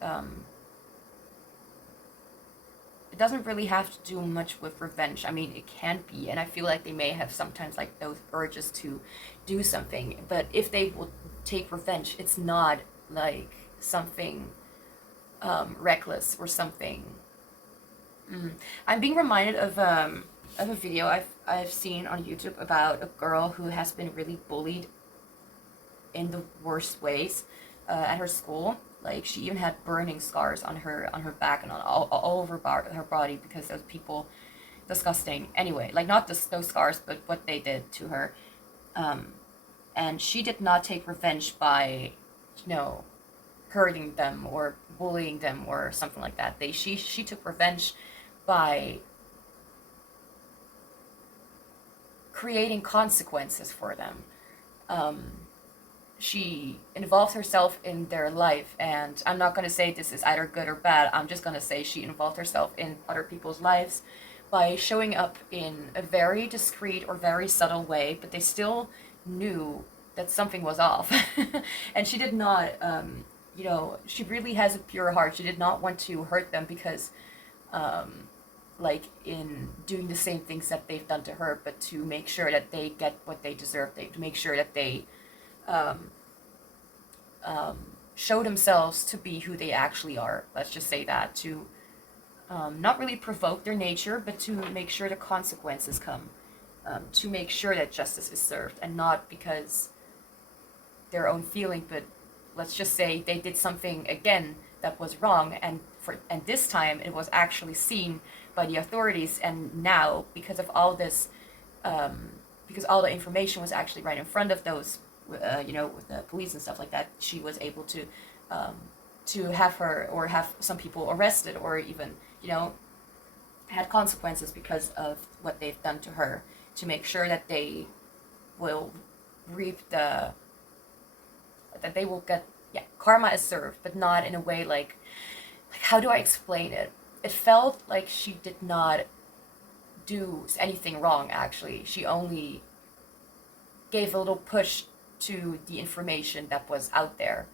it doesn't really have to do much with revenge. I mean, it can be, and I feel like they may have sometimes like those urges to do something, but if they will take revenge, it's not like something reckless or something. I'm being reminded of a video I've seen on YouTube about a girl who has been really bullied in the worst ways at her school. Like, she even had burning scars on her back and on all over her body because those people, disgusting. Anyway, like, not those scars, but what they did to her. And she did not take revenge by, hurting them or bullying them or something like that. She took revenge by creating consequences for them. She involved herself in their life, and I'm not going to say this is either good or bad. I'm just going to say she involved herself in other people's lives by showing up in a very discreet or very subtle way, but they still knew that something was off. And she did not, she really has a pure heart. She did not want to hurt them because, like, in doing the same things that they've done to her, but to make sure that they get what they deserve, to make sure that they show themselves to be who they actually are. Let's just say that, to not really provoke their nature, but to make sure the consequences come, to make sure that justice is served, and not because their own feeling, but let's just say they did something again that was wrong, and this time it was actually seen by the authorities, and now because of all this, because all the information was actually right in front of those, with the police and stuff like that, she was able to have her, or have some people arrested, or even, had consequences because of what they've done to her, to make sure that they will reap that they will get, karma is served, but not in a way like how do I explain it? It felt like she did not do anything wrong, actually. She only gave a little push to the information that was out there.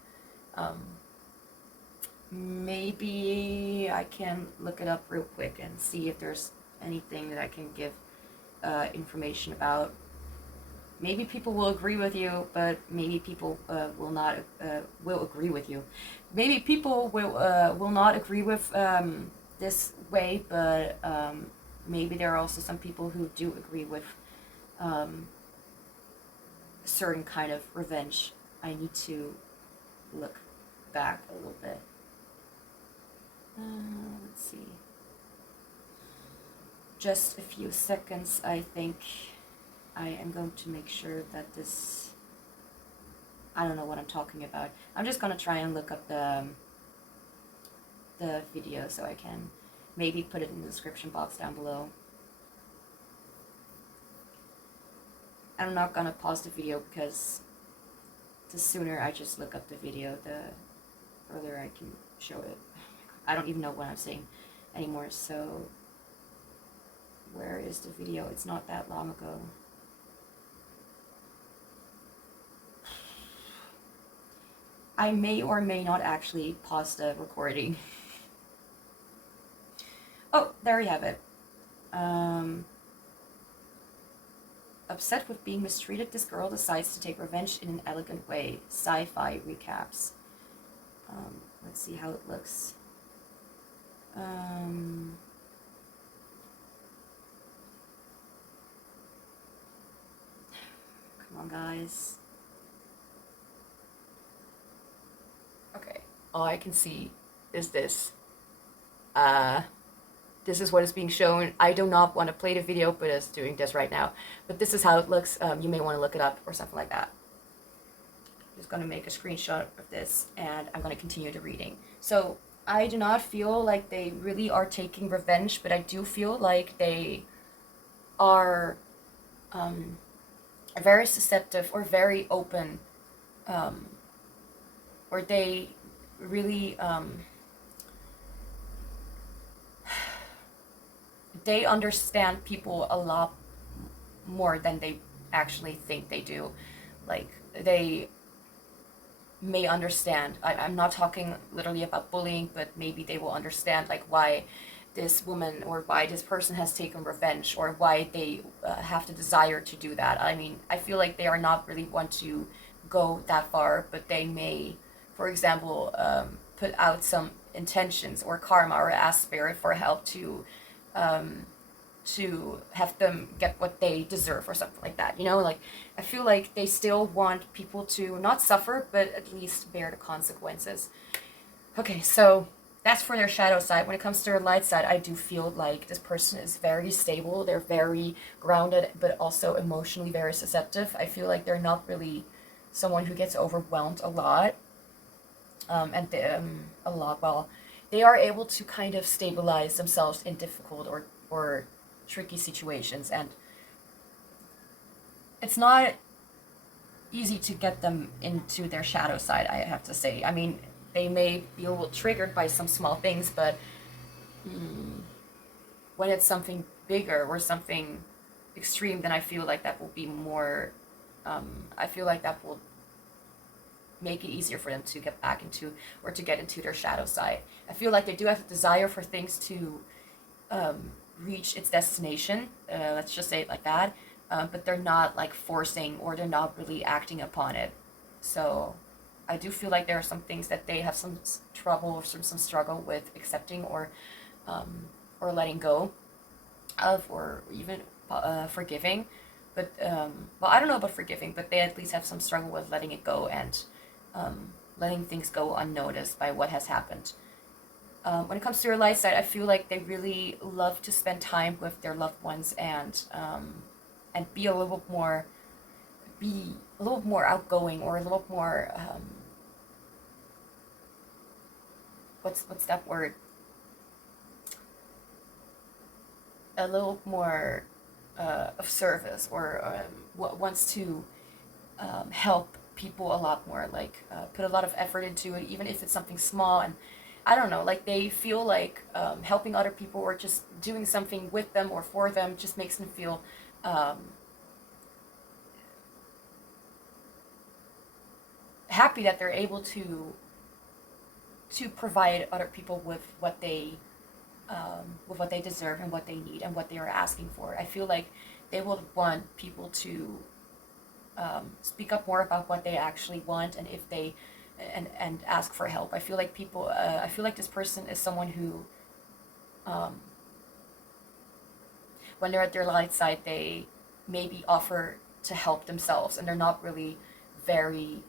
Maybe I can look it up real quick and see if there's anything that I can give information about. maybe people will agree with you, but maybe people will not will agree with you. Maybe people will not agree with this way, but maybe there are also some people who do agree with a certain kind of revenge. I need to look back a little bit. Let's see. Just a few seconds, I think. I am going to make sure that this, I don't know what I'm talking about. I'm just gonna try and look up the video so I can maybe put it in the description box down below. I'm not gonna pause the video because the sooner I just look up the video, the earlier I can show it. I don't even know what I'm saying anymore, so where is the video? It's not that long ago. I may or may not actually pause the recording. Oh, there you have it. Upset with being mistreated, this girl decides to take revenge in an elegant way. Sci-fi recaps. Let's see how it looks. Come on, guys. Okay, all I can see is this. This is what is being shown. I do not want to play the video, but it's doing this right now. But this is how it looks. You may want to look it up or something like that. I'm just going to make a screenshot of this, and I'm going to continue the reading. So I do not feel like they really are taking revenge, but I do feel like they are very susceptible or very open, or they really they understand people a lot more than they actually think they do. Like, they may understand. I'm not talking literally about bullying, but maybe they will understand like why this woman or why this person has taken revenge, or why they have the desire to do that. I mean, I feel like they are not really want to go that far, but they may, for example, put out some intentions or karma or ask spirit for help to have them get what they deserve or something like that, you know? Like, I feel like they still want people to not suffer, but at least bear the consequences. Okay, so that's for their shadow side. When it comes to their light side, I do feel like this person is very stable. They're very grounded, but also emotionally very susceptible. I feel like they're not really someone who gets overwhelmed a lot. Well, they are able to kind of stabilize themselves in difficult or tricky situations, and it's not easy to get them into their shadow side, I have to say. I mean, they may be a little triggered by some small things, but when it's something bigger or something extreme, then I feel like that will be more, I feel like that will make it easier for them to get back into, or to get into their shadow side. I feel like they do have a desire for things to reach its destination, let's just say it like that, but they're not like forcing, or they're not really acting upon it. So I do feel like there are some things that they have some trouble or some struggle with accepting, or letting go of, or even forgiving. But well, I don't know about forgiving, but they at least have some struggle with letting it go, and letting things go unnoticed by what has happened. When it comes to your light side, I feel like they really love to spend time with their loved ones, and be a little more outgoing, or a little more what's that word? A little more of service, or wants to help people a lot more, like put a lot of effort into it, even if it's something small. And I don't know, like, they feel like helping other people, or just doing something with them or for them, just makes them feel happy that they're able to provide other people with what they deserve, and what they need, and what they are asking for. I feel like they would want people to speak up more about what they actually want, and if they and ask for help. I feel like people. I feel like this person is someone who, when they're at their light side, they maybe offer to help themselves, and they're not really very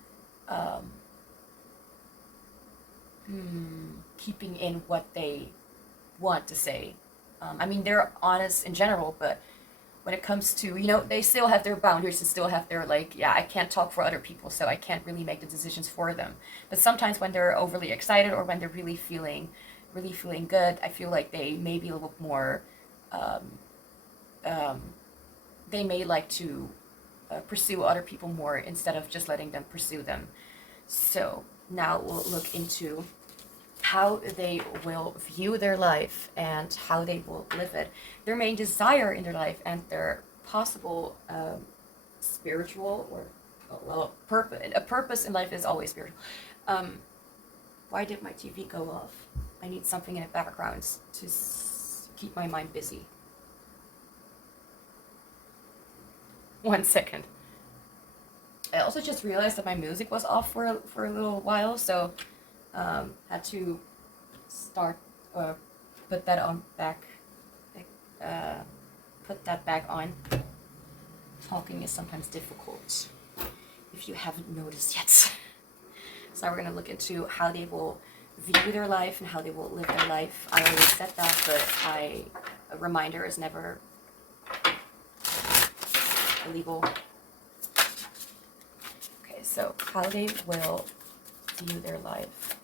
keeping in what they want to say. I mean, they're honest in general, but when it comes to, they still have their boundaries and still have their, like, yeah, I can't talk for other people, so I can't really make the decisions for them. But sometimes when they're overly excited or when they're really feeling good, I feel like they may be a little more, they may like to pursue other people more instead of just letting them pursue them. So now we'll look into how they will view their life and how they will live it, their main desire in their life, and their possible spiritual or purpose. A purpose in life is always spiritual. Why did my TV go off? I need something in the background to keep my mind busy. 1 second. I also just realized that my music was off for a little while, so had to start put that on back. Put that back on. Talking is sometimes difficult, if you haven't noticed yet. So now we're gonna look into how they will view their life and how they will live their life. I already said that, but a reminder is never illegal. Okay, so how they will view their life.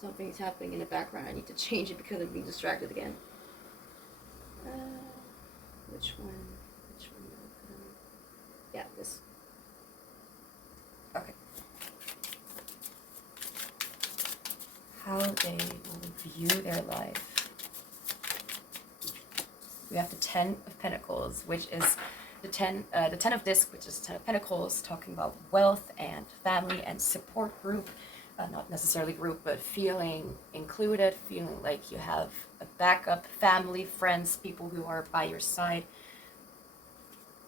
Something's happening in the background. I need to change it because I'm being distracted again. Which one? Yeah, this. Okay. How they will view their life. We have the 10 of Pentacles, which is the 10 of Discs, which is the 10 of Pentacles, talking about wealth and family and support group. Not necessarily group, but feeling included, feeling like you have a backup, family, friends, people who are by your side,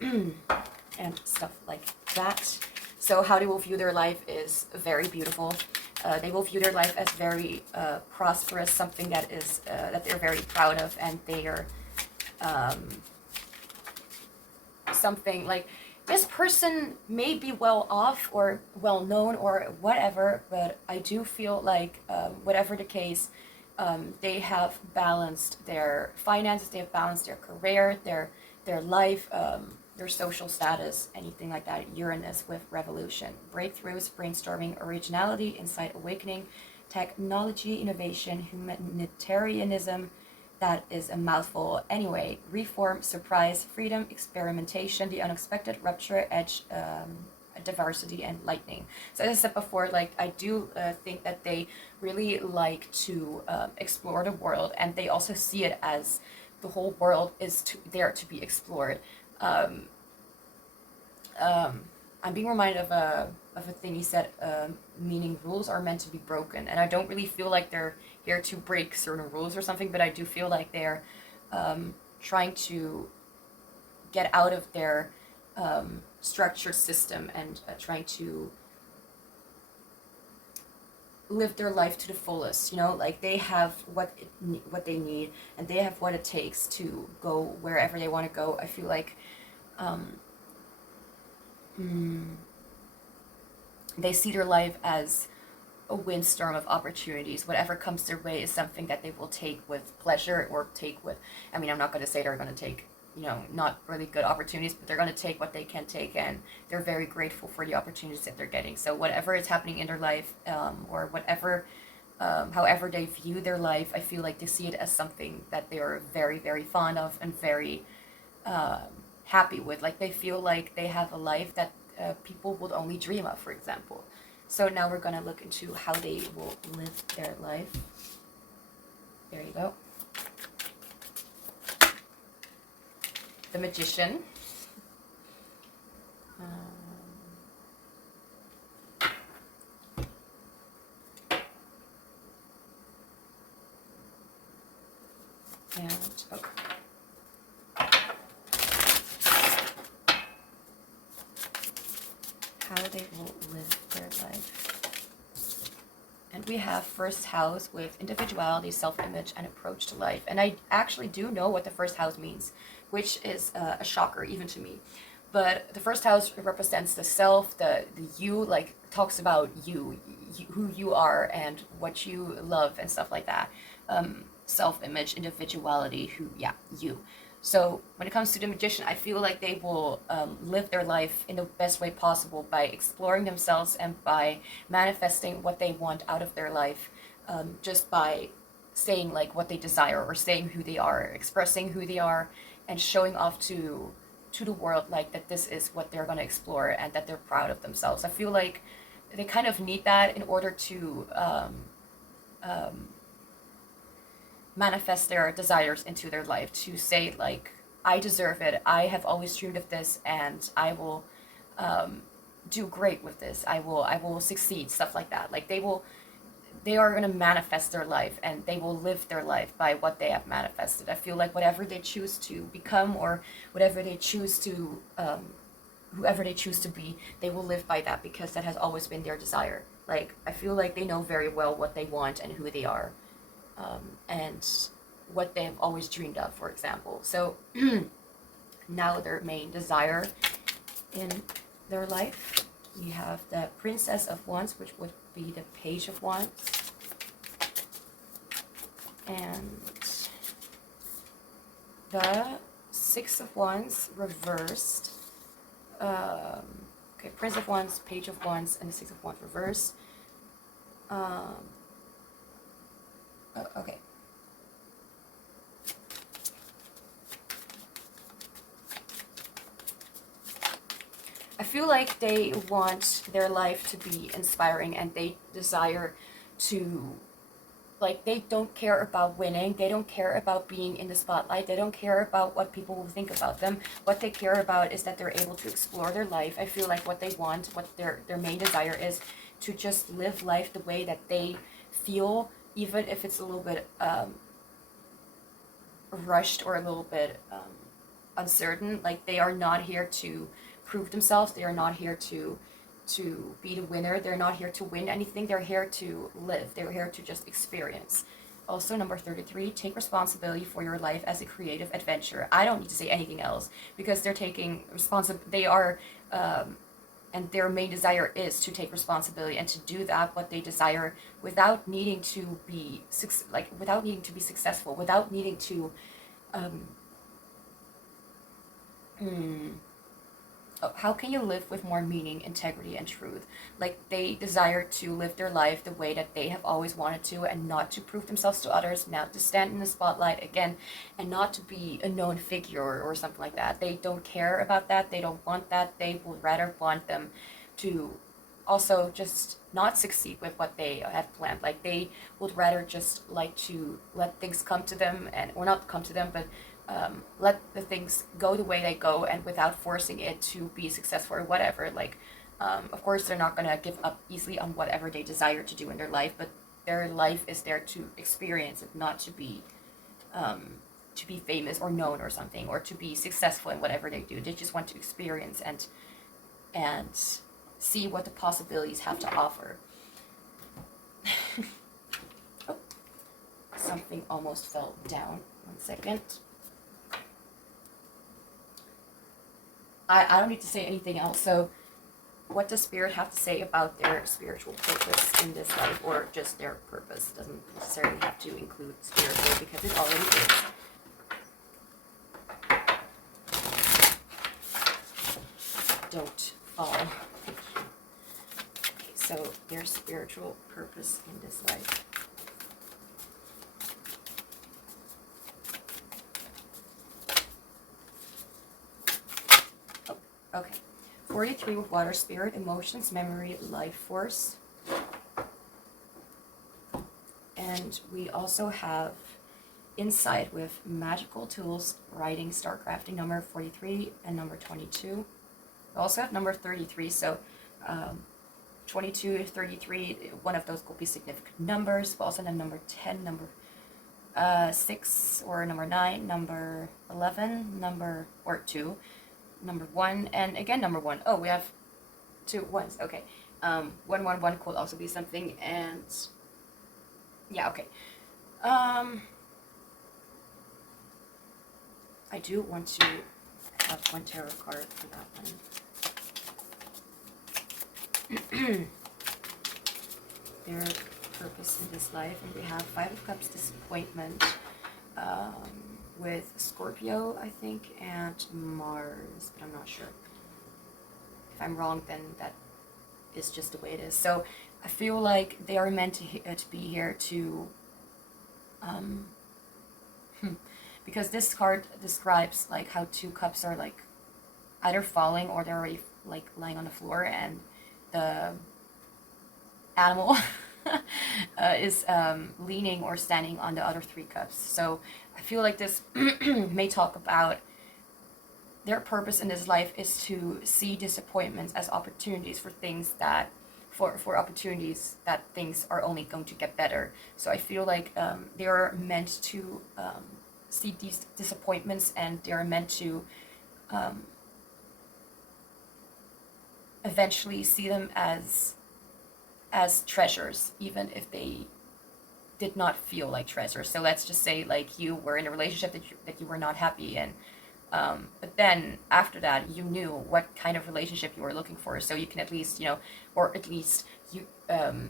and stuff like that. So how they will view their life is very beautiful. They will view their life as very prosperous, something that is that they're very proud of, and they are something like, this person may be well off or well known or whatever, but I do feel like whatever the case, they have balanced their finances, they have balanced their career, their life, their social status, anything like that. Uranus with revolution, breakthroughs, brainstorming, originality, insight, awakening, technology, innovation, humanitarianism. That is a mouthful. Anyway, reform, surprise, freedom, experimentation, the unexpected, rupture, edge, diversity, and lightning. So as I said before, like, I do think that they really like to explore the world, and they also see it as the whole world is there to be explored. I'm being reminded of a thing he said, meaning rules are meant to be broken, and I don't really feel like they're here to break certain rules or something, but I do feel like they're trying to get out of their structured system and trying to live their life to the fullest. Like, they have what they need, and they have what it takes to go wherever they want to go. I feel like they see their life as a windstorm of opportunities. Whatever comes their way is something that they will take with pleasure, or take with, I mean, I'm not going to say they're going to take, not really good opportunities, but they're going to take what they can take, and they're very grateful for the opportunities that they're getting. So whatever is happening in their life, or whatever, however they view their life, I feel like they see it as something that they are very, very fond of and very happy with. Like, they feel like they have a life that people would only dream of, for example. So now we're going to look into how they will live their life. There you go. the Magician. And how they will live their life. And we have first house with individuality, self-image, and approach to life. And I actually do know what the first house means, which is a shocker even to me. But the first house represents the self, the you, like talks about you, who you are and what you love and stuff like that. Self-image, individuality, you. So when it comes to the Magician, I feel like they will live their life in the best way possible by exploring themselves and by manifesting what they want out of their life, just by saying like what they desire or saying who they are, expressing who they are, and showing off to the world like that this is what they're going to explore and that they're proud of themselves. I feel like they kind of need that in order to manifest their desires into their life, to say like, I deserve it, I have always dreamed of this, and I will do great with this, I will succeed, stuff like that. Like they are going to manifest their life, and they will live their life by what they have manifested. I feel like whatever they choose to become, or whatever they choose to whoever they choose to be, they will live by that, because that has always been their desire. Like I feel like they know very well what they want and who they are. And what they have always dreamed of, for example. So now their main desire in their life, we have the Princess of Wands, which would be the Page of Wands, and the Six of Wands reversed. Okay, Prince of Wands, Page of Wands, and the Six of Wands reversed. Okay. I feel like they want their life to be inspiring, and they desire to, like, they don't care about winning, they don't care about being in the spotlight, they don't care about what people will think about them. What they care about is that they're able to explore their life. I feel like what they want, what their main desire is, to just live life the way that they feel, even if it's a little bit rushed or a little bit uncertain. Like they are not here to prove themselves, they are not here to be the winner, they're not here to win anything, they're here to live, they're here to just experience. Also, number 33, take responsibility for your life as a creative adventure. I don't need to say anything else, because they're taking they are and their main desire is to take responsibility and to do that what they desire without needing to be successful, without needing to how can you live with more meaning, integrity, and truth? Like they desire to live their life the way that they have always wanted to, and not to prove themselves to others, not to stand in the spotlight again, and not to be a known figure or something like that. They don't care about that, they don't want that, they would rather want them to also just not succeed with what they have planned. Like they would rather just like to let things come to them, or not come to them, but let the things go the way they go, and without forcing it to be successful or whatever. Like, of course, they're not going to give up easily on whatever they desire to do in their life, but their life is there to experience it, not to be famous or known or something, or to be successful in whatever they do. They just want to experience and see what the possibilities have to offer. Oh, something almost fell down. 1 second. I don't need to say anything else. So what does Spirit have to say about their spiritual purpose in this life, or just their purpose? It doesn't necessarily have to include spiritual, because it already is. Don't fall. Okay, so their spiritual purpose in this life. Okay, 43 with water, spirit, emotions, memory, life force. And we also have insight with magical tools, writing, start crafting, number 43 and number 22. We also have number 33, so 22, 33, one of those could be significant numbers. We also have number 10, number 6, or number 9, number 11, or 2, number 1, and again number 1. Oh, we have 2 ones, okay. 111 could also be something, and yeah, okay. I do want to have one tarot card for that one. Their purpose in this life, and we have 5 of Cups, disappointment, with Scorpio, I think, and Mars, but I'm not sure. If I'm wrong, then that is just the way it is. So I feel like they are meant to be here to, because this card describes like how 2 cups are like either falling or they're already like lying on the floor, and the animal is leaning or standing on the other 3 cups. So I feel like this may talk about their purpose in this life is to see disappointments as opportunities for things that, for opportunities that things are only going to get better. So I feel like they are meant to see these disappointments, and they are meant to eventually see them as treasures, even if they did not feel like treasures. So let's just say like you were in a relationship that you were not happy in, but then after that you knew what kind of relationship you were looking for, so you can at least, you know, or at least you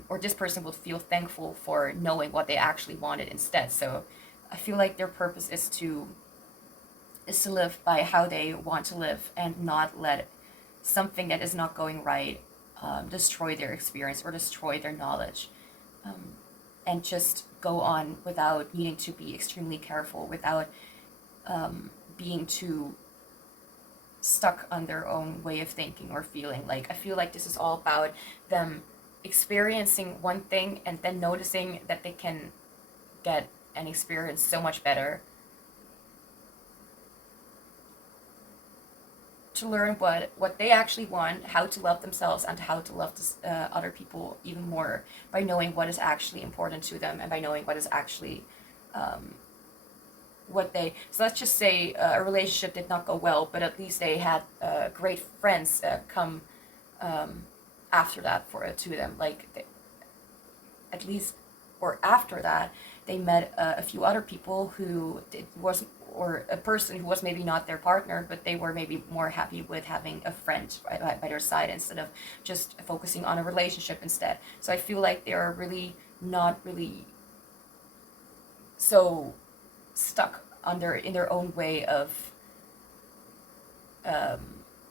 or this person will feel thankful for knowing what they actually wanted instead. So I feel like their purpose is to live by how they want to live, and not let something that is not going right destroy their experience or destroy their knowledge, and just go on without needing to be extremely careful, without being too stuck on their own way of thinking or feeling. Like, I feel like this is all about them experiencing one thing and then noticing that they can get and experience so much better, to learn what they actually want, how to love themselves, and how to love other people even more, by knowing what is actually important to them, and by knowing what is actually what they, so let's just say a relationship did not go well, but at least they had great friends come after that to them, like at least, or after that they met a few other people who or a person who was maybe not their partner, but they were maybe more happy with having a friend by their side, instead of just focusing on a relationship instead. So I feel like they are really not really so stuck in their own way of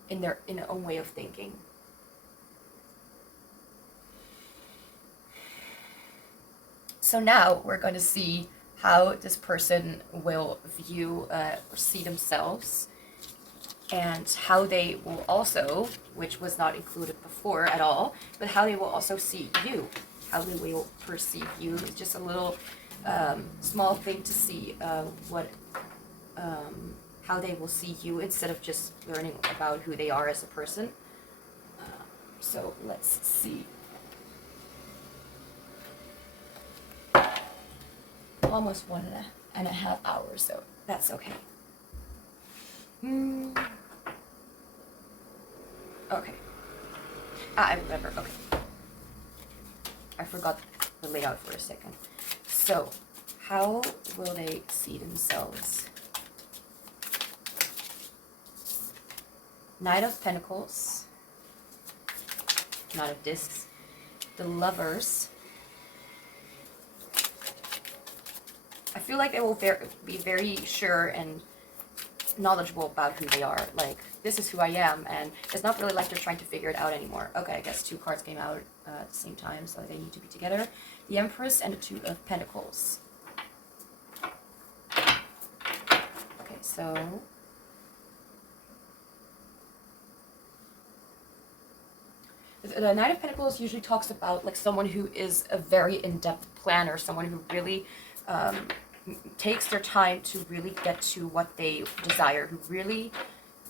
in their own way of thinking. So now we're going to see how this person will view or see themselves, and how they will also, which was not included before at all, but how they will also see you, how they will perceive you. It's just a little small thing to see how they will see you, instead of just learning about who they are as a person. So let's see. Almost 1.5 hours, so that's okay. Okay. I remember. Okay. I forgot the layout for a second. So, how will they see themselves? Knight of Pentacles, Knight of Discs, the Lovers. I feel like they will be very sure and knowledgeable about who they are. Like, this is who I am, and it's not really like they're trying to figure it out anymore. Okay, I guess 2 cards came out at the same time, so they need to be together. The Empress and the 2 of Pentacles. Okay, so the Knight of Pentacles usually talks about like someone who is a very in-depth planner, someone who really takes their time to really get to what they desire, who really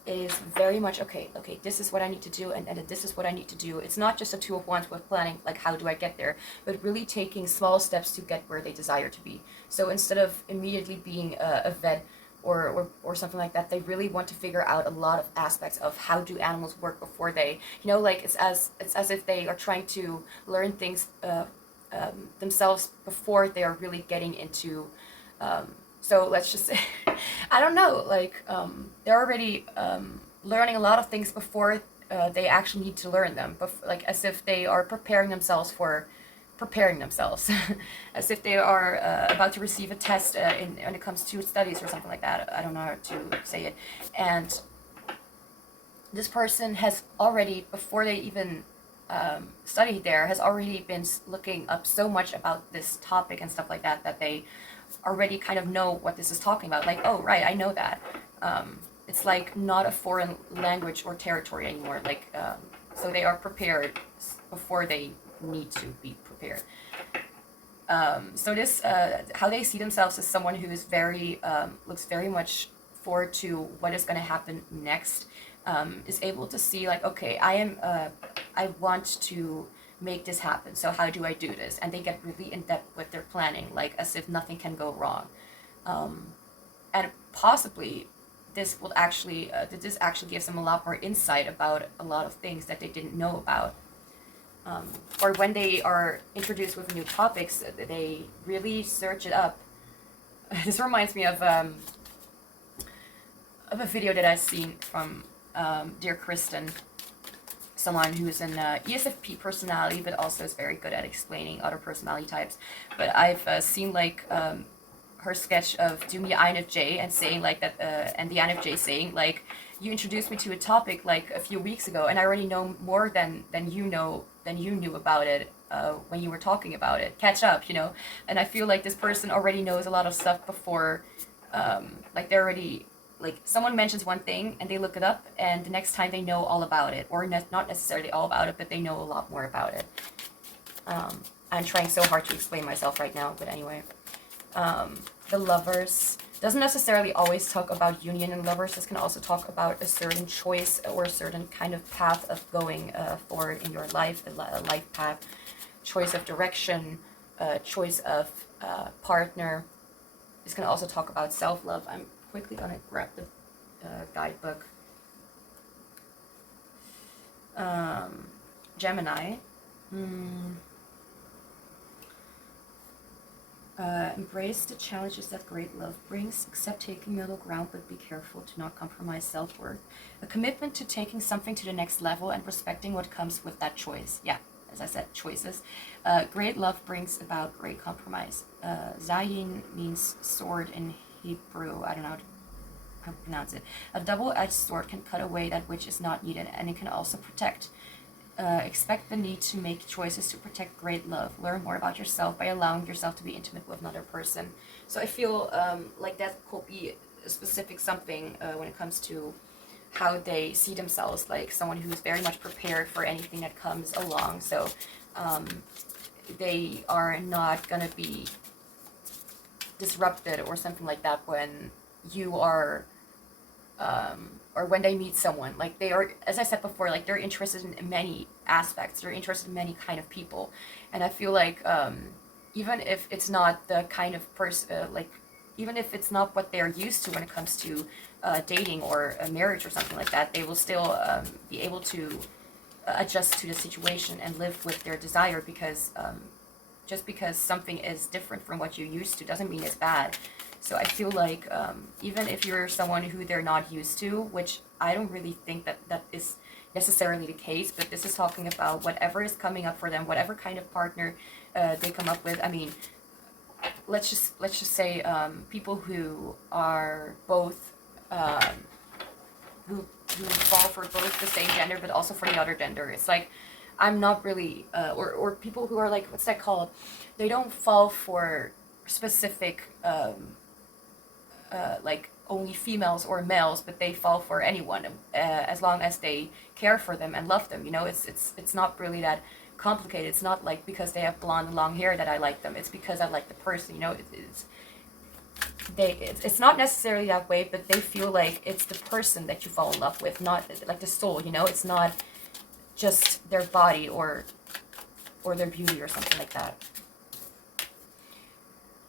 is very much okay, this is what I need to do, and this is what I need to do. It's not just a two of wands with planning, like how do I get there, but really taking small steps to get where they desire to be. So instead of immediately being a vet or something like that, they really want to figure out a lot of aspects of how do animals work before they, like it's as if they are trying to learn things themselves before they are really getting into so let's just say, I don't know, like, they're already learning a lot of things before they actually need to learn them, like as if they are preparing themselves for preparing themselves, as if they are about to receive a test when it comes to studies or something like that. I don't know how to say it. And this person has already, before they even studied there, has already been looking up so much about this topic and stuff like that, that they already kind of know what this is talking about. Like, oh, right, I know that. It's like not a foreign language or territory anymore. Like, so they are prepared before they need to be prepared. So this, how they see themselves as someone who is very, looks very much forward to what is going to happen next, is able to see like, okay, I want to make this happen, so how do I do this? And they get really in depth with their planning, like as if nothing can go wrong. And possibly this will actually, this actually gives them a lot more insight about a lot of things that they didn't know about. Or when they are introduced with new topics, they really search it up. This reminds me of a video that I've seen from dear Kristen, someone who's an ESFP personality, but also is very good at explaining other personality types. But I've seen like her sketch of doing the INFJ and saying like that, and the INFJ saying like, you introduced me to a topic like a few weeks ago, and I already know more than you knew about it when you were talking about it. Catch up, And I feel like this person already knows a lot of stuff before, like they're already, like someone mentions one thing and they look it up, and the next time they know all about it, or not necessarily all about it, but they know a lot more about it. I'm trying so hard to explain myself right now, but anyway. The Lovers doesn't necessarily always talk about union and lovers. This can also talk about a certain choice or a certain kind of path of going forward in your life, a life path, choice of direction, choice of partner. This can also talk about self-love. I'm quickly going to grab the guidebook. Gemini. Embrace the challenges that great love brings. Accept taking middle ground, but be careful to not compromise self-worth. A commitment to taking something to the next level and respecting what comes with that choice. Yeah, as I said, choices. Great love brings about great compromise. Zayin means sword in Hebrew. I don't know how to pronounce it. A double-edged sword can cut away that which is not needed, and it can also protect. Expect the need to make choices to protect great love. Learn more about yourself by allowing yourself to be intimate with another person. So I feel like that could be a specific something when it comes to how they see themselves, like someone who's very much prepared for anything that comes along. So they are not going to be disrupted or something like that when you are... or when they meet someone. Like they are, as I said before, like they're interested in many aspects. They're interested in many kind of people. And I feel like even if it's not the kind of person, like even if it's not what they're used to when it comes to dating or a marriage or something like that, they will still be able to adjust to the situation and live with their desire, because just because something is different from what you're used to doesn't mean it's bad. So I feel like even if you're someone who they're not used to, which I don't really think that is necessarily the case, but this is talking about whatever is coming up for them, whatever kind of partner they come up with. I mean, let's just say people who are both who fall for both the same gender but also for the other gender. It's like I'm not really or people who are like, what's that called? They don't fall for specific like only females or males, but they fall for anyone as long as they care for them and love them. It's not really that complicated. It's not like because they have blonde and long hair that I like them. It's because I like the person. it's not necessarily that way, but they feel like it's the person that you fall in love with, not like the soul, you know? It's not just their body or their beauty or something like that.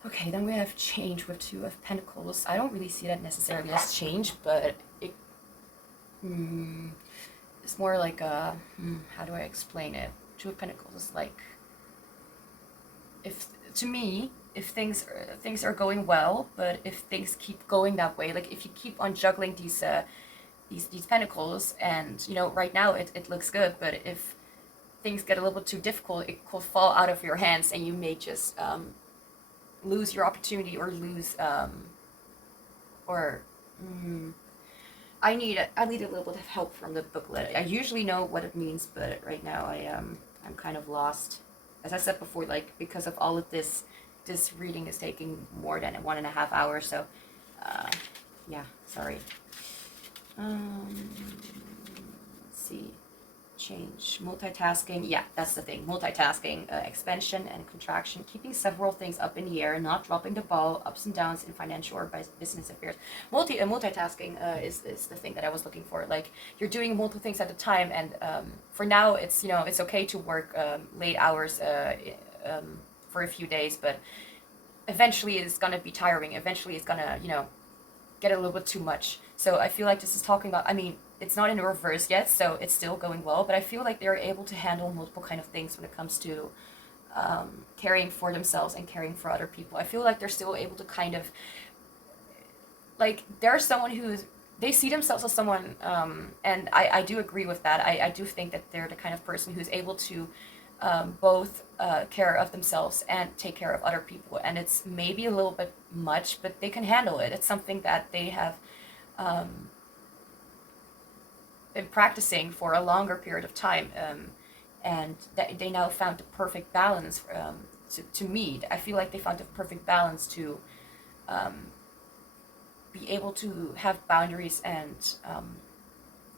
Okay, then we have change with Two of Pentacles. I don't really see that necessarily as change, but it's more like a, how do I explain it? Two of Pentacles is like, to me, if things are going well, but if things keep going that way, like if you keep on juggling these pentacles, and you know, right now it looks good, but if things get a little bit too difficult, it could fall out of your hands, and you may just lose your opportunity, or lose I need a little bit of help from the booklet. I usually know what it means, but right now I'm kind of lost. As I said before, like, because of all of this reading is taking more than 1.5 hours, so yeah, sorry. Let's see. Change, multitasking, yeah, that's the thing. Multitasking, expansion and contraction, keeping several things up in the air, not dropping the ball, ups and downs in financial or business affairs. Multitasking is the thing that I was looking for. Like, you're doing multiple things at a time, and for now it's, you know, it's okay to work late hours for a few days, but eventually it's gonna be tiring. Eventually it's gonna, you know, get a little bit too much. So I feel like this is talking about, I mean, it's not in reverse yet, so it's still going well, but I feel like they're able to handle multiple kind of things when it comes to caring for themselves and caring for other people. I feel like they're still able to kind of, like, they're someone who's, they see themselves as someone, and I do agree with that. I do think that they're the kind of person who's able to both care of themselves and take care of other people. And it's maybe a little bit much, but they can handle it. It's something that they have been practicing for a longer period of time, and that they now found the perfect balance to meet. I feel like they found the perfect balance to be able to have boundaries and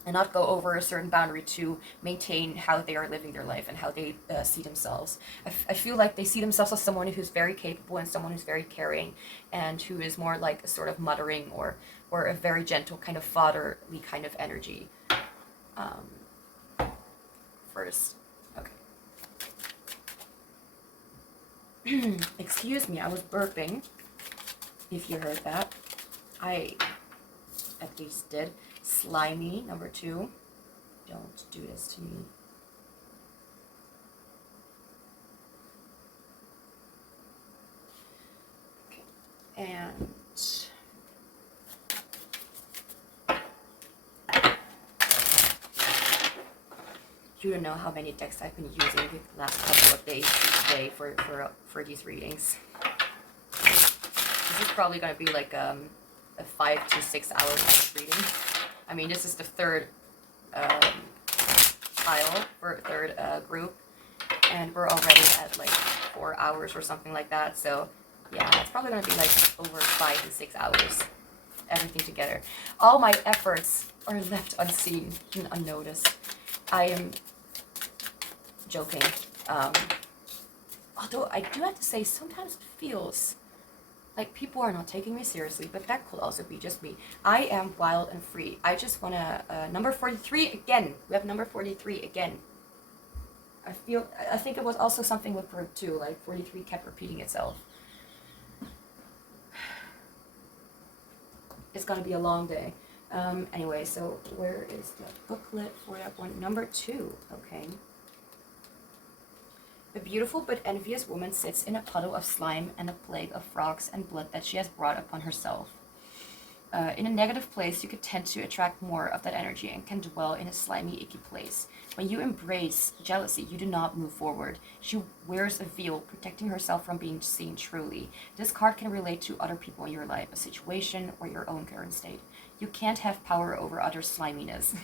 not go over a certain boundary to maintain how they are living their life and how they see themselves. I feel like they see themselves as someone who's very capable and someone who's very caring, and who is more like a sort of mothering or a very gentle kind of fatherly kind of energy. First, okay. Excuse me, I was burping, if you heard that. I at least did. Slimy, number 2. Don't do this to me. Okay, and you don't know how many decks I've been using the last couple of days each day for these readings. This is probably going to be like a 5 to 6 hour type of reading. I mean, this is the third pile, or third group, and we're already at like 4 hours or something like that. So yeah, it's probably going to be like over 5 to 6 hours, everything together. All my efforts are left unseen and unnoticed. I am joking. Although I do have to say, sometimes it feels like people are not taking me seriously, but that could also be just me. I am wild and free. I just want to, number 43 again. We have number 43 again. I think it was also something with group 2, like 43 kept repeating itself. It's gonna be a long day. Anyway, so where is the booklet for that one? Number 2, okay. A beautiful but envious woman sits in a puddle of slime and a plague of frogs and blood that she has brought upon herself. In a negative place, you could tend to attract more of that energy and can dwell in a slimy, icky place. When you embrace jealousy, you do not move forward. She wears a veil, protecting herself from being seen truly. This card can relate to other people in your life, a situation, or your own current state. You can't have power over others' sliminess,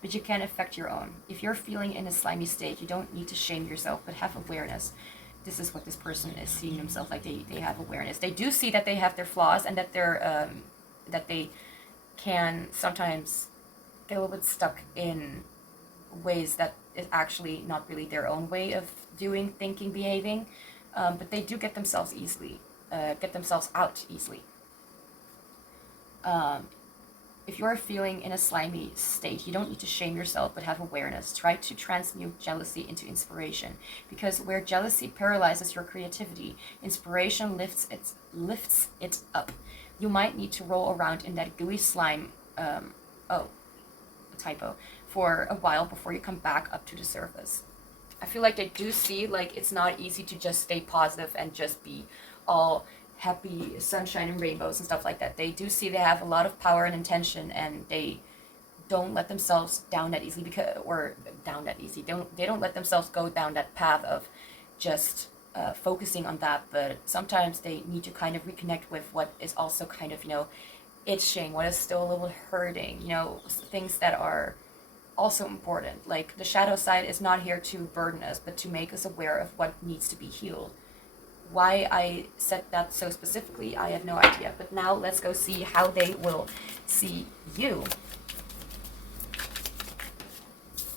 but you can affect your own. If you're feeling in a slimy state, you don't need to shame yourself, but have awareness. This is what this person is seeing themselves like. They have awareness. They do see that they have their flaws, and that they're that they can sometimes get a little bit stuck in ways that is actually not really their own way of doing, thinking, behaving, but they do get themselves out easily. If you're feeling in a slimy state, you don't need to shame yourself, but have awareness. Try to transmute jealousy into inspiration, because where jealousy paralyzes your creativity, inspiration lifts it up. You might need to roll around in that gooey slime, a typo, for a while before you come back up to the surface. I feel like they do see, like, it's not easy to just stay positive and just be all happy sunshine and rainbows and stuff like that. They do see they have a lot of power and intention, and they don't let themselves down that easily, they don't let themselves go down that path of just focusing on that. But sometimes they need to kind of reconnect with what is also kind of, itching, what is still a little hurting, things that are also important. Like, the shadow side is not here to burden us, but to make us aware of what needs to be healed. Why I said that so specifically, I have no idea. But now let's go see how they will see you.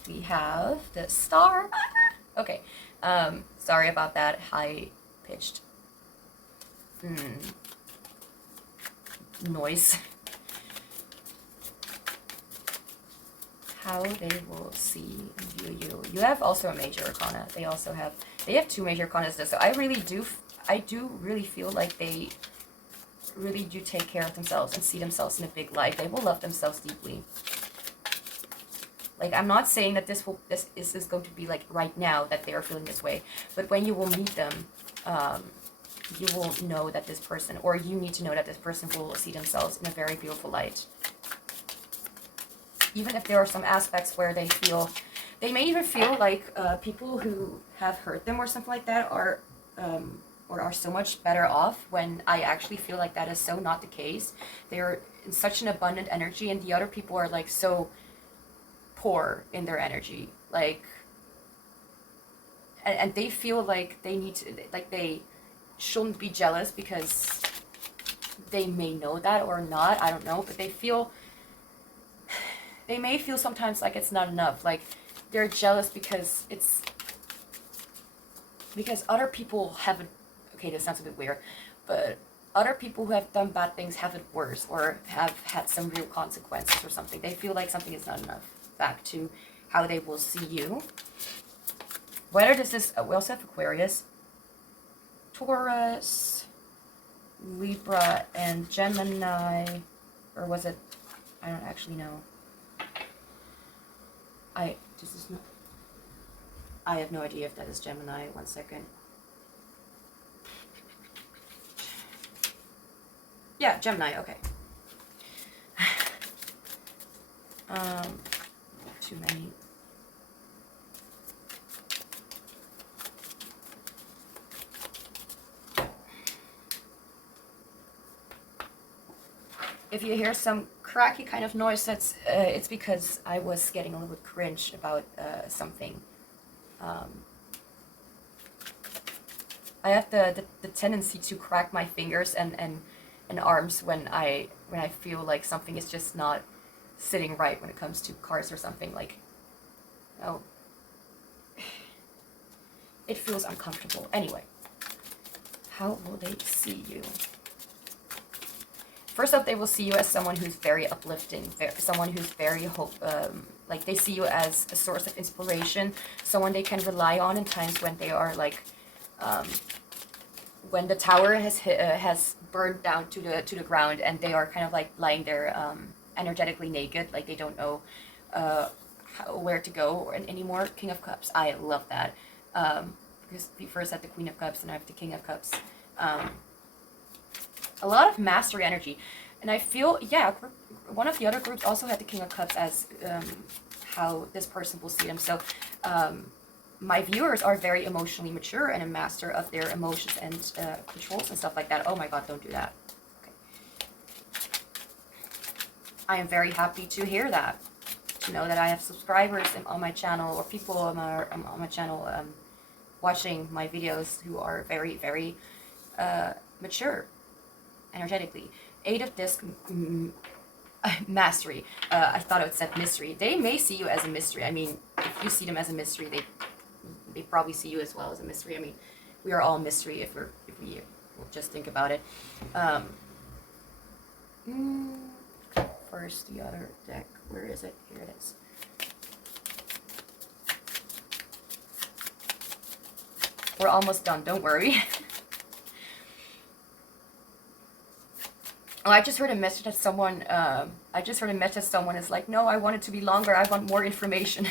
We have the star. Okay. Sorry about that high-pitched noise. How they will see you. You have also a major arcana. They have two major arcanas. So I do really feel like they really do take care of themselves and see themselves in a big light. They will love themselves deeply. Like, I'm not saying that this is going to be like right now that they are feeling this way, but when you will meet them, you will know that this person, or you need to know that this person will see themselves in a very beautiful light. Even if there are some aspects where they may even feel like people who have hurt them or something like that are so much better off, when I actually feel like that is so not the case. They're in such an abundant energy, and the other people are like so poor in their energy, like, and they feel like they need to, like, they shouldn't be jealous because they may know that or not, I don't know, but they may feel sometimes like it's not enough. Like, they're jealous because other people have it. Okay, this sounds a bit weird, but other people who have done bad things have it worse, or have had some real consequences or something. They feel like something is not enough. Back to how they will see you. Whether this is, we also have Aquarius, Taurus, Libra, and Gemini, or was it? I don't actually know. I have no idea if that is Gemini. 1 second. Yeah, Gemini, okay. Too many. If you hear some cracky kind of noise, that's it's because I was getting a little bit cringe about something. I have the tendency to crack my fingers and arms when I feel like something is just not sitting right when it comes to cards or something. Like, oh, it feels uncomfortable. Anyway, how will they see you? First off, they will see you as someone who's very uplifting, someone who's very like, they see you as a source of inspiration, someone they can rely on in times when they are like, when the tower has burned down to the ground, and they are kind of like lying there energetically naked, like they don't know where to go anymore. King of Cups, I love that, because we first had the Queen of Cups and I have the King of Cups. A lot of mastery energy, and I feel, yeah, one of the other groups also had the King of Cups as how this person will see them. So my viewers are very emotionally mature and a master of their emotions and controls and stuff like that. Oh my god, don't do that. Okay. I am very happy to hear that, to know that I have subscribers on my channel, or people on my channel watching my videos who are very, very mature energetically. 8 of Disc, mastery. I thought it said mystery. They may see you as a mystery. I mean, if you see them as a mystery, they probably see you as well as a mystery. I mean, we are all mystery if we just think about it. first the other deck. Where is it? Here it is. We're almost done, don't worry. Oh, I just heard a message that someone, is like, no, I want it to be longer, I want more information.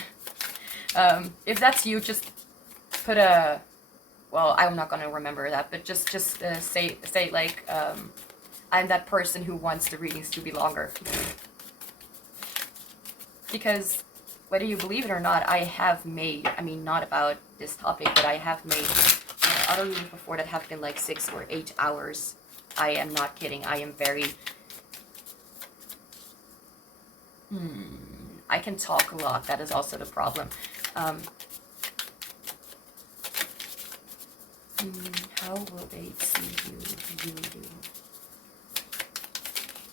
If that's you, just put a, well, I'm not gonna remember that, but just say like, I'm that person who wants the readings to be longer. Because whether you believe it or not, I have made, I mean, not about this topic, but I have made other readings before that have been like 6 or 8 hours. I am not kidding. I am very... I can talk a lot. That is also the problem. How will they see you?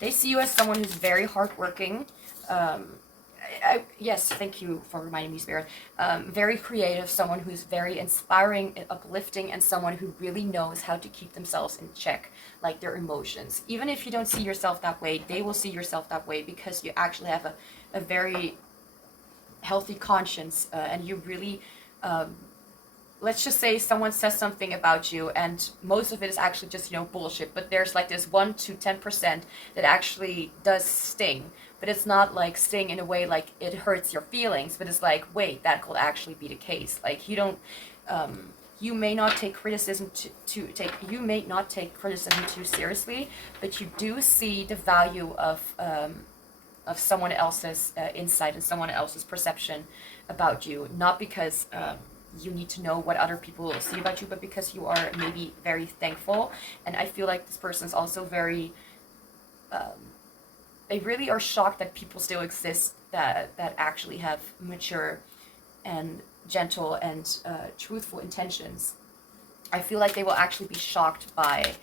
They see you as someone who's very hardworking. Yes, thank you for reminding me, Spirit. Very creative, someone who's very inspiring and uplifting, and someone who really knows how to keep themselves in check, like their emotions. Even if you don't see yourself that way, they will see yourself that way because you actually have a very healthy conscience, and you really... let's just say someone says something about you and most of it is actually just, you know, bullshit, but there's like this 1 to 10% that actually does sting, but it's not like sting in a way like it hurts your feelings, but it's like, wait, that could actually be the case. Like, you don't, you may not take criticism you may not take criticism too seriously, but you do see the value of someone else's insight and someone else's perception about you, not because you need to know what other people see about you, but because you are maybe very thankful. And I feel like this person's also very, they really are shocked that people still exist that actually have mature and gentle and truthful intentions. I feel like they will actually be shocked by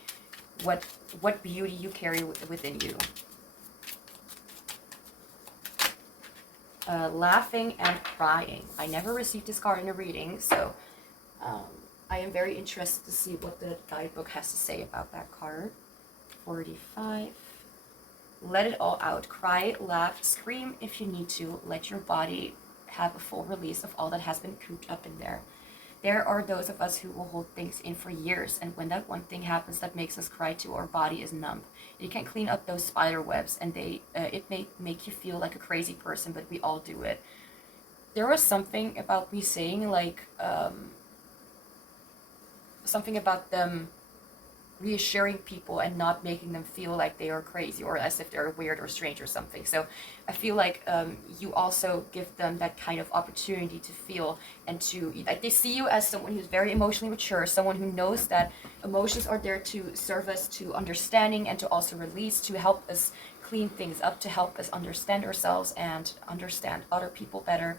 what beauty you carry within you. Laughing and crying. I never received this card in a reading, so I am very interested to see what the guidebook has to say about that card. 45. Let it all out. Cry, laugh, scream if you need to. Let your body have a full release of all that has been cooped up in there. There are those of us who will hold things in for years, and when that one thing happens that makes us cry too, our body is numb. You can clean up those spider webs, and it may make you feel like a crazy person, but we all do it. There was something about me saying, like, something about them reassuring people and not making them feel like they are crazy or as if they're weird or strange or something. So I feel like you also give them that kind of opportunity to feel and to, like, they see you as someone who's very emotionally mature, someone who knows that emotions are there to serve us to understanding and to also release, to help us clean things up, to help us understand ourselves and understand other people better.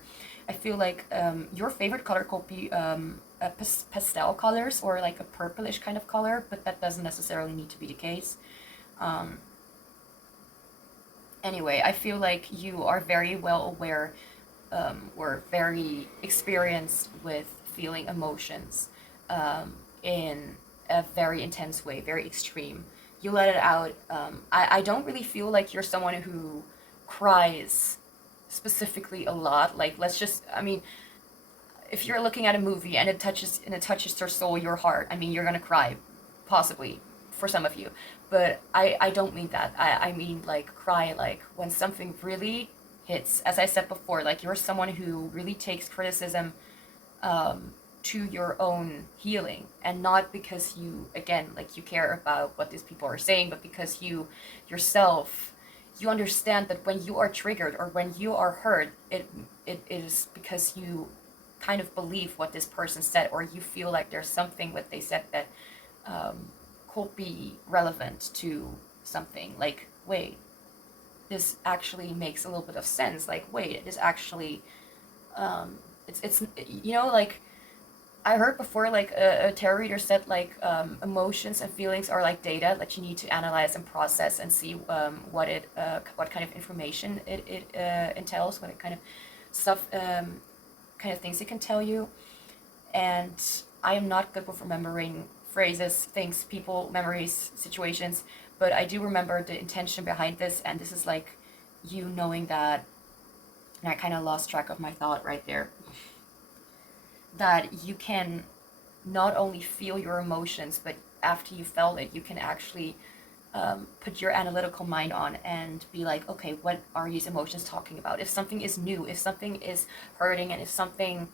I feel like your favorite color could be pastel colors or like a purplish kind of color, but that doesn't necessarily need to be the case. Anyway, I feel like you are very well aware or very experienced with feeling emotions in a very intense way, very extreme. You let it out. I don't really feel like you're someone who cries specifically a lot. Like, let's just, I mean, if you're looking at a movie and it touches your soul, your heart, I mean, you're gonna cry, possibly, for some of you. But I don't mean that. I mean, like, cry, like, when something really hits. As I said before, like, you're someone who really takes criticism to your own healing, and not because you, again, like, you care about what these people are saying, but because you yourself, you understand that when you are triggered or when you are hurt, it is because you kind of believe what this person said, or you feel like there's something what they said that could be relevant to something. Like, wait, this actually makes a little bit of sense. Like, wait, this actually, it's you know, like, I heard before, like, a tarot reader said, like, emotions and feelings are like data that you need to analyze and process and see what kind of information it entails, what kind of stuff, kind of things it can tell you. And I am not good with remembering phrases, things, people, memories, situations, but I do remember the intention behind this, and this is like you knowing that, and I kind of lost track of my thought right there, that you can not only feel your emotions, but after you felt it, you can actually put your analytical mind on and be like, okay, what are these emotions talking about? If something is new, if something is hurting, and if something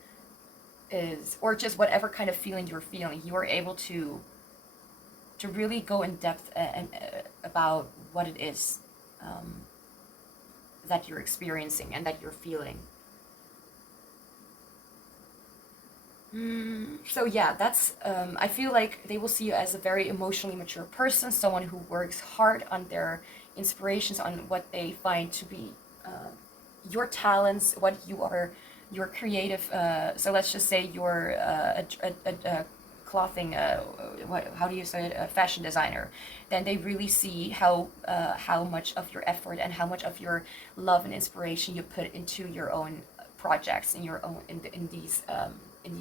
is, or just whatever kind of feeling you're feeling, you are able to really go in depth about what it is that you're experiencing and that you're feeling. So yeah, that's, I feel like they will see you as a very emotionally mature person, someone who works hard on their inspirations, on what they find to be your talents, what you are, your creative, so let's just say you're a clothing, how do you say it, a fashion designer, then they really see how much of your effort and how much of your love and inspiration you put into your own projects, in your own, in these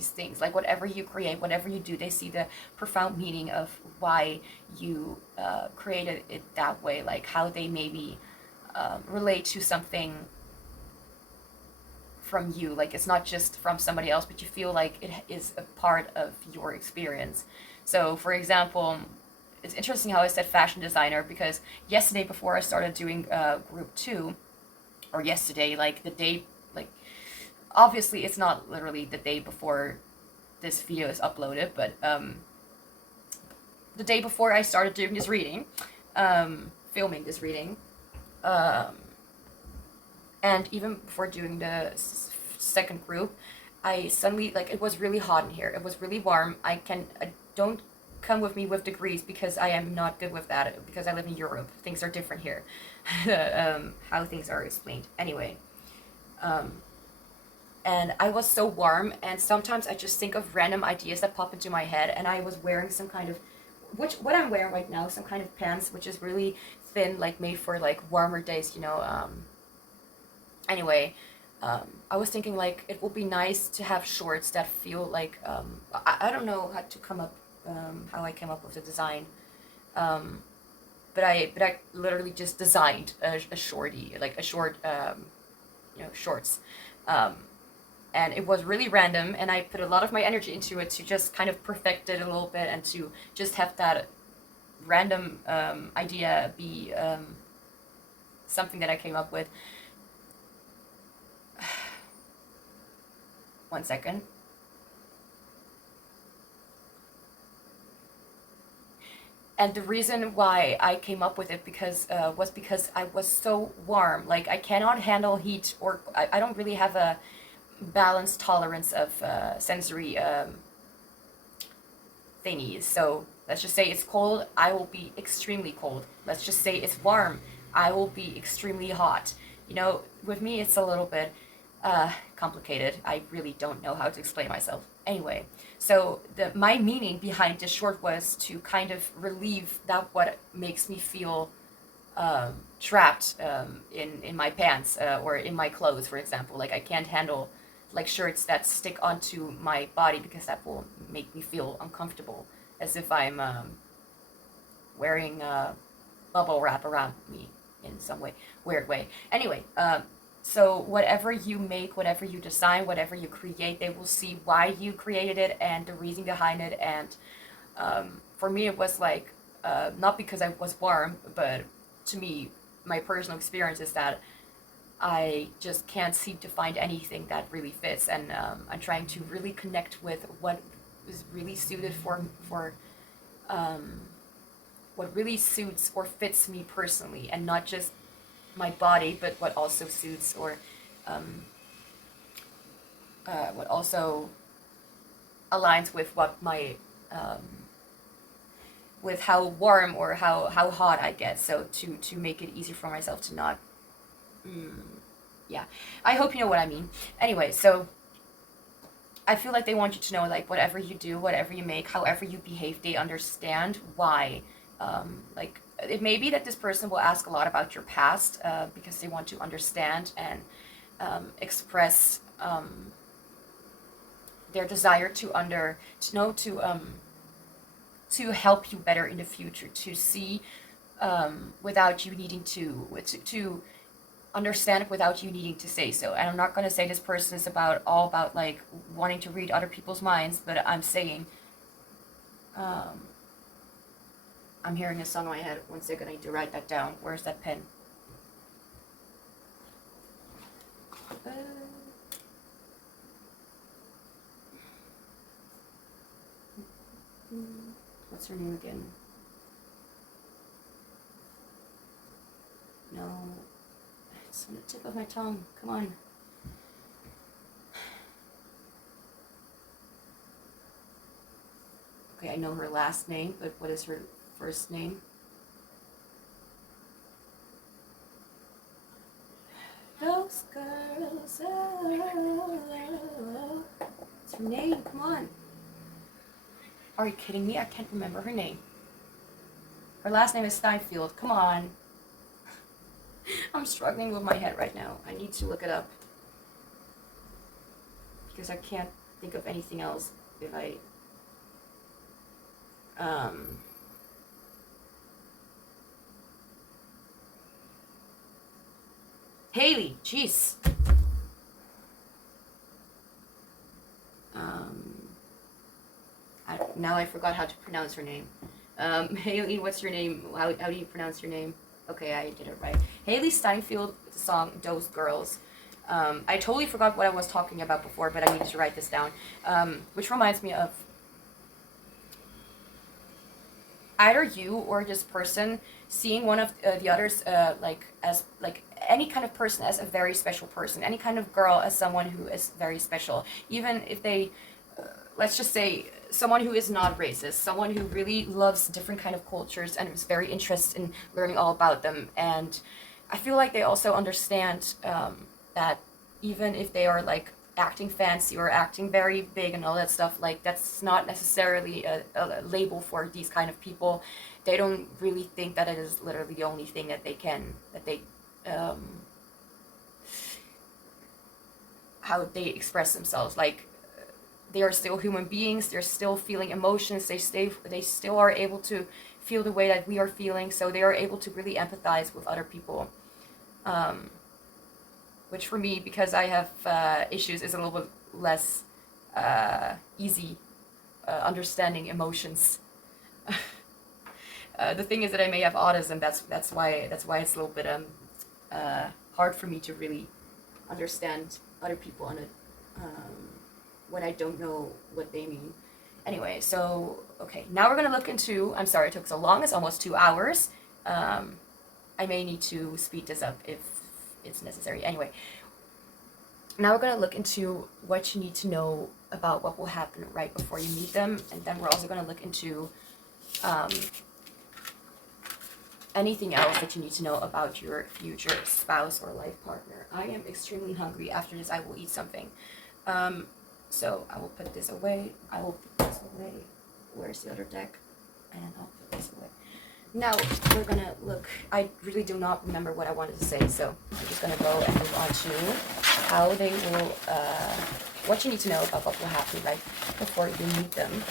things. Like whatever you create, whatever you do, they see the profound meaning of why you created it that way, like how they maybe relate to something from you, like it's not just from somebody else, but you feel like it is a part of your experience. So for example, it's interesting how I said fashion designer, because yesterday before I started doing group 2, or yesterday, like the day, like obviously it's not literally the day before this video is uploaded, but the day before I started doing this reading, filming this reading, and even before doing the second group, I suddenly, like, it was really hot in here. It was really warm. I don't come with me with degrees, because I am not good with that, because I live in Europe. Things are different here. How things are explained. Anyway. And I was so warm, and sometimes I just think of random ideas that pop into my head, and I was wearing some kind of, what I'm wearing right now, some kind of pants, which is really thin, like made for like warmer days, you know. Anyway, I was thinking like it would be nice to have shorts that feel like, I don't know how to come up, how I came up with the design, but I literally just designed a shorty, like a short, shorts, and it was really random, and I put a lot of my energy into it to just kind of perfect it a little bit, and to just have that random idea be something that I came up with. One second. And the reason why I came up with it was because I was so warm. Like, I cannot handle heat, or I don't really have a balanced tolerance of sensory thingies. So let's just say it's cold, I will be extremely cold. Let's just say it's warm, I will be extremely hot. You know, with me it's a little bit complicated. I really don't know how to explain myself. Anyway, so my meaning behind this short was to kind of relieve that what makes me feel trapped in my pants, or in my clothes, for example. Like, I can't handle like shirts that stick onto my body, because that will make me feel uncomfortable, as if I'm wearing bubble wrap around me in some weird way. Anyway, so whatever you make, whatever you design, whatever you create, they will see why you created it and the reason behind it. And for me, it was like, not because I was warm, but to me, my personal experience is that I just can't seem to find anything that really fits. And I'm trying to really connect with what is really suited for what really suits or fits me personally, and not just my body, but what also suits, or what also aligns with what my with how warm or how hot I get. So to make it easy for myself to not, yeah, I hope you know what I mean. Anyway, so I feel like they want you to know, like, whatever you do, whatever you make, however you behave, they understand why. Like, it may be that this person will ask a lot about your past, because they want to understand and express their desire to help you better in the future, to see, without you needing to understand it without you needing to say so. And I'm not going to say this person is all about like wanting to read other people's minds, but I'm saying, I'm hearing a song in my head. One second, I need to write that down. Where's that pen? What's her name again? No, it's on the tip of my tongue. Come on. Okay, I know her last name, but what is her first name? Those girls, what's her name? Come on. Are you kidding me? I can't remember her name. Her last name is Steinfeld. Come on. I'm struggling with my head right now. I need to look it up. Because I can't think of anything else if I... Haley, jeez. Now I forgot how to pronounce her name. Haley, what's your name? How do you pronounce your name? Okay, I did it right. Haley Steinfeld with the song Those Girls. I totally forgot what I was talking about before, but I needed to write this down. Which reminds me of either you or this person seeing one of the others like as like any kind of person as a very special person, any kind of girl as someone who is very special, even if they let's just say someone who is not racist, someone who really loves different kind of cultures and is very interested in learning all about them. And I feel like they also understand that even if they are like acting fancy or acting very big and all that stuff, like that's not necessarily a label for these kind of people. They don't really think that it is literally the only thing that they how they express themselves. Like they are still human beings, they're still feeling emotions, they still are able to feel the way that we are feeling, so they are able to really empathize with other people. Which for me, because I have issues, is a little bit less easy understanding emotions. The thing is that I may have autism. That's why it's a little bit hard for me to really understand other people on when I don't know what they mean. Anyway, so okay, now we're gonna look into. I'm sorry it took so long. It's almost 2 hours. I may need to speed this up if it's necessary. Anyway, now we're gonna look into what you need to know about what will happen right before you meet them, and then we're also gonna look into anything else that you need to know about your future spouse or life partner. I am extremely hungry. After this, I will eat something. So I will put this away. Where's the other deck? And I'll put this away. Now we're gonna look. I really do not remember what I wanted to say, so I'm just gonna go and move on to how they will, what you need to know about what will happen right before you meet them.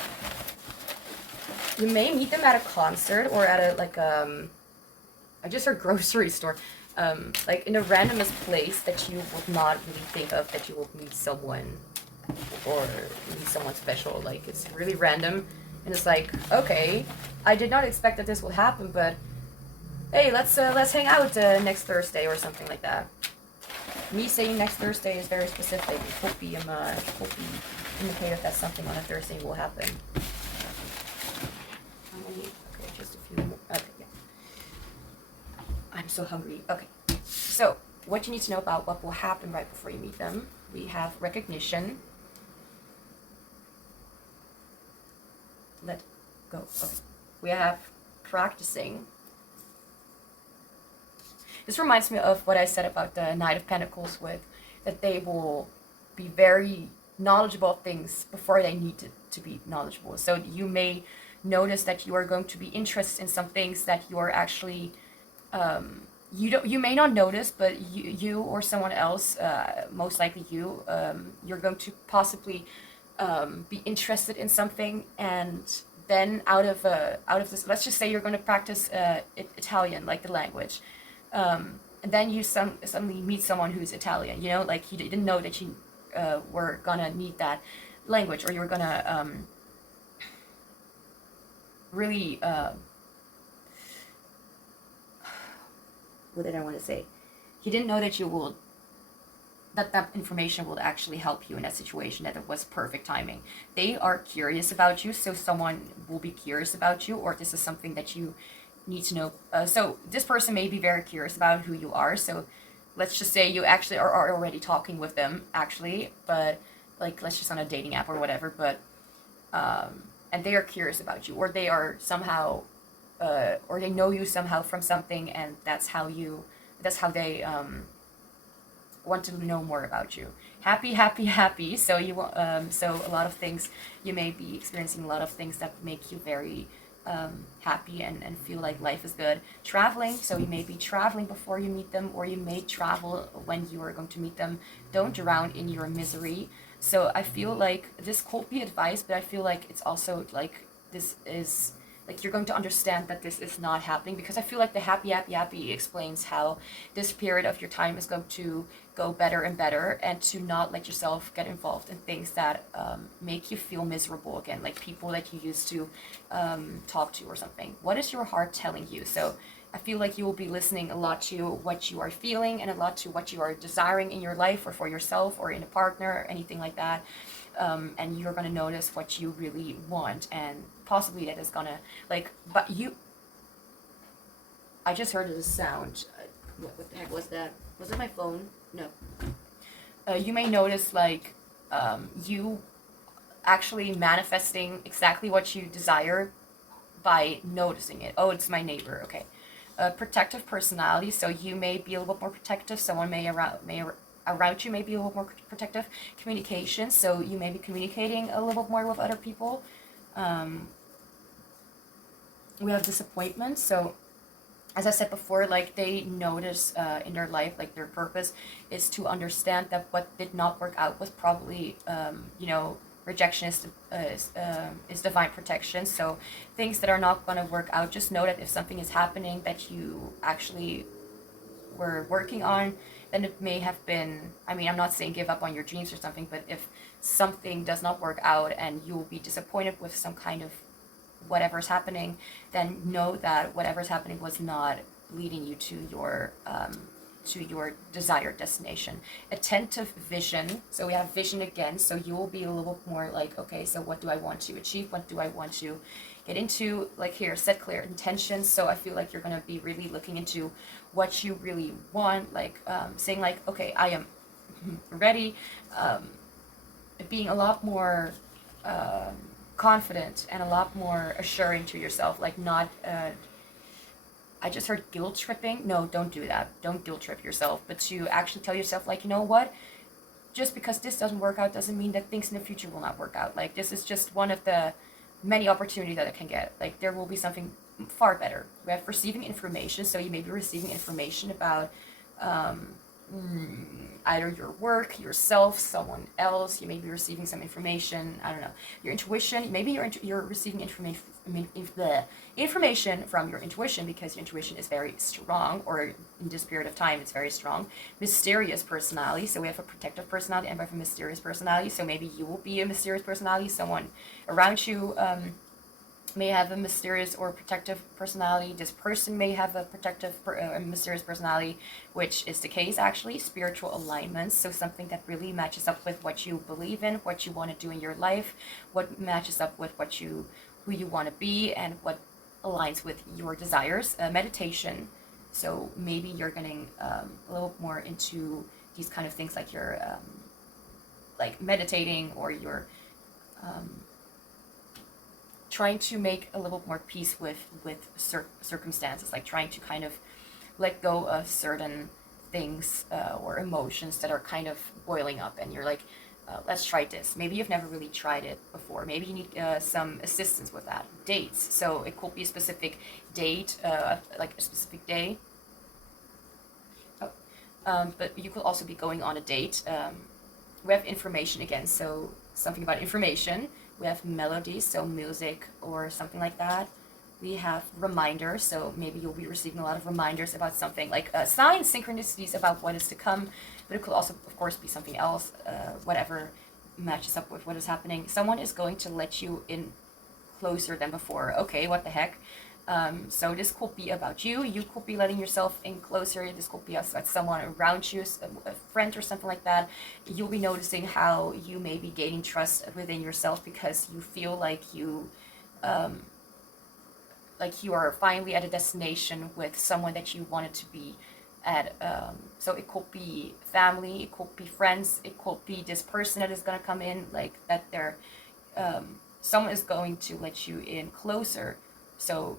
You may meet them at a concert or at a I just heard grocery store, like in a randomest place that you would not really think of that you will meet someone or meet someone special. Like it's really random, and it's like, okay, I did not expect that this would happen, but hey, let's hang out next Thursday or something like that. Me saying next Thursday is very specific. It could be indicated that something on a Thursday will happen. Okay, just a few more. Okay, yeah. I'm so hungry. Okay, so what you need to know about what will happen right before you meet them. We have recognition. Let go. Okay. We have practicing. This reminds me of what I said about the Knight of Pentacles, with that they will be very knowledgeable of things before they need to be knowledgeable. So you may notice that you are going to be interested in some things that you are actually you may not notice, but you or someone else, most likely you're going to possibly be interested in something, and then out of this, let's just say you're going to practice Italian, like the language, and then you suddenly meet someone who's Italian, you know, like you didn't know that you were gonna need that language, or you were gonna really what did I want to say? He didn't know that you will that information will actually help you in that situation, that it was perfect timing. They are curious about you, so someone will be curious about you, or this is something that you need to know. So this person may be very curious about who you are, so let's just say you actually are already talking with them, actually, but like, let's just on a dating app or whatever, but, and they are curious about you, or they are somehow, or they know you somehow from something, and that's how they, want to know more about you. Happy, happy, happy. So so a lot of things, you may be experiencing a lot of things that make you very happy and feel like life is good. Traveling, so you may be traveling before you meet them, or you may travel when you are going to meet them. Don't drown in your misery. So I feel like this could be advice, but I feel like it's also like, this is like, you're going to understand that this is not happening, because I feel like the happy, happy, happy explains how this period of your time is going to go better and better, and to not let yourself get involved in things that make you feel miserable again, like people that you used to talk to or something. What is your heart telling you? So I feel like you will be listening a lot to what you are feeling, and a lot to what you are desiring in your life, or for yourself, or in a partner, or anything like that. And you're going to notice what you really want, and possibly that is going to, like, but you, I just heard a sound. What the heck was that? Was it my phone? No. You may notice, like, you actually manifesting exactly what you desire by noticing it. Oh, it's my neighbor. Okay. Protective personality. So you may be a little bit more protective. Someone around you may be a little more protective. Communication, so you may be communicating a little bit more with other people. We have disappointment, so as I said before, like, they notice in their life, like, their purpose is to understand that what did not work out was probably, rejection is divine protection. So things that are not going to work out, just know that if something is happening that you actually were working on, then it may have been, I mean, I'm not saying give up on your dreams or something, but if something does not work out and you will be disappointed with some kind of whatever's happening, then know that whatever's happening was not leading you to your desired destination. Attentive vision, so we have vision again, so you will be a little more like, okay, so what do I want to achieve, what do I want to get into, like here, set clear intentions. So I feel like you're going to be really looking into what you really want, like saying like, okay, I am ready, being a lot more confident and a lot more assuring to yourself, like not I just heard guilt tripping. No, don't do that. Don't guilt trip yourself, but to actually tell yourself, like, you know what? Just because this doesn't work out doesn't mean that things in the future will not work out. Like, this is just one of the many opportunities that I can get. Like, there will be something far better. We have receiving information, so you may be receiving information about either your work, yourself, someone else. You may be receiving some information, I don't know, your intuition. Maybe you're receiving information from your intuition, because your intuition is very strong, or in this period of time it's very strong. Mysterious personality, so we have a protective personality and we have a mysterious personality. So maybe you will be a mysterious personality, someone around you may have a mysterious or protective personality. This person may have a mysterious personality, which is the case actually. Spiritual alignments, so something that really matches up with what you believe in, what you want to do in your life, what matches up with who you want to be, and what aligns with your desires. Meditation, so maybe you're getting a little more into these kind of things, like you're like meditating, or you're trying to make a little more peace with circumstances, like trying to kind of let go of certain things or emotions that are kind of boiling up, and you're like, let's try this. Maybe you've never really tried it before. Maybe you need some assistance with that. Dates, so it could be a specific date, like a specific day. But you could also be going on a date. We have information again, so something about information. We have melodies, so music or something like that. We have reminders, so maybe you'll be receiving a lot of reminders about something, like signs, synchronicities about what is to come, but it could also, of course, be something else, whatever matches up with what is happening. Someone is going to let you in closer than before. Okay, what the heck? So this could be about you. You could be letting yourself in closer. This could be about someone around you, a friend or something like that. You'll be noticing how you may be gaining trust within yourself because you feel like you are finally at a destination with someone that you wanted to be at. So it could be family, it could be friends, it could be this person that is going to come in, like that they're someone is going to let you in closer. So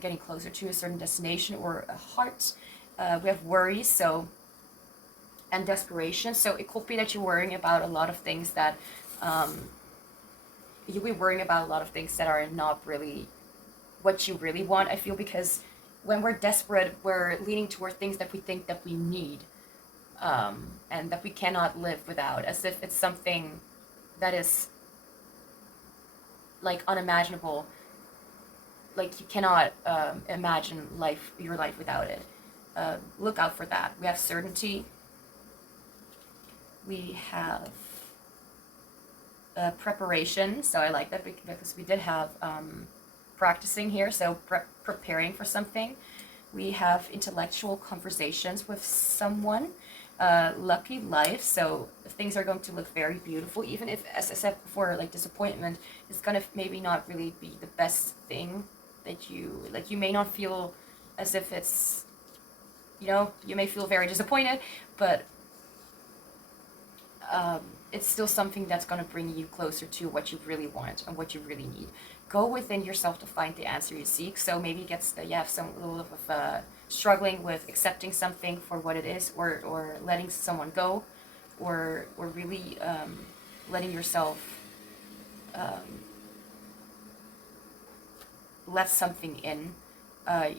getting closer to a certain destination or a heart. We have worries, so, and desperation. So it could be that you're worrying about a lot of things that you'll be worrying about a lot of things that are not really what you really want, I feel, because when we're desperate, we're leaning toward things that we think that we need, and that we cannot live without, as if it's something that is like unimaginable. Like you cannot imagine your life without it. Look out for that. We have certainty. We have preparation. So I like that because we did have practicing here, so preparing for something. We have intellectual conversations with someone. Lucky life, so things are going to look very beautiful, even if, as I said before, like disappointment is gonna maybe not really be the best thing that you like. You may not feel as if it's, you may feel very disappointed, but it's still something that's going to bring you closer to what you really want and what you really need. Go within yourself to find the answer you seek. So maybe it gets you have some little of struggling with accepting something for what it is, or letting someone go, or really letting yourself let something in.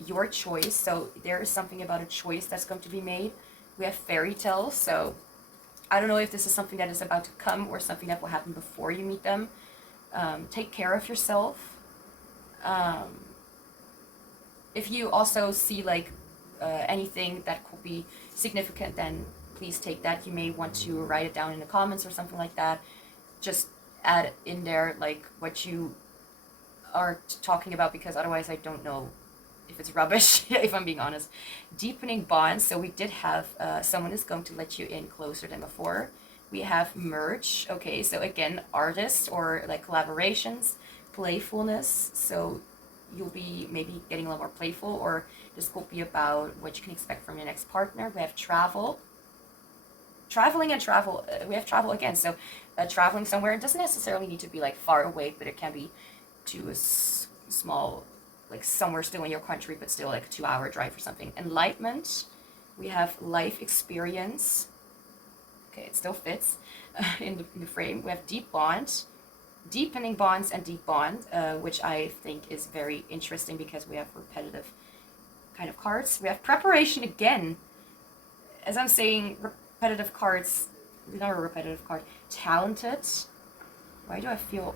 Your choice. So there is something about a choice that's going to be made. We have fairy tales. So I don't know if this is something that is about to come or something that will happen before you meet them. Take care of yourself. If you also see like anything that could be significant, then please take that. You may want to write it down in the comments or something like that. Just add in there like what you are talking about, because otherwise I don't know if it's rubbish, if I'm being honest. Deepening bonds. So we did have someone is going to let you in closer than before. We have merge. Okay, so again, artists or like collaborations. Playfulness. So you'll be maybe getting a little more playful, or this could be about what you can expect from your next partner. We have travel. Traveling and travel. We have travel again. So traveling somewhere. It doesn't necessarily need to be like far away, but it can be to a small, like somewhere still in your country, but still like a 2-hour drive or something. Enlightenment. We have life experience. Okay, it still fits in the frame. We have deep bond, deepening bonds, and deep bond, which I think is very interesting because we have repetitive kind of cards. We have preparation again. As I'm saying, repetitive cards, not a repetitive card. Talented. Why do I feel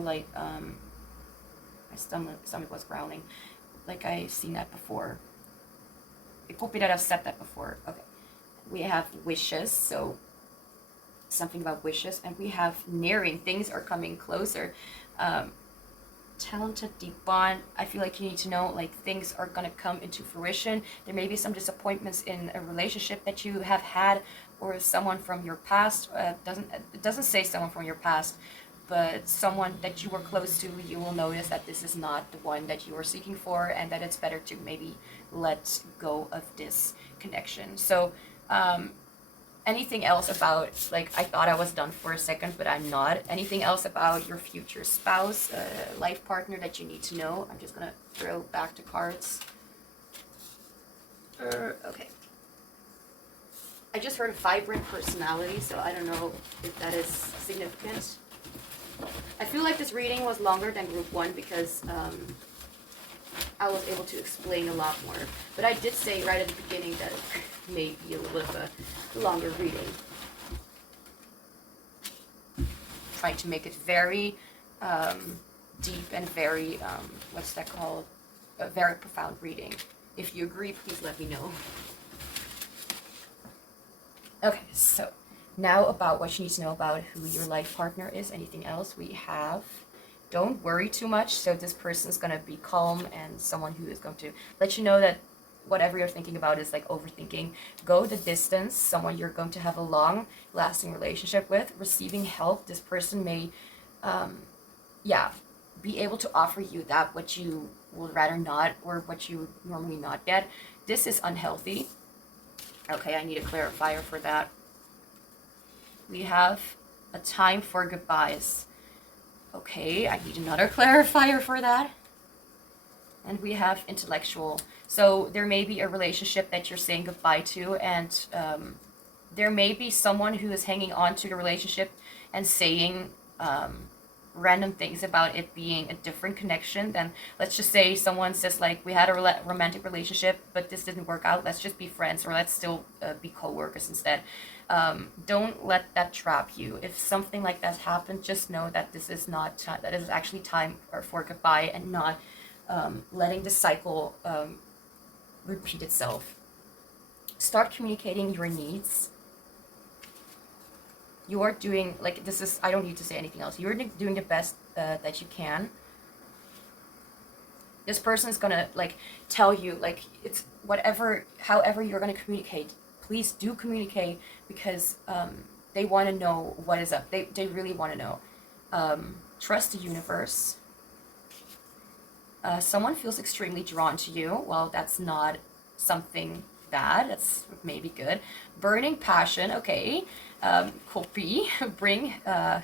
like my stomach was growling, like I've seen that before. It could be that I've said that before. Okay. We have wishes, so something about wishes, and we have nearing. Things are coming closer. Talented, deep bond. I feel like you need to know like things are gonna come into fruition. There may be some disappointments in a relationship that you have had, or someone from your past. It doesn't say someone from your past, but someone that you were close to. You will notice that this is not the one that you were seeking for, and that it's better to maybe let go of this connection. So anything else about, like, I thought I was done for a second, but I'm not. Anything else about your future spouse, life partner that you need to know? I'm just gonna throw back the cards. Okay. I just heard a vibrant personality, so I don't know if that is significant. I feel like this reading was longer than group 1 because I was able to explain a lot more. But I did say right at the beginning that it may be a little bit of a longer reading. Trying to make it very deep and very, what's that called? A very profound reading. If you agree, please let me know. Okay, so now about what you need to know about who your life partner is. Anything else? We have, don't worry too much. So this person is going to be calm and someone who is going to let you know that whatever you're thinking about is like overthinking. Go the distance. Someone you're going to have a long lasting relationship with. Receiving help. This person may, be able to offer you that what you would rather not, or what you would normally not get. This is unhealthy. Okay, I need a clarifier for that. We have a time for goodbyes. Okay, I need another clarifier for that. And we have intellectual. So there may be a relationship that you're saying goodbye to, and there may be someone who is hanging on to the relationship and saying random things about it being a different connection. Then let's just say someone says like, we had a romantic relationship, but this didn't work out. Let's just be friends, or let's still be co-workers instead. Don't let that trap you. If something like that happened, just know that this is not that is actually time for goodbye, and not letting the cycle repeat itself. Start communicating your needs. You are doing, like, this is, I don't need to say anything else. You're doing the best that you can. This person is gonna, like, tell you, like, it's whatever, however you're gonna communicate. Please do communicate, because they want to know what is up. They really want to know. Trust the universe. Someone feels extremely drawn to you. Well, that's not something bad. That's maybe good. Burning passion. Okay. Could be. Bring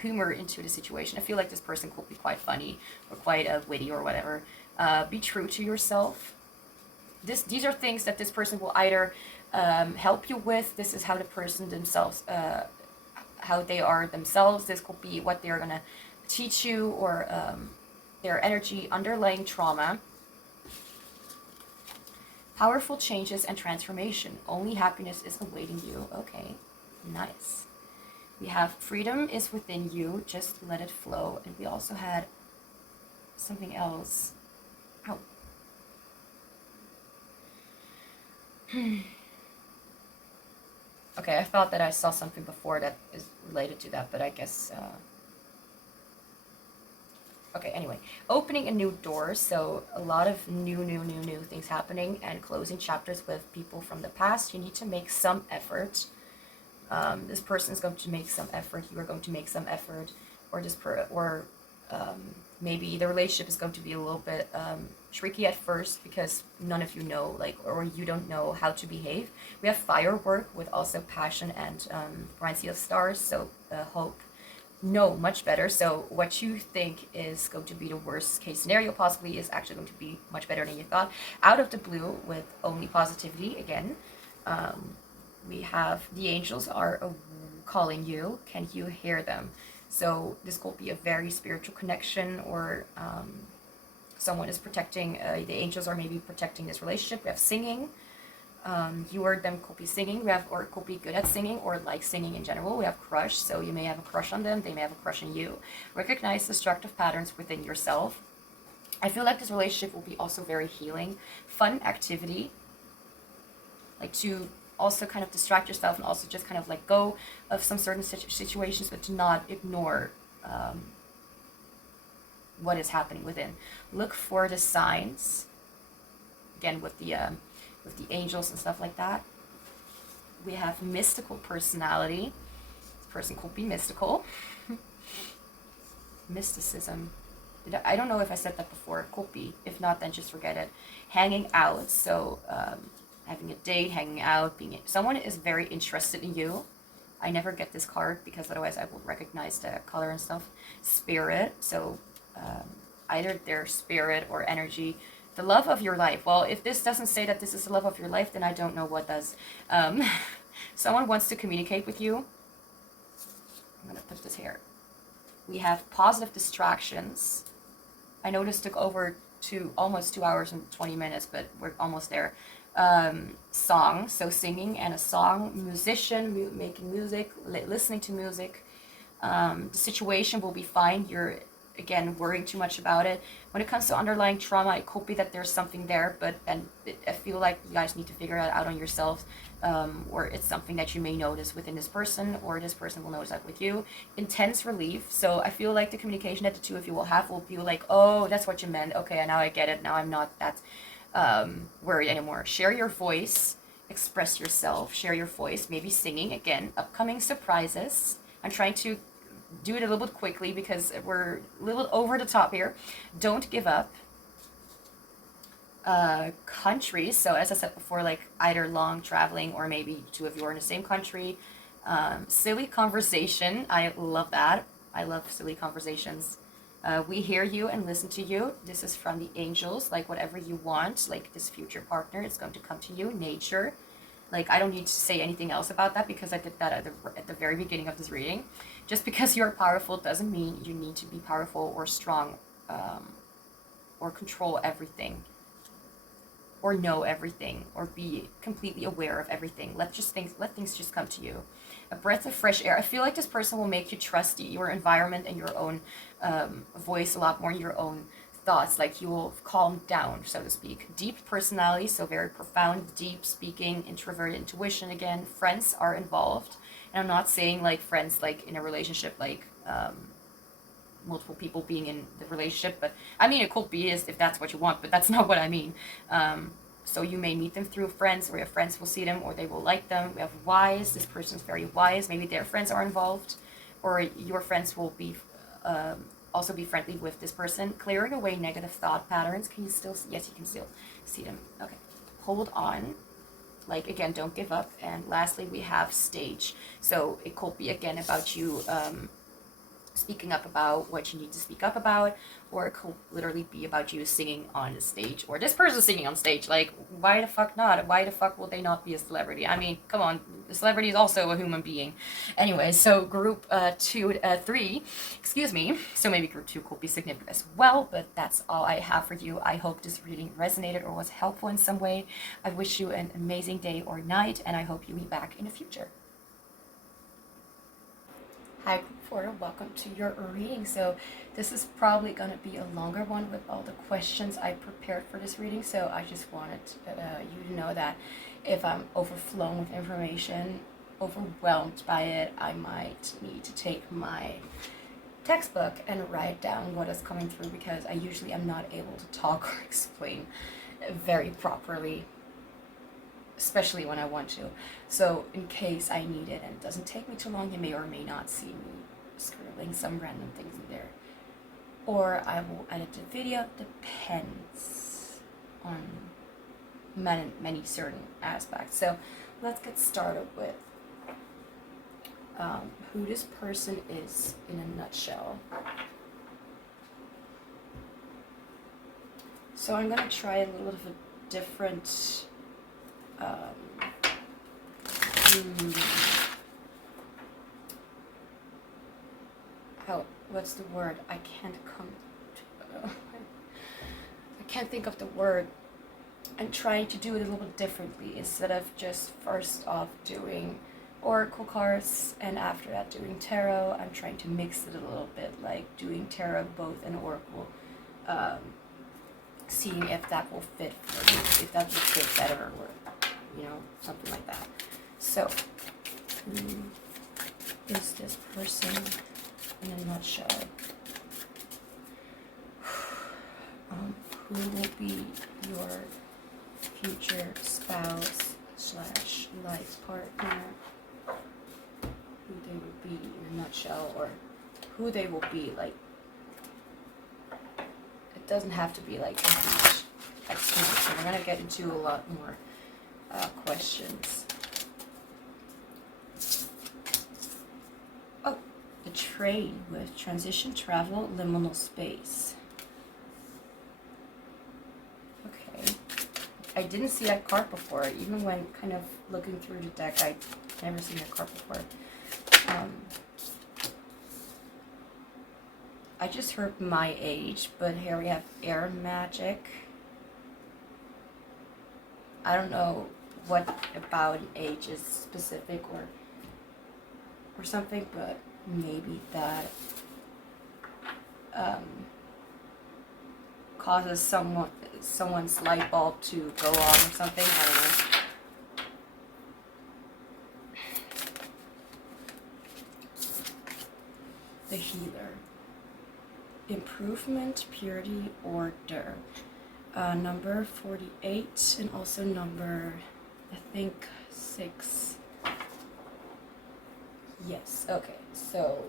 humor into the situation. I feel like this person could be quite funny, or quite witty, or whatever. Be true to yourself. These are things that this person will either help you with. This is how the person themselves, how they are themselves. This could be what they're gonna teach you, or their energy, underlying trauma. Powerful changes and transformation. Only happiness is awaiting you. Okay, nice. We have freedom is within you. Just let it flow. And we also had something else. Oh. Okay, I thought that I saw something before that is related to that, but I guess... Okay, anyway. Opening a new door, so a lot of new things happening, and closing chapters with people from the past. You need to make some effort. This person is going to make some effort. You are going to make some effort. Or maybe the relationship is going to be a little bit tricky at first, because none of you know, like, or you don't know how to behave. We have firework with also passion and variety of stars, so hope. No, much better. So what you think is going to be the worst case scenario possibly is actually going to be much better than you thought. Out of the blue with only positivity again. We have the angels are calling you. Can you hear them? So this could be a very spiritual connection, or someone is protecting, the angels are maybe protecting this relationship. We have singing. You or them could be singing. We have, or could be good at singing, or like singing in general. We have crush, so you may have a crush on them. They may have a crush on you. Recognize destructive patterns within yourself. I feel like this relationship will be also very healing. Fun activity. Like to also kind of distract yourself, and also just kind of let go of some certain situations, but to not ignore what is happening within. Look for the signs. Again, with the angels and stuff like that. We have mystical personality. This person could be mystical. Mysticism. I don't know if I said that before. It could be. If not, then just forget it. Hanging out. So having a date, hanging out, someone is very interested in you. I never get this card because otherwise I would recognize the color and stuff. Spirit. So either their spirit or energy. The love of your life. Well, if this doesn't say that this is the love of your life, then I don't know what does. Someone wants to communicate with you. I'm going to put this here. We have positive distractions. I know this took over almost 2 hours and 20 minutes, but we're almost there. Song, so singing and a song. Musician, making music, listening to music. The situation will be fine. You're again, worrying too much about it. When it comes to underlying trauma, it could be that there's something there, but then I feel like you guys need to figure it out on yourselves, or it's something that you may notice within this person, or this person will notice that with you. Intense relief. So I feel like the communication that the two of you will have will be like, oh, that's what you meant. Okay, now I get it. Now I'm not that worried anymore. Share your voice. Express yourself. Share your voice. Maybe singing. Again, upcoming surprises. I'm trying to do it a little bit quickly because we're a little over the top here. Don't give up. Countries, so as I said before, like either long traveling or maybe two of you are in the same country. Silly conversation, I love that. I love silly conversations. We hear you and listen to you. This is from the angels, like whatever you want, like this future partner, it's going to come to you. Nature, like I don't need to say anything else about that because I did that at the very beginning of this reading. Just because you're powerful doesn't mean you need to be powerful or strong, or control everything, or know everything, or be completely aware of everything. Let things just come to you. A breath of fresh air. I feel like this person will make you trust your environment and your own voice a lot more, your own thoughts. Like you will calm down, so to speak. Deep personality, so very profound, deep speaking, introverted intuition again. Friends are involved. And I'm not saying like friends like in a relationship, like multiple people being in the relationship, but I mean it could be if that's what you want, but that's not what I mean. So you may meet them through friends, or your friends will see them, or they will like them. We have wise. This person's very wise. Maybe their friends are involved, or your friends will be also be friendly with this person. Clearing away negative thought patterns. Can you still see? Yes, you can still see them. Okay, hold on. Like again, don't give up. And lastly, we have stage. So it could be again about you speaking up about what you need to speak up about, or it could literally be about you singing on the stage, or this person singing on stage. Like, why the fuck not? Why the fuck will they not be a celebrity? I mean, come on, the celebrity is also a human being. Anyway, so group 3, excuse me, so maybe group 2 could be significant as well, but that's all I have for you. I hope this reading resonated or was helpful in some way. I wish you an amazing day or night, and I hope you'll be back in the future. Hi, Group 4, welcome to your reading. So this is probably going to be a longer one with all the questions I prepared for this reading, so I just wanted you to know that if I'm overflown with information, overwhelmed by it, I might need to take my textbook and write down what is coming through, because I usually am not able to talk or explain very properly, especially when I want to. So in case I need it and it doesn't take me too long, you may or may not see me scribbling some random things in there, or I will edit the video. Depends on many certain aspects. So let's get started with who this person is in a nutshell. So I'm gonna try a little bit of a different what's the word? I can't think of the word. I'm trying to do it a little bit differently. Instead of just first off doing oracle cards and after that doing tarot, I'm trying to mix it a little bit, like doing tarot both and oracle, seeing if that will fit for you, if that will fit better, or something like that. So who is this person in a nutshell? Who will be your future spouse / life partner? Who they will be in a nutshell, or who they will be, like, it doesn't have to be like a huge explanation. We're gonna get into a lot more questions. Oh, the train with transition, travel, liminal space. Okay, I didn't see that card before. Even when kind of looking through the deck, I've never seen that card before. I just heard my age, but here we have air magic. I don't know what about an age is specific or something, but maybe that causes someone's light bulb to go on or something. I don't know. The healer. Improvement, purity, order. Number 48 and also number, I think, 6. Yes, okay, so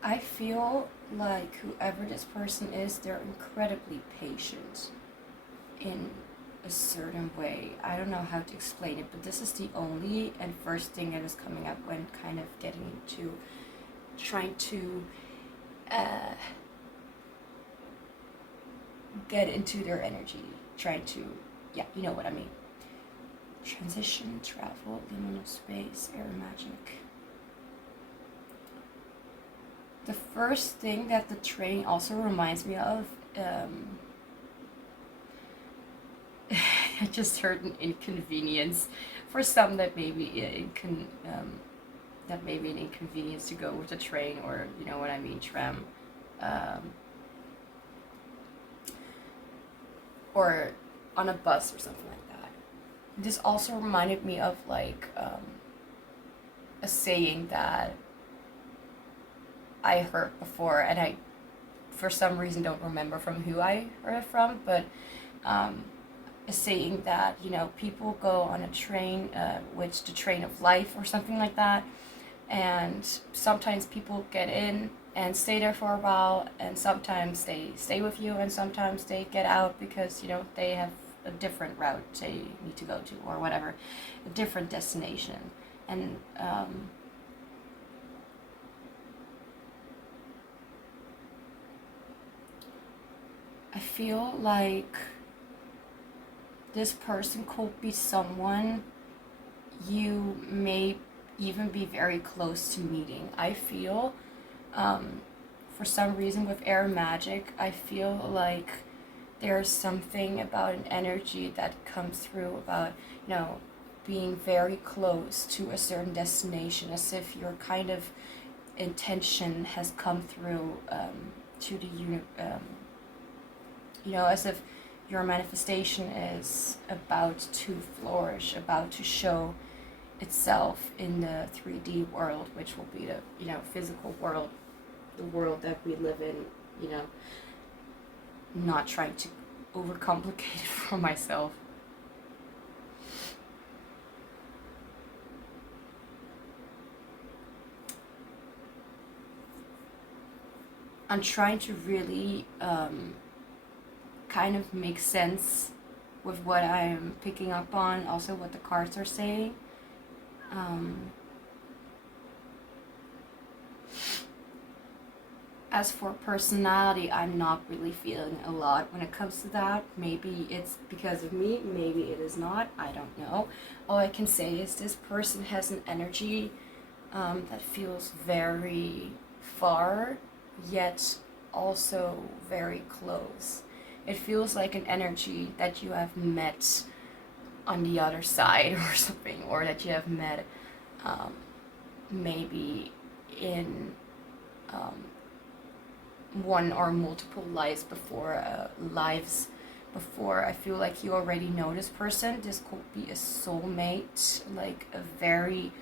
I feel like whoever this person is, they're incredibly patient in a certain way. I don't know how to explain it, but this is the only and first thing that is coming up when kind of getting into trying to get into their energy, trying to, yeah, you know what I mean. Transition, travel, liminal space, air magic. The first thing that the train also reminds me of, I just heard an inconvenience. For some, that may be that may be an inconvenience to go with the train, or you know what I mean, tram, or on a bus or something like that. This also reminded me of like a saying that I heard before, and I, for some reason, don't remember from who I heard it from, but a saying that, you know, people go on a train, which the train of life or something like that, and sometimes people get in and stay there for a while, and sometimes they stay with you, and sometimes they get out because, you know, they have a different route they need to go to, or whatever, a different destination. And I feel like this person could be someone you may even be very close to meeting. I feel, for some reason with air magic, I feel like there's something about an energy that comes through about, you know, being very close to a certain destination, as if your kind of intention has come through to the you know, as if your manifestation is about to flourish, about to show itself in the 3D world, which will be the, you know, physical world, the world that we live in, you know, not trying to overcomplicate it for myself. I'm trying to really kind of make sense with what I'm picking up on, also what the cards are saying. As for personality, I'm not really feeling a lot when it comes to that. Maybe it's because of me, maybe it is not, I don't know. All I can say is this person has an energy that feels very far, yet also very close. It feels like an energy that you have met on the other side or something, or that you have met maybe in one or multiple lives before. I feel like you already know this person. This could be a soulmate, like a very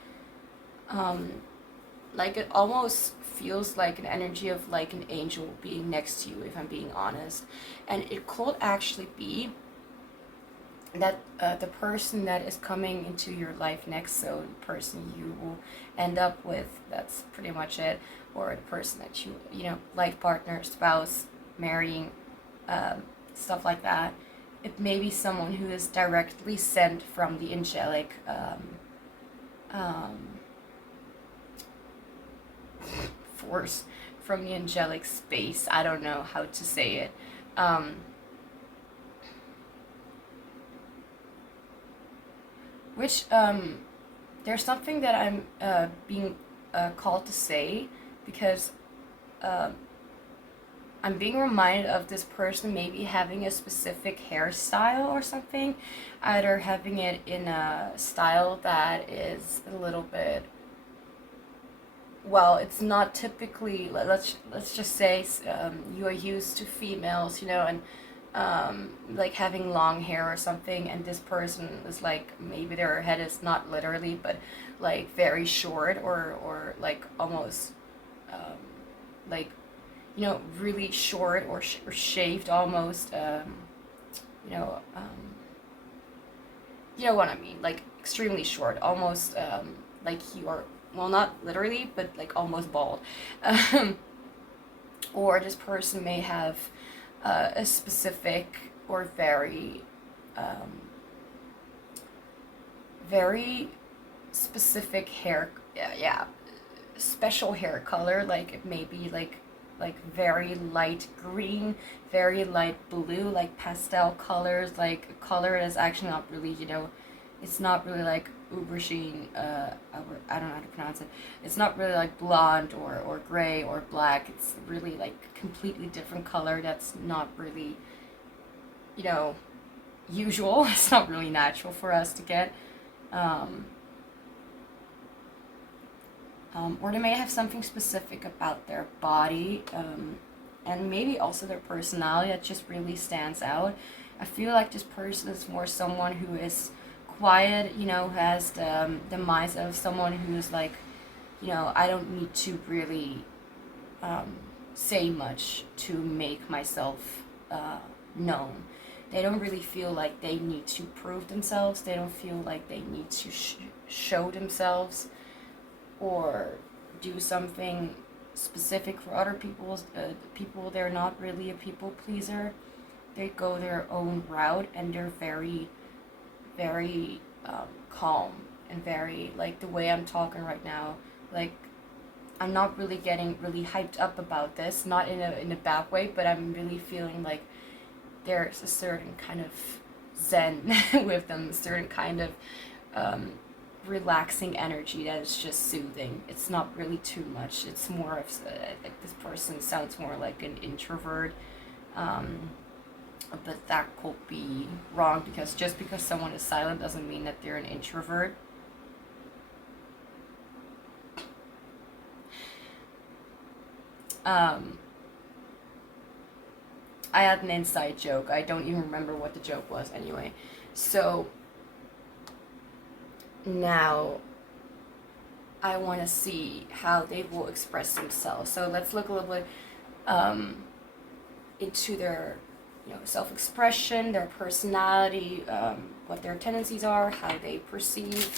like it almost feels like an energy of like an angel being next to you, if I'm being honest. And it could actually be that the person that is coming into your life next, so the person you will end up with, that's pretty much it, or the person that you know, life partner, spouse, marrying, stuff like that. It may be someone who is directly sent from the angelic force, from the angelic space. I don't know how to say it. Which there's something that I'm being called to say, because I'm being reminded of this person maybe having a specific hairstyle or something, either having it in a style that is a little bit, well, it's not typically, let's just say, you are used to females, and like having long hair or something, and this person is like, maybe their head is not literally, but like very short, or like almost like, really short, or shaved almost, you know um, you know what I mean, like extremely short, almost, like you are, well, not literally, but like almost bald. um, or this person may have a specific or very specific hair, yeah, special hair color, like it may be like very light green, very light blue, like pastel colors, like a color that's actually not really, it's not really like aubergine, I don't know how to pronounce it. It's not really like blonde or gray or black. It's really like completely different color that's not really, you know, usual. It's not really natural for us to get. Um, or they may have something specific about their body, and maybe also their personality that just really stands out. I feel like this person is more someone who is quiet, has the mindset of someone who's like, I don't need to really say much to make myself known. They don't really feel like they need to prove themselves. They don't feel like they need to show themselves or do something specific for other people. They're not really a people pleaser. They go their own route, and they're very, very calm, and very, like, the way I'm talking right now, like, I'm not really getting really hyped up about this, not in a bad way, but I'm really feeling like there's a certain kind of zen with them, a certain kind of relaxing energy that is just soothing. It's not really too much. It's more of, like, this person sounds more like an introvert, but that could be wrong, because just because someone is silent doesn't mean that they're an introvert. I had an inside joke. I don't even remember what the joke was anyway. So now I want to see how they will express themselves. So let's look a little bit into their self-expression, their personality, what their tendencies are, how they perceive,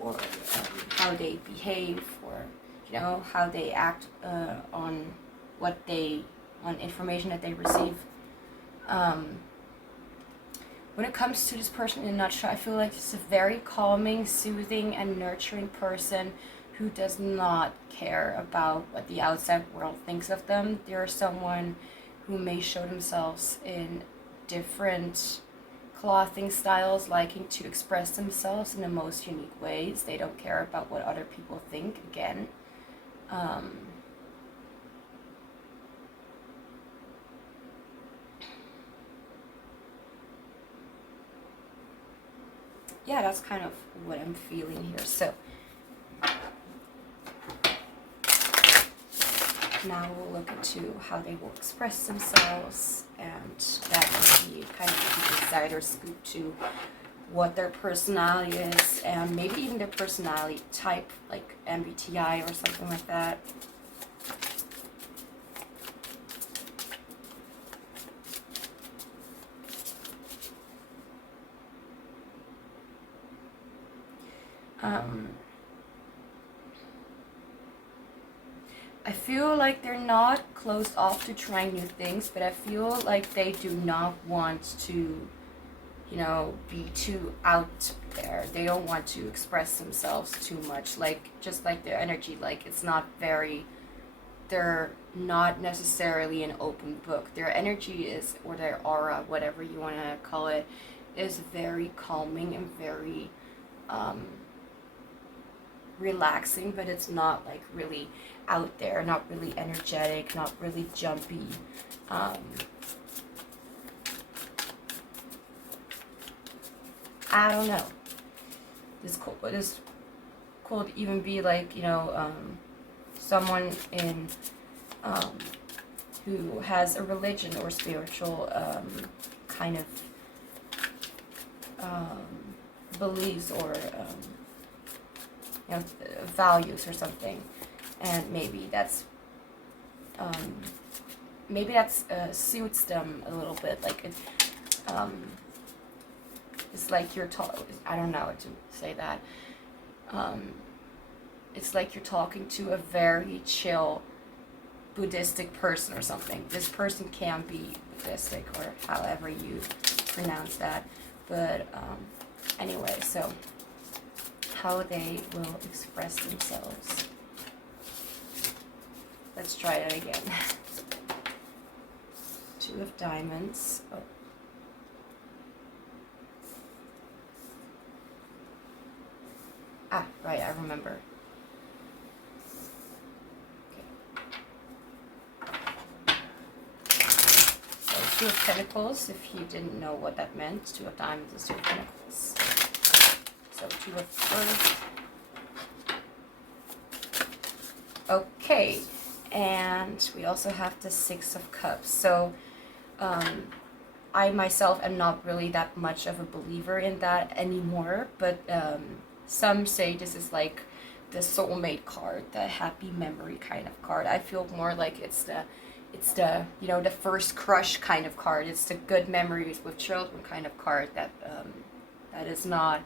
or how they behave, or how they act on information that they receive. When it comes to this person in a nutshell, I feel like it's a very calming, soothing, and nurturing person who does not care about what the outside world thinks of them. They're someone who may show themselves in different clothing styles, liking to express themselves in the most unique ways. They don't care about what other people think, again. Yeah, that's kind of what I'm feeling here. So now we'll look into how they will express themselves, and that will be kind of the insider scoop to what their personality is, and maybe even their personality type, like MBTI or something like that. I feel like they're not closed off to trying new things, but I feel like they do not want to, be too out there. They don't want to express themselves too much, like, just like their energy, like, it's not very, they're not necessarily an open book. Their energy is, or their aura, whatever you want to call it, is very calming and very, relaxing, but it's not like really out there, not really energetic, not really jumpy. I don't know. This could even be like, you know, someone in who has a religion or spiritual kind of beliefs or you know, values or something, and maybe that's suits them a little bit. Like it's like you're I don't know how to say that. It's like you're talking to a very chill Buddhistic person or something. This person can be Buddhistic or however you pronounce that. But anyway, so how they will express themselves. Let's try that again. Two of Diamonds. Oh. Ah, right, I remember. Two of Pentacles, if you didn't know what that meant. Two of Diamonds is Two of Pentacles. So Two of Swords. Okay, and we also have the Six of Cups. So I myself am not really that much of a believer in that anymore, but some say this is like the soulmate card, the happy memory kind of card. I feel more like it's the you know, the first crush kind of card. It's the good memories with children kind of card that that is not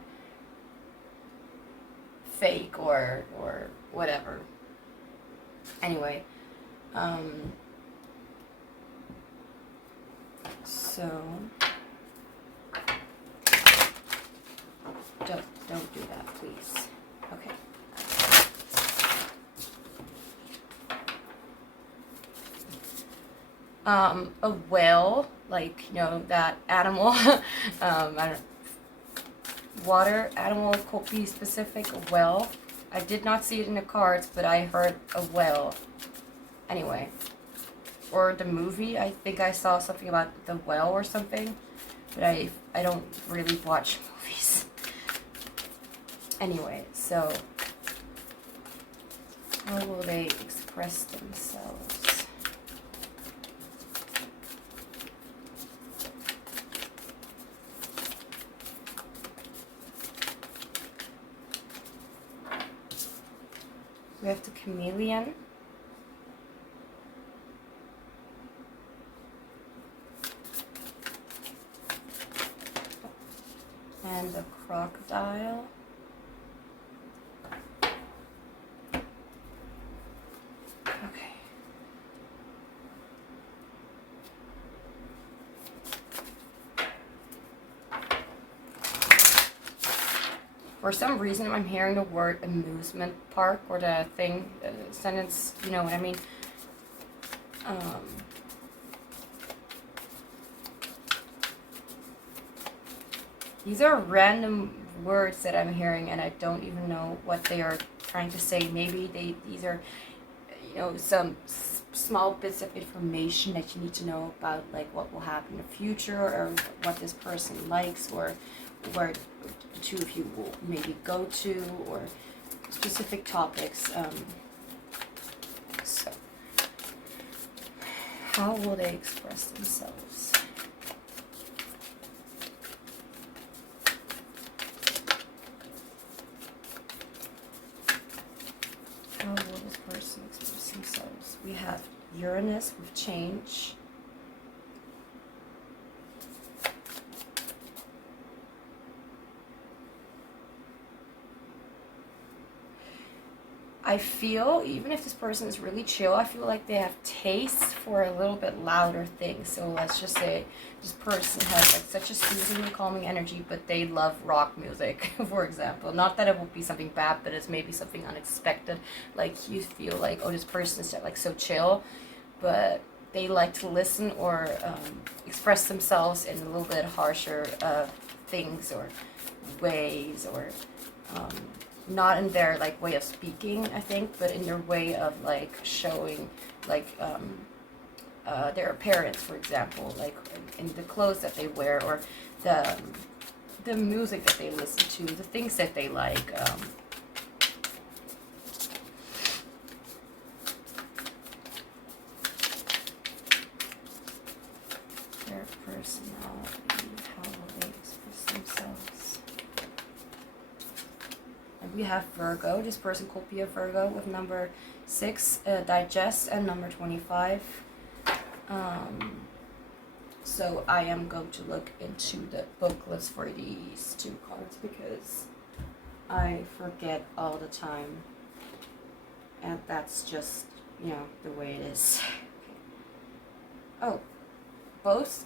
fake or whatever. Anyway, so don't do that, please. Okay. A whale, like, you know, that animal, I don't, water animal, could be specific, a whale. I did not see it in the cards, but I heard a whale. Anyway, or the movie, I think I saw something about the whale or something, but I don't really watch movies. Anyway, so how will they express themselves? We have the Chameleon. And the Crocodile. Okay. For some reason, I'm hearing the word amusement park or the thing, sentence, you know what I mean? These are random words that I'm hearing, and I don't even know what they are trying to say. Maybe these are, you know, some small bits of information that you need to know about, like what will happen in the future, or what this person likes, or where the two of you will maybe go to, or specific topics. So, how will they express themselves? How will this person express themselves? We have Uranus with change. I feel, even if this person is really chill, I feel like they have taste for a little bit louder things. So let's just say this person has like such a soothing and calming energy, but they love rock music, for example. Not that it will be something bad, but it's maybe something unexpected. Like you feel like, oh, this person is like so chill, but they like to listen or express themselves in a little bit harsher things or ways, or not in their like way of speaking, I think, but in their way of like showing like their appearance, for example, like in the clothes that they wear, or the music that they listen to, the things that they like. Their personality, how will they express themselves? And we have Virgo. This person could be a Virgo with number 6, digest, and number 25. So I am going to look into the booklets for these 2 cards because I forget all the time, and that's just, you know, the way it is. Oh, both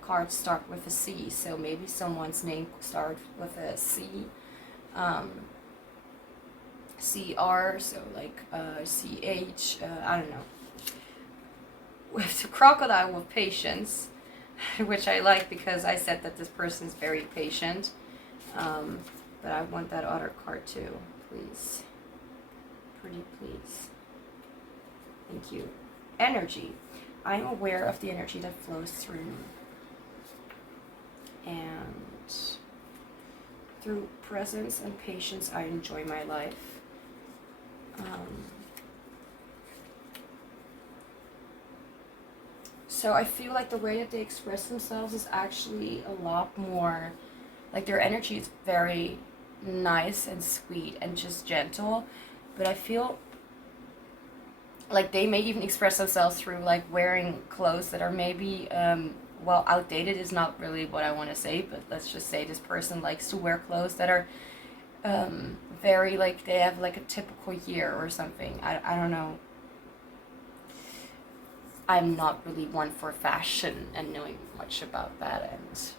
cards start with a C, so maybe someone's name starts with a C. CR, so like CH, I don't know. With the crocodile with patience, which I like because I said that this person is very patient. But I want that other card too, please. Pretty please. Thank you. Energy. I'm aware of the energy that flows through me. And through presence and patience, I enjoy my life. So I feel like the way that they express themselves is actually a lot more, like their energy is very nice and sweet and just gentle, but I feel like they may even express themselves through like wearing clothes that are maybe, well, outdated is not really what I want to say, but let's just say this person likes to wear clothes that are very, like, they have like a typical year or something. I don't know. I'm not really one for fashion and knowing much about that, and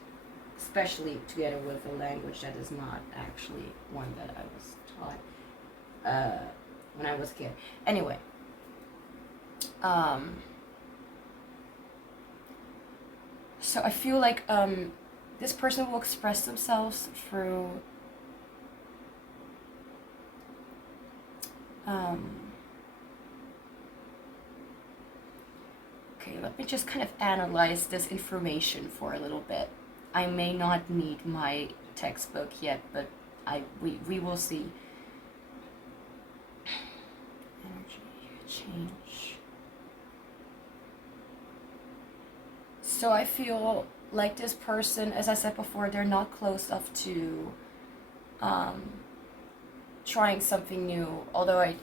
especially together with a language that is not actually one that I was taught when I was a kid. Anyway, so I feel like this person will express themselves through okay, let me just kind of analyze this information for a little bit. I may not need my textbook yet, but we will see. Energy change. So I feel like this person, as I said before, they're not closed off to trying something new. Although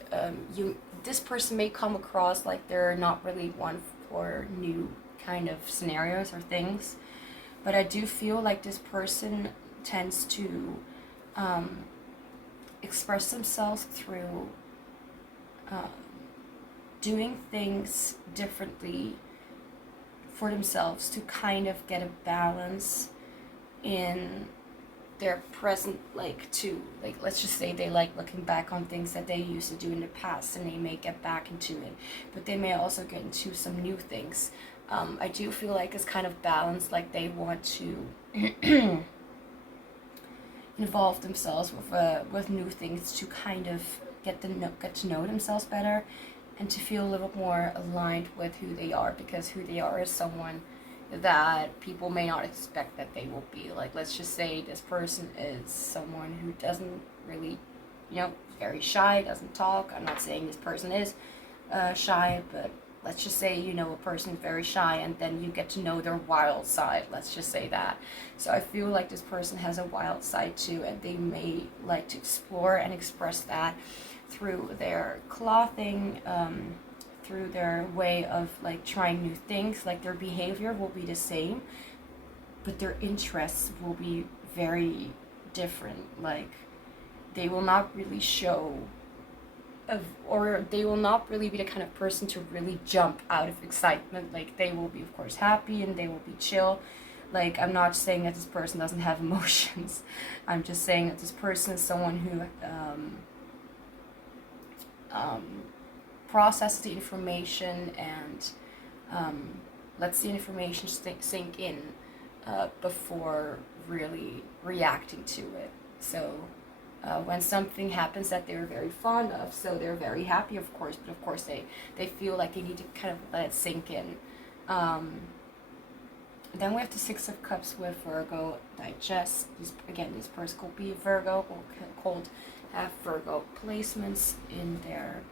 this person may come across like they're not really one for new kind of scenarios or things, but I do feel like this person tends to express themselves through doing things differently for themselves to kind of get a balance in their present, like, to, like, let's just say they like looking back on things that they used to do in the past, and they may get back into it, but they may also get into some new things. I do feel like it's kind of balanced, like they want to involve themselves with new things to kind of get to know themselves better, and to feel a little more aligned with who they are, because who they are is someone that people may not expect that they will be. Like, let's just say this person is someone who doesn't really, you know, very shy, doesn't talk. I'm not saying this person is shy, but let's just say, you know, a person is very shy, and then you get to know their wild side. Let's just say that. So I feel like this person has a wild side too, and they may like to explore and express that through their clothing, through their way of like trying new things. Like, their behavior will be the same, but their interests will be very different. Like, they will not really show or they will not really be the kind of person to really jump out of excitement. Like, they will be, of course, happy, and they will be chill. Like, I'm not saying that this person doesn't have emotions. I'm just saying that this person is someone who process the information and lets the information sink in before really reacting to it. So when something happens that they're very fond of, so they're very happy, of course, but of course they feel like they need to kind of let it sink in. Then we have the Six of Cups with Virgo digest. This person could be Virgo or could have Virgo placements in their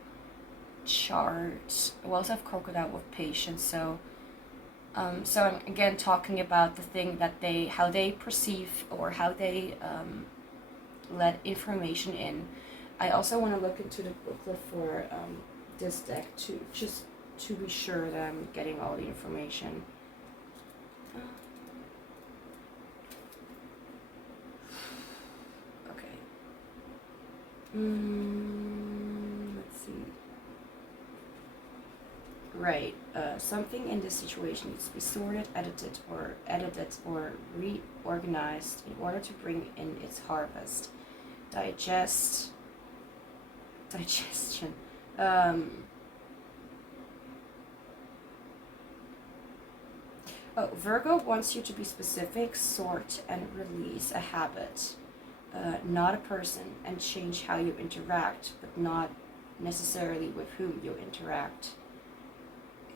chart. We also have Crocodile with Patience. So I'm again talking about the thing that how they perceive or how they let information in. I also want to look into the booklet for this deck to be sure that I'm getting all the information. Okay. Let's see. Right. Something in this situation needs to be sorted, edited, or reorganized in order to bring in its harvest. Digestion. Virgo wants you to be specific, sort, and release a habit, not a person, and change how you interact, but not necessarily with whom you interact.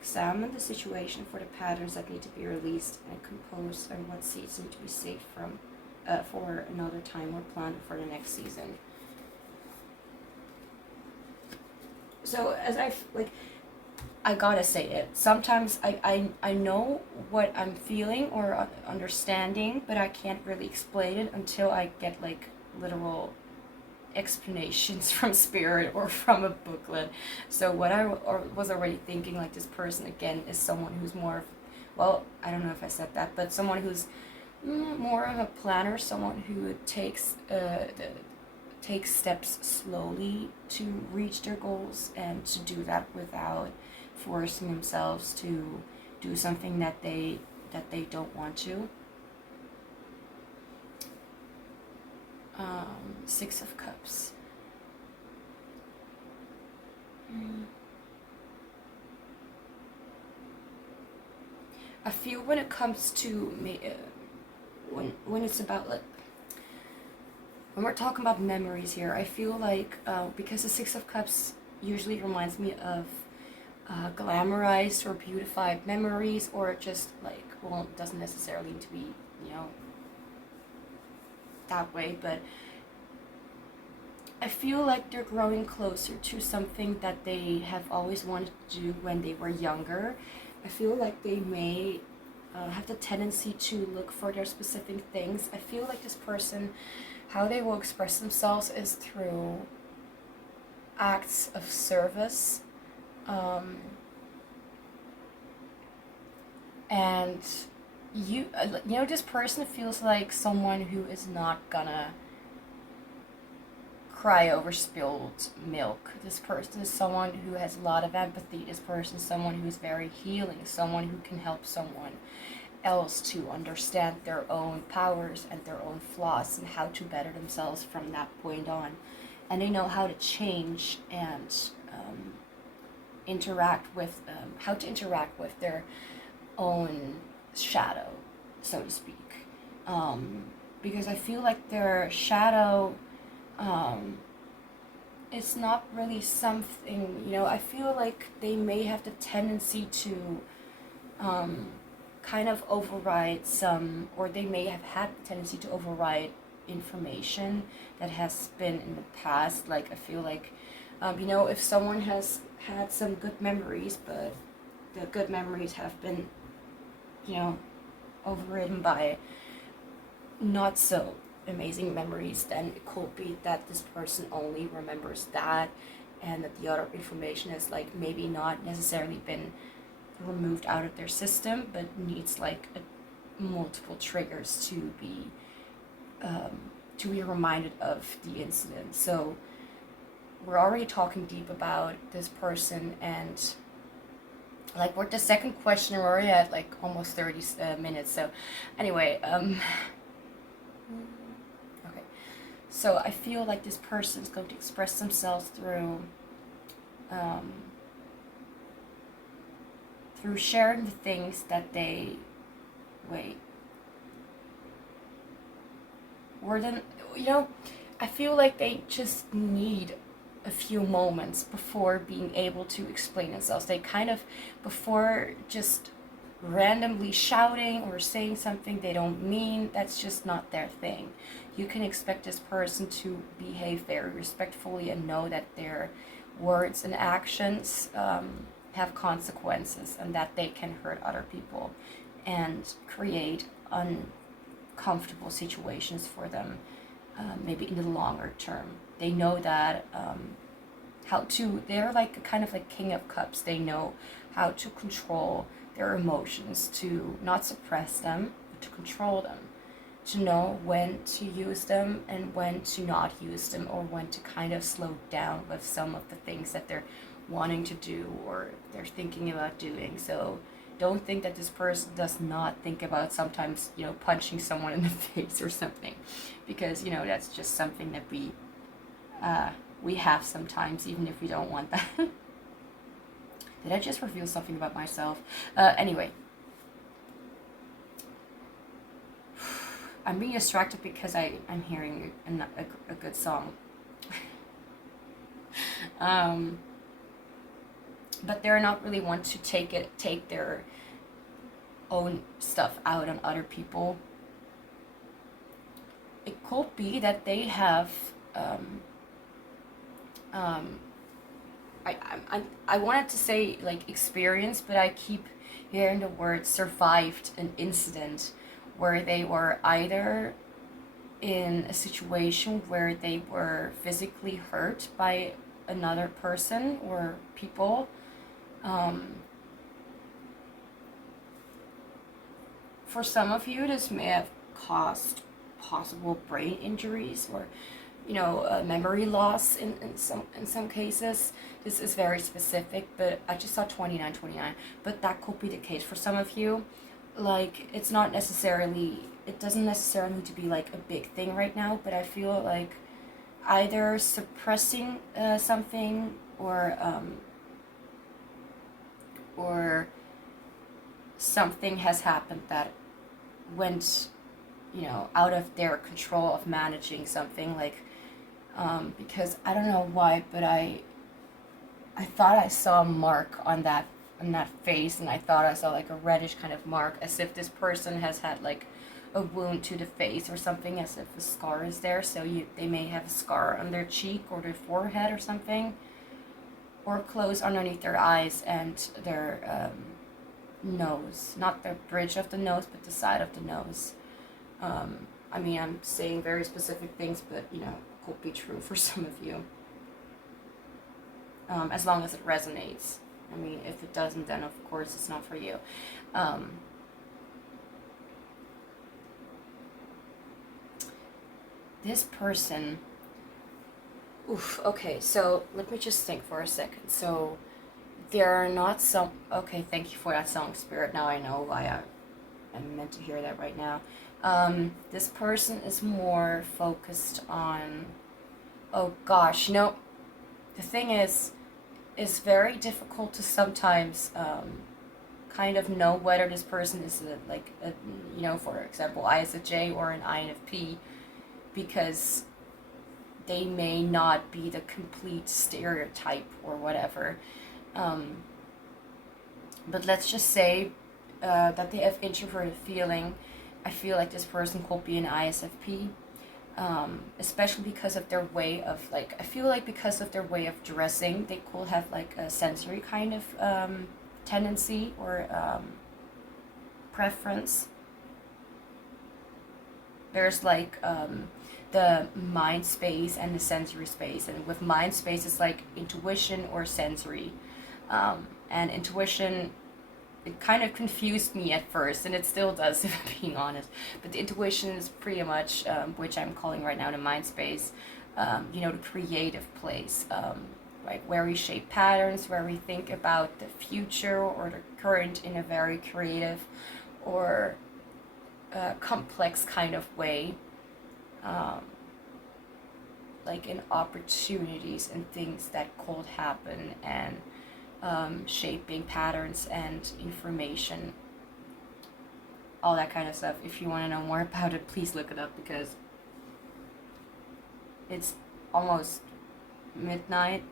Examine the situation for the patterns that need to be released and composed, and what seeds need to be saved from for another time or planned for the next season. So I gotta say it. Sometimes I know what I'm feeling or understanding, but I can't really explain it until I get like literal explanations from spirit or from a booklet. So what I was already thinking, like, this person again is someone who's more, well, I don't know if I said that, but someone who's more of a planner, someone who takes steps slowly to reach their goals, and to do that without forcing themselves to do something that they don't want to. Six of Cups. I feel when it comes to me, when it's about like, when we're talking about memories here, I feel like because the Six of Cups usually reminds me of glamorized or beautified memories, or just like, well, it doesn't necessarily need to be, that way, but I feel like they're growing closer to something that they have always wanted to do when they were younger. I feel like they may have the tendency to look for their specific things. I feel like this person, how they will express themselves is through acts of service. And this person feels like someone who is not gonna cry over spilled milk. This person is someone who has a lot of empathy. This person is someone who is very healing, someone who can help someone else to understand their own powers and their own flaws and how to better themselves from that point on. And they know how to change and how to interact with their own shadow, so to speak. Because I feel like their shadow, it's not really something, I feel like they may have the tendency to kind of override or they may have had the tendency to override information that has been in the past. Like, I feel like, if someone has had some good memories, but the good memories have been, overridden by not so amazing memories, then it could be that this person only remembers that, and that the other information is like maybe not necessarily been removed out of their system, but needs like multiple triggers to be reminded of the incident. So we're already talking deep about this person, and like, we're the second question, we're already at like almost 30 minutes. So anyway, okay, so I feel like this person is going to express themselves through sharing the things that they I feel like they just need a few moments before being able to explain themselves. They kind of, before just randomly shouting or saying something they don't mean, that's just not their thing. You can expect this person to behave very respectfully and know that their words and actions have consequences, and that they can hurt other people and create uncomfortable situations for them, maybe in the longer term. They know that they're like kind of like King of Cups. They know how to control their emotions, to not suppress them, but to control them, to know when to use them and when to not use them, or when to kind of slow down with some of the things that they're wanting to do or they're thinking about doing. So don't think that this person does not think about sometimes, punching someone in the face or something, because, that's just something that we have sometimes, even if we don't want that. Did I just reveal something about myself? Anyway. I'm being distracted because I'm hearing a good song. But they're not really one to take their own stuff out on other people. It could be that they have I wanted to say like experience, but I keep hearing the word survived an incident where they were either in a situation where they were physically hurt by another person or people. For some of you, this may have caused possible brain injuries or memory loss in some cases. This is very specific, but I just saw 29, but that could be the case for some of you. Like, it doesn't necessarily need to be like a big thing right now, but I feel like either suppressing something or something has happened that went out of their control of managing something, like because I don't know why, but I thought I saw a mark on that face, and I thought I saw like a reddish kind of mark, as if this person has had like a wound to the face or something, as if a scar is there. So they may have a scar on their cheek or their forehead or something, or close underneath their eyes and their nose, not the bridge of the nose, but the side of the nose. I mean, I'm saying very specific things, but could be true for some of you. As long as it resonates. I mean, if it doesn't, then of course it's not for you. This person, okay, so let me just think for a second. So there are not some, okay, thank you for that song, Spirit. Now I know why I'm meant to hear that right now. This person is more focused on, oh gosh, the thing is, it's very difficult to sometimes kind of know whether this person is for example, ISFJ or an INFP, because they may not be the complete stereotype or whatever. But let's just say that they have introverted feeling. I feel like this person could be an ISFP. Especially because of their way of because of their way of dressing, they could have like a sensory kind of tendency or preference. There's like the mind space and the sensory space, and with mind space it's like intuition or sensory, and intuition, it kind of confused me at first, and it still does, if I'm being honest. But the intuition is pretty much, which I'm calling right now the mind space, the creative place, like where we shape patterns, where we think about the future or the current in a very creative or complex kind of way, like in opportunities and things that could happen, and shaping patterns and information, all that kind of stuff. If you want to know more about it, please look it up, because It's almost midnight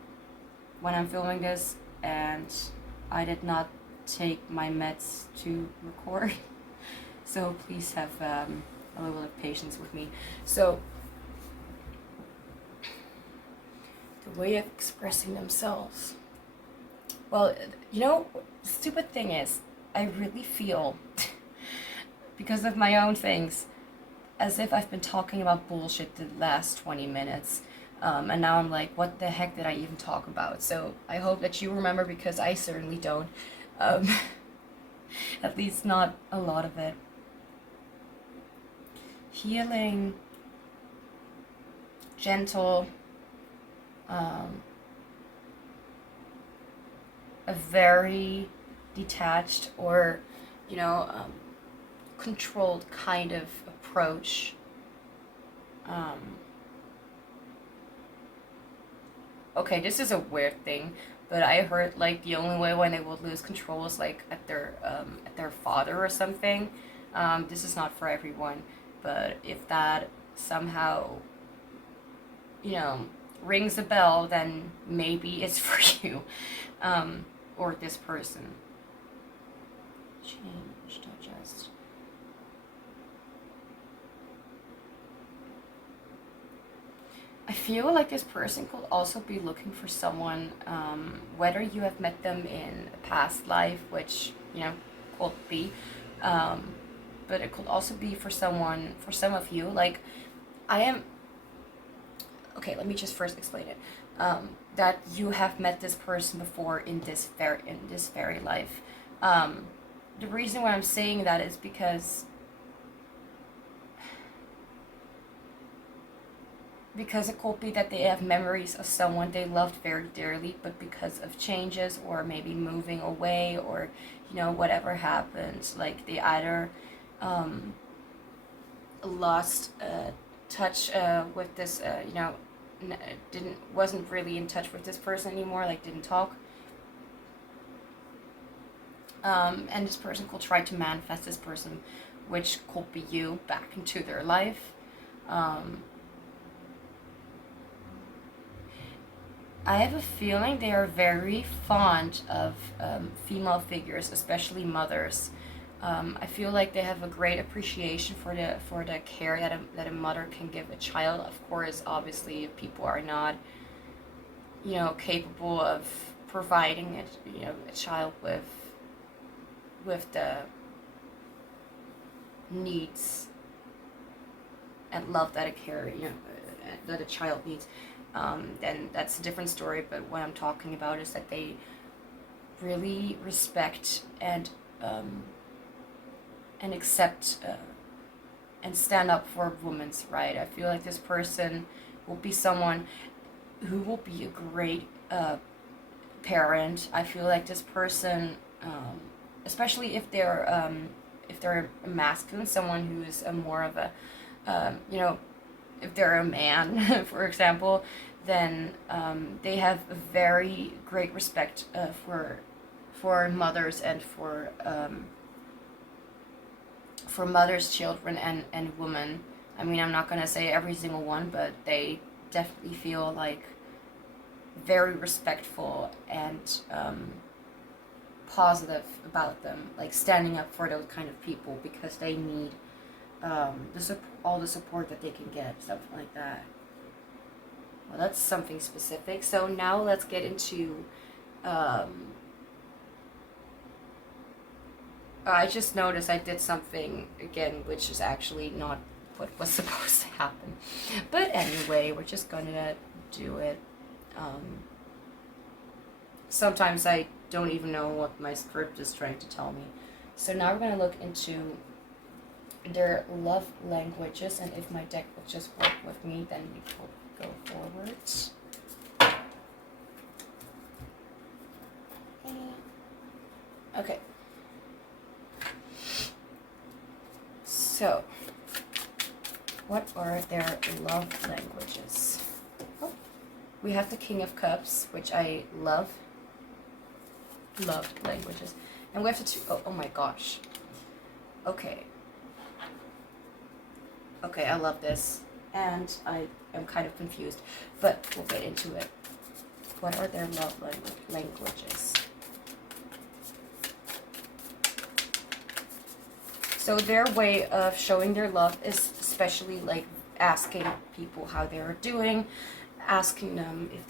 when I'm filming this, and I did not take my meds to record. So please have a little bit of patience with me. So the way of expressing themselves. Well, you know, the stupid thing is, I really feel, because of my own things, as if I've been talking about bullshit the last 20 minutes. And now I'm like, what the heck did I even talk about? So I hope that you remember, because I certainly don't. At least not a lot of it. Healing, gentle, a very detached or, controlled kind of approach. Okay, this is a weird thing, but I heard like the only way when they would lose control is like at their father or something. This is not for everyone, but if that somehow, rings a bell, then maybe it's for you, or this person. Change, digest. I feel like this person could also be looking for someone, whether you have met them in a past life, which, could be, but it could also be for someone, for some of you, like, okay, let me just first explain it, that you have met this person before in this very life. The reason why I'm saying that is because it could be that they have memories of someone they loved very dearly, but because of changes or maybe moving away or, whatever happened, like they either lost touch with this, wasn't really in touch with this person anymore, like didn't talk. And this person could try to manifest this person, which could be you, back into their life. I have a feeling they are very fond of female figures, especially mothers. I feel like they have a great appreciation for the care that a mother can give a child. Of course, obviously, if people are not, capable of providing a child with the needs and love that that a child needs. Then that's a different story, but what I'm talking about is that they really respect and accept and stand up for women's right. I feel like this person will be someone who will be a great parent. I feel like this person, especially if they're a masculine, someone who is more of a, if they're a man, for example, then they have a very great respect for mothers and for mothers, children, and women. I mean, I'm not gonna say every single one, but they definitely feel like very respectful and positive about them, like standing up for those kind of people because they need all the support that they can get, something like that. Well, that's something specific. So now let's get into I just noticed I did something again, which is actually not what was supposed to happen. But anyway, we're just gonna do it. Sometimes I don't even know what my script is trying to tell me. So now we're gonna look into their love languages, and if my deck will just work with me, then we will go forwards. Okay. So, what are their love languages? Oh, we have the King of Cups, which I love. Loved languages. And we have the two, oh my gosh. Okay. Okay, I love this. and I am kind of confused, but we'll get into it. What are their love languages? So their way of showing their love is especially like asking people how they're doing, asking them if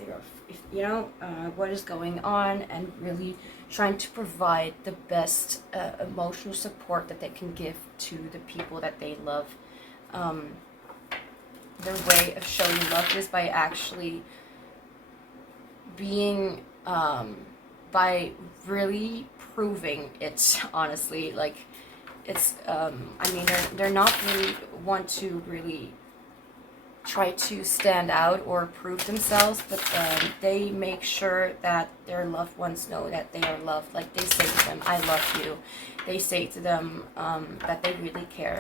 what is going on, and really trying to provide the best emotional support that they can give to the people that they love. Their way of showing love is by actually being, by really proving it, honestly. Like, it's, they're not really want to really try to stand out or prove themselves, but they make sure that their loved ones know that they are loved. Like, they say to them, I love you. They say to them that they really care.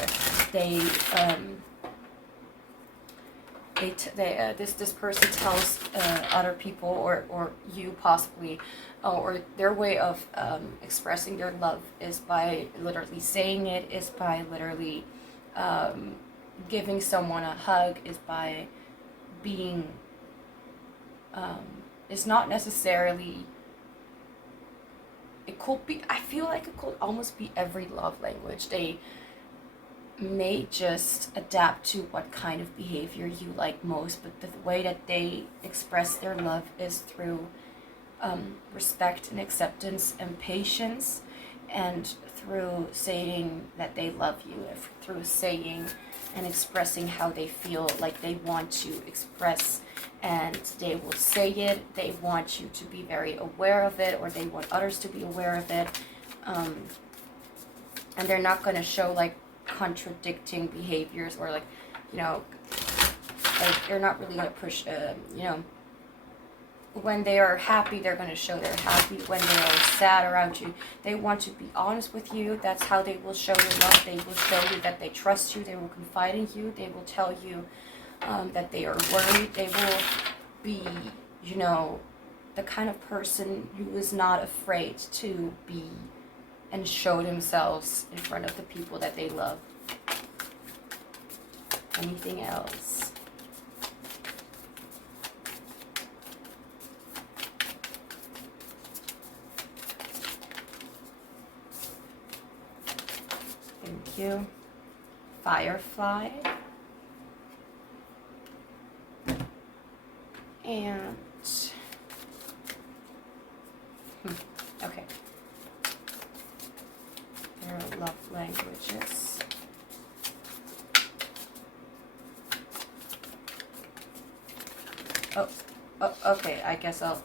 This person tells other people or you possibly, or their way of expressing their love is by literally saying it, is by literally giving someone a hug, is by being, it's not necessarily, it could be, I feel like it could almost be every love language. They may just adapt to what kind of behavior you like most, but the way that they express their love is through respect and acceptance and patience, and through saying that they love you, through saying and expressing how they feel like they want to express, and they will say it. They want you to be very aware of it, or they want others to be aware of it, and they're not going to show like contradicting behaviors, or like they're not really going to push when they are happy, they're going to show they're happy. When they are sad around you, they want to be honest with you. That's how they will show you love. They will show you that they trust you. They will confide in you. They will tell you that they are worried. They will be, the kind of person who is not afraid to be and show themselves in front of the people that they love. Anything else? Thank you. Firefly. And okay. Their love languages. Oh, okay. I guess I'll.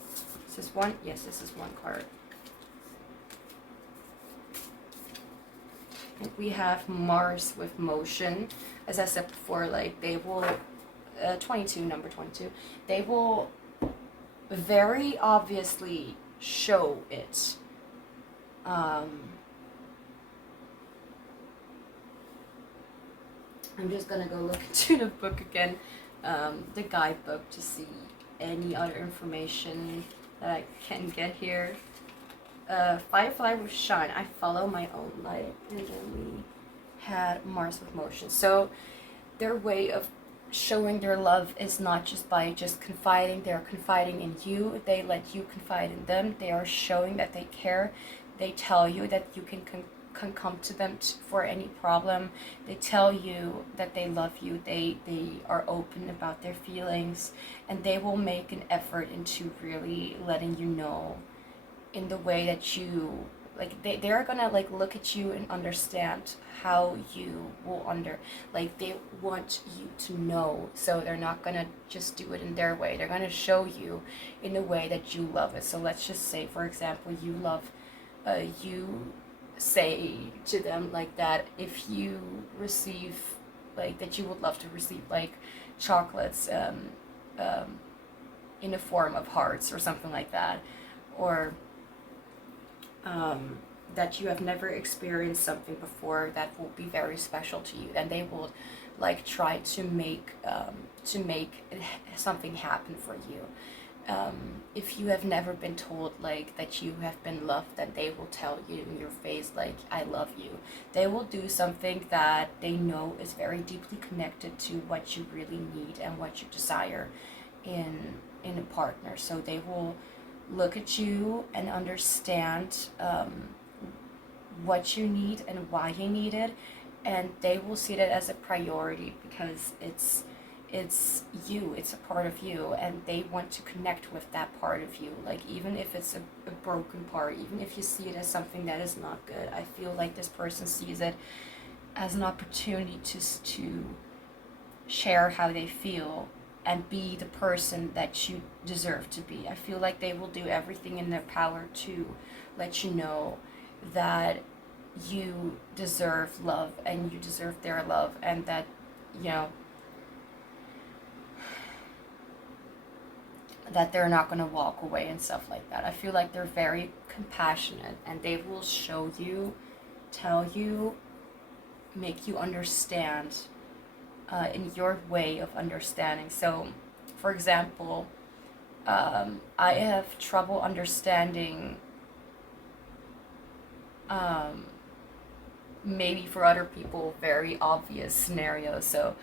Is this one? Yes, this is one card. We have Mars with motion. As I said before, like they will, 22, number 22, they will very obviously show it. I'm just gonna go look into the book again, the guidebook, to see any other information that I can get here. Firefly with shine. I follow my own light. And then we had Mars with motion. So their way of showing their love is not just by just confiding. They're confiding in you. They let you confide in them. They are showing that they care. They tell you that you can come to them for any problem. They tell you that they love you. They are open about their feelings, and they will make an effort into really letting you know in the way that you like. They're gonna like look at you and understand how you will they want you to know, so they're not gonna just do it in their way. They're gonna show you in the way that you love it. So let's just say, for example, you love you say to them like that if you receive like that you would love to receive like chocolates in the form of hearts or something like that, or that you have never experienced something before that will be very special to you, then they will like try to make something happen for you. if you have never been told like that you have been loved, then they will tell you in your face like I love you. They will do something that they know is very deeply connected to what you really need and what you desire in a partner. So they will look at you and understand what you need and why you need it, and they will see that as a priority because it's you, it's a part of you, and they want to connect with that part of you. Like, even if it's a broken part, even if you see it as something that is not good, I feel like this person sees it as an opportunity to share how they feel and be the person that you deserve to be. I feel like they will do everything in their power to let you know that you deserve love and you deserve their love, and that, you know, that they're not going to walk away and stuff like that. I feel like they're very compassionate, and they will show you, tell you, make you understand in your way of understanding. So, for example, I have trouble understanding, maybe for other people, very obvious scenarios. So,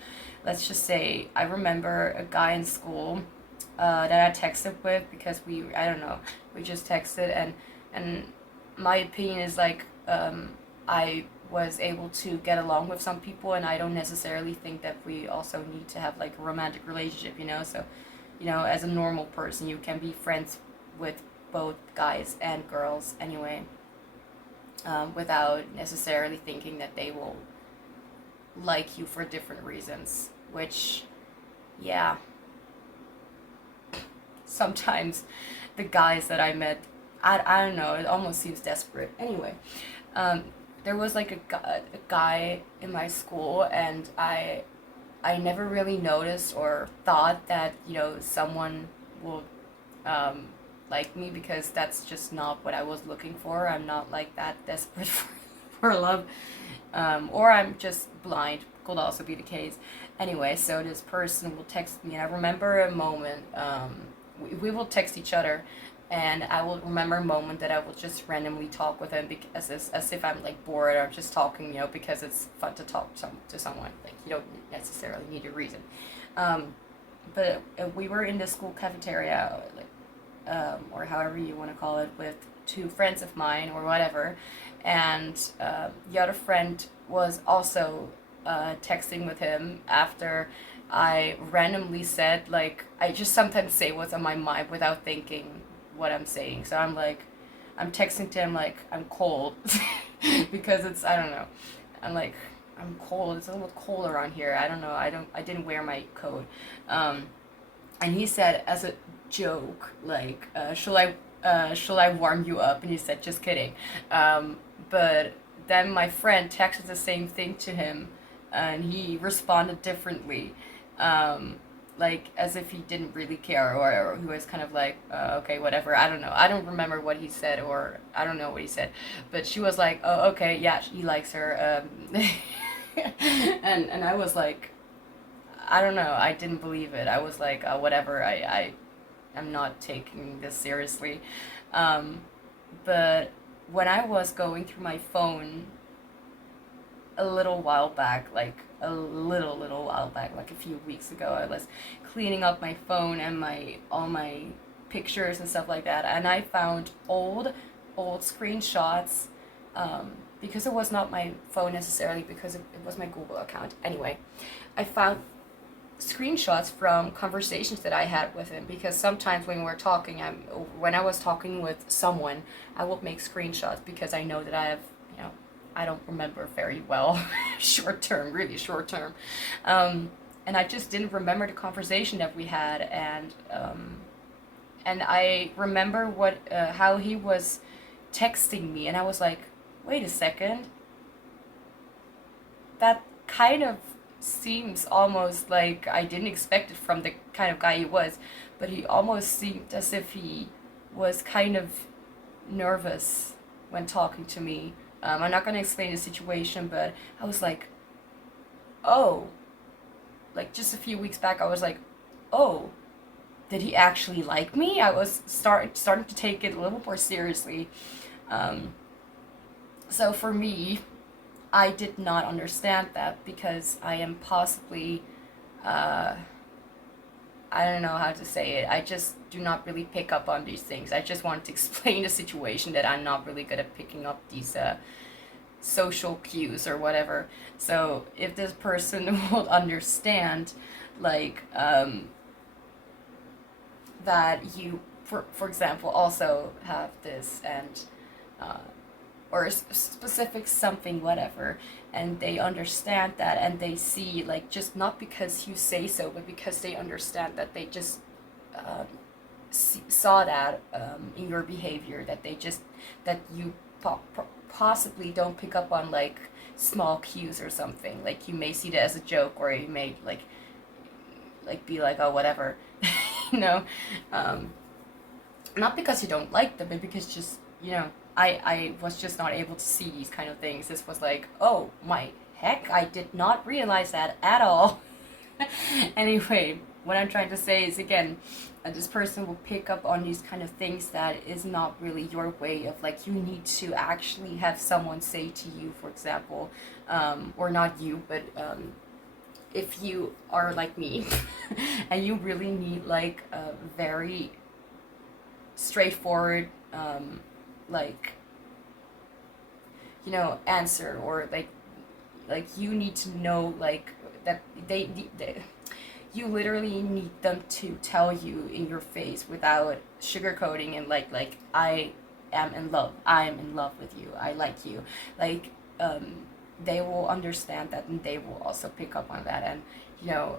let's just say I remember a guy in school that I texted with because I don't know, we just texted, and my opinion is like, I was able to get along with some people, and I don't necessarily think that we also need to have like a romantic relationship, you know. So, you know, as a normal person, you can be friends with both guys and girls anyway, without necessarily thinking that they will like you for different reasons, which, yeah, sometimes the guys that I met, I don't know, it almost seems desperate. Anyway, there was like a guy in my school, and I never really noticed or thought that, you know, someone will like me, because that's just not what I was looking for. I'm not like that desperate for love, or I'm just blind, could also be the case. Anyway, so this person will text me, and I remember a moment, we will text each other, and I will remember a moment that I will just randomly talk with him because as if I'm like bored or just talking, you know, because it's fun to talk to someone. Like, you don't necessarily need a reason. But we were in the school cafeteria, like, or however you want to call it, with two friends of mine or whatever, and the other friend was also texting with him after I randomly said, like, I just sometimes say what's on my mind without thinking what I'm saying. So I'm texting to him like, I'm cold, because it's, I don't know, I'm like, I'm cold, it's a little cold around here, I don't know, I didn't wear my coat. And he said as a joke, like, shall I warm you up? And he said, just kidding. But then my friend texted the same thing to him, and he responded differently, like as if he didn't really care, or he was kind of like, okay, whatever. I don't know. I don't remember what he said, or I don't know what he said. But she was like, oh, okay, yeah, he likes her. And I was like, I don't know. I didn't believe it. I was like, whatever. I'm not taking this seriously. But when I was going through my phone a little while back, like a little while back, like a few weeks ago, I was cleaning up my phone and all my pictures and stuff like that, and I found old screenshots, because it was not my phone necessarily, because it was my Google account. Anyway, I found screenshots from conversations that I had with him, because sometimes when we're talking, when I was talking with someone, I would make screenshots because I know that I have, you know, I don't remember very well, really short term, and I just didn't remember the conversation that we had, and I remember how he was texting me, and I was like, wait a second, that kind of seems almost like I didn't expect it from the kind of guy he was, but he almost seemed as if he was kind of nervous when talking to me. I'm not going to explain the situation, but I was like, oh, like just a few weeks back, I was like, oh, did he actually like me? I was starting to take it a little more seriously. So for me, I did not understand that because I am possibly, I don't know how to say it. I just do not really pick up on these things. I just want to explain the situation that I'm not really good at picking up these social cues or whatever. So if this person will understand, like, that you, for example, also have this and or a specific something, whatever, and they understand that and they see, like, just not because you say so, but because they understand that they just saw that in your behavior, that they just, that you possibly don't pick up on, like, small cues or something. Like, you may see that as a joke, or you may, like be like, oh, whatever, you know, not because you don't like them, but because just, you know, I was just not able to see these kind of things. This was like, oh my heck, I did not realize that at all. Anyway, what I'm trying to say is, again, this person will pick up on these kind of things that is not really your way of, like, you need to actually have someone say to you, for example, or not you, but if you are like me and you really need, like, a very straightforward, like, you know, answer, or like you need to know, like, that they you literally need them to tell you in your face without sugarcoating, and like I am in love with you, I like you, like, they will understand that, and they will also pick up on that, and, you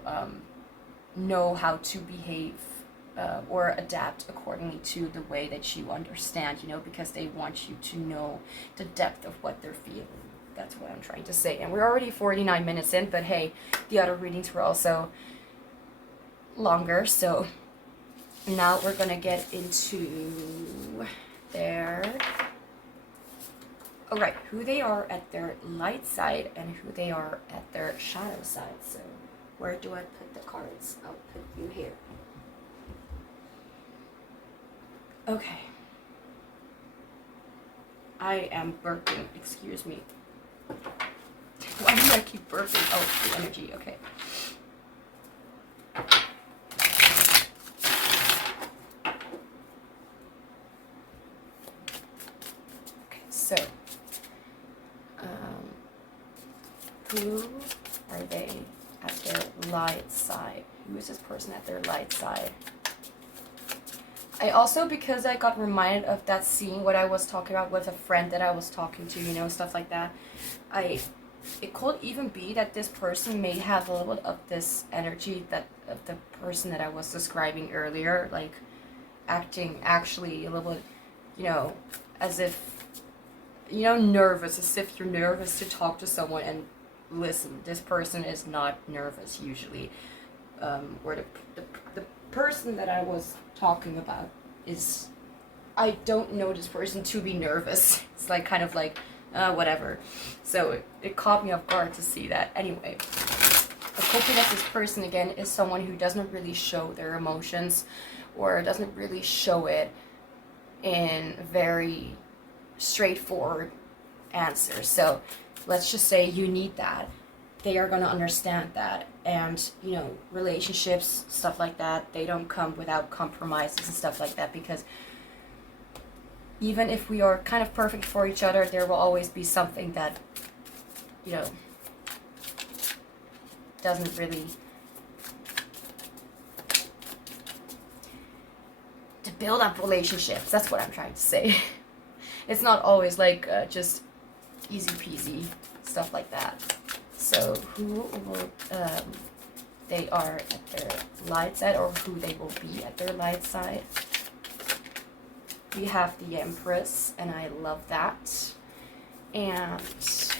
know how to behave or adapt accordingly to the way that you understand, you know, because they want you to know the depth of what they're feeling. That's what I'm trying to say. And we're already 49 minutes in, but hey, the other readings were also longer, so now we're gonna get into their, alright, who they are at their light side and who they are at their shadow side. So where do I put the cards? I'll put you here. Okay. I am burping, excuse me. Why do I keep burping? Oh, the energy, okay. Okay, so, who are they at their light side? Who is this person at their light side? I also, because I got reminded of that scene, what I was talking about with a friend that I was talking to, you know, stuff like that. It could even be that this person may have a little bit of this energy that of the person that I was describing earlier, like acting actually a little bit, you know, as if, you know, nervous, as if you're nervous to talk to someone. And listen, this person is not nervous usually, or the person that I was talking about is, I don't know this person to be nervous. It's like, kind of like, whatever. So it caught me off guard to see that. Anyway, it could be that this person, again, is someone who doesn't really show their emotions, or doesn't really show it in very straightforward answers. So let's just say you need that. They are going to understand that. And, you know, relationships, stuff like that, they don't come without compromises and stuff like that, because even if we are kind of perfect for each other, there will always be something that, you know, doesn't really, to build up relationships, that's what I'm trying to say. It's not always like just easy peasy, stuff like that. So who will they are at their light side, or who they will be at their light side? We have the Empress, and I love that. And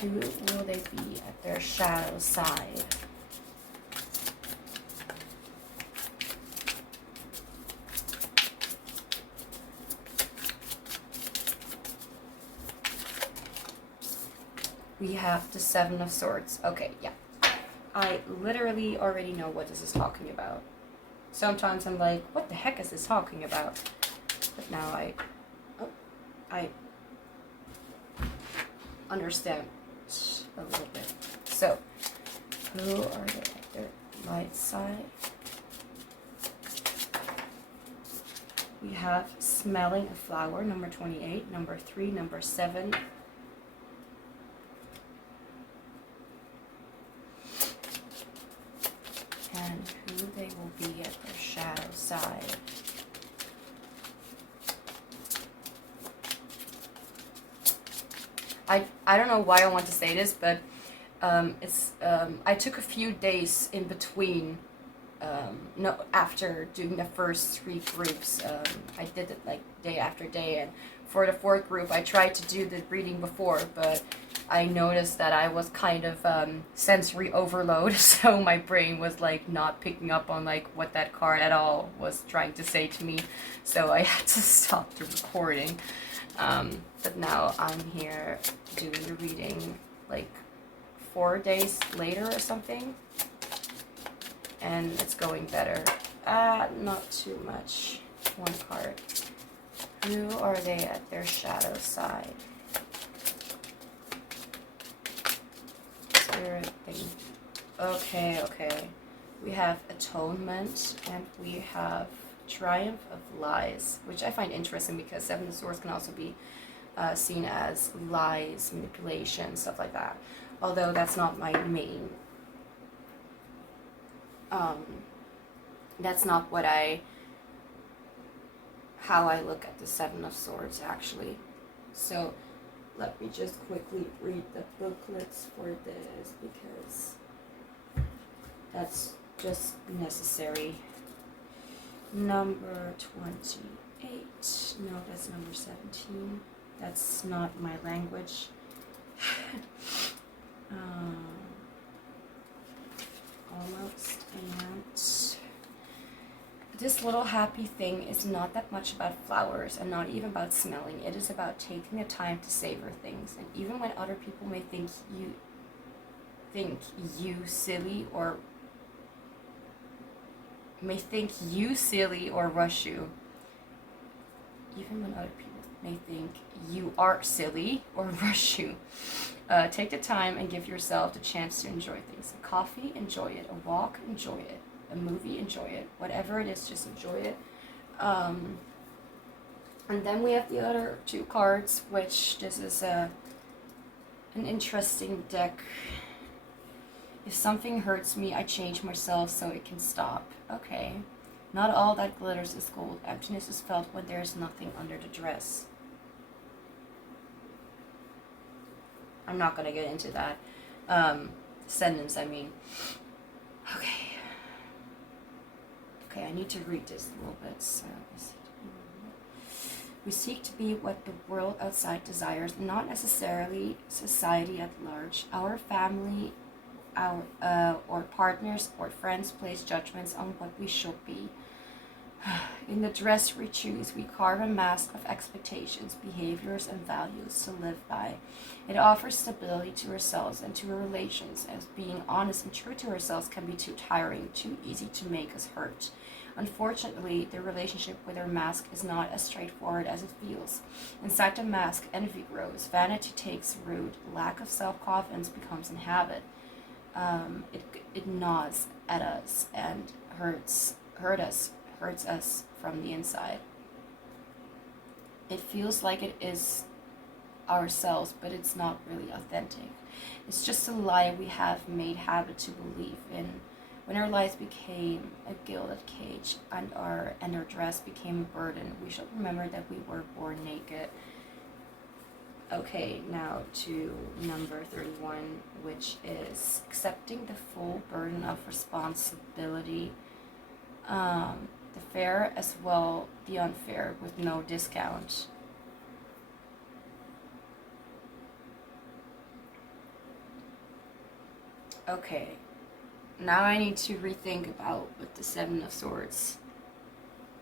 who will they be at their shadow side? We have the Seven of Swords. Okay, yeah. I literally already know what this is talking about. sometimes I'm like, what the heck is this talking about? But now I understand a little bit. So, who are they at their light side? We have smelling a flower, number 28, number 3, number 7. And who they will be at their shadow side. I don't know why I want to say this, but I took a few days in between. No, after doing the first 3 groups, I did it like day after day, and for the 4th group I tried to do the reading before, but I noticed that I was kind of sensory overload, so my brain was like not picking up on like what that card at all was trying to say to me, so I had to stop the recording. But now I'm here doing the reading like 4 days later or something, and it's going better. Not too much. 1 card. Who are they at their shadow side? Spirit thing. Okay. We have atonement, and we have triumph of lies, which I find interesting because 7 of Swords can also be seen as lies, manipulation, stuff like that. Although that's not my main. That's not how I look at the 7 of Swords, actually. So let me just quickly read the booklets for this, because that's just necessary. Number 28. No, that's number 17. That's not my language. Almost. And this little happy thing is not that much about flowers and not even about smelling. It is about taking the time to savor things. And even when other people may think you silly or rush you, even when other people may think you are silly or rush you, take the time and give yourself the chance to enjoy things. A coffee, enjoy it. A walk, enjoy it. A movie, enjoy it. Whatever it is, just enjoy it. And then we have the other 2 cards, which this is an interesting deck. If something hurts me, I change myself so it can stop. Okay. Not all that glitters is gold. Emptiness is felt when there is nothing under the dress. I'm not going to get into that sentence, I mean. Okay, I need to read this a little bit. So, we seek to be what the world outside desires, not necessarily society at large. Our family, or partners or friends place judgments on what we should be. In the dress we choose, we carve a mask of expectations, behaviors, and values to live by. It offers stability to ourselves and to our relations, as being honest and true to ourselves can be too tiring, too easy to make us hurt. Unfortunately, the relationship with our mask is not as straightforward as it feels. Inside the mask, envy grows, vanity takes root, lack of self-confidence becomes a habit. It gnaws at us and hurts us from the inside. It feels like it is ourselves, but it's not really authentic. It's just a lie we have made habit to believe in. When our lives became a gilded cage and our dress became a burden, we should remember that we were born naked. Okay, now to number 31, which is accepting the full burden of responsibility. The fair as well the unfair with no discount. Okay, now I need to rethink about with the 7 of Swords,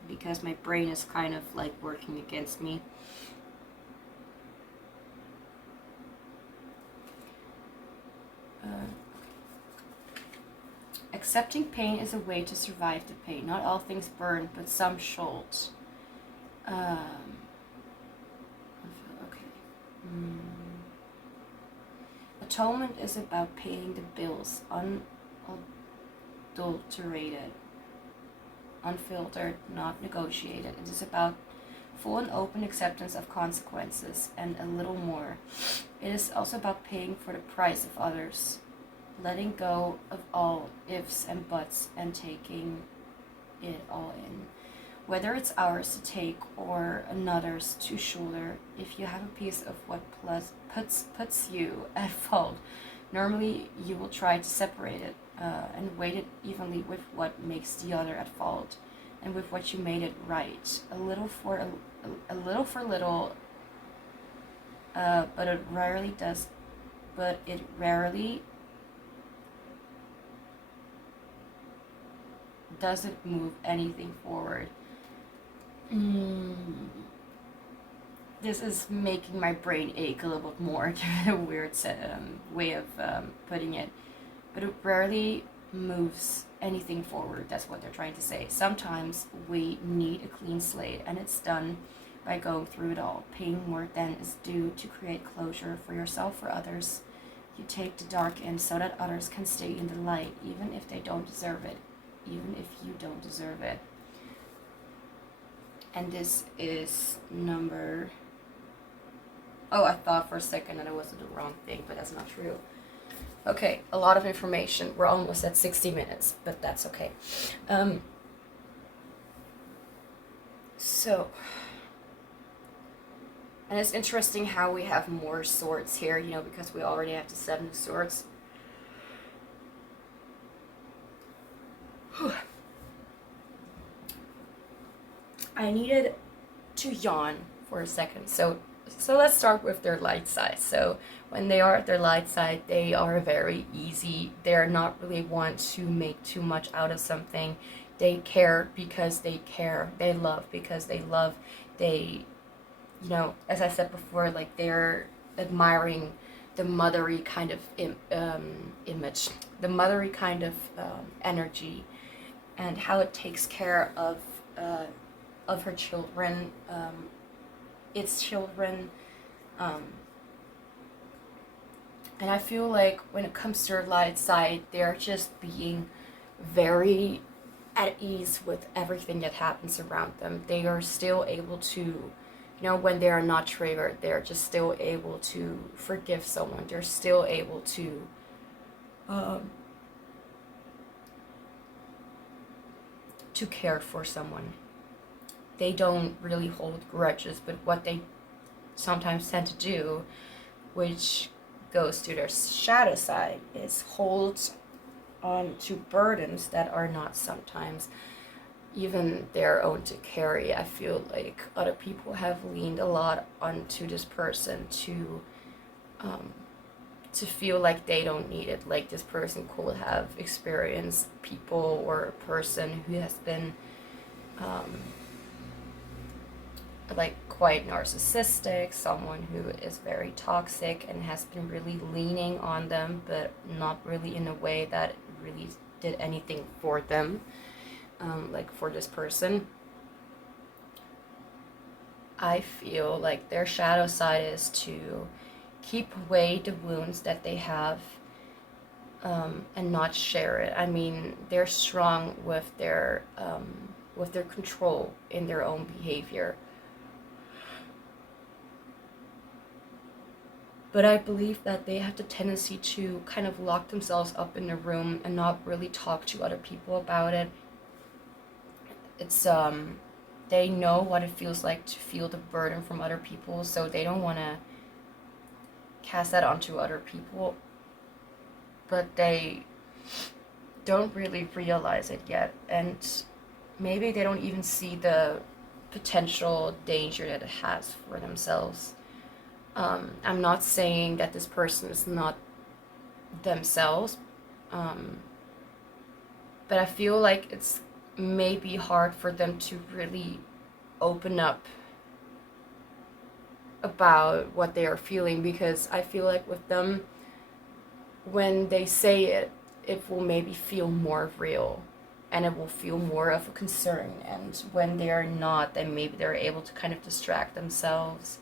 because my brain is kind of like working against me. Accepting pain is a way to survive the pain. Not all things burn, but some should. Okay. Atonement is about paying the bills, unadulterated, unfiltered, not negotiated. It is about full and open acceptance of consequences and a little more. It is also about paying for the price of others, letting go of all ifs and buts and taking it all in. Whether it's ours to take or another's to shoulder, if you have a piece of what puts you at fault, normally you will try to separate it and weight it evenly with what makes the other at fault and with what you made it right. A little for little, but it rarely doesn't move anything forward. This is making my brain ache a little bit more. A weird way of putting it, but it rarely moves anything forward. That's what they're trying to say. Sometimes we need a clean slate, and it's done by going through it all. Paying more than is due to create closure for yourself, for others. You take the dark in so that others can stay in the light, even if they don't deserve it, even if you don't deserve it. And this is number... Oh, I thought for a second that it was the wrong thing, but that's not true. Okay, a lot of information. We're almost at 60 minutes, but that's okay. So, and it's interesting how we have more swords here, because we already have the 7 of swords. I needed to yawn for a second. So let's start with their light side. So when they are at their light side, they are very easy. They're not really want to make too much out of something. They care because they care. They love because they love. They, as I said before, like they're admiring the mothery kind of image, the mothery kind of energy, and how it takes care of her children, its children, and I feel like when it comes to their light side, they're just being very at ease with everything that happens around them. They are still able to, when they are not triggered, they're just still able to forgive someone. They're still able to care for someone. They don't really hold grudges, but what they sometimes tend to do, which goes to their shadow side, is hold on to burdens that are not sometimes even their own to carry. I feel like other people have leaned a lot onto this person to feel like they don't need it. Like this person could have experienced people or a person who has been like quite narcissistic, someone who is very toxic and has been really leaning on them, but not really in a way that really did anything for them, like for this person. I feel like their shadow side is to keep away the wounds that they have, and not share it. I mean, they're strong with their control in their own behavior. But I believe that they have the tendency to kind of lock themselves up in a room and not really talk to other people about it. It's, they know what it feels like to feel the burden from other people, so they don't want to cast that onto other people. But they don't really realize it yet, and maybe they don't even see the potential danger that it has for themselves. I'm not saying that this person is not themselves, but I feel like it's maybe hard for them to really open up about what they are feeling, because I feel like with them, when they say it, it will maybe feel more real, and it will feel more of a concern. And when they're not, then maybe they're able to kind of distract themselves.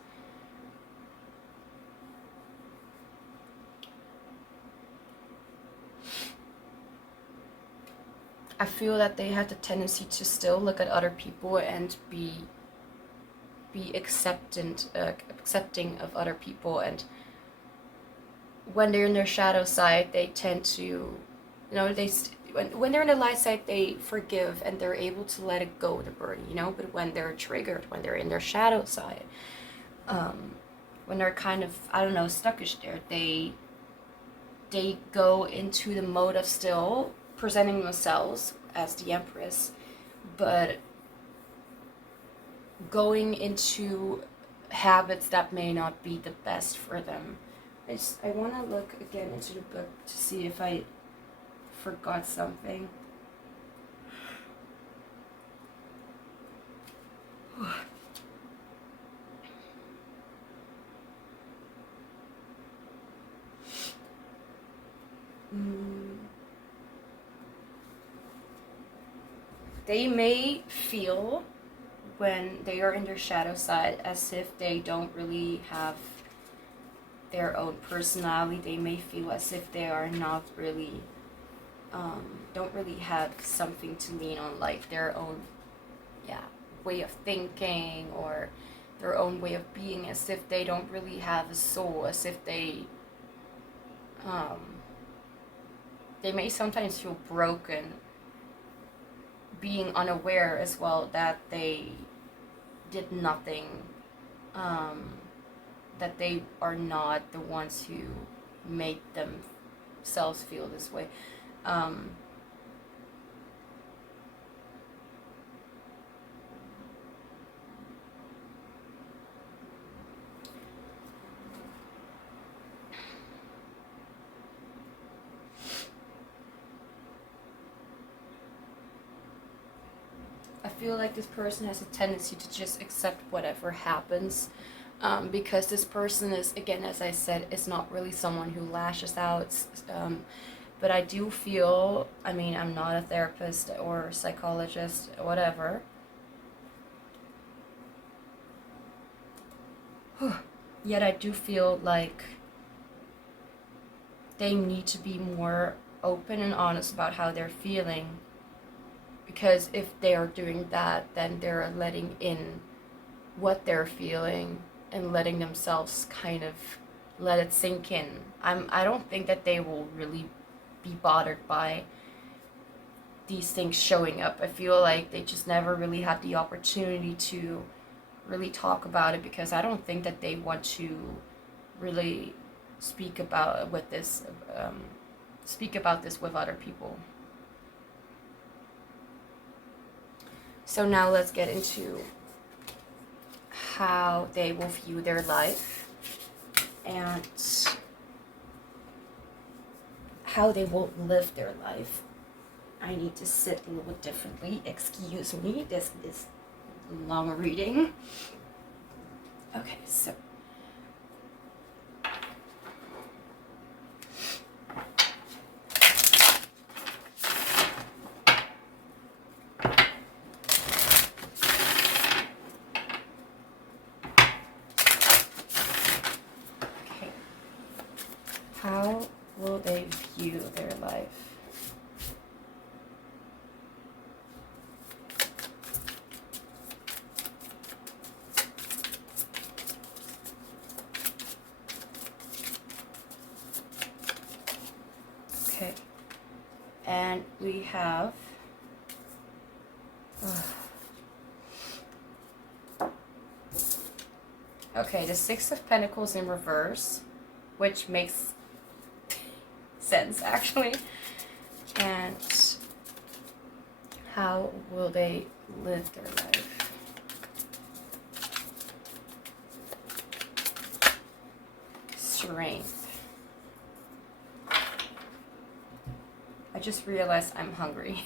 I feel that they have the tendency to still look at other people and be accepting of other people. And when they're in their shadow side, they tend to, when they're in the light side, they forgive and they're able to let it go, the burden, but when they're triggered, when they're in their shadow side, when they're kind of, I don't know, stuckish there, they go into the mode of still presenting themselves as the Empress, but going into habits that may not be the best for them. I want to look again into the book to see if I forgot something. They may feel, when they are in their shadow side, as if they don't really have their own personality. They may feel as if they are not really, don't really have something to lean on, like their own, way of thinking or their own way of being, as if they don't really have a soul, as if they may sometimes feel broken, being unaware as well that they did nothing, that they are not the ones who made themselves feel this way. I feel like this person has a tendency to just accept whatever happens, because this person is, again, as I said, is not really someone who lashes out. But I do feel, I'm not a therapist or psychologist or whatever. Yet I do feel like they need to be more open and honest about how they're feeling. Because if they are doing that, then they're letting in what they're feeling and letting themselves kind of let it sink in. I don't think that they will really be bothered by these things showing up. I feel like they just never really had the opportunity to really talk about it, because I don't think that they want to really speak about this with other people. So now let's get into how they will view their life and how they will live their life. I need to sit a little bit differently. Excuse me, this is long reading. Okay, so how will they view their life? Okay, and we have okay, the Six of Pentacles in reverse, which makes sense actually. And how will they live their life? Strength. I just realized I'm hungry.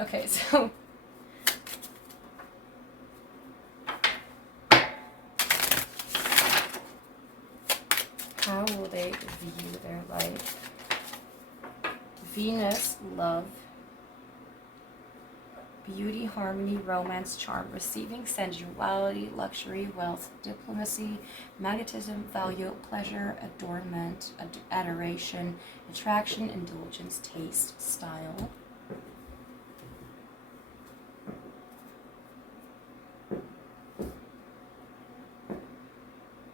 Okay, so how will they view their life? Venus, love, beauty, harmony, romance, charm, receiving, sensuality, luxury, wealth, diplomacy, magnetism, value, pleasure, adornment, adoration, attraction, indulgence, taste, style.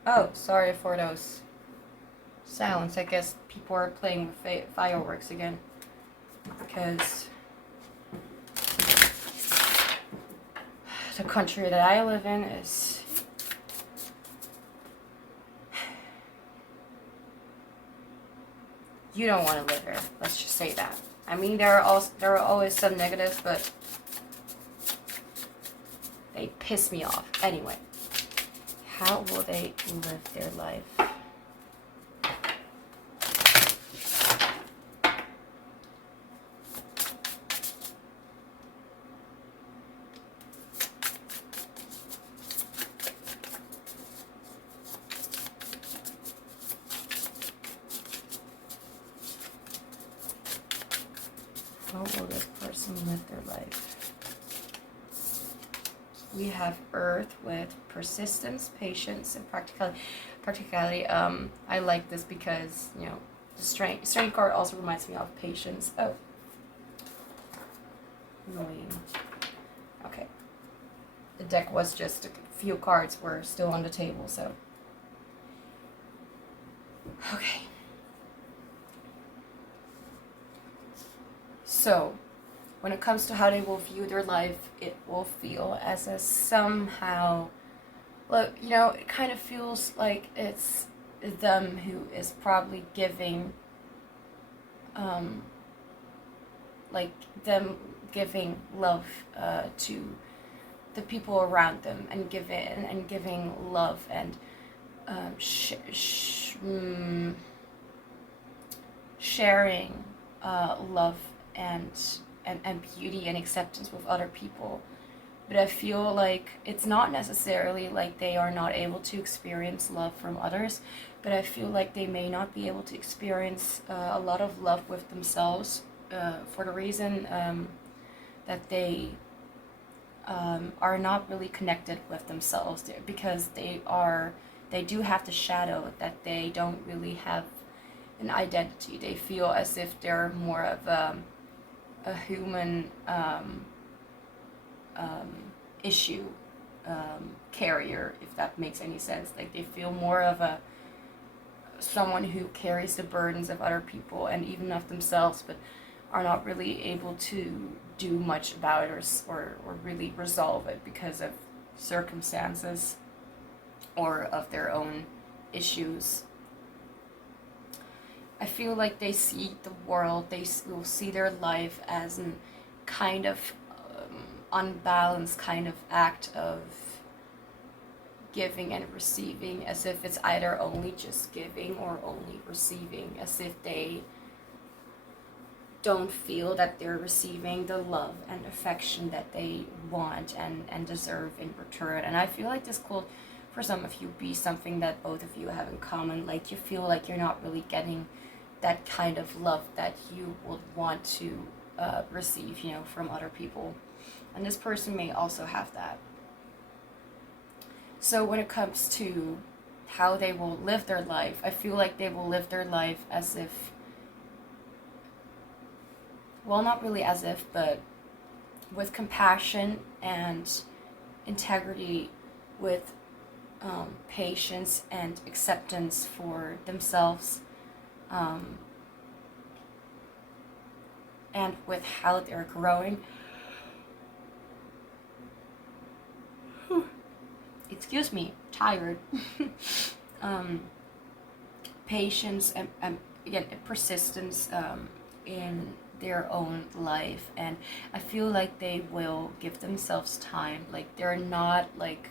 Oh, sorry for those sounds. I guess people are playing with fireworks again. Because the country that I live in is you don't want to live here. Let's just say that. I mean, there are always some negatives, but they piss me off. Anyway, how will they live their life? How will this person live their life? We have Earth with persistence, patience, and practicality. I like this because, you know, the strength card also reminds me of patience. Oh, annoying. Okay, the deck was just a few cards were still on the table, so okay. So, when it comes to how they will view their life, it will feel as a somehow, look, you know, it kind of feels like it's them who is probably giving, like them giving love to the people around them, and giving love and sharing love and beauty and acceptance with other people. But I feel like it's not necessarily like they are not able to experience love from others, but I feel like they may not be able to experience a lot of love with themselves for the reason that they are not really connected with themselves, because they do have the shadow that they don't really have an identity. They feel as if they're more of a human issue carrier, if that makes any sense. Like they feel more of someone who carries the burdens of other people and even of themselves, but are not really able to do much about it or really resolve it because of circumstances or of their own issues. I feel like they see the world, they will see their life as an kind of unbalanced kind of act of giving and receiving, as if it's either only just giving or only receiving, as if they don't feel that they're receiving the love and affection that they want and deserve in return. And I feel like this could, for some of you, be something that both of you have in common. Like you feel like you're not really getting that kind of love that you would want to receive, you know, from other people. And this person may also have that. So when it comes to how they will live their life, I feel like they will live their life as if, well, not really as if, but with compassion and integrity, with patience and acceptance for themselves, and with how they're growing. Excuse me, tired. Patience and again, persistence in their own life, and I feel like they will give themselves time. Like they're not like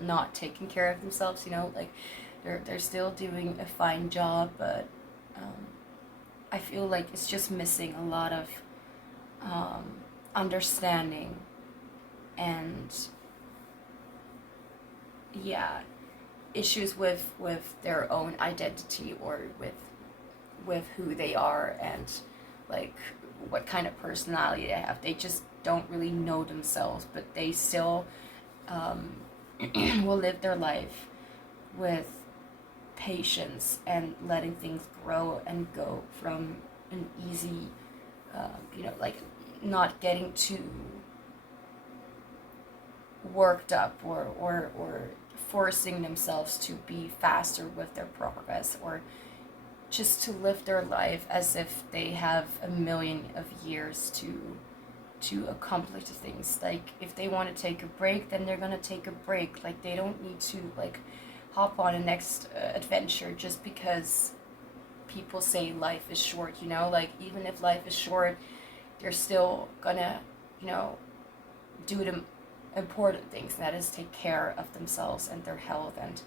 not taking care of themselves, you know, like they're still doing a fine job, but I feel like it's just missing a lot of understanding and issues with their own identity or with who they are, and like what kind of personality they have. They just don't really know themselves, but they still will live their life with patience and letting things grow and go from an easy, like not getting too worked up or forcing themselves to be faster with their progress, or just to live their life as if they have a million of years to accomplish things. Like if they want to take a break, then they're gonna take a break. Like they don't need to like hop on a next adventure just because people say life is short, like even if life is short, they're still gonna, do the important things, and that is take care of themselves and their health, and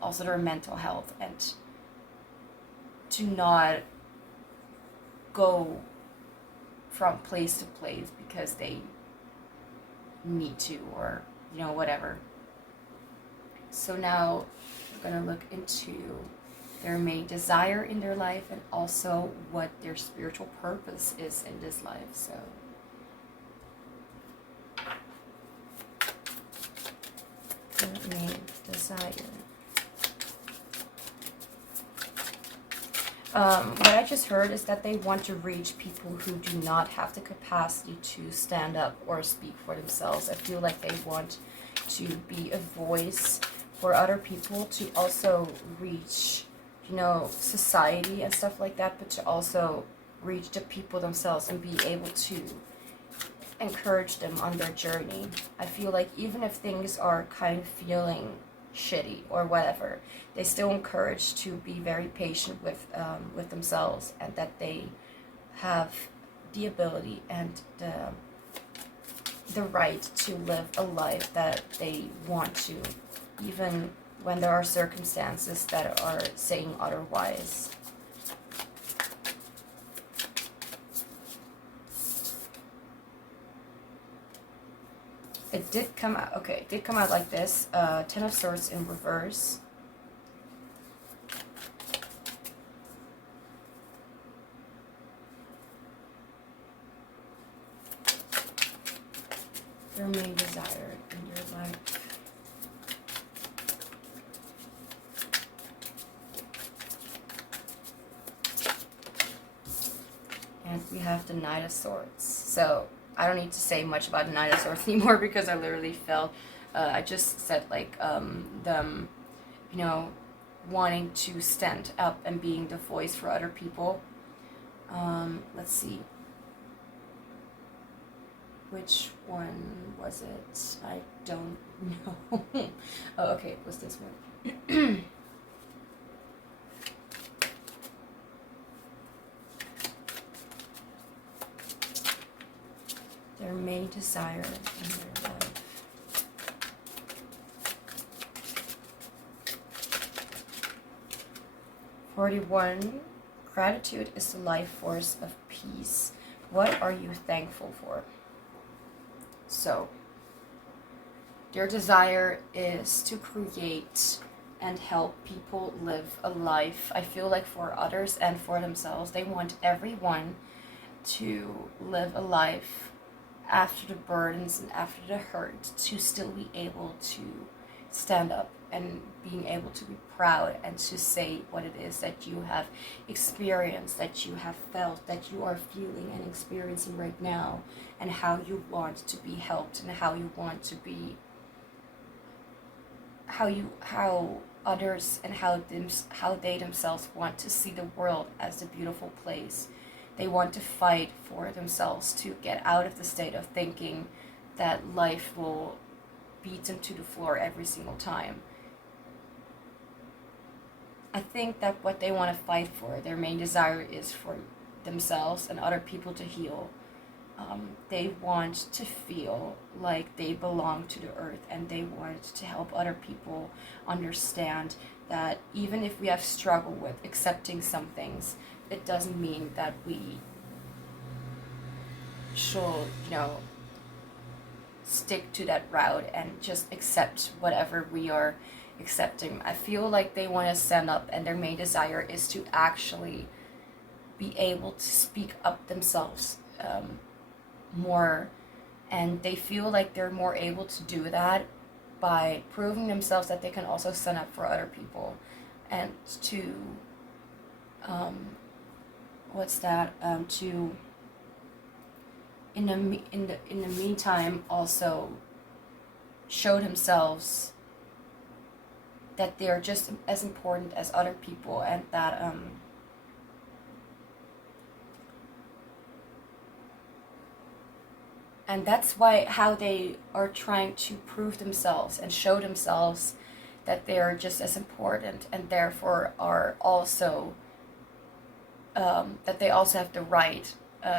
also their mental health, and to not go from place to place because they need to, or whatever. So now we're going to look into their main desire in their life, and also what their spiritual purpose is in this life. So their main desire. What I just heard is that they want to reach people who do not have the capacity to stand up or speak for themselves. I feel like they want to be a voice for other people, to also reach, society and stuff like that, but to also reach the people themselves and be able to encourage them on their journey. I feel like even if things are kind of feeling shitty or whatever, they still encourage to be very patient with themselves, and that they have the ability and the right to live a life that they want to, even when there are circumstances that are saying otherwise. It did come out, okay, it did come out like this, 10 of Swords in reverse. Your main desire in your life. And we have the Knight of Swords. So I don't need to say much about the Knight of Swords anymore, because I literally felt, I just said like them, wanting to stand up and being the voice for other people. Let's see. Which one was it? I don't know. Oh, okay, it was this one. Their main desire in their life. #41. Gratitude is the life force of peace. What are you thankful for? So, their desire is to create and help people live a life. I feel like for others and for themselves, they want everyone to live a life after the burdens and after the hurt, to still be able to stand up and being able to be proud and to say what it is that you have experienced, that you have felt, that you are feeling and experiencing right now, and how you want to be helped, and how you want to be, how others and how they themselves want to see the world as a beautiful place. They want to fight for themselves to get out of the state of thinking that life will beat them to the floor every single time. I think that what they want to fight for, their main desire, is for themselves and other people to heal. They want to feel like they belong to the earth, and they want to help other people understand that even if we have struggled with accepting some things, it doesn't mean that we should, stick to that route and just accept whatever we are accepting. I feel like they want to stand up, and their main desire is to actually be able to speak up themselves more, and they feel like they're more able to do that by proving themselves that they can also stand up for other people, and to to in the meantime also show themselves that they're just as important as other people, and that and that's why how they are trying to prove themselves and show themselves that they're just as important, and therefore are also that they also have the right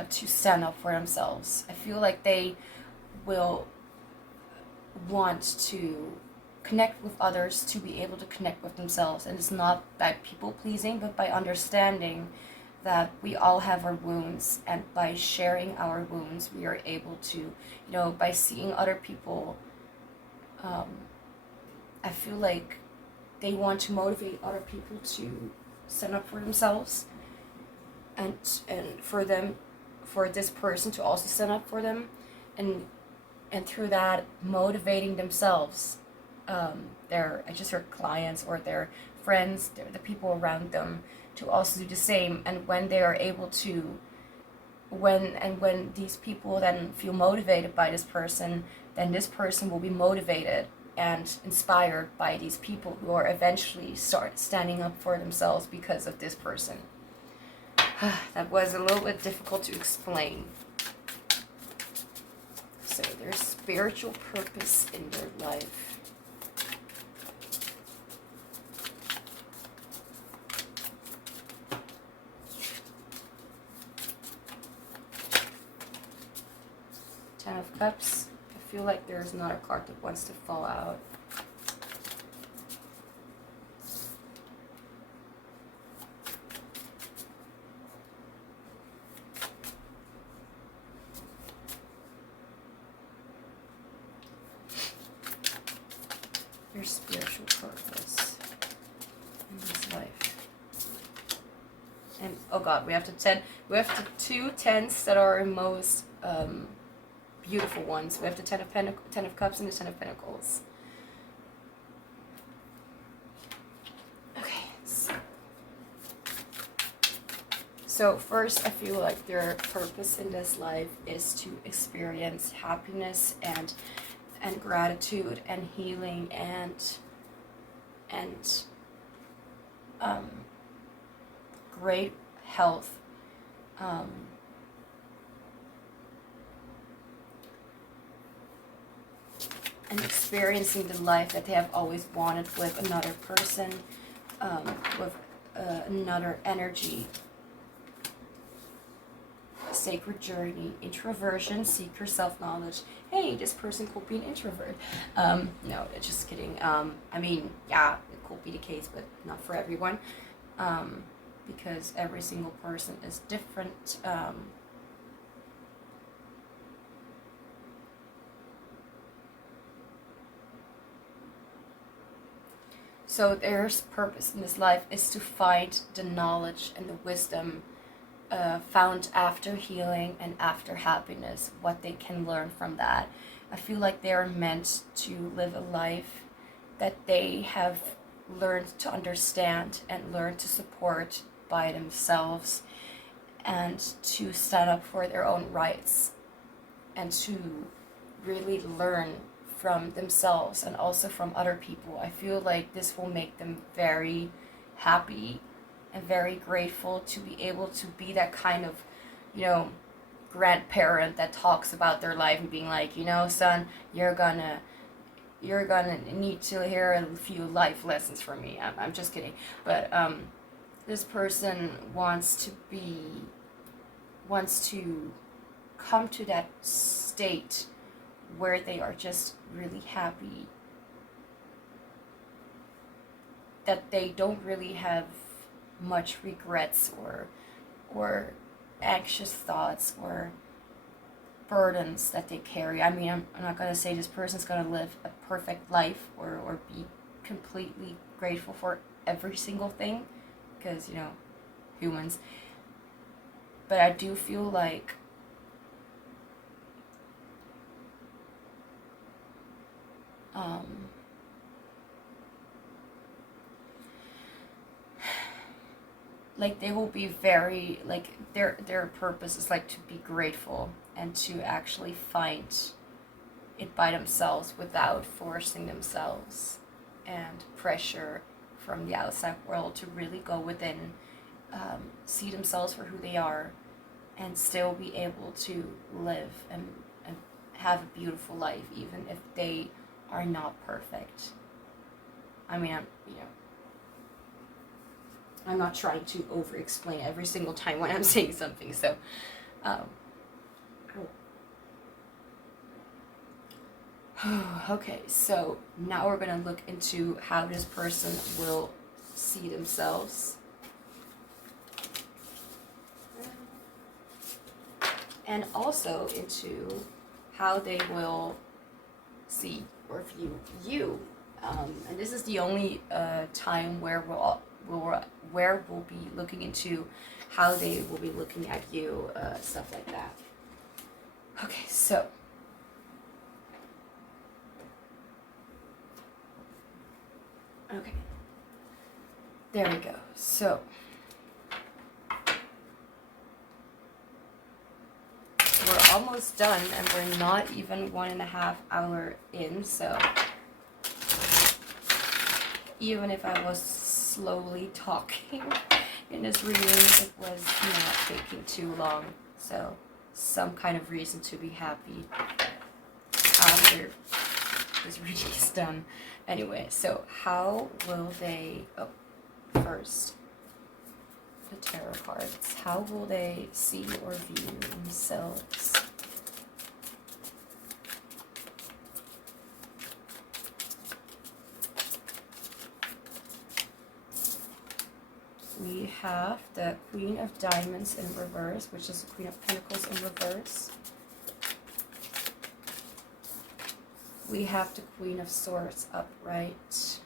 to stand up for themselves. I feel like they will want to connect with others to be able to connect with themselves, and it's not by people pleasing, but by understanding that we all have our wounds, and by sharing our wounds we are able to, by seeing other people, I feel like they want to motivate other people to stand up for themselves, and for this person to also stand up for them, and through that motivating themselves, their clients or their friends, the people around them, to also do the same. And when they are able to, when these people then feel motivated by this person, then this person will be motivated and inspired by these people who are eventually start standing up for themselves because of this person. That was a little bit difficult to explain. So there's spiritual purpose in their life. Ten of Cups. I feel like there's not a card that wants to fall out. Your spiritual purpose in this life. And oh god, we have the two tens that are most beautiful ones. We have the Ten of Cups and the Ten of Pentacles. Okay, so first I feel like their purpose in this life is to experience happiness and gratitude and healing and great health, and experiencing the life that they have always wanted with another person, with another energy. Sacred journey, introversion, seek your self-knowledge. Hey, this person could be an introvert. No, just kidding. I mean, yeah, it could be the case, but not for everyone, because every single person is different. So their purpose in this life is to find the knowledge and the wisdom found after healing and after happiness, what they can learn from that. I feel like they are meant to live a life that they have learned to understand and learn to support by themselves, and to stand up for their own rights, and to really learn from themselves and also from other people. I feel like this will make them very happy and very grateful to be able to be that kind of, grandparent that talks about their life and being like, son, you're gonna need to hear a few life lessons from me. I'm just kidding. But this person wants to come to that state where they are just really happy, that they don't really have much regrets or anxious thoughts or burdens that they carry. I mean, I'm not going to say this person's going to live a perfect life or be completely grateful for every single thing, because, humans. but I do feel like like they will be very, like their purpose is like to be grateful and to actually find it by themselves without forcing themselves and pressure from the outside world, to really go within, see themselves for who they are, and still be able to live and have a beautiful life, even if they are not perfect. I mean, I'm not trying to over-explain every single time when I'm saying something, so, okay, so now we're going to look into how this person will see themselves. And also into how they will see or view you. And this is the only time where we'll be looking into how they will be looking at you, stuff like that. Okay, so okay, there we go. So we're almost done, and we're not even 1.5 hours in, so even if I was slowly talking in this reading, it was not taking too long, so some kind of reason to be happy after this reading is done. Anyway, so how will they, first, the tarot cards, how will they see or view themselves? We have the Queen of Diamonds in reverse, which is the Queen of Pentacles in reverse. We have the Queen of Swords upright.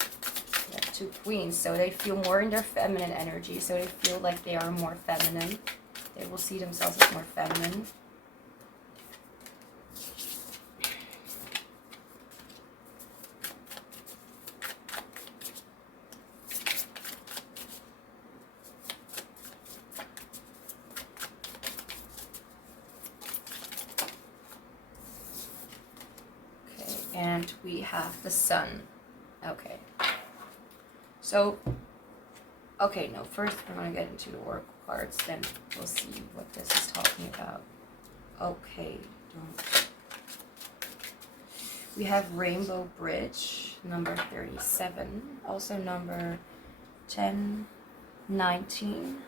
We have 2 queens, so they feel more in their feminine energy, so they feel like they are more feminine. They will see themselves as more feminine. And we have the Sun. Okay. So, okay, no, first we're going to get into the Oracle cards, then we'll see what this is talking about. Okay. We have Rainbow Bridge, number 37. Also number 10, 19.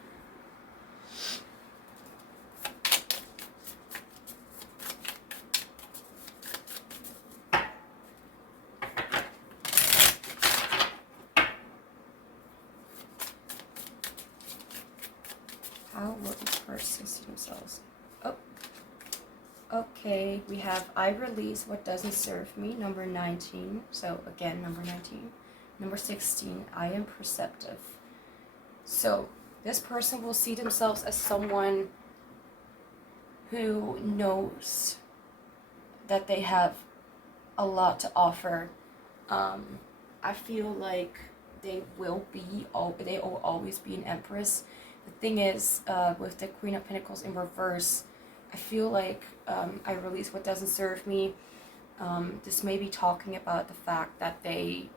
How will this person see themselves? Oh, okay. We have I release what doesn't serve me, number 19. So again, number 19. Number 16, I am perceptive. So this person will see themselves as someone who knows that they have a lot to offer. I feel like they will always be an Empress. The thing is, with the Queen of Pentacles in reverse, I feel like I release what doesn't serve me. This may be talking about the fact that they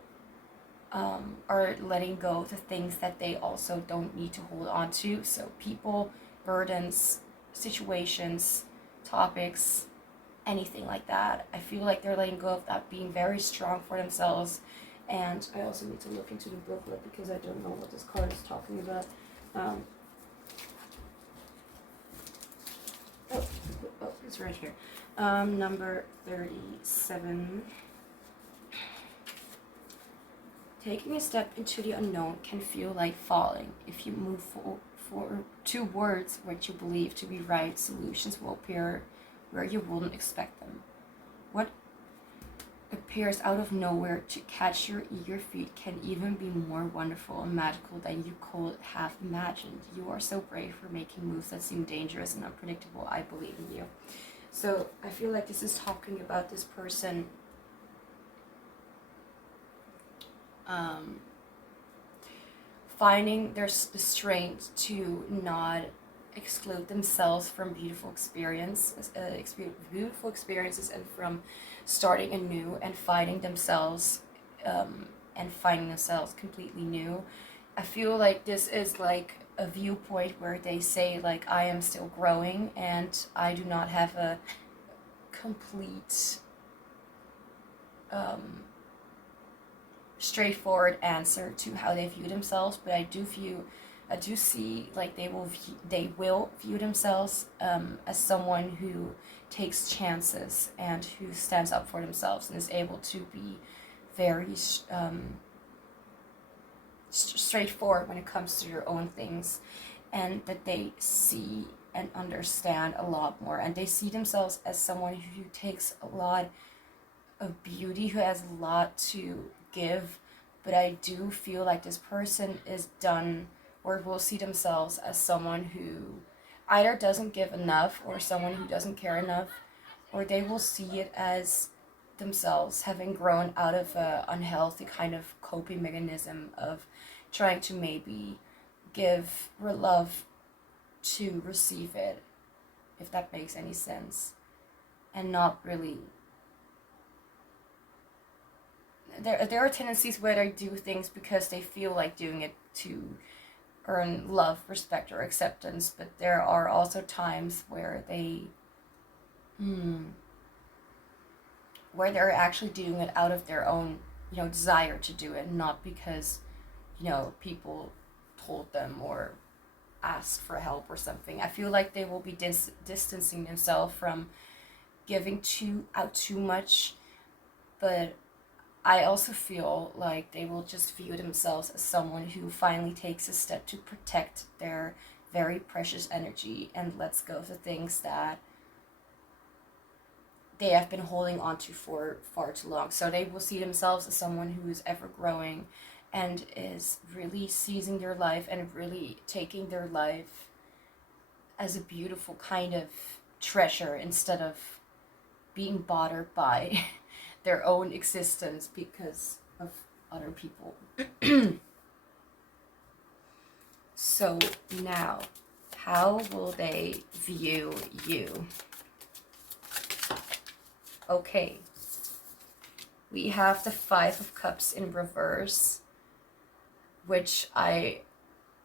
are letting go of the things that they also don't need to hold on to. So people, burdens, situations, topics, anything like that. I feel like they're letting go of that, being very strong for themselves. And I also need to look into the booklet because I don't know what this card is talking about. It's right here. Number 37. Taking a step into the unknown can feel like falling. If you move towards what you believe to be right, solutions will appear where you wouldn't expect them. What? appears out of nowhere to catch your eager feet can even be more wonderful and magical than you could have imagined. You are so brave for making moves that seem dangerous and unpredictable. I believe in you. So I feel like this is talking about this person finding the strength to not exclude themselves from beautiful experiences and from starting anew and finding themselves completely new. I feel like this is like a viewpoint where they say like, I am still growing and I do not have a complete straightforward answer to how they view themselves, but I do see like they will view themselves as someone who takes chances and who stands up for themselves and is able to be very straightforward when it comes to your own things, and that they see and understand a lot more, and they see themselves as someone who takes a lot of beauty, who has a lot to give. But I do feel like this person is done, or will see themselves as someone who either doesn't give enough or someone who doesn't care enough, or they will see it as themselves having grown out of an unhealthy kind of coping mechanism of trying to maybe give love to receive it, if that makes any sense, and not really. There are tendencies where they do things because they feel like doing it to earn love, respect, or acceptance, but there are also times where where they're actually doing it out of their own, desire to do it, not because, people told them or asked for help or something. I feel like they will be distancing themselves from giving too much, but I also feel like they will just view themselves as someone who finally takes a step to protect their very precious energy and lets go of the things that they have been holding on to for far too long. So they will see themselves as someone who is ever growing and is really seizing their life and really taking their life as a beautiful kind of treasure instead of being bothered by their own existence because of other people. So now, how will they view you? Okay, we have the Five of Cups in reverse, which I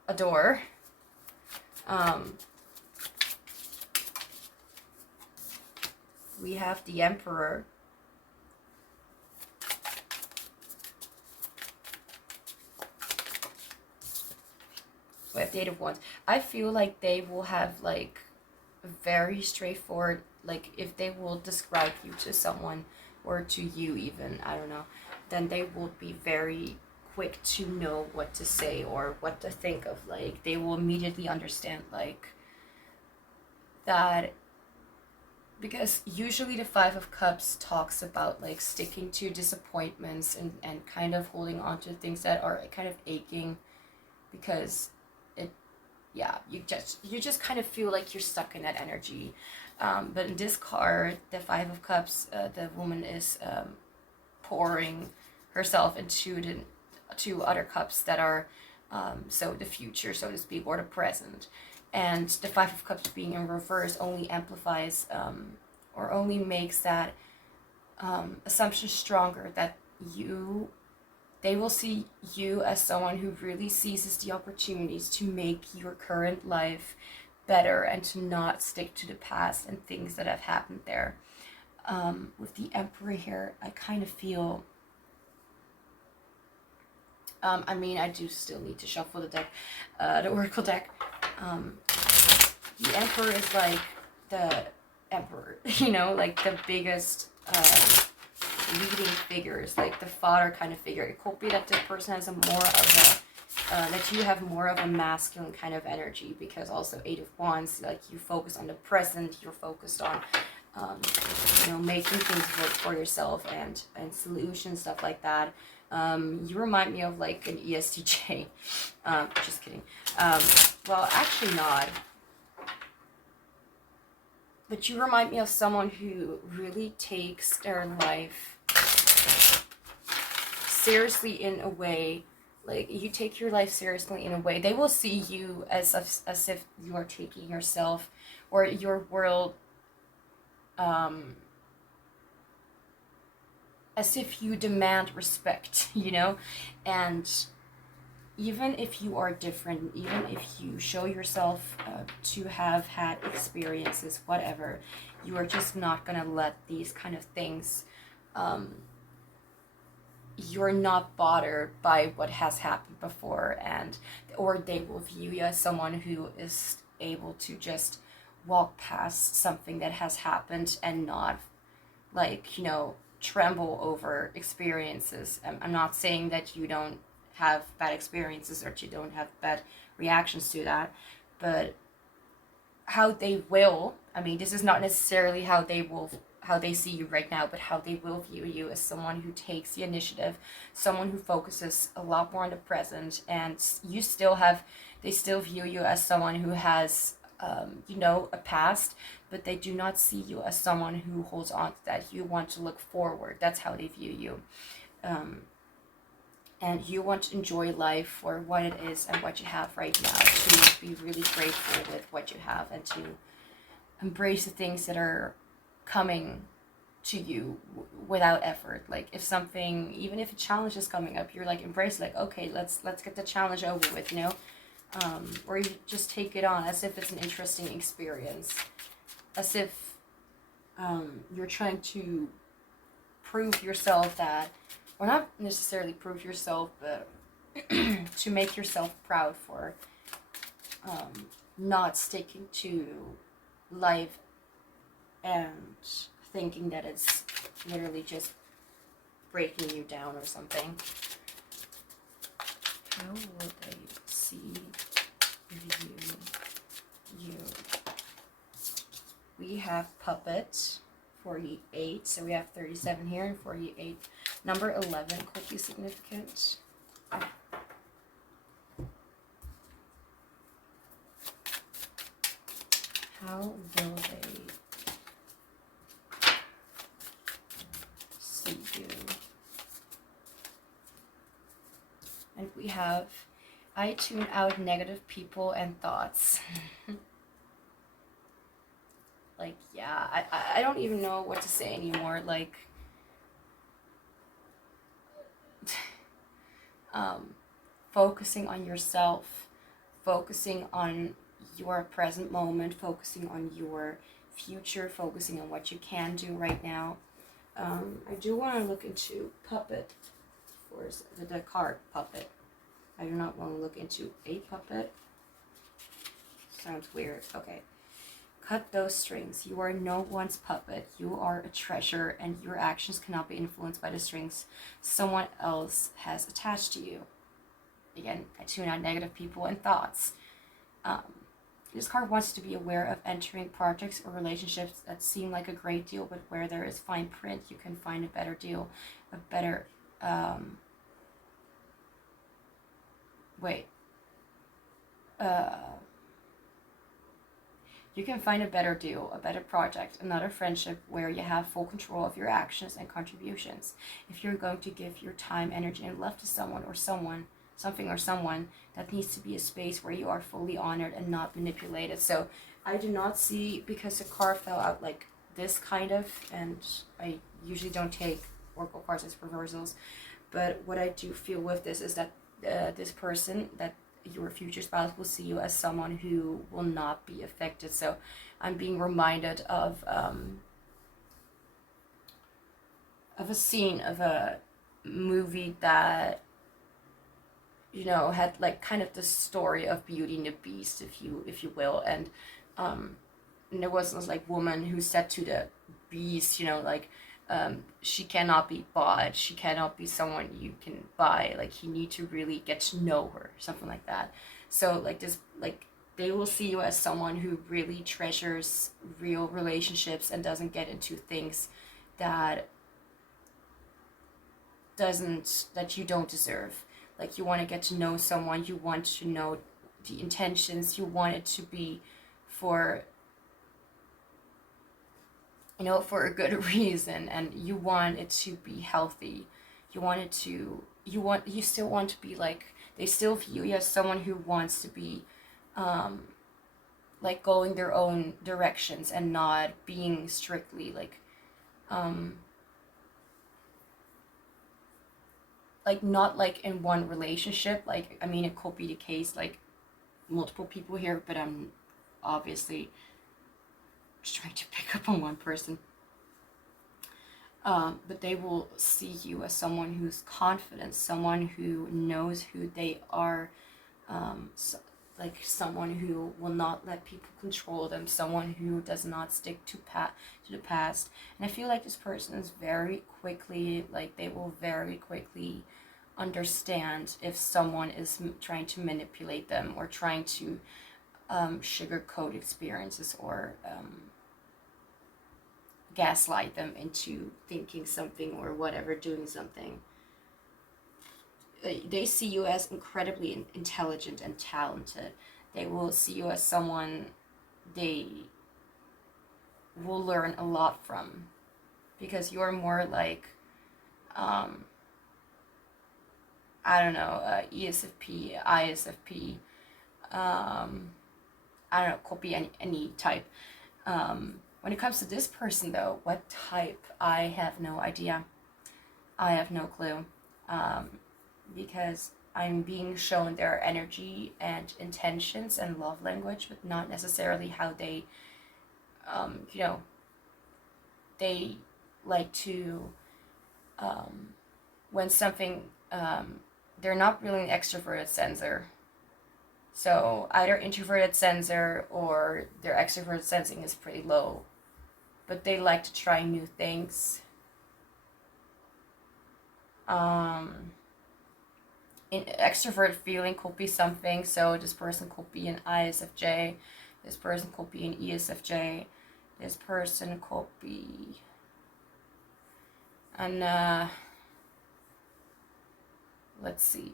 adore. We have the Emperor. We have the Eight of Wands. I feel like they will have like a very straightforward, like if they will describe you to someone or to you even, I don't know, then they will be very quick to know what to say or what to think of. Like they will immediately understand like that, because usually the Five of Cups talks about like sticking to disappointments and kind of holding on to things that are kind of aching, because you just kind of feel like you're stuck in that energy. But in this card, the Five of Cups, the woman is pouring herself into the two other cups that are so the future, so to speak, or the present. And the Five of Cups being in reverse only amplifies or only makes that assumption stronger, that they will see you as someone who really seizes the opportunities to make your current life better and to not stick to the past and things that have happened there. With the Emperor here, I kind of feel, I do still need to shuffle the deck, the Oracle deck. The Emperor is like the Emperor, like the biggest leading figures, like the father kind of figure. It could be that this person has that you have more of a masculine kind of energy, because also Eight of Wands, like you focus on the present, you're focused on making things work for yourself and solutions, stuff like that. You remind me of like an ESTJ. Just kidding. Well, actually not. But you remind me of someone who really takes their life seriously in a way. Like, you take your life seriously in a way. They will see you as if you are taking yourself or your world as if you demand respect, and even if you are different, even if you show yourself to have had experiences, whatever, you are just not gonna let these kind of things, you're not bothered by what has happened before, or they will view you as someone who is able to just walk past something that has happened and not, like, tremble over experiences. I'm not saying that you don't have bad experiences or you don't have bad reactions to that, but how they will, this is not necessarily how they see you right now, but how they will view you as someone who takes the initiative, someone who focuses a lot more on the present, and they still view you as someone who has a past, but they do not see you as someone who holds on to that. You want to look forward. That's how they view you. And you want to enjoy life for what it is and what you have right now, to be really grateful with what you have and to embrace the things that are coming to you without effort. Like, if something, even if a challenge is coming up, you're like, embrace, like, okay, let's get the challenge over with, or you just take it on as if it's an interesting experience, as if you're trying to prove yourself that, or not necessarily prove yourself, but to make yourself proud for not sticking to life and thinking that it's literally just breaking you down or something. How will they see you? We have puppet, 48, so we have 37 here and 48. Number 11 could be significant. How will they see you? And we have, I tune out negative people and thoughts. Like, yeah, I don't even know what to say anymore. Like, focusing on yourself, focusing on your present moment, focusing on your future, focusing on what you can do right now. I do want to look into puppet, or the card puppet. I do not want to look into a puppet. Sounds weird. Okay. Cut those strings. You are no one's puppet. You are a treasure, and your actions cannot be influenced by the strings someone else has attached to you. Again, I tune out negative people and thoughts. This card wants to be aware of entering projects or relationships that seem like a great deal, but where there is fine print, you can find a better deal, you can find a better deal, a better project, another friendship where you have full control of your actions and contributions. If you're going to give your time, energy, and love to someone, something or someone, that needs to be a space where you are fully honored and not manipulated. So I do not see, because the card fell out like this kind of, and I usually don't take oracle cards as reversals, but what I do feel with this is that this person, that your future spouse, will see you as someone who will not be affected. So I'm being reminded of a scene of a movie that, had like kind of the story of Beauty and the Beast, if you will, and there was this like woman who said to the beast, she cannot be bought, she cannot be someone you can buy, like you need to really get to know her, something like that. So like this, like they will see you as someone who really treasures real relationships and doesn't get into things that you don't deserve. Like, you want to get to know someone, you want to know the intentions, you want it to be for, you know, for a good reason, and you want it to be healthy. You want it to, you still want to be like, they still view you as someone who wants to be like going their own directions and not being strictly like not like in one relationship. Like, I mean, it could be the case like multiple people here, but I'm obviously just trying to pick up on one person. But they will see you as someone who's confident, someone who knows who they are, like someone who will not let people control them, someone who does not stick to the past. And I feel like this person is very quickly, like they will very quickly understand if someone is trying to manipulate them or trying to sugarcoat experiences or gaslight them into thinking something or whatever, doing something. They see you as incredibly intelligent and talented. They will see you as someone they will learn a lot from, because you're more like I don't know, ESFP, ISFP, I don't know, could be any type. When it comes to this person though, what type, I have no idea. I have no clue. Because I'm being shown their energy and intentions and love language, but not necessarily how they, you know, they like to, when something, they're not really an extroverted sensor. So either introverted sensor or their extroverted sensing is pretty low, but they like to try new things. In extrovert feeling could be something. So this person could be an ISFJ, this person could be an ESFJ, this person could be an let's see,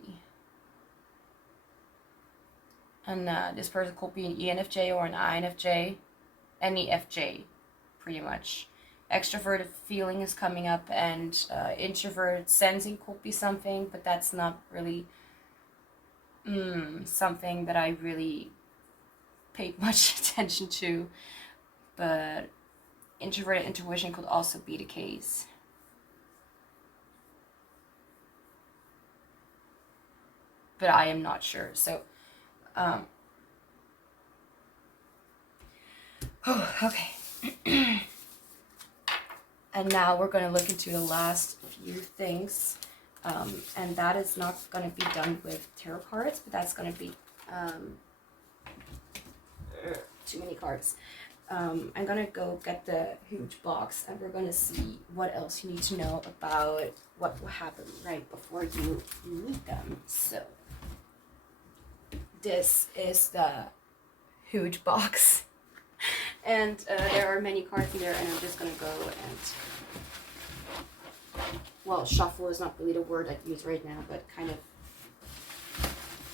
and this person could be an ENFJ or an INFJ, any FJ, pretty much. Extroverted feeling is coming up, and introverted sensing could be something, but that's not really something that I really paid much attention to. But introverted intuition could also be the case. But I am not sure. So, okay. And now we're going to look into the last few things. And that is not going to be done with tarot cards, but that's going to be too many cards. I'm going to go get the huge box, and we're going to see what else you need to know about what will happen right before you meet them. So, this is the huge box. And there are many cards in there, and I'm just going to go and, well, shuffle is not really the word I'd use right now, but kind of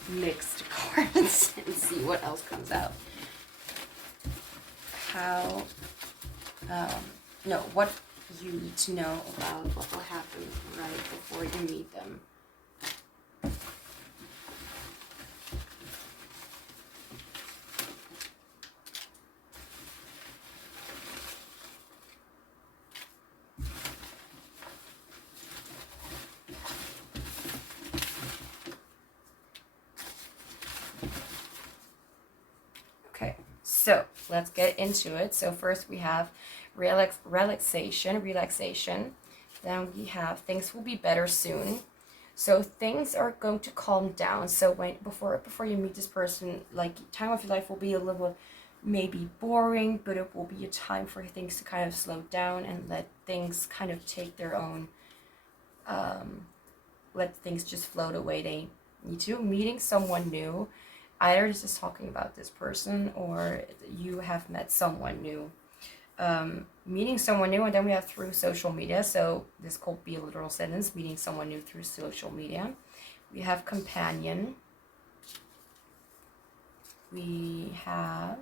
mix the cards and see what else comes out. How, what you need to know about what will happen right before you meet them. So let's get into it. So first we have relaxation. Then we have things will be better soon. So things are going to calm down. So before you meet this person, like, time of your life will be a little maybe boring, but it will be a time for things to kind of slow down and let things kind of take their own, let things just flow the way they need to. Meeting someone new Either this is talking about this person or you have met someone new. Meeting someone new, and then we have through social media. So this could be a literal sentence, meeting someone new through social media. We have companion. We have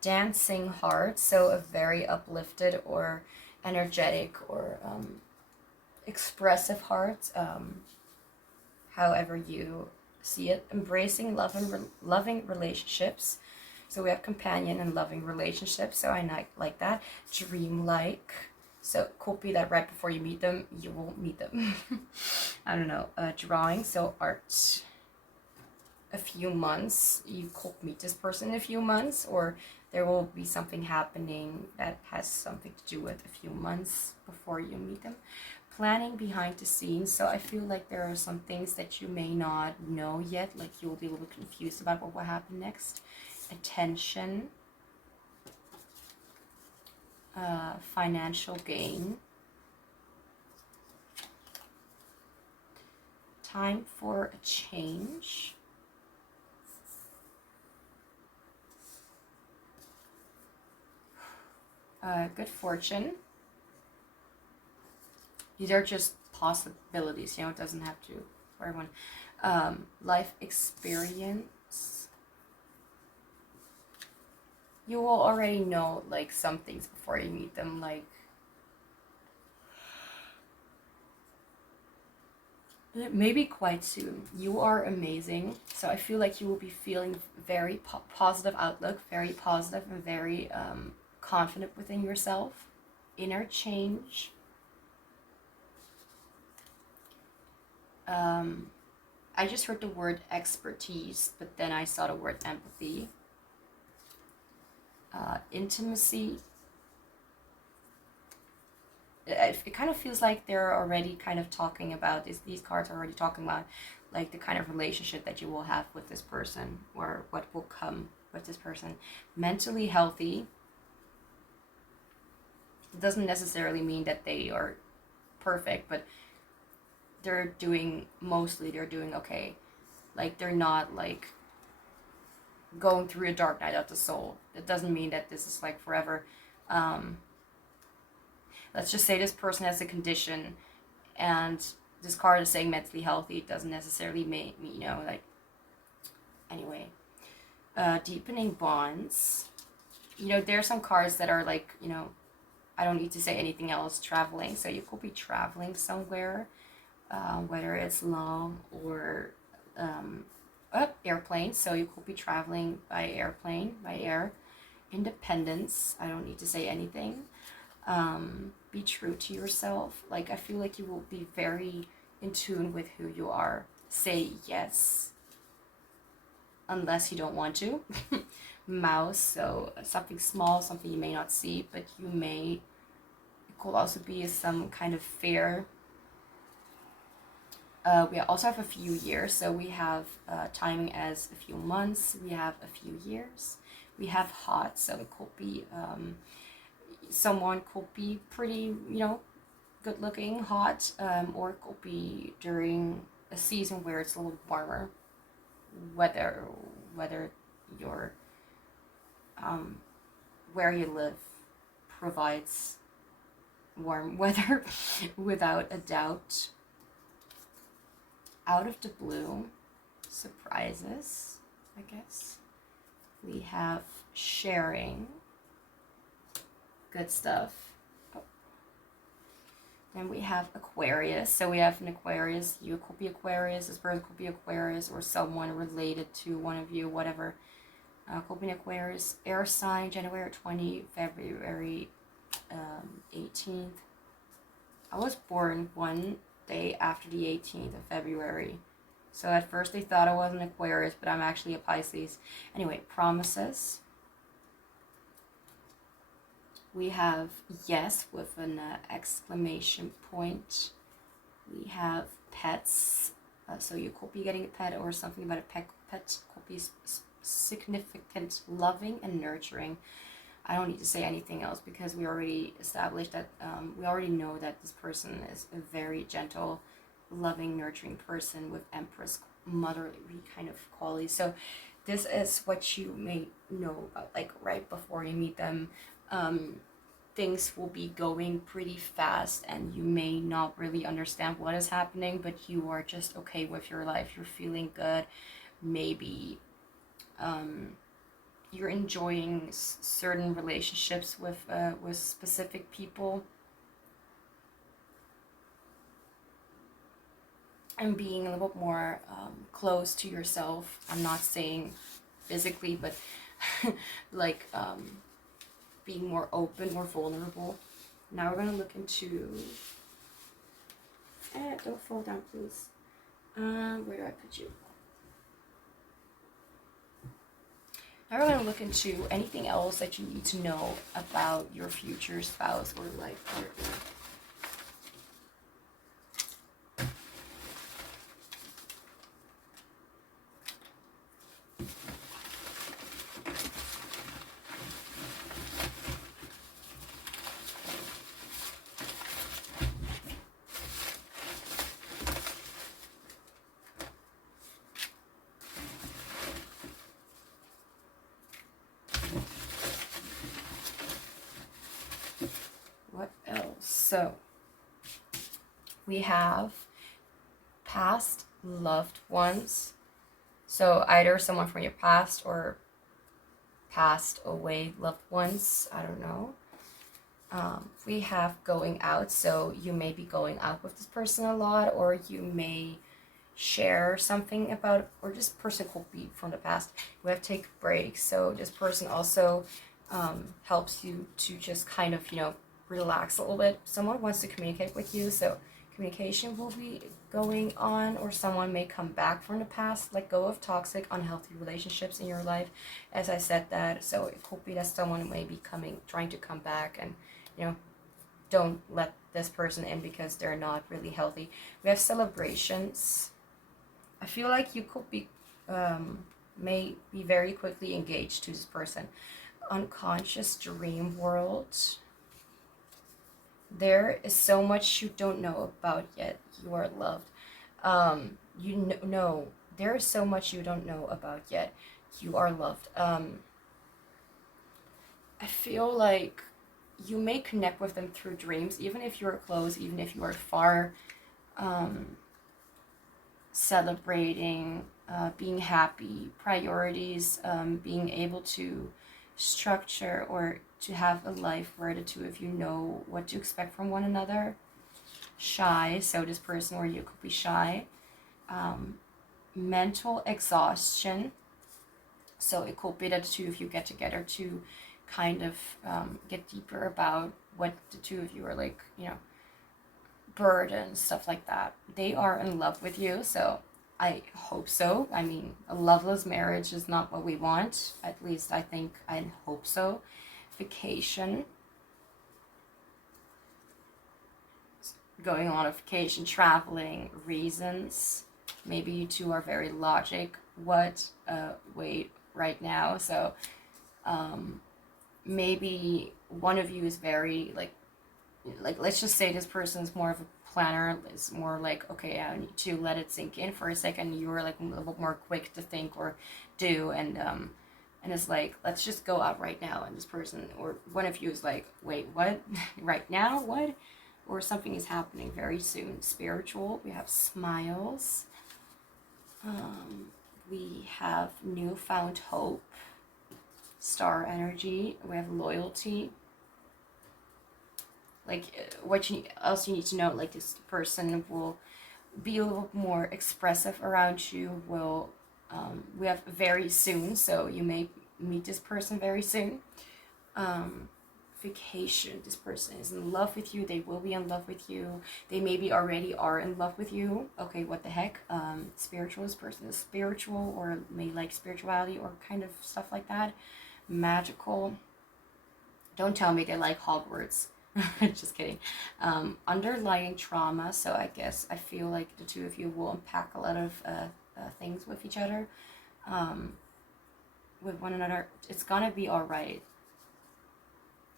dancing heart, so a very uplifted or energetic or expressive heart, however you see it. Embracing loving relationships. So we have companion and loving relationships, so I like that. Dreamlike. So it could be that right before you meet them, you won't meet them. I don't know. Drawing, so art. A few months, you could meet this person in a few months, or there will be something happening that has something to do with a few months before you meet them. Planning behind the scenes, so I feel like there are some things that you may not know yet, like you'll be a little confused about what will happen next. Attention, financial gain, time for a change, good fortune. These are just possibilities, you know, it doesn't have to for everyone. Life experience. You will already know like some things before you meet them, like maybe quite soon. You are amazing, so I feel like you will be feeling very positive outlook, very positive and very confident within yourself. Inner change. I just heard the word expertise, but then I saw the word empathy. Intimacy. It kind of feels like they're already kind of talking about this. These cards are already talking about like the kind of relationship that you will have with this person, or what will come with this person. Mentally healthy. It doesn't necessarily mean that they are perfect, but they're doing okay. Like they're not like going through a dark night of the soul. It doesn't mean that this is like forever. Let's just say this person has a condition and this card is saying mentally healthy. It doesn't necessarily mean, you know, like, anyway. Deepening bonds. You know, there are some cards that are like, you know, I don't need to say anything else. Traveling. So you could be traveling somewhere, whether it's long or airplane. So you could be traveling by airplane, by air. Independence. I don't need to say anything. Be true to yourself. Like, I feel like you will be very in tune with who you are. Say yes, unless you don't want to. Mouse, so something small, something you may not see, but you may. It could also be some kind of fair. We also have a few years, so we have timing as a few months. We have a few years. We have hot, so it could be someone could be pretty, you know, good looking, hot, or it could be during a season where it's a little warmer. Whether your where you live provides warm weather without a doubt. Out of the blue, surprises, I guess. We have sharing. Good stuff. Oh. Then we have Aquarius. So we have an Aquarius. You could be Aquarius. This person could be Aquarius, or someone related to one of you, whatever. Could be an Aquarius. Air sign, January 20, February 18th. I was born one day after the 18th of February. So at first they thought I was an Aquarius, but I'm actually a Pisces. Anyway, promises. We have yes with an exclamation point. We have pets. So you could be getting a pet, or something about a pet. Pet could be significant, loving and nurturing. I don't need to say anything else because we already established that we already know that this person is a very gentle, loving, nurturing person with Empress motherly kind of quality. So this is what you may know about, like right before you meet them. Things will be going pretty fast and you may not really understand what is happening, but you are just okay with your life. You're feeling good. Maybe you're enjoying certain relationships with specific people, and being a little bit more close to yourself. I'm not saying physically, but like being more open, more vulnerable. Now we're gonna look into. Don't fall down, please. Where do I put you? Now we're gonna look into anything else that you need to know about your future spouse or life partner. What else? So we have past loved ones. So either someone from your past or passed away loved ones. I don't know. We have going out. So you may be going out with this person a lot, or you may share something about, or this person could be from the past. We have take breaks. So this person also helps you to just kind of, relax a little bit. Someone wants to communicate with you, so communication will be going on, or someone may come back from the past, let go of toxic, unhealthy relationships in your life, as I said that. So it could be that someone may be trying to come back, and don't let this person in because they're not really healthy. We have celebrations. I feel like you could be may be very quickly engaged to this person. Unconscious dream world. There is so much you don't know about yet. You are loved. No, there is so much you don't know about yet. You are loved. I feel like you may connect with them through dreams, even if you're close, even if you are far. Celebrating, being happy, priorities, being able to structure or to have a life where the two of you know what to expect from one another. Shy, so this person or you could be shy. Mental exhaustion, so it could be that the two of you get together to kind of get deeper about what the two of you are like, burden, stuff like that. They are in love with you, so I hope so. I mean, a loveless marriage is not what we want. At least I hope so. Vacation. Going on a vacation, traveling, reasons. Maybe you two are very logic. What? Wait, right now. So, maybe one of you is very like let's just say this person is more of a planner. It's more like, okay, I need to let it sink in for a second. You were like a little bit more quick to think or do, and it's like, let's just go out right now. And this person or one of you is like, wait, what? Right now? What? Or something is happening very soon. Spiritual. We have smiles. We have newfound hope. Star energy. We have loyalty. Like, what else you need to know, like, this person will be a little more expressive around you. We have very soon, so you may meet this person very soon. Vacation. This person is in love with you. They will be in love with you. They maybe already are in love with you. Okay, what the heck? Spiritual. This person is spiritual or may like spirituality or kind of stuff like that. Magical. Don't tell me they like Hogwarts. Just kidding. Underlying trauma. So I feel like the two of you will unpack a lot of things with each other, with one another. It's gonna be all right.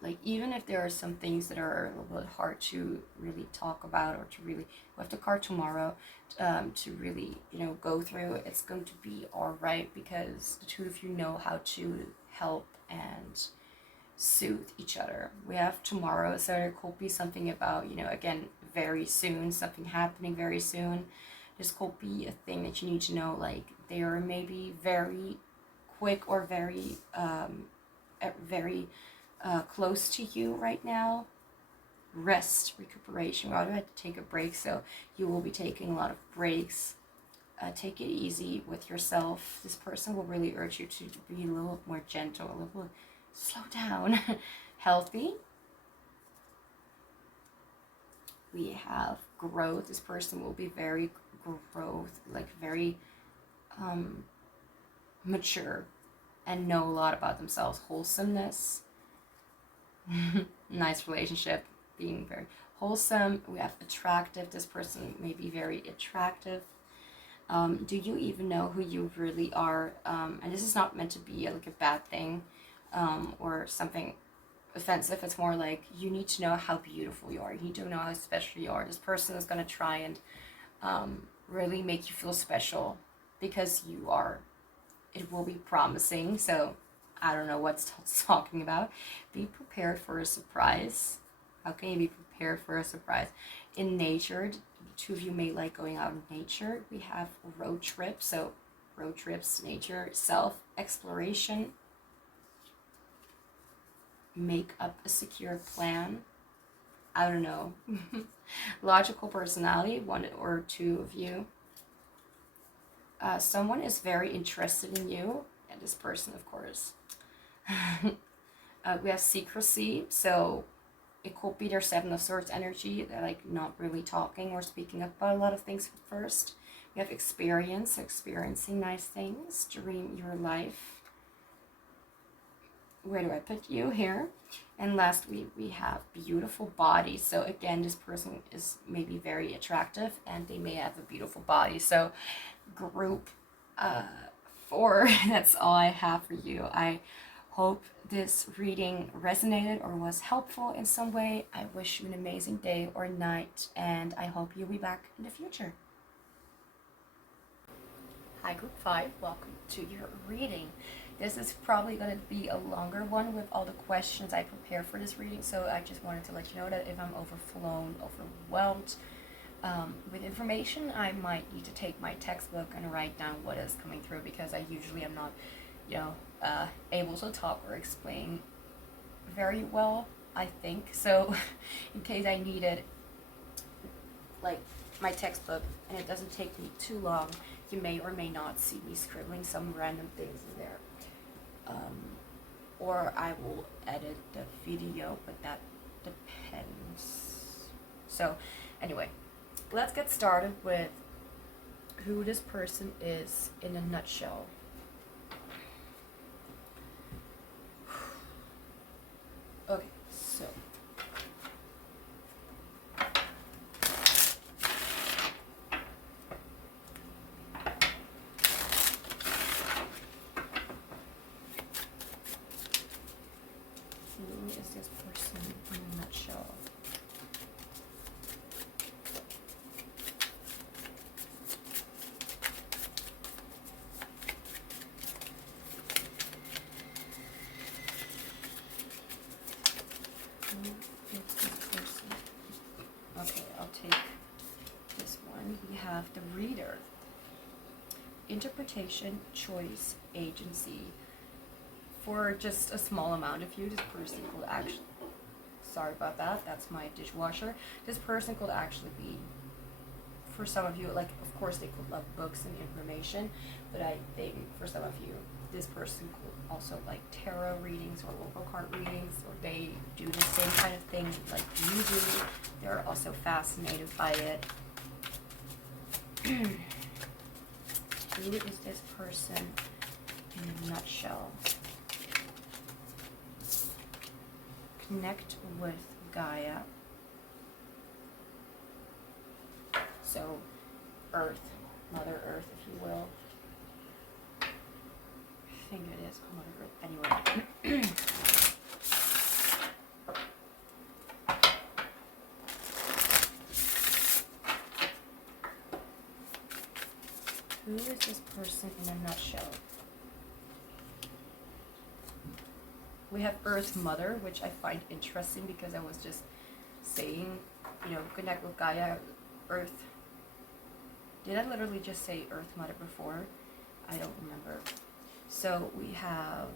like, even if there are some things that are a little bit hard to really talk about, or to really, we have the card tomorrow, to really, you know, go through, it's going to be all right, because the two of you know how to help and soothe each other. We have tomorrow, so there could be something about, you know, again, very soon, something happening very soon. This could be a thing that you need to know, like, they are maybe very quick or very close to you right now. Rest, recuperation. We're about to take a break, so you will be taking a lot of breaks. Take it easy with yourself. This person will really urge you to be a little more gentle, a little slow down. Healthy. We have growth. This person will be very growth, like very mature, and know a lot about themselves. Wholesomeness. Nice relationship, being very wholesome. We have attractive. This person may be very attractive. Do you even know who you really are? And this is not meant to be like a bad thing, or something offensive. It's more like, you need to know how beautiful you are. You need to know how special you are. This person is going to try and really make you feel special, because you are. It will be promising. So I don't know what's talking about. Be prepared for a surprise. How can you be prepared for a surprise? In nature, two of you may like going out in nature. We have road trips. So road trips, nature, self-exploration. Make up a secure plan. I don't know. Logical personality, one or two of you. Someone is very interested in you, and this person, of course. We have secrecy, so it could be their Seven of Swords energy. They're like not really talking or speaking up about a lot of things at first. We have experience, experiencing nice things. Dream your life. Where do I put you? Here. And last, we have beautiful body. So again, this person is maybe very attractive, and they may have a beautiful body. So group 4, that's all I have for you. I hope this reading resonated or was helpful in some way. I wish you an amazing day or night, and I hope you'll be back in the future. Hi, Group 5. Welcome to your reading. This is probably going to be a longer one with all the questions I prepared for this reading, so I just wanted to let you know that if I'm overwhelmed with information, I might need to take my textbook and write down what is coming through, because I usually am not, you know, able to talk or explain very well, I think. So in case I needed, like, my textbook and it doesn't take me too long, you may or may not see me scribbling some random things in there. Or I will edit the video, but that depends. So anyway, let's get started with who this person is in a nutshell. Okay, so who is this person in a nutshell? Okay, I'll take this one. We have the reader. Interpretation, choice, agency. For just a small amount of you, this person could actually, sorry about that, that's my dishwasher. This person could actually be, for some of you, like, of course they could love books and information, but I think for some of you, this person could also like tarot readings or oracle card readings, or they do the same kind of thing like you do. They're also fascinated by it. Who is this person in a nutshell? Connect with Gaia. So, Earth, Mother Earth, if you will. I think it is Mother Earth. Anyway. who is this person in a nutshell? We have Earth Mother, which I find interesting because I was just saying, connect with Gaia, Earth. Did I literally just say Earth Mother before? I don't remember. So we have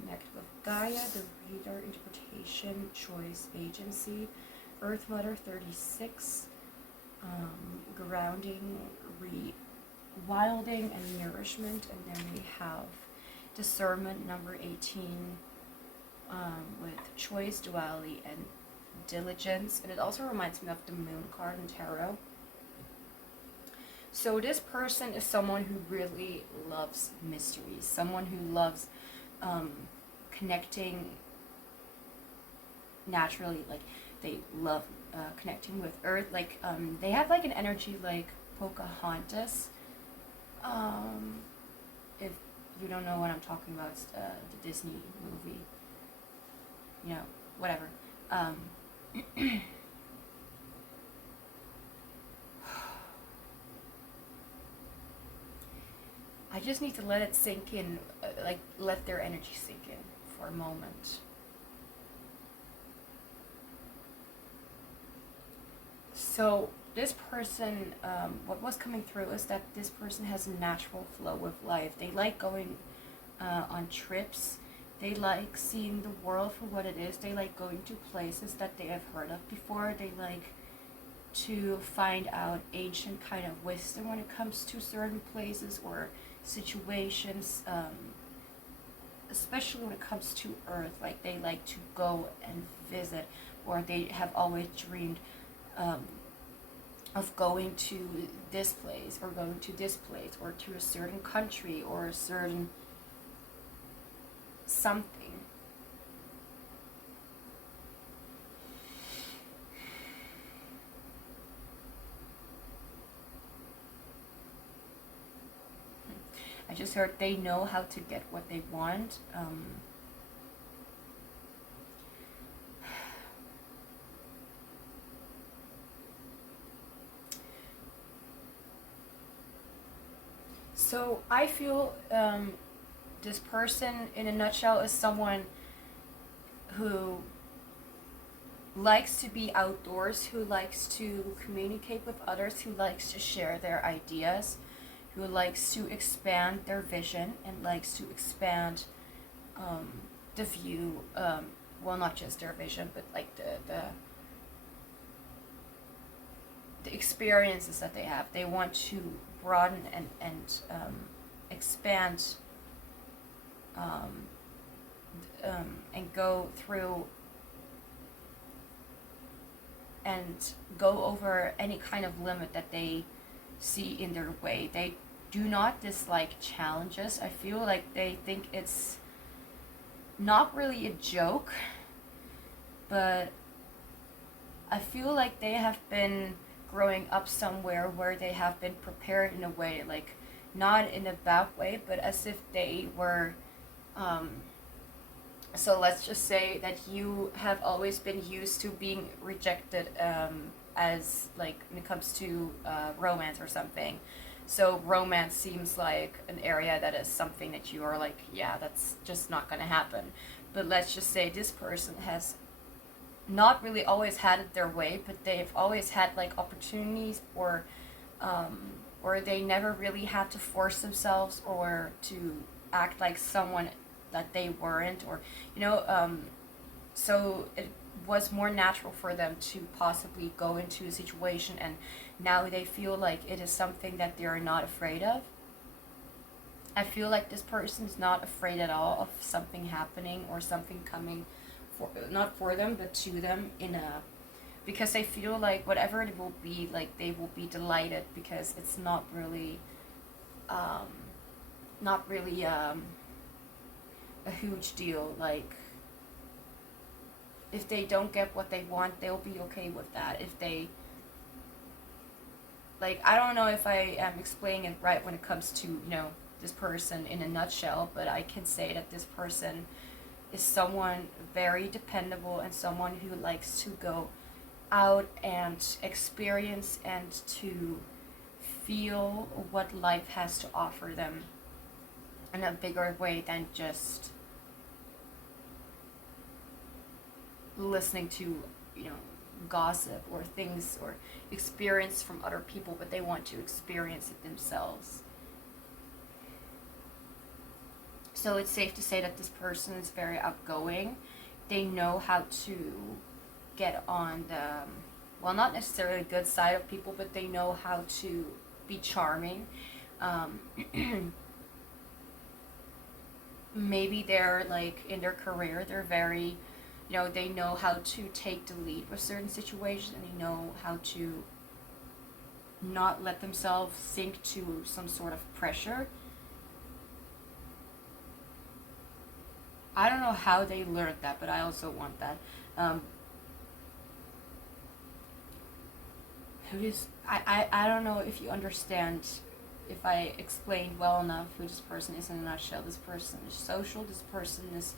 connect with Gaia, the reader, interpretation, choice, agency, Earth Mother 36, grounding, rewilding, and nourishment. And then we have discernment, number 18, with choice, duality, and diligence. And it also reminds me of the moon card in tarot. So this person is someone who really loves mysteries, someone who loves connecting naturally, like they love connecting with Earth, like they have like an energy like Pocahontas. If you don't know what I'm talking about, it's the Disney movie, whatever. I just need to let it sink in, like let their energy sink in for a moment. So this person, what was coming through is that this person has a natural flow with life. They like going on trips. They like seeing the world for what it is. They like going to places that they have heard of before. They like to find out ancient kind of wisdom when it comes to certain places or situations, especially when it comes to Earth. Like they like to go and visit, or they have always dreamed of going to this place or going to this place or to a certain country or a certain something. I just heard they know how to get what they want. So I feel this person in a nutshell is someone who likes to be outdoors, who likes to communicate with others, who likes to share their ideas, who likes to expand their vision and likes to expand the view, well, not just their vision, but like the experiences that they have. They want to broaden and expand and go through and go over any kind of limit that they see in their way. They do not dislike challenges. I feel like they think it's not really a joke, but I feel like they have been growing up somewhere where they have been prepared in a way, like not in a bad way, but as if they were so let's just say that you have always been used to being rejected as like when it comes to romance or something. So romance seems like an area that is something that you are like, yeah, that's just not going to happen. But let's just say this person has not really always had it their way, but they've always had like opportunities or they never really had to force themselves or to act like someone that they weren't, or so it was more natural for them to possibly go into a situation, and now they feel like it is something that they are not afraid of. I feel like this person is not afraid at all of something happening or something coming for, not for them but to them, because they feel like whatever it will be, like they will be delighted, because it's not really a huge deal. Like if they don't get what they want, they'll be okay with that. If they, like, I don't know if I am explaining it right when it comes to this person in a nutshell, but I can say that this person is someone very dependable and someone who likes to go out and experience and to feel what life has to offer them in a bigger way than just listening to, gossip or things or experience from other people, but they want to experience it themselves. So it's safe to say that this person is very outgoing. They know how to get on the, well, not necessarily the good side of people, but they know how to be charming. Maybe they're like in their career, they're very, they know how to take the lead with certain situations, and they know how to not let themselves sink to some sort of pressure. I don't know how they learned that, but I also want that. I don't know if you understand, if I explained well enough who this person is in a nutshell. This person is social, this person is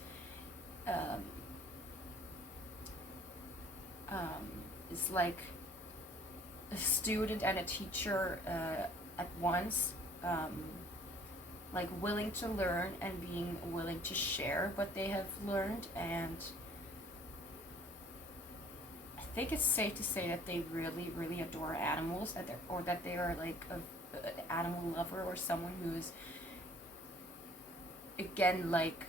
like a student and a teacher at once, like willing to learn and being willing to share what they have learned. And I think it's safe to say that they really, really adore animals, or that they are like an animal lover, or someone who is, again, like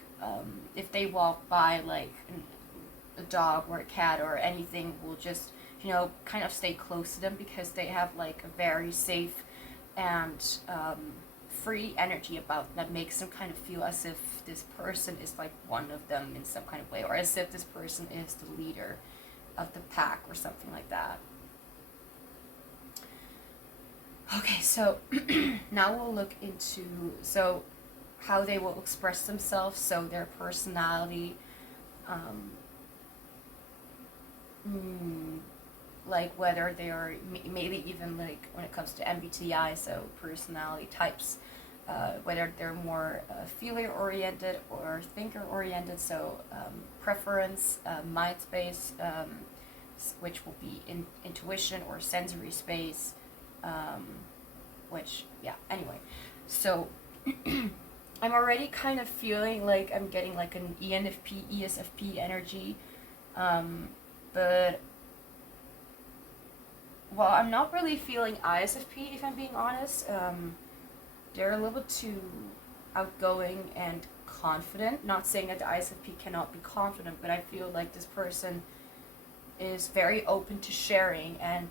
if they walk by like a dog or a cat or anything, will just kind of stay close to them, because they have like a very safe and free energy about them that makes them kind of feel as if this person is like one of them in some kind of way, or as if this person is the leader of the pack or something like that. Okay, so now we'll look into how they will express themselves, so their personality, like whether they are maybe even like when it comes to MBTI, so personality types, whether they're more feeler oriented or thinker oriented, so preference, mind space, which will be intuition or sensory space, anyway, so I'm already kind of feeling like I'm getting like an ENFP, ESFP energy, but well, I'm not really feeling ISFP, if I'm being honest. They're a little bit too outgoing and confident. Not saying that the ISFP cannot be confident, but I feel like this person is very open to sharing, and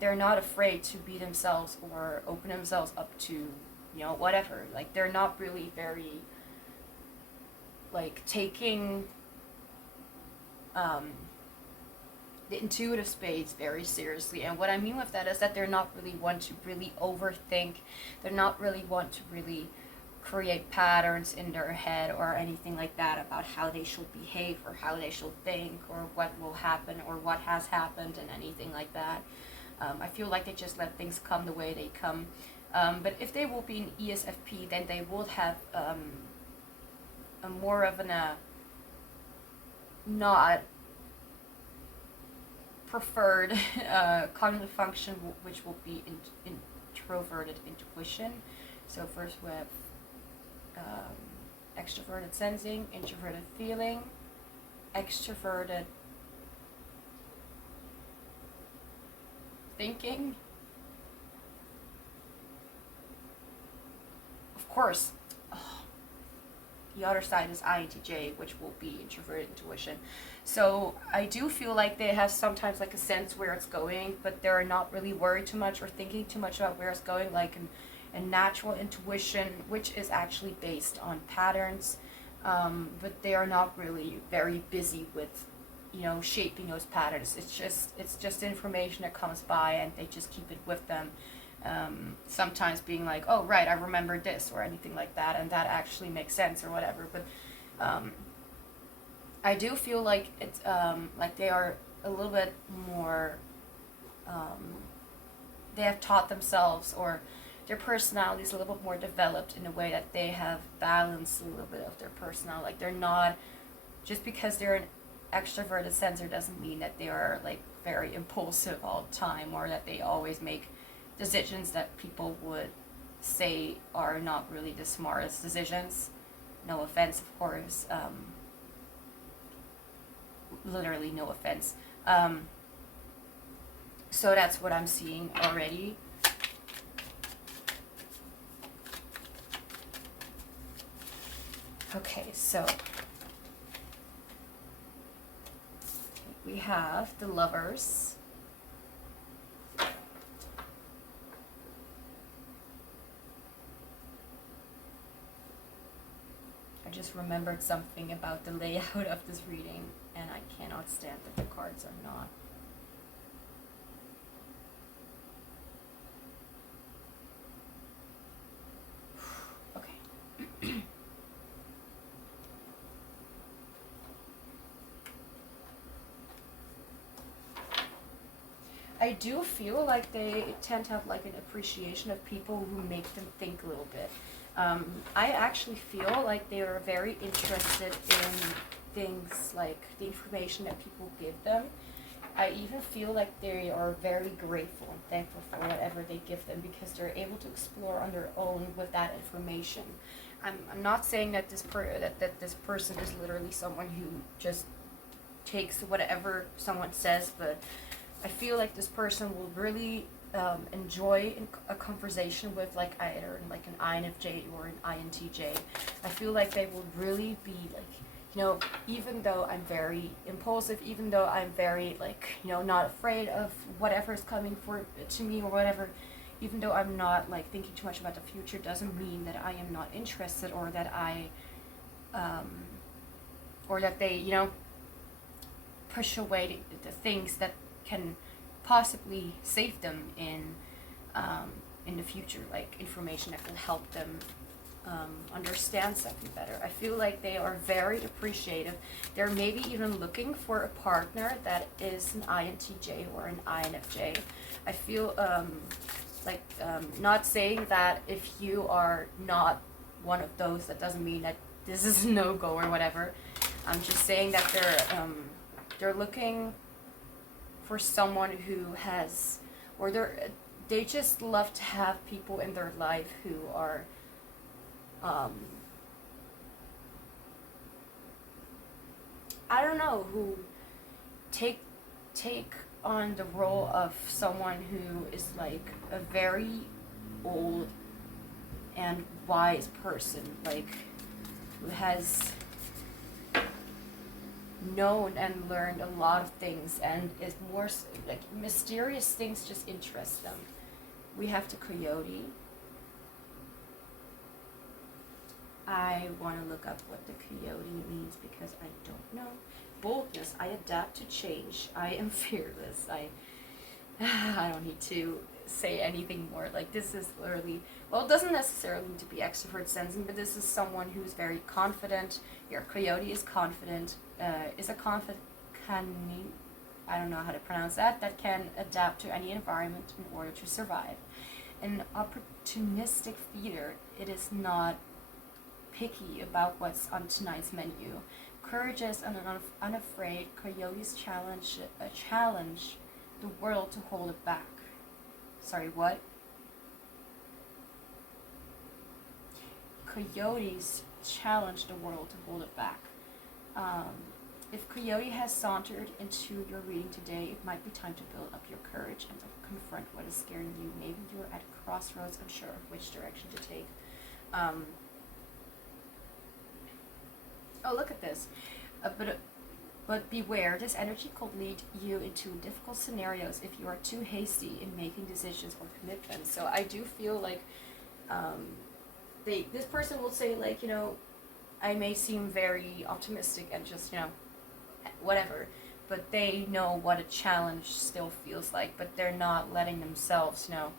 they're not afraid to be themselves or open themselves up to, whatever. Like, they're not really very, like, taking the intuitive space very seriously. And what I mean with that is that they're not really one to really overthink. They're not really one to really create patterns in their head or anything like that about how they should behave or how they should think or what will happen or what has happened and anything like that. I feel like they just let things come the way they come. But if they will be an ESFP, then they would have a more of an not preferred cognitive function, which will be introverted intuition. So first we have extroverted sensing, introverted feeling, extroverted thinking. Of course, the other side is INTJ, which will be introverted intuition. So I do feel like they have sometimes like a sense where it's going, but they're not really worried too much or thinking too much about where it's going, like a natural intuition, which is actually based on patterns, but they are not really very busy with, shaping those patterns. It's just information that comes by, and they just keep it with them. Sometimes being like, oh right, I remember this or anything like that, and that actually makes sense or whatever. But I do feel like it's like they are a little bit more, they have taught themselves, or their personality is a little bit more developed in a way that they have balanced a little bit of their personality. Like, they're not, just because they're an extroverted sensor doesn't mean that they are like very impulsive all the time, or that they always make decisions that people would say are not really the smartest decisions. No offense, of course. Literally no offense. So that's what I'm seeing already. Okay, so we have the Lovers. I just remembered something about the layout of this reading, and I cannot stand that the cards are not. Okay. I do feel like they tend to have like an appreciation of people who make them think a little bit. I actually feel like they are very interested in things like the information that people give them. I even feel like they are very grateful and thankful for whatever they give them, because they're able to explore on their own with that information. I'm not saying that this person is literally someone who just takes whatever someone says, but I feel like this person will really enjoy a conversation with like either like an INFJ or an INTJ. I feel like they will really be like, you know, even though I'm very impulsive, even though I'm very like, you know, not afraid of whatever is coming to me or whatever, even though I'm not like thinking too much about the future, doesn't mean that I am not interested, or that or that they, you know, push away the things that can possibly save them in the future, like information that will help them understand something better. I feel like they are very appreciative. They're maybe even looking for a partner that is an INTJ or an INFJ. I feel not saying that if you are not one of those, that doesn't mean that this is a no-go or whatever. I'm just saying that they're looking for someone who has, or they just love to have people in their life who are I don't know, who take on the role of someone who is like a very old and wise person, like who has known and learned a lot of things, and is more like mysterious things just interest them. We have the Coyote. I want to look up what the Coyote means because I don't know. Boldness. I adapt to change. I am fearless. I don't need to say anything more. Like, this is literally, well, it doesn't necessarily need to be extrovert sensing, but this is someone who's very confident. Your Coyote is confident, is a confident, I don't know how to pronounce that can adapt to any environment in order to survive. An opportunistic feeder. It is not picky about what's on tonight's menu. Courageous and unafraid, Coyotes challenge the world to hold it back. Sorry, what? Coyotes challenge the world to hold it back. If Coyote has sauntered into your reading today, it might be time to build up your courage and to confront what is scaring you. Maybe you're at a crossroads, unsure of which direction to take. Oh, look at this. But beware, this energy could lead you into difficult scenarios if you are too hasty in making decisions or commitments. So I do feel like this person will say, like, you know, I may seem very optimistic and just, you know, whatever, but they know what a challenge still feels like, but they're not letting themselves know.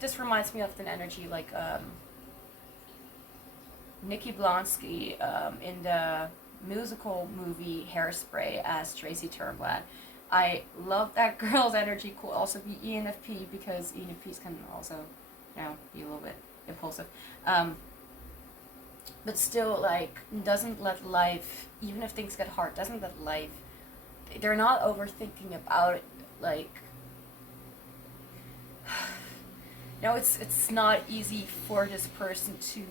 This reminds me of an energy like Nikki Blonsky in the musical movie Hairspray as Tracy Turnblad. I love that girl's energy. Could also be ENFP, because ENFPs can also, you know, be a little bit impulsive. but still, like, doesn't let life, even if things get hard, doesn't let life, they're not overthinking about it, like, it's not easy for this person to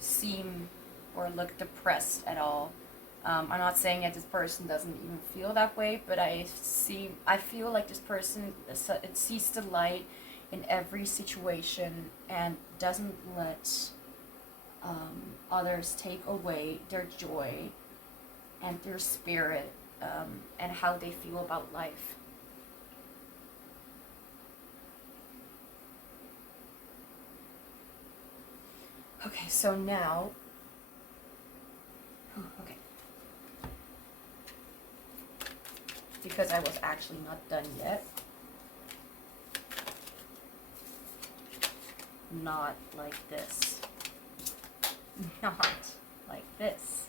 seem or look depressed at all. I'm not saying that this person doesn't even feel that way, but I feel like this person it sees the light in every situation and doesn't let others take away their joy and their spirit, and how they feel about life. Okay, so now, okay, because I was actually not done yet. Not like this. Not like this.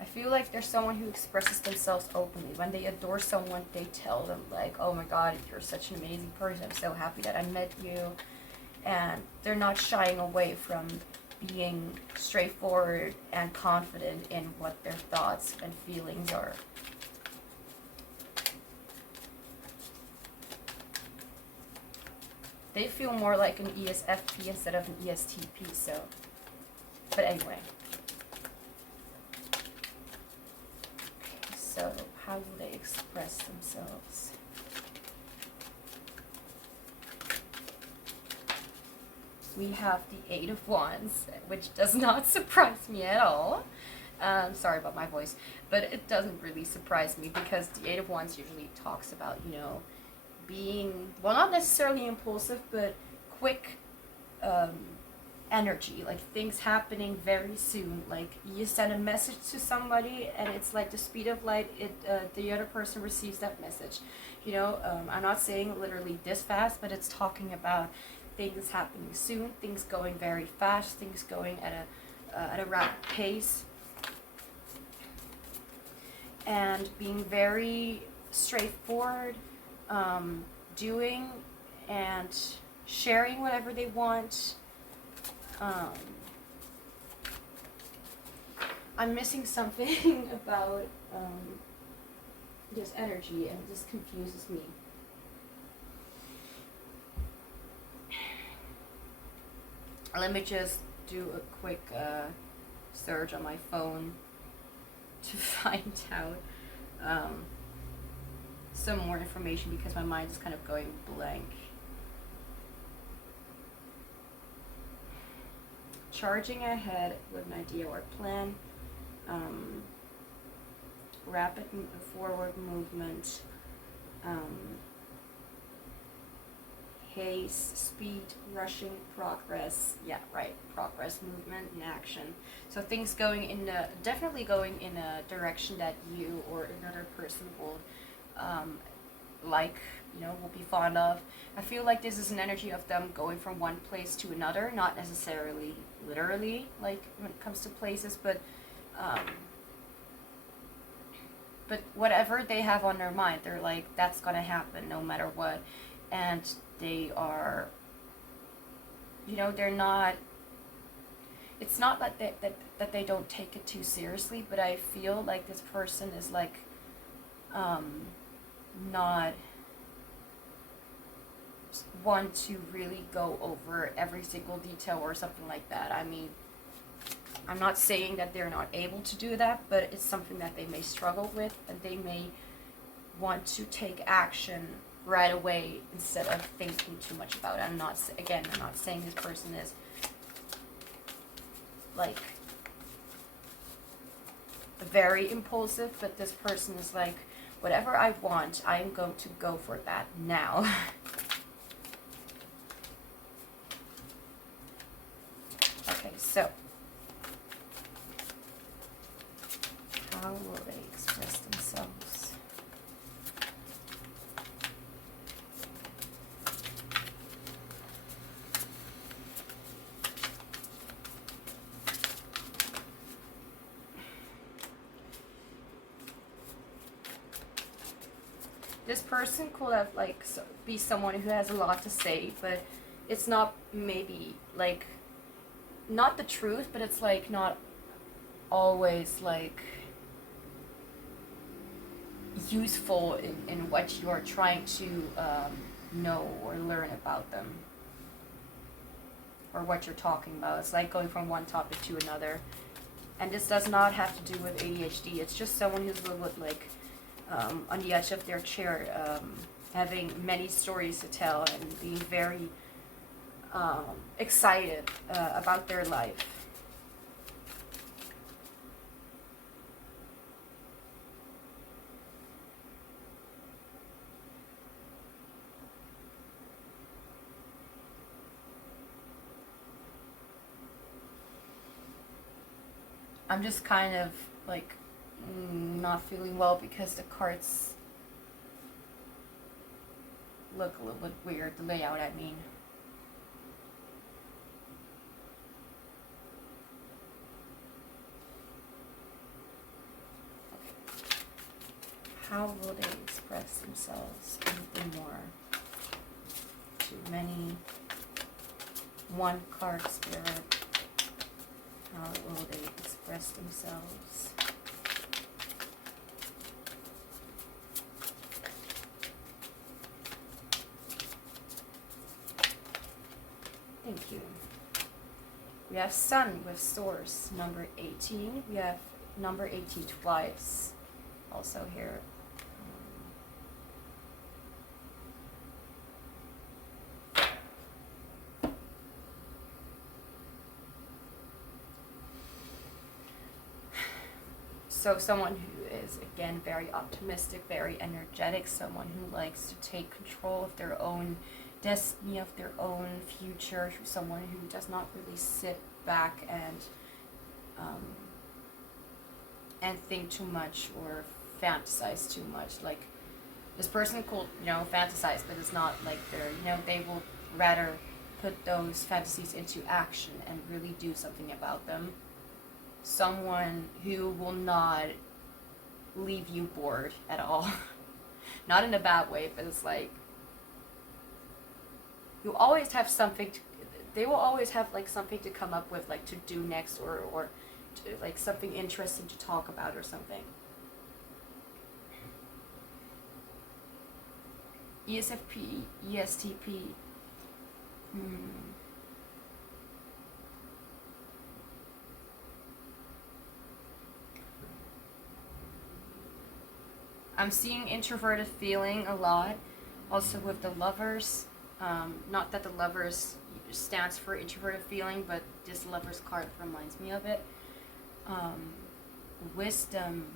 I feel like there's someone who expresses themselves openly. When they adore someone, they tell them, like, oh my god, you're such an amazing person. I'm so happy that I met you. And they're not shying away from being straightforward and confident in what their thoughts and feelings are. They feel more like an ESFP instead of an ESTP, so. But anyway. So, how will they express themselves? We have the Eight of Wands, which does not surprise me at all. Sorry about my voice, but it doesn't really surprise me because the Eight of Wands usually talks about, being, well, not necessarily impulsive, but quick energy, like things happening very soon. Like you send a message to somebody and it's like the speed of light, the other person receives that message. I'm not saying literally this fast, but it's talking about things happening soon, things going very fast, things going at a rapid pace, and being very straightforward, doing and sharing whatever they want. I'm missing something about this energy, and this confuses me. Let me just do a quick search on my phone to find out some more information because my mind is kind of going blank. Charging ahead with an idea or plan, rapid forward movement, haste, speed, rushing, progress. Yeah, right. Progress, movement, and action. So things definitely going in a direction that you or another person will will be fond of. I feel like this is an energy of them going from one place to another, not necessarily literally, like when it comes to places, but whatever they have on their mind, they're like, that's gonna happen no matter what. And they are, they're not, it's not like that they don't take it too seriously, but I feel like this person is like, not want to really go over every single detail or something like that. I mean, I'm not saying that they're not able to do that, but it's something that they may struggle with, and they may want to take action right away instead of thinking too much about it. I'm not saying this person is like very impulsive, but this person is like, whatever I want, I am going to go for that now. Okay, so how will they express themselves? This person could have like be someone who has a lot to say, but it's not maybe like not the truth, but it's like not always like useful in what you are trying to know or learn about them, or what you're talking about. It's like going from one topic to another. And this does not have to do with ADHD. It's just someone who's a little bit like on the edge of their chair, having many stories to tell and being very excited about their life. I'm just kind of like not feeling well because the cards look a little bit weird, the layout I mean. Okay. How will they express themselves? Anything more? Too many. One card spirit. How will they express themselves? Thank you. We have Sun with Source, number 18. We have number 18 twice also here. So someone who is, again, very optimistic, very energetic, someone who likes to take control of their own destiny, of their own future, someone who does not really sit back and think too much or fantasize too much. Like, this person could, fantasize, but it's not like they're, they will rather put those fantasies into action and really do something about them. Someone who will not leave you bored at all. Not in a bad way, but it's like you always have something they will always have like something to come up with, like to do next, or to, like something interesting to talk about or something. ESFP, ESTP. I'm seeing introverted feeling a lot, also with the Lovers. Not that the Lovers stands for introverted feeling, but this Lovers card reminds me of it. Wisdom,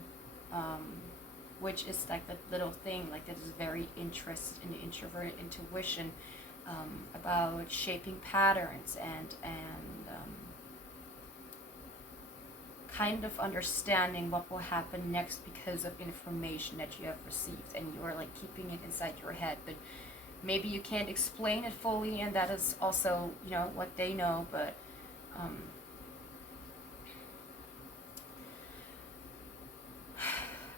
which is like the little thing, like that is very interested in the introverted intuition, about shaping patterns and kind of understanding what will happen next because of information that you have received, and you are like keeping it inside your head, but maybe you can't explain it fully, and that is also what they know, but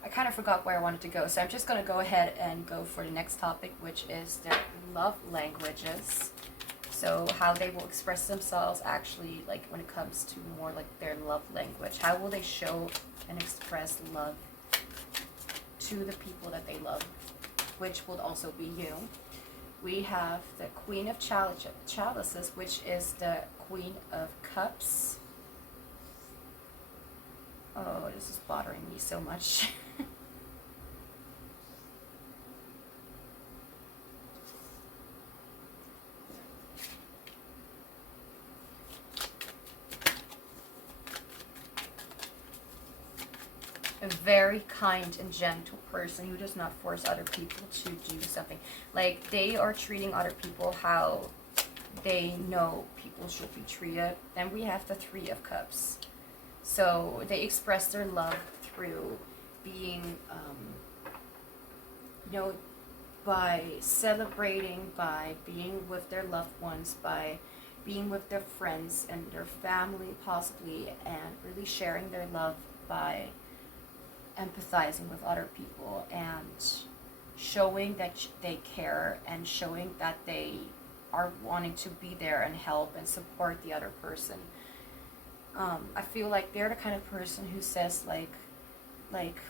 I kind of forgot where I wanted to go, so I'm just going to go ahead and go for the next topic, which is their love languages. So how they will express themselves actually, like when it comes to more like their love language. How will they show and express love to the people that they love, which will also be you. We have the Queen of Chalices, which is the Queen of Cups. Oh, this is bothering me so much. A very kind and gentle person who does not force other people to do something. Like, they are treating other people how they know people should be treated. Then we have the Three of Cups. So they express their love through being, by celebrating, by being with their loved ones, by being with their friends and their family possibly, and really sharing their love by empathizing with other people and showing that they care and showing that they are wanting to be there and help and support the other person. I feel like they're the kind of person who says like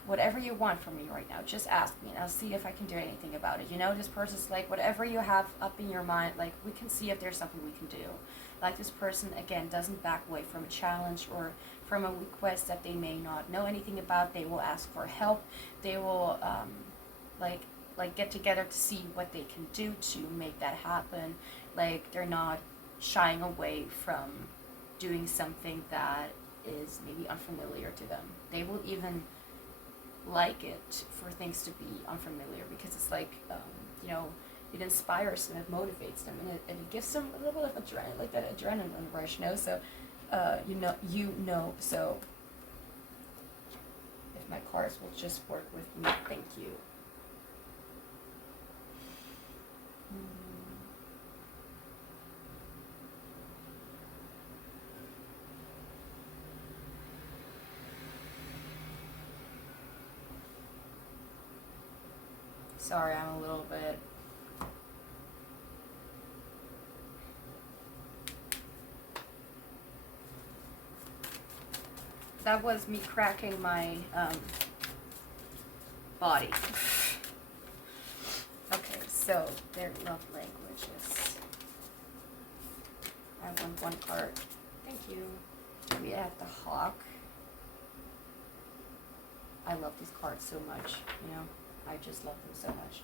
whatever you want from me right now, just ask me and I'll see if I can do anything about it. You know, this person's like, whatever you have up in your mind, like, we can see if there's something we can do. Like, this person, again, doesn't back away from a challenge or from a request that they may not know anything about. They will ask for help. They will like get together to see what they can do to make that happen. Like, they're not shying away from doing something that is maybe unfamiliar to them. They will even like it for things to be unfamiliar, because it's like, you know, it inspires them, it motivates them, and it gives them a little bit of adrenaline, like that adrenaline rush, you know. So so if my cards will just work with me, thank you. Sorry, I'm a little bit that was me cracking my body. Okay, so their love languages. I want one card. Thank you. We have the hawk. I love these cards so much, you know. I just love them so much.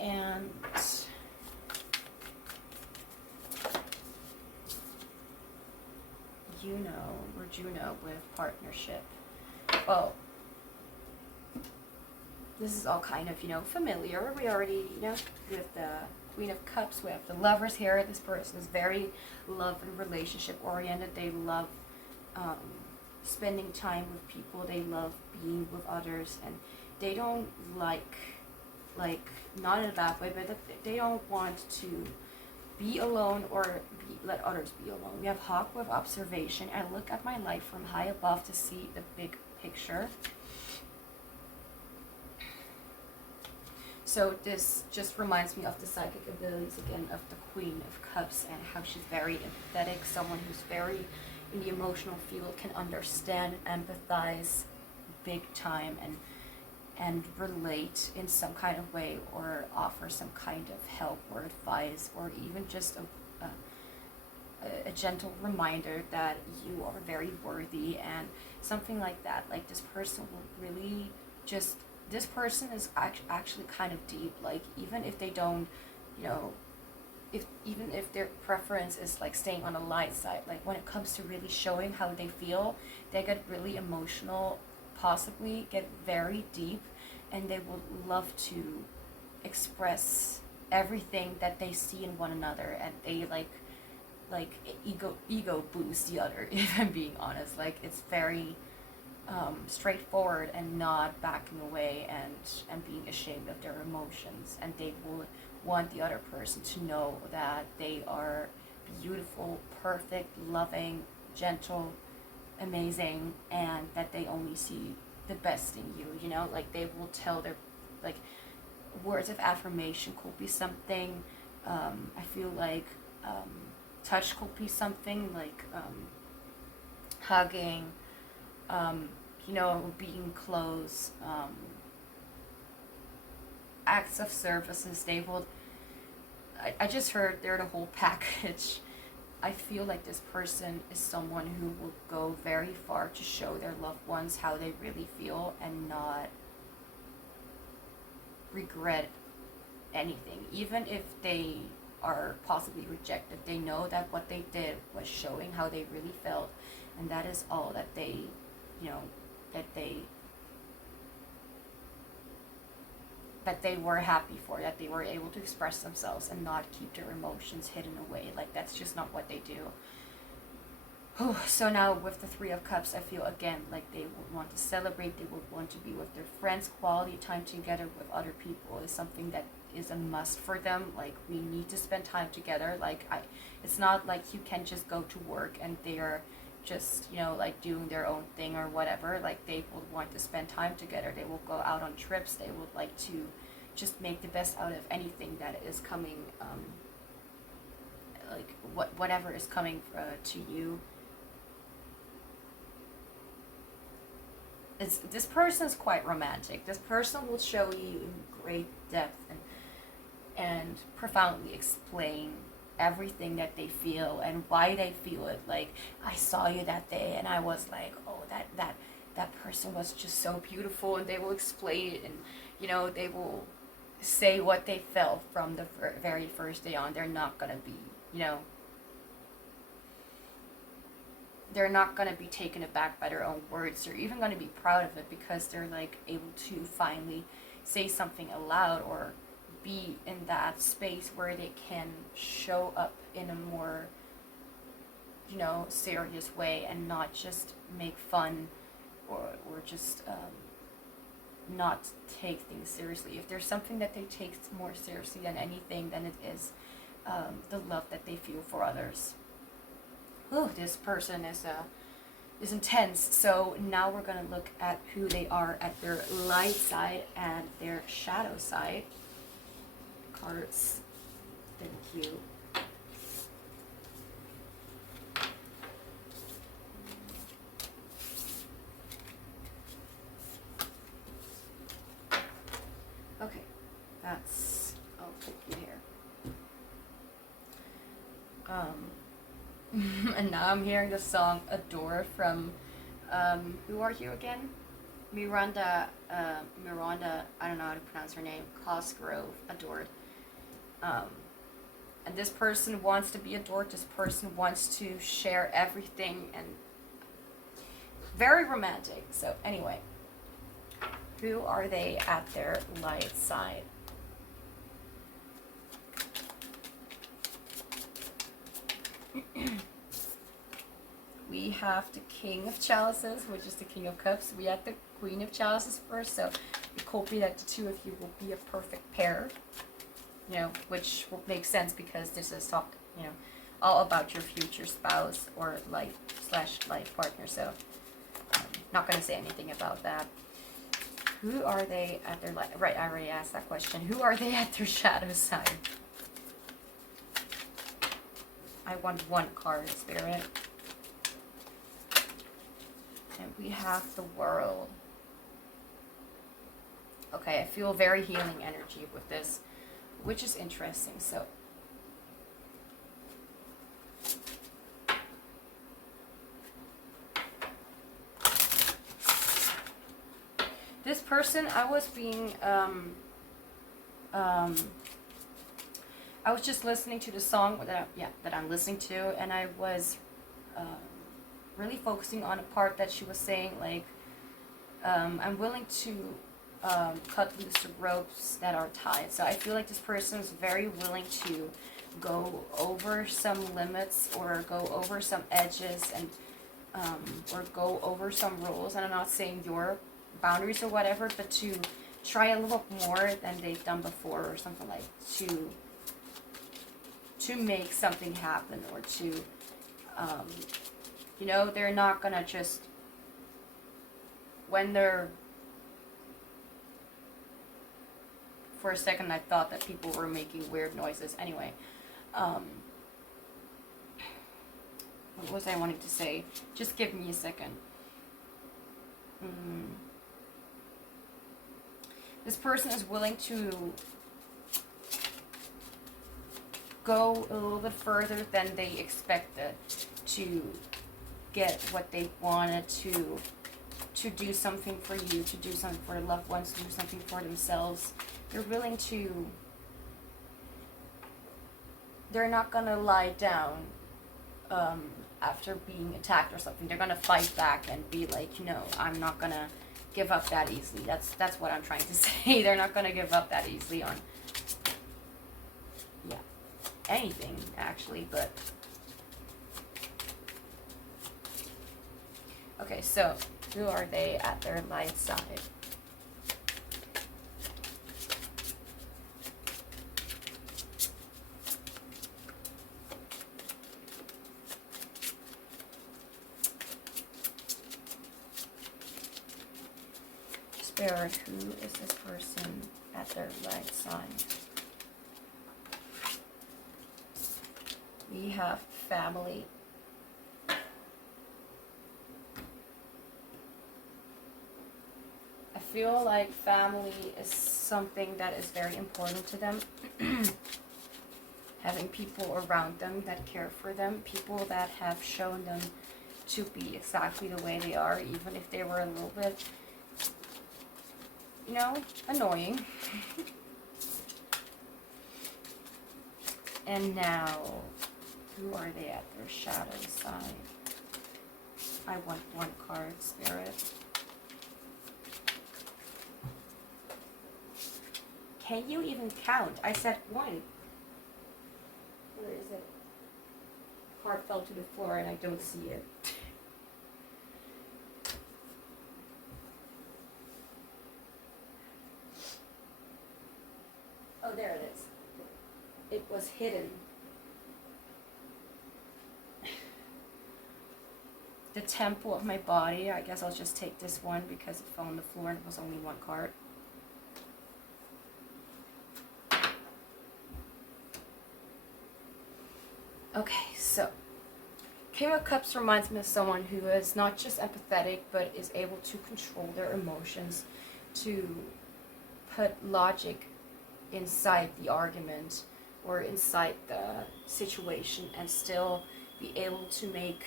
And Juno with partnership. Well, this is all kind of, you know, familiar. We already, you know, with the Queen of Cups, we have the Lovers here. This person is very love and relationship oriented. They love spending time with people. They love being with others, and they don't like not in a bad way, but they don't want to be alone or let others be alone. We have Hawk with observation. I look at my life from high above to see the big picture. So this just reminds me of the psychic abilities again of the Queen of Cups, and how she's very empathetic, someone who's very in the emotional field, can understand and empathize big time, and relate in some kind of way, or offer some kind of help or advice, or even just a gentle reminder that you are very worthy, and something like that. Like, this person will really just, this person is actually kind of deep. Like, even if they don't, you know, even if their preference is like staying on the light side, like when it comes to really showing how they feel, they get really emotional, possibly get very deep, and they will love to express everything that they see in one another, and they like ego boost the other, if I'm being honest. Like, it's very straightforward, and not backing away and being ashamed of their emotions, and they will want the other person to know that they are beautiful, perfect, loving, gentle, amazing, and that they only see the best in you, you know. Like, they will tell their, like, words of affirmation could be something, I feel like touch could be something, like hugging, you know, being close, acts of services. They will, I just heard they're the whole package. I feel like this person is someone who will go very far to show their loved ones how they really feel, and not regret anything. Even if they are possibly rejected, they know that what they did was showing how they really felt, and that is all that they, you know, that they were happy for, that they were able to express themselves and not keep their emotions hidden away. Like, that's just not what they do. So now with the Three of Cups, I feel again like they would want to celebrate, they would want to be with their friends. Quality time together with other people is something that is a must for them. Like, we need to spend time together. Like, it's not like you can just go to work and they are just, you know, like doing their own thing or whatever. Like, they will want to spend time together. They will go out on trips. They would like to, just make the best out of anything that is coming, like whatever is coming to you. This person is quite romantic. This person will show you in great depth and profoundly explain everything that they feel and why they feel it. Like, I saw you that day and I was like, oh, that person was just so beautiful, and they will explain it, and you know, they will say what they felt from the very first day on. They're not gonna be, you know, they're not going to be taken aback by their own words. They're even going to be proud of it because they're like able to finally say something aloud or be in that space where they can show up in a more, you know, serious way and not just make fun or just not take things seriously. If there's something that they take more seriously than anything, then it is the love that they feel for others. Oh, this person is intense. So now we're going to look at who they are at their light side and their shadow side. Cards. Thank you. Okay, I'll put you here. And now I'm hearing the song Adore from, who are you again? Miranda, I don't know how to pronounce her name, Cosgrove, Adored. And this person wants to be adored. This person wants to share everything, and very romantic. So anyway, who are they at their light side? We have the King of Chalices, which is the King of Cups. We have the Queen of Chalices first, so it could be that the two of you will be a perfect pair, you know, which will make sense because this is talk, you know, all about your future spouse or life/life partner. So not going to say anything about that. Who are they at their light? Right, I already asked that question. Who are they at their shadow side? I want one card, Spirit. And we have the World. Okay, I feel very healing energy with this, which is interesting. So, this person, I was being, I was just listening to the song that I'm listening to, and I was really focusing on a part that she was saying, like, I'm willing to cut loose the ropes that are tied. So I feel like this person is very willing to go over some limits or go over some edges and or go over some rules. And I'm not saying your boundaries or whatever, but to try a little more than they've done before, or something like to make something happen, or to you know, they're not gonna just, when they're, for a second I thought that people were making weird noises. Anyway, what was I wanting to say? Just give me a second. This person is willing to go a little bit further than they expected to get what they wanted, to do something for you, to do something for their loved ones, to do something for themselves. They're willing to, they're not gonna lie down after being attacked or something. They're gonna fight back and be like, you know, I'm not gonna give up that easily. That's what I'm trying to say. They're not gonna give up that easily on, yeah, anything actually. But okay, so who are they at their light side? Spirit, who is this person at their light sign? We have family. I feel like family is something that is very important to them. Having people around them that care for them, people that have shown them to be exactly the way they are, even if they were a little bit, you know, annoying. And now, who are they at their shadow side? I want one card, Spirit. Can you even count? I said one. Where is it? Card fell to the floor and I don't see it. Oh, there it is. It was hidden. The temple of my body. I guess I'll just take this one because it fell on the floor and it was only one card. Okay, so King of Cups reminds me of someone who is not just empathetic, but is able to control their emotions, to put logic inside the argument or inside the situation and still be able to make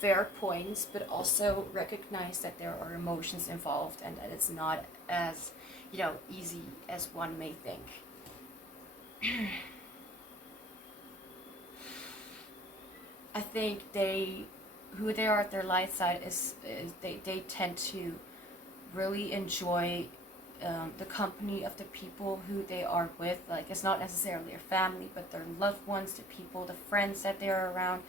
fair points, but also recognize that there are emotions involved and that it's not as, you know, easy as one may think. I think who they are at their light side is they tend to really enjoy the company of the people who they are with. Like, it's not necessarily their family, but their loved ones, the people, the friends that they're around,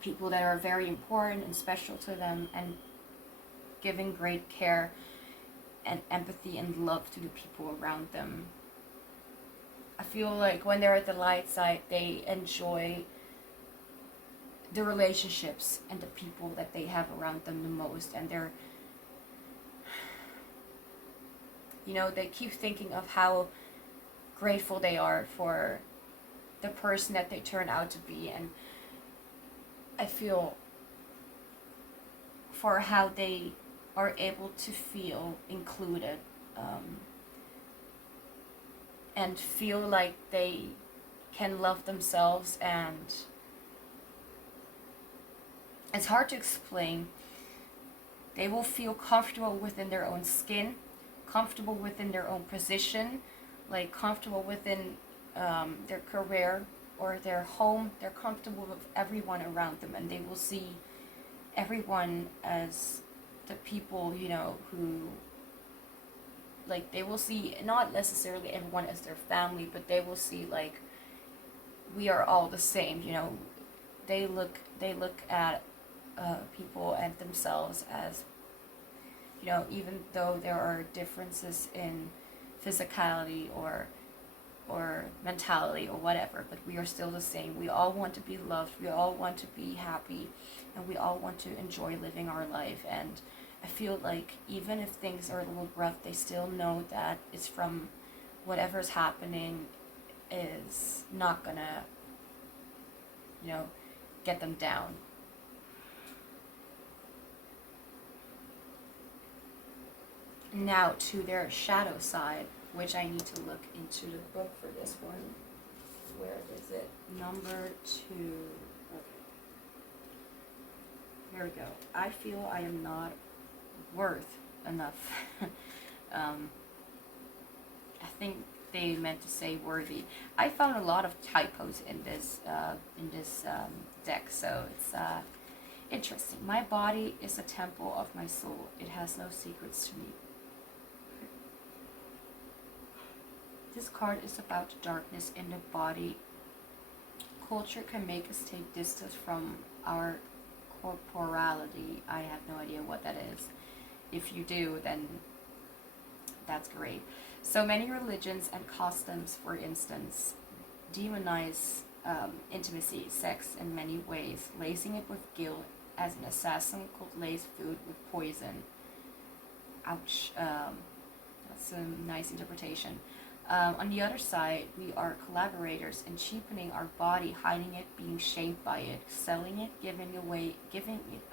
people that are very important and special to them, and giving great care and empathy and love to the people around them. I feel like when they're at the light side, they enjoy the relationships and the people that they have around them the most, and they're, you know, they keep thinking of how grateful they are for the person that they turn out to be, and I feel for how they are able to feel included, and feel like they can love themselves, and it's hard to explain. They will feel comfortable within their own skin, comfortable within their own position, like comfortable within their career or their home. They're comfortable with everyone around them, and they will see everyone as the people, you know, who, like, they will see not necessarily everyone as their family, but they will see, like, we are all the same, you know. They look at people and themselves as, you know, even though there are differences in physicality or mentality or whatever, but we are still the same. We all want to be loved, we all want to be happy, and we all want to enjoy living our life. And I feel like even if things are a little rough, they still know that it's from whatever's happening is not gonna, you know, get them down. Now to their shadow side, which I need to look into the book for this one. Where is it? Number 2. Okay. Here we go. I feel I am not worth enough. I think they meant to say worthy. I found a lot of typos in this deck, so it's interesting. My body is a temple of my soul. It has no secrets to me. This card is about darkness in the body. Culture can make us take distance from our corporality. I have no idea what that is. If you do, then that's great. So many religions and customs, for instance, demonize intimacy, sex in many ways, lacing it with guilt as an assassin could lace food with poison. Ouch. That's a nice interpretation. On the other side, we are collaborators in cheapening our body, hiding it, being shaped by it, selling it, giving it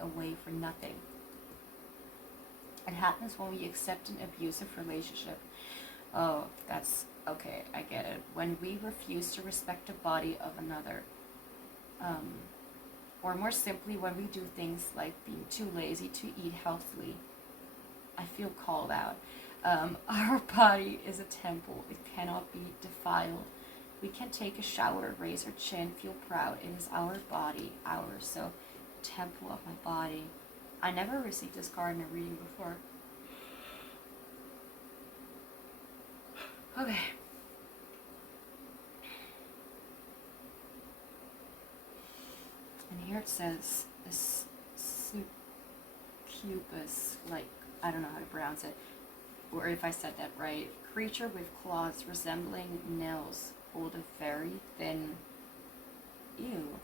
away for nothing. It happens when we accept an abusive relationship. Oh, that's okay, I get it. When we refuse to respect the body of another. Or more simply, when we do things like being too lazy to eat healthily. I feel called out. Our body is a temple. It cannot be defiled. We can take a shower, raise our chin, feel proud. It is our body, ours. So, temple of my body. I never received this card in a reading before. Okay. And here it says, this Scopophobia, like, I don't know how to pronounce it, or if I said that right. Creature with claws resembling nails, hold a very thin. Ew.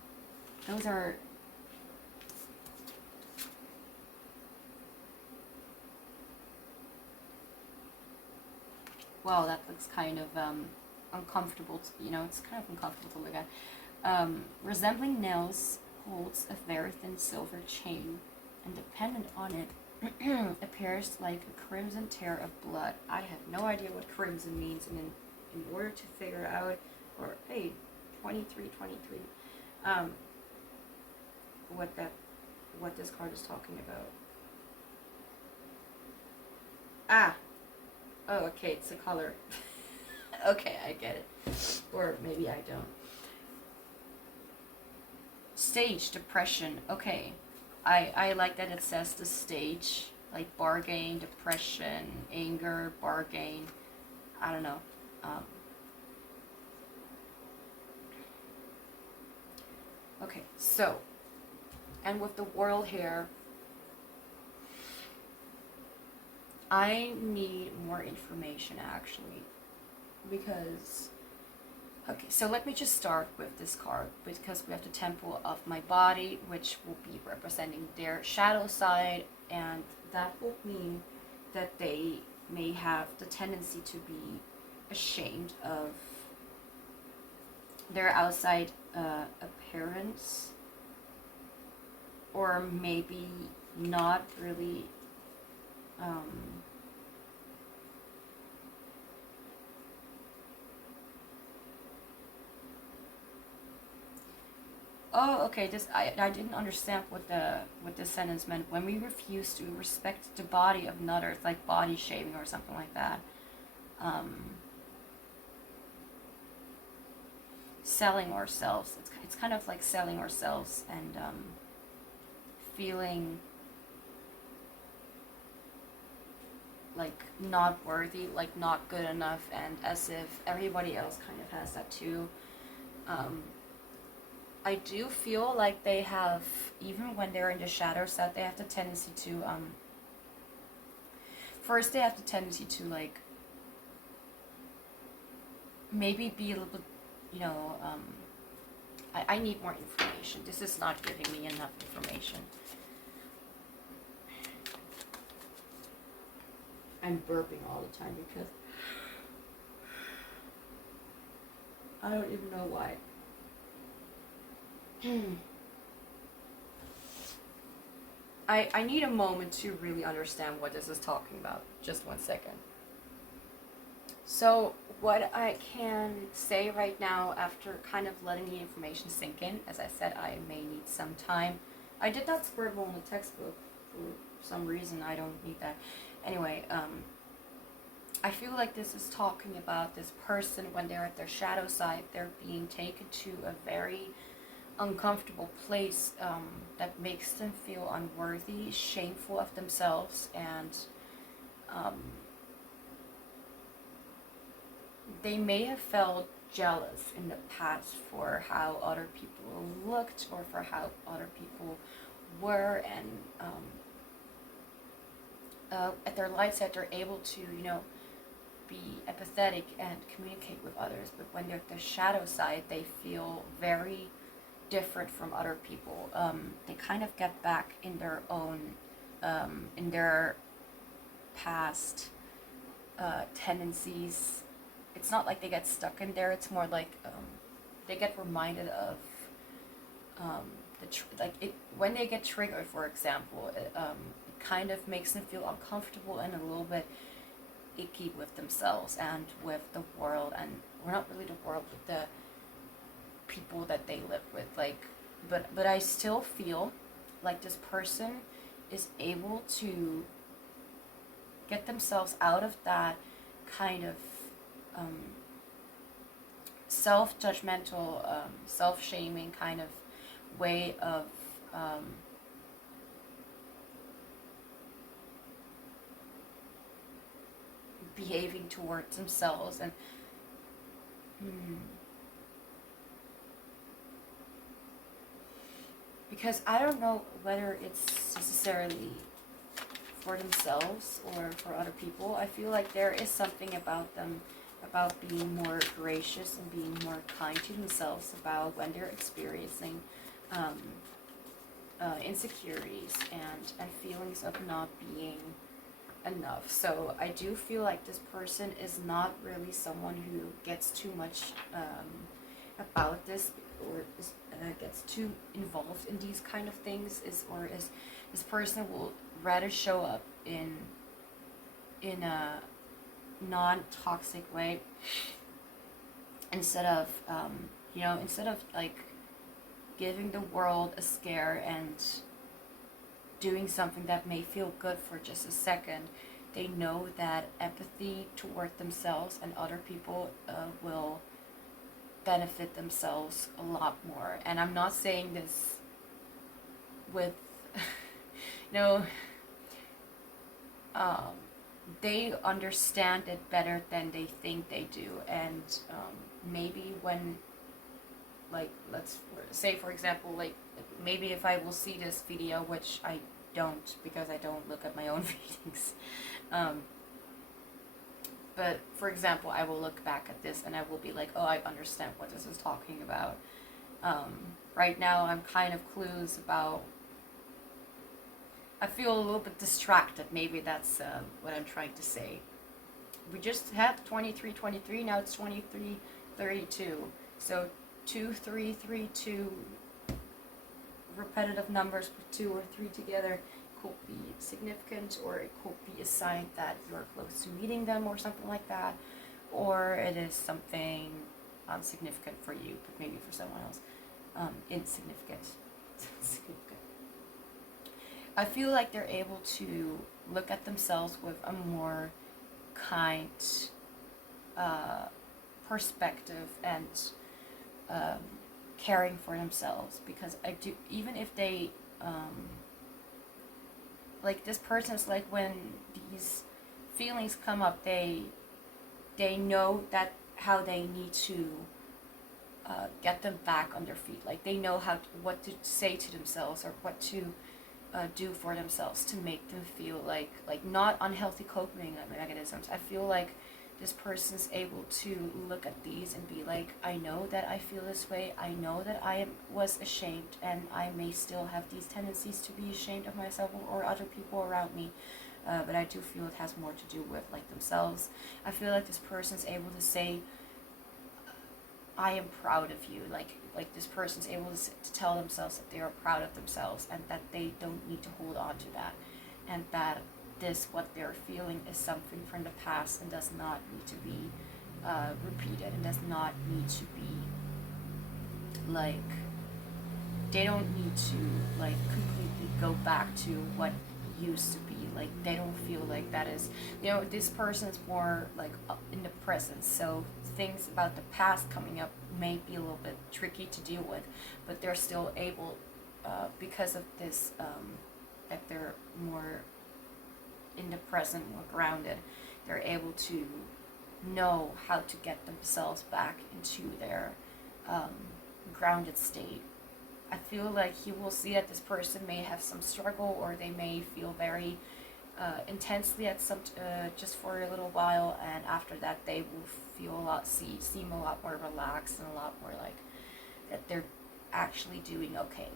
Those are. Wow, that looks kind of uncomfortable. It's kind of uncomfortable to look at. Resembling nails, holds a very thin silver chain, and dependent on it appears like a crimson tear of blood. I have no idea what crimson means, and in order to figure out, or hey, 23, what this card is talking about. Ah, oh, okay, it's a color. Okay, I get it, or maybe I don't. Stage depression. Okay. I like that it says the stage, like bargain, depression, anger, bargain. I don't know. Okay, so, and with the world here, I need more information actually, because, okay, so let me just start with this card, because we have the temple of my body, which will be representing their shadow side, and that will mean that they may have the tendency to be ashamed of their outside appearance, or maybe not really oh, okay. I didn't understand what this sentence meant. When we refuse to respect the body of another, it's like body shaming or something like that. Selling ourselves. It's kind of like selling ourselves and feeling like not worthy, like not good enough, and as if everybody else kind of has that too. I do feel like they have, even when they're in the shadows, that they have the tendency to, first they have the tendency to, like, maybe be a little bit, I need more information. This is not giving me enough information. I'm burping all the time because I don't even know why. I need a moment to really understand what this is talking about. Just 1 second. So what I can say right now, after kind of letting the information sink in, as I said, I may need some time. I did not scribble in the textbook for some reason. I don't need that. Anyway, I feel like this is talking about this person when they're at their shadow side. They're being taken to a very uncomfortable place that makes them feel unworthy, shameful of themselves, and they may have felt jealous in the past for how other people looked or for how other people were, and at their light side they're able to be empathetic and communicate with others, but when they're at the shadow side they feel very different from other people. They kind of get back in their own, in their past tendencies. It's not like they get stuck in there. It's more like they get reminded of when they get triggered, for example. It kind of makes them feel uncomfortable and a little bit icky with themselves and with the world, and we're not really the world, with the people that they live with. Like, but I still feel like this person is able to get themselves out of that kind of self-judgmental, self-shaming kind of way of behaving towards themselves. And because I don't know whether it's necessarily for themselves or for other people. I feel like there is something about them, about being more gracious and being more kind to themselves about when they're experiencing insecurities and feelings of not being enough. So I do feel like this person is not really someone who gets too much about this, or gets too involved in these kind of things. This person will rather show up in a non-toxic way, instead of like giving the world a scare and doing something that may feel good for just a second. They know that empathy toward themselves and other people will benefit themselves a lot more. And I'm not saying this with they understand it better than they think they do. And maybe when, like, let's say, for example, like, maybe if I will see this video, which I don't, because I don't look at my own readings, but for example, I will look back at this and I will be like, oh, I understand what this is talking about. Right now I'm kind of clueless about, I feel a little bit distracted, maybe that's what I'm trying to say. We just had 2323, now it's 2332, so 2, 3, 3, 2, repetitive numbers with 2 or 3 together could be significant, or it could be a sign that you're close to meeting them or something like that, or it is something significant for you, but maybe for someone else insignificant. Significant. I feel like they're able to look at themselves with a more kind perspective and caring for themselves, because I do, even if they like, this person is like, when these feelings come up, they know that how they need to get them back on their feet. Like, they know what to say to themselves, or what to do for themselves to make them feel like not unhealthy coping mechanisms. I feel like this person's able to look at these and be like, I know that I feel this way, I know that I was ashamed, and I may still have these tendencies to be ashamed of myself or other people around me, but I do feel it has more to do with, like, themselves. I feel like this person's able to say, I am proud of you. Like this person's able to tell themselves that they are proud of themselves, and that they don't need to hold on to that, and that what they're feeling is something from the past and does not need to be repeated, and does not need to be, like, they don't need to, like, completely go back to what used to be. Like, they don't feel like that is, this person's more like in the present, so things about the past coming up may be a little bit tricky to deal with, but they're still able, because of this, that they're more in the present, more grounded, they're able to know how to get themselves back into their grounded state. I feel like you will see that this person may have some struggle, or they may feel very intensely at some just for a little while, and after that they will feel seem a lot more relaxed, and a lot more like that they're actually doing okay.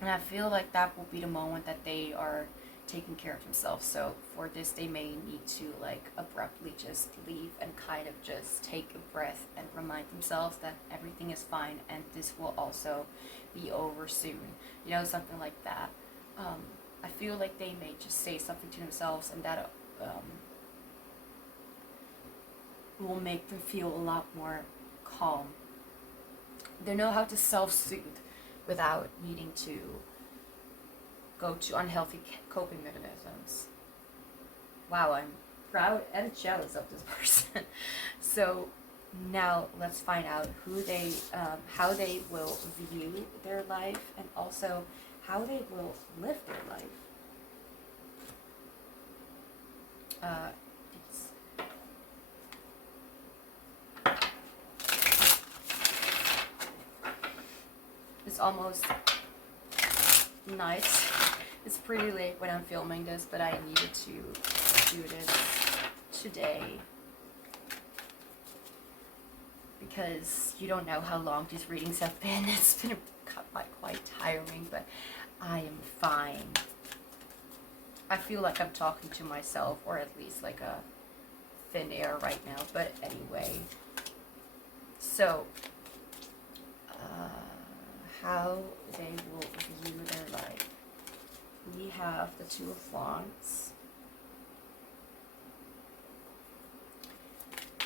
And I feel like that will be the moment that they are taking care of themselves. So for this, they may need to like abruptly just leave and kind of just take a breath and remind themselves that everything is fine and this will also be over soon. You know, something like that. I feel like they may just say something to themselves, and that will make them feel a lot more calm. They know how to self-soothe without needing to go to unhealthy coping mechanisms. Wow, I'm proud and jealous of this person. So now let's find out who they, how they will view their life, and also how they will live their life. It's almost night. It's pretty late when I'm filming this, but I needed to do this today because you don't know how long these readings have been. It's been quite tiring, but I am fine. I feel like I'm talking to myself, or at least like a thin air right now, but anyway. So, how they will view their life. We have the Two of Wands.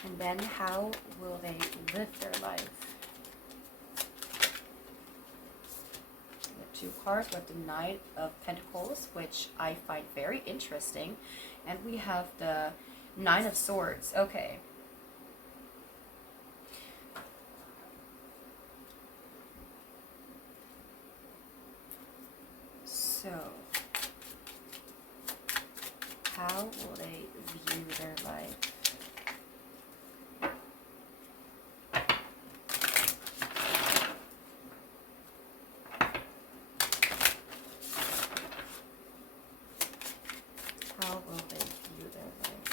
And then how will they live their life? The two cards with the Knight of Pentacles, which I find very interesting. And we have the Nine of Swords. Okay. So, how will they view their life? How will they view their life?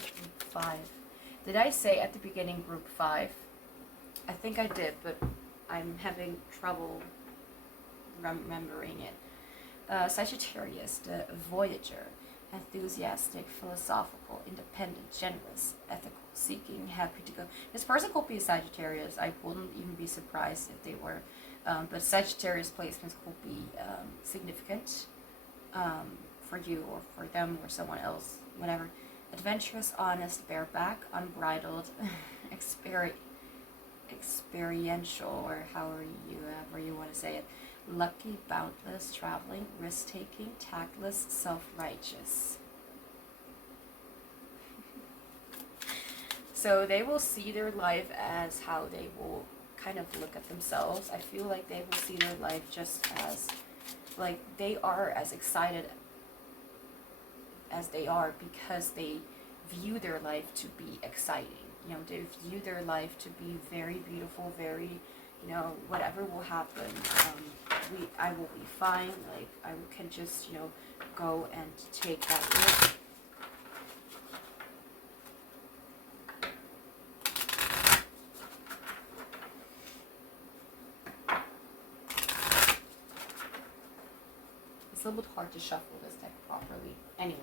Group 5. Did I say at the beginning group 5? I think I did, but I'm having trouble remembering it. Sagittarius, the Voyager, enthusiastic, philosophical, independent, generous, ethical, seeking, happy to go. This person could be a Sagittarius. I wouldn't even be surprised if they were. But Sagittarius placements could be significant for you or for them or someone else, whatever. Adventurous, honest, bareback, unbridled, experiential, or however you want to say it. Lucky, boundless, traveling, risk-taking, tactless, self-righteous. So they will see their life as how they will kind of look at themselves. I feel like they will see their life just as, like, they are as excited as they are because they view their life to be exciting. You know, they view their life to be very beautiful, very, you know, whatever will happen, I will be fine. Like, I can just, you know, go and take that risk. It's a little bit hard to shuffle this deck properly. Anyway,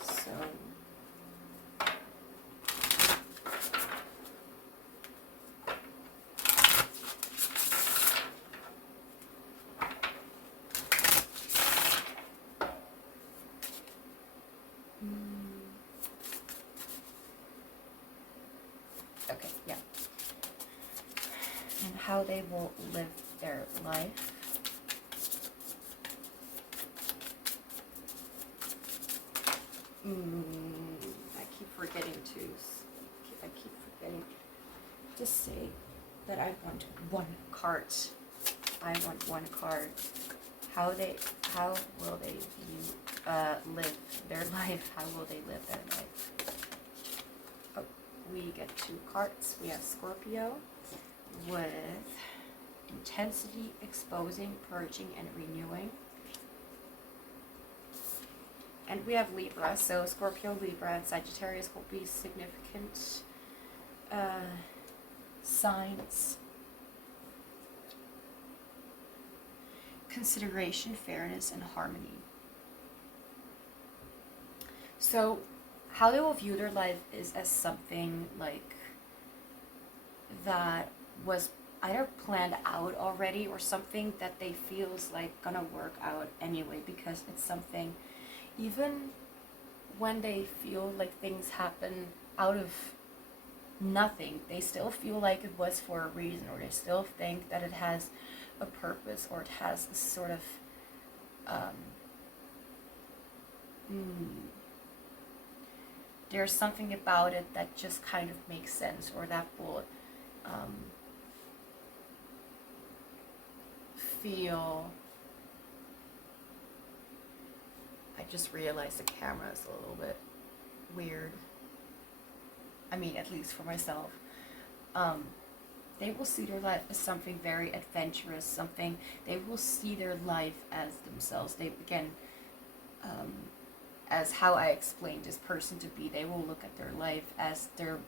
so okay, yeah. And how they will live their life. I keep forgetting to say that I want one card. I want one card. How will they live their life? How will they live their life? Oh, we get two cards. We have Scorpio with intensity, exposing, purging, and renewing. And we have Libra, so Scorpio, Libra, and Sagittarius will be significant signs. consideration, fairness, and harmony. So how they will view their life is as something like that was either planned out already or something that they feels like gonna work out anyway, because it's something, even when they feel like things happen out of nothing, they still feel like it was for a reason, or they still think that it has a purpose, or it has a sort of there's something about it that just kind of makes sense, or that will feel. I just realized the camera is a little bit weird. I mean, at least for myself. They will see their life as something very adventurous, something, they will see their life as themselves. They, again, as how I explained this person to be, they will look at their life as their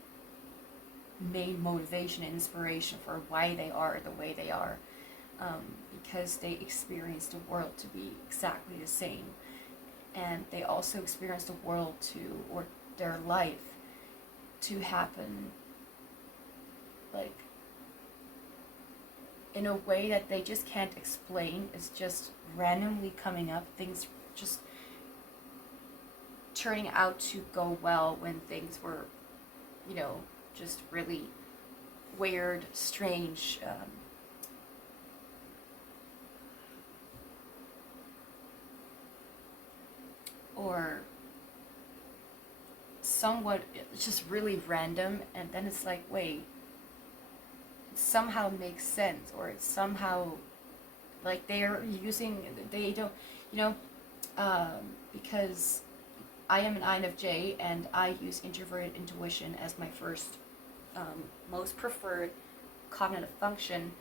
main motivation and inspiration for why they are the way they are, because they experience the world to be exactly the same, and they also experience the world to, or their life to happen like in a way that they just can't explain. It's just randomly coming up, things just turning out to go well when things were, you know, just really weird, strange, or somewhat just really random, and then it's like, wait, it somehow makes sense, or it's somehow like they're using, they don't, you know, because I am an INFJ and I use introverted intuition as my first most preferred cognitive function,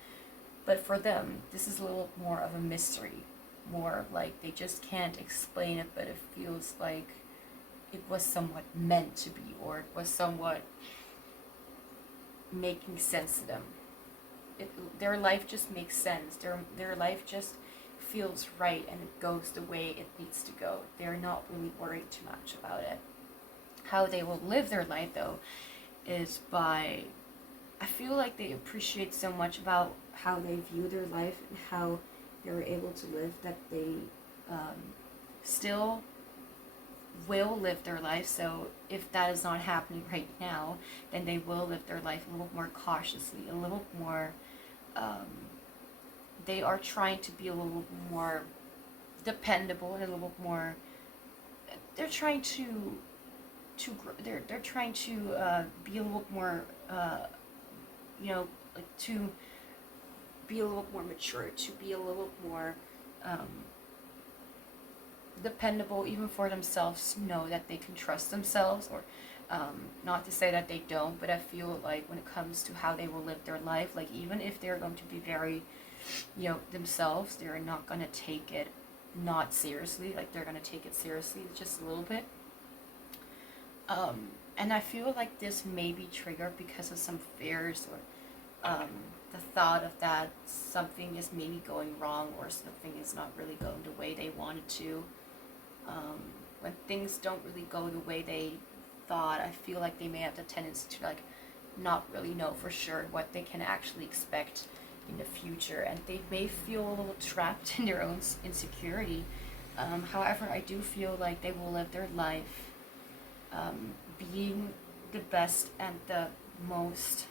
but for them this is a little more of a mystery, more like they just can't explain it, but it feels like it was somewhat meant to be, or it was somewhat making sense to them. Their life just makes sense, their life just feels right, and it goes the way it needs to go. They're not really worried too much about it. How they will live their life though is by, I feel like they appreciate so much about how they view their life and how they're able to live, that they still will live their life. So if that is not happening right now, then they will live their life a little more cautiously, a little more, they are trying to be a little more dependable and a little more, they're trying to they're trying to be a little more, you know, like to be a little more mature, to be a little more dependable even for themselves, to know that they can trust themselves, or not to say that they don't, but I feel like when it comes to how they will live their life, like even if they're going to be very, you know, themselves, they're not going to take it not seriously, like they're going to take it seriously just a little bit. And I feel like this may be triggered because of some fears, or the thought of that something is maybe going wrong, or something is not really going the way they wanted to. When things don't really go the way they thought, I feel like they may have the tendency to like not really know for sure what they can actually expect in the future, and they may feel a little trapped in their own insecurity. However, I do feel like they will live their life being the best and the most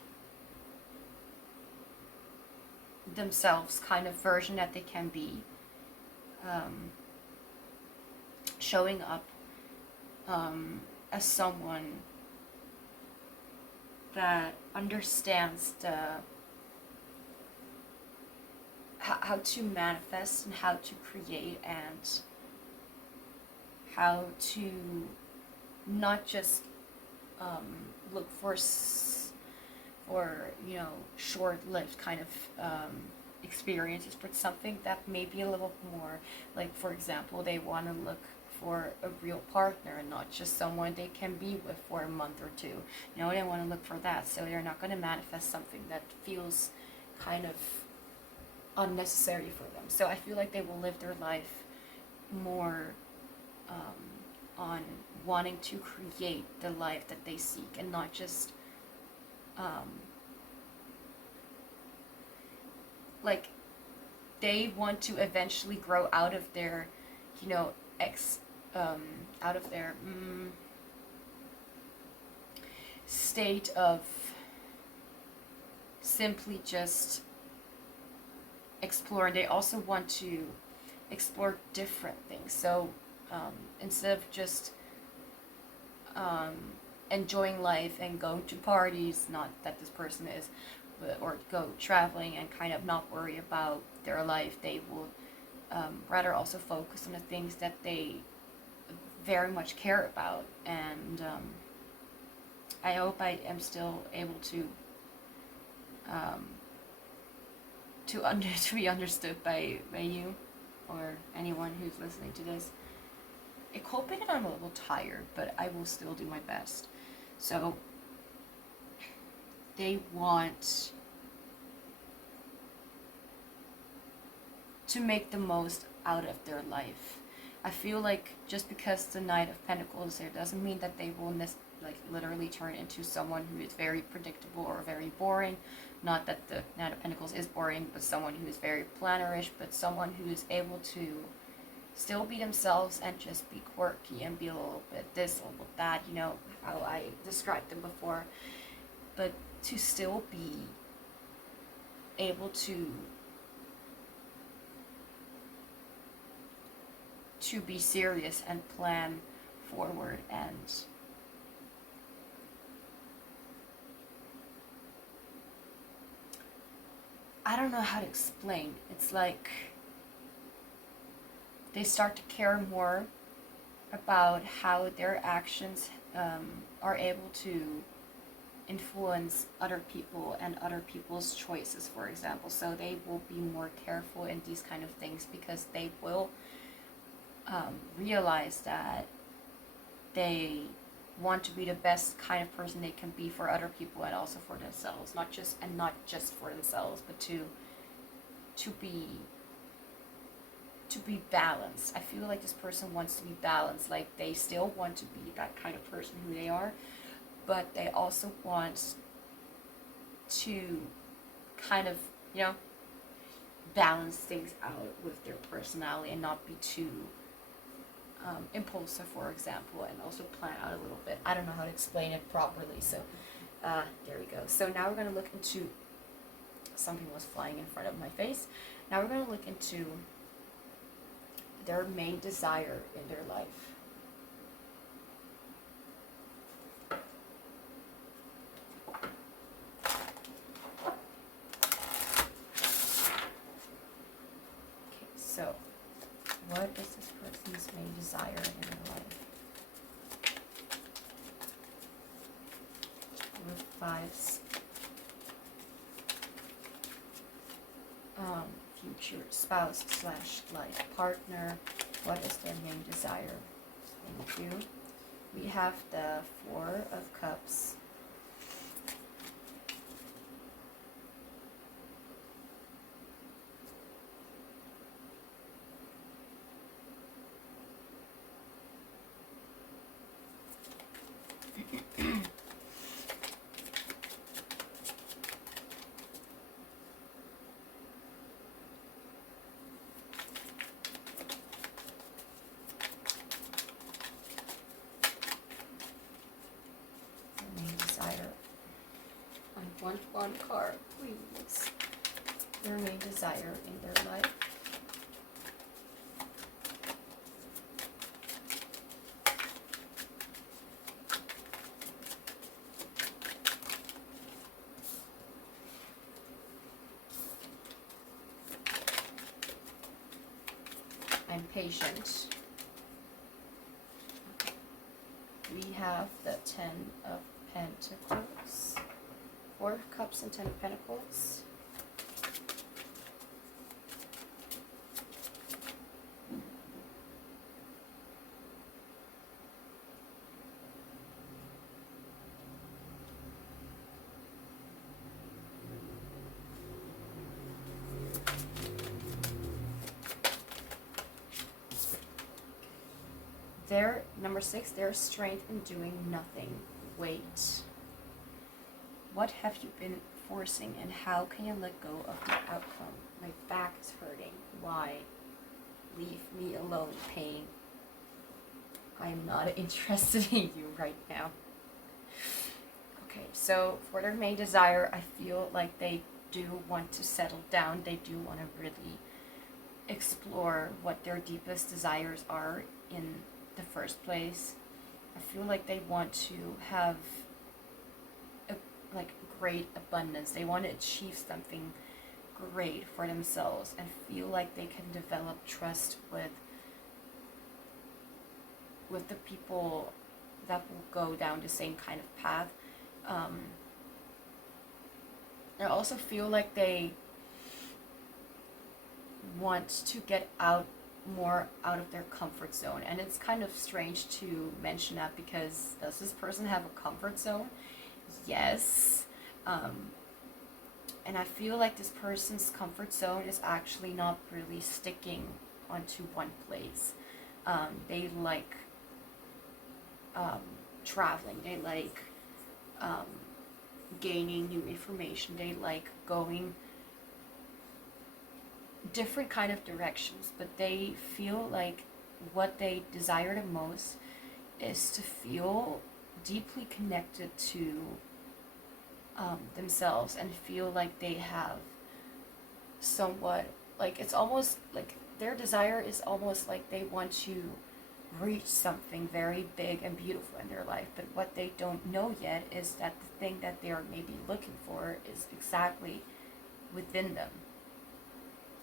themselves kind of version that they can be, showing up as someone that understands the how to manifest and how to create, and how to not just look for you know, short-lived kind of experiences, but something that may be a little more, like for example, they want to look for a real partner and not just someone they can be with for a month or two. You know, they want to look for that, so they're not going to manifest something that feels kind of unnecessary for them. So I feel like they will live their life more on wanting to create the life that they seek, and not just like they want to eventually grow out of their, you know, out of their state of simply just exploring. They also want to explore different things. So instead of just enjoying life and going to parties, not that this person is, but, or go traveling and kind of not worry about their life, they will rather also focus on the things that they very much care about. And I hope I am still able to to be understood by you or anyone who's listening to this. It could be that I'm a little tired, but I will still do my best. So they want to make the most out of their life. I feel like just because the Knight of Pentacles there doesn't mean that they will literally turn into someone who is very predictable or very boring. Not that the Knight of Pentacles is boring, but someone who is very plannerish, but someone who is able to still be themselves and just be quirky and be a little bit this, a little bit that, you know, how I described them before. But to still be able to be serious and plan forward, and I don't know how to explain. It's like they start to care more about how their actions are able to influence other people and other people's choices, for example. So they will be more careful in these kind of things, because they will realize that they want to be the best kind of person they can be for other people and also for themselves. Not just for themselves, but to be balanced. I feel like this person wants to be balanced. Like they still want to be that kind of person who they are, but they also want to kind of, you know, balance things out with their personality and not be too impulsive, for example, and also plan out a little bit. I don't know how to explain it properly, so there we go. So now we're going to look into, something was flying in front of my face. Now we're going to look into their main desire in their life. Okay, so what is this person's main desire in their life? With fives. Future spouse / life partner. What is their main desire? Thank you. We have the Four of Cups. I want one card, please. Their main desire in their life. I'm patient. We have the Ten of Pentacles. Four of Cups and Ten of Pentacles. their number 6, their strength in doing nothing. Wait. What have you been forcing, and how can you let go of the outcome? My back is hurting. Why? Leave me alone, pain. I'm not interested in you right now. Okay, so for their main desire, I feel like they do want to settle down. They do want to really explore what their deepest desires are in the first place. I feel like they want to have a great abundance. They want to achieve something great for themselves and feel like they can develop trust with the people that will go down the same kind of path. I also feel like they want to get more out of their comfort zone, and it's kind of strange to mention that, because does this person have a comfort zone? Yes. And I feel like this person's comfort zone is actually not really sticking onto one place. They like traveling, they like gaining new information, they like going different kind of directions, but they feel like what they desire the most is to feel deeply connected to themselves, and feel like they have somewhat, like, it's almost like their desire is almost like they want to reach something very big and beautiful in their life, but what they don't know yet is that the thing that they are maybe looking for is exactly within them.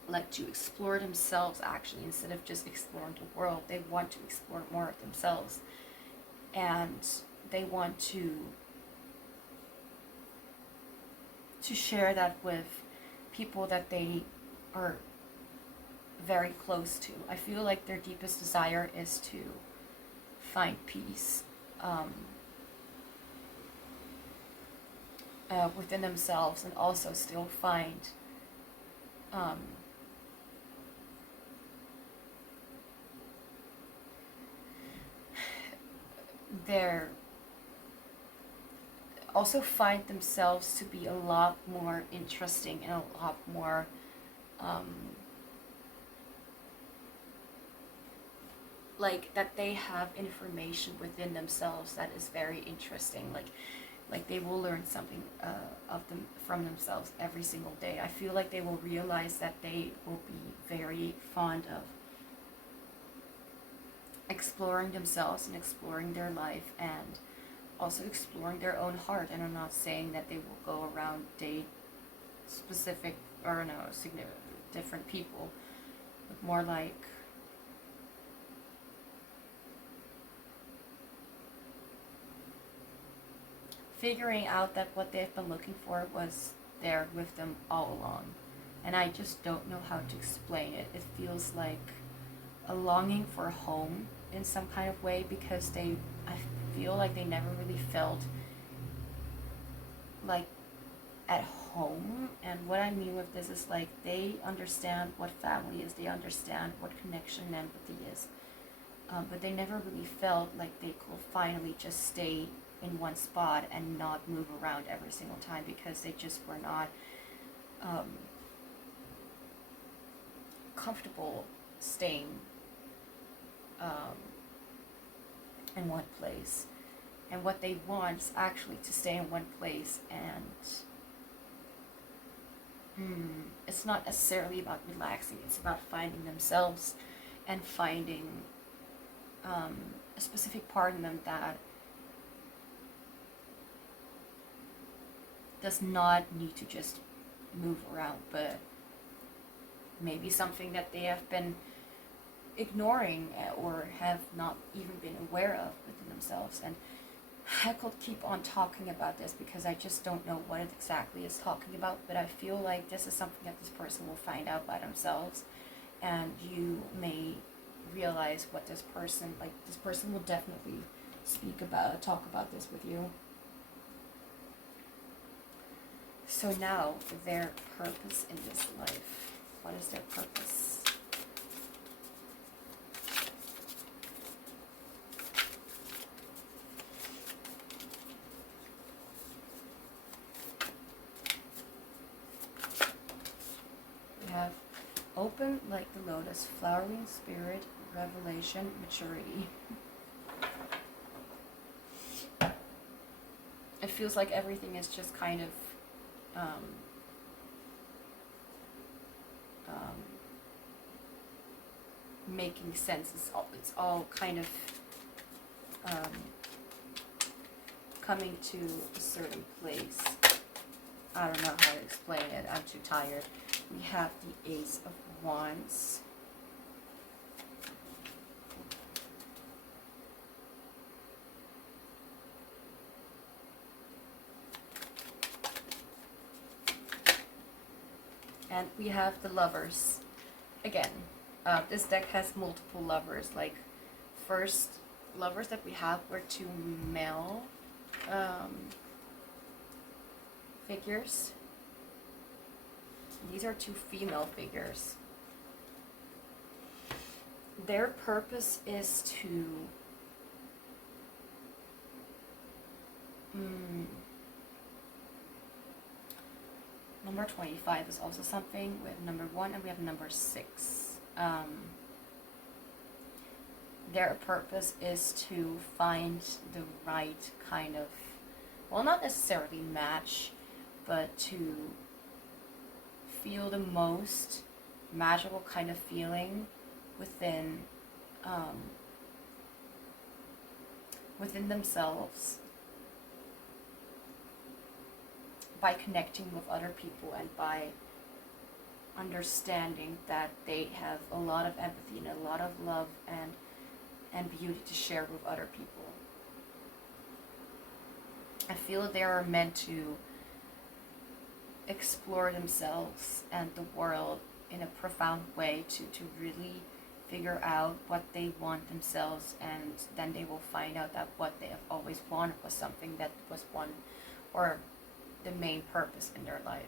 Like, to explore themselves, actually, instead of just exploring the world. They want to explore more of themselves, and they want to share that with people that they are very close to. I feel like their deepest desire is to find peace within themselves, and also still find find themselves to be a lot more interesting and a lot more like that they have information within themselves that is very interesting. Like they will learn something from themselves every single day. I feel like they will realize that they will be very fond of exploring themselves and exploring their life, and also exploring their own heart. And I'm not saying that they will go around date specific or different people, but more like figuring out that what they've been looking for was there with them all along. And I just don't know how to explain it. It feels like a longing for home in some kind of way, because I feel like they never really felt like at home. And what I mean with this is, like, they understand what family is, they understand what connection and empathy is, but they never really felt like they could finally just stay in one spot and not move around every single time, because they just were not comfortable staying in one place. And what they want is actually to stay in one place, and it's not necessarily about relaxing, it's about finding themselves and finding a specific part in them that does not need to just move around, but maybe something that they have been ignoring or have not even been aware of within themselves. And I could keep on talking about this because I just don't know what it exactly is talking about, but I feel like this is something that this person will find out by themselves, and you may realize what this person will definitely talk about this with you. So now, their purpose in this life. What is their purpose? one, like the lotus, flowering spirit, revelation, maturity. It feels like everything is just kind of making sense. It's all kind of coming to a certain place. I don't know how to explain it. I'm too tired. We have the Ace of Wands. And we have the Lovers. Again, this deck has multiple lovers. Like, first lovers that we have were two male figures. These are two female figures. Their purpose is to number 25 is also something. We have number 1 and we have number 6. Their purpose is to find the right kind of, well, not necessarily match, but to feel the most magical kind of feeling within within themselves by connecting with other people and by understanding that they have a lot of empathy and a lot of love and beauty to share with other people. I feel they are meant to explore themselves and the world in a profound way, to really figure out what they want themselves, and then they will find out that what they have always wanted was something that was one or the main purpose in their life.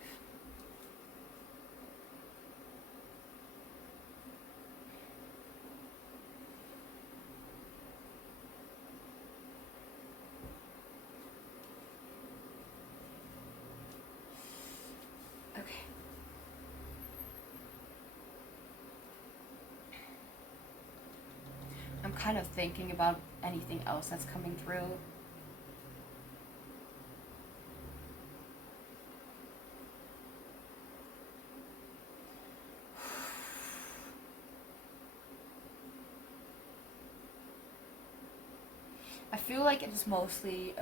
Okay. I'm kind of thinking about anything else that's coming through. I feel like it is mostly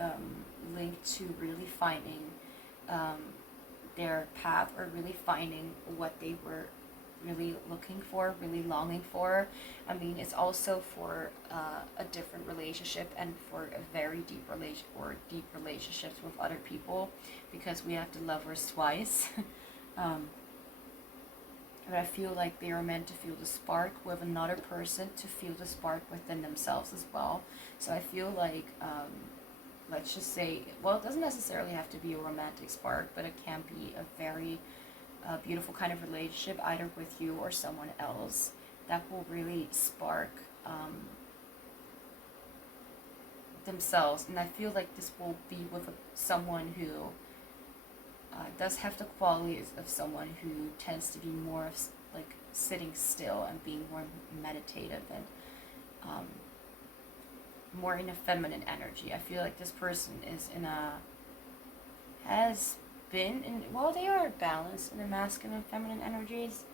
linked to really finding their path, or really finding what they were really looking for, really longing for. I mean, it's also for a different relationship and for a very deep deep relationships with other people, because we have the Lovers twice. But I feel like they are meant to feel the spark with another person, to feel the spark within themselves as well. So I feel like, let's just say, well, it doesn't necessarily have to be a romantic spark, but it can be a very beautiful kind of relationship, either with you or someone else, that will really spark themselves. And I feel like this will be with someone who does have the qualities of someone who tends to be more of like sitting still and being more meditative and more in a feminine energy. I feel like this person is in a, has been in, well, they are balanced in their masculine and feminine energies.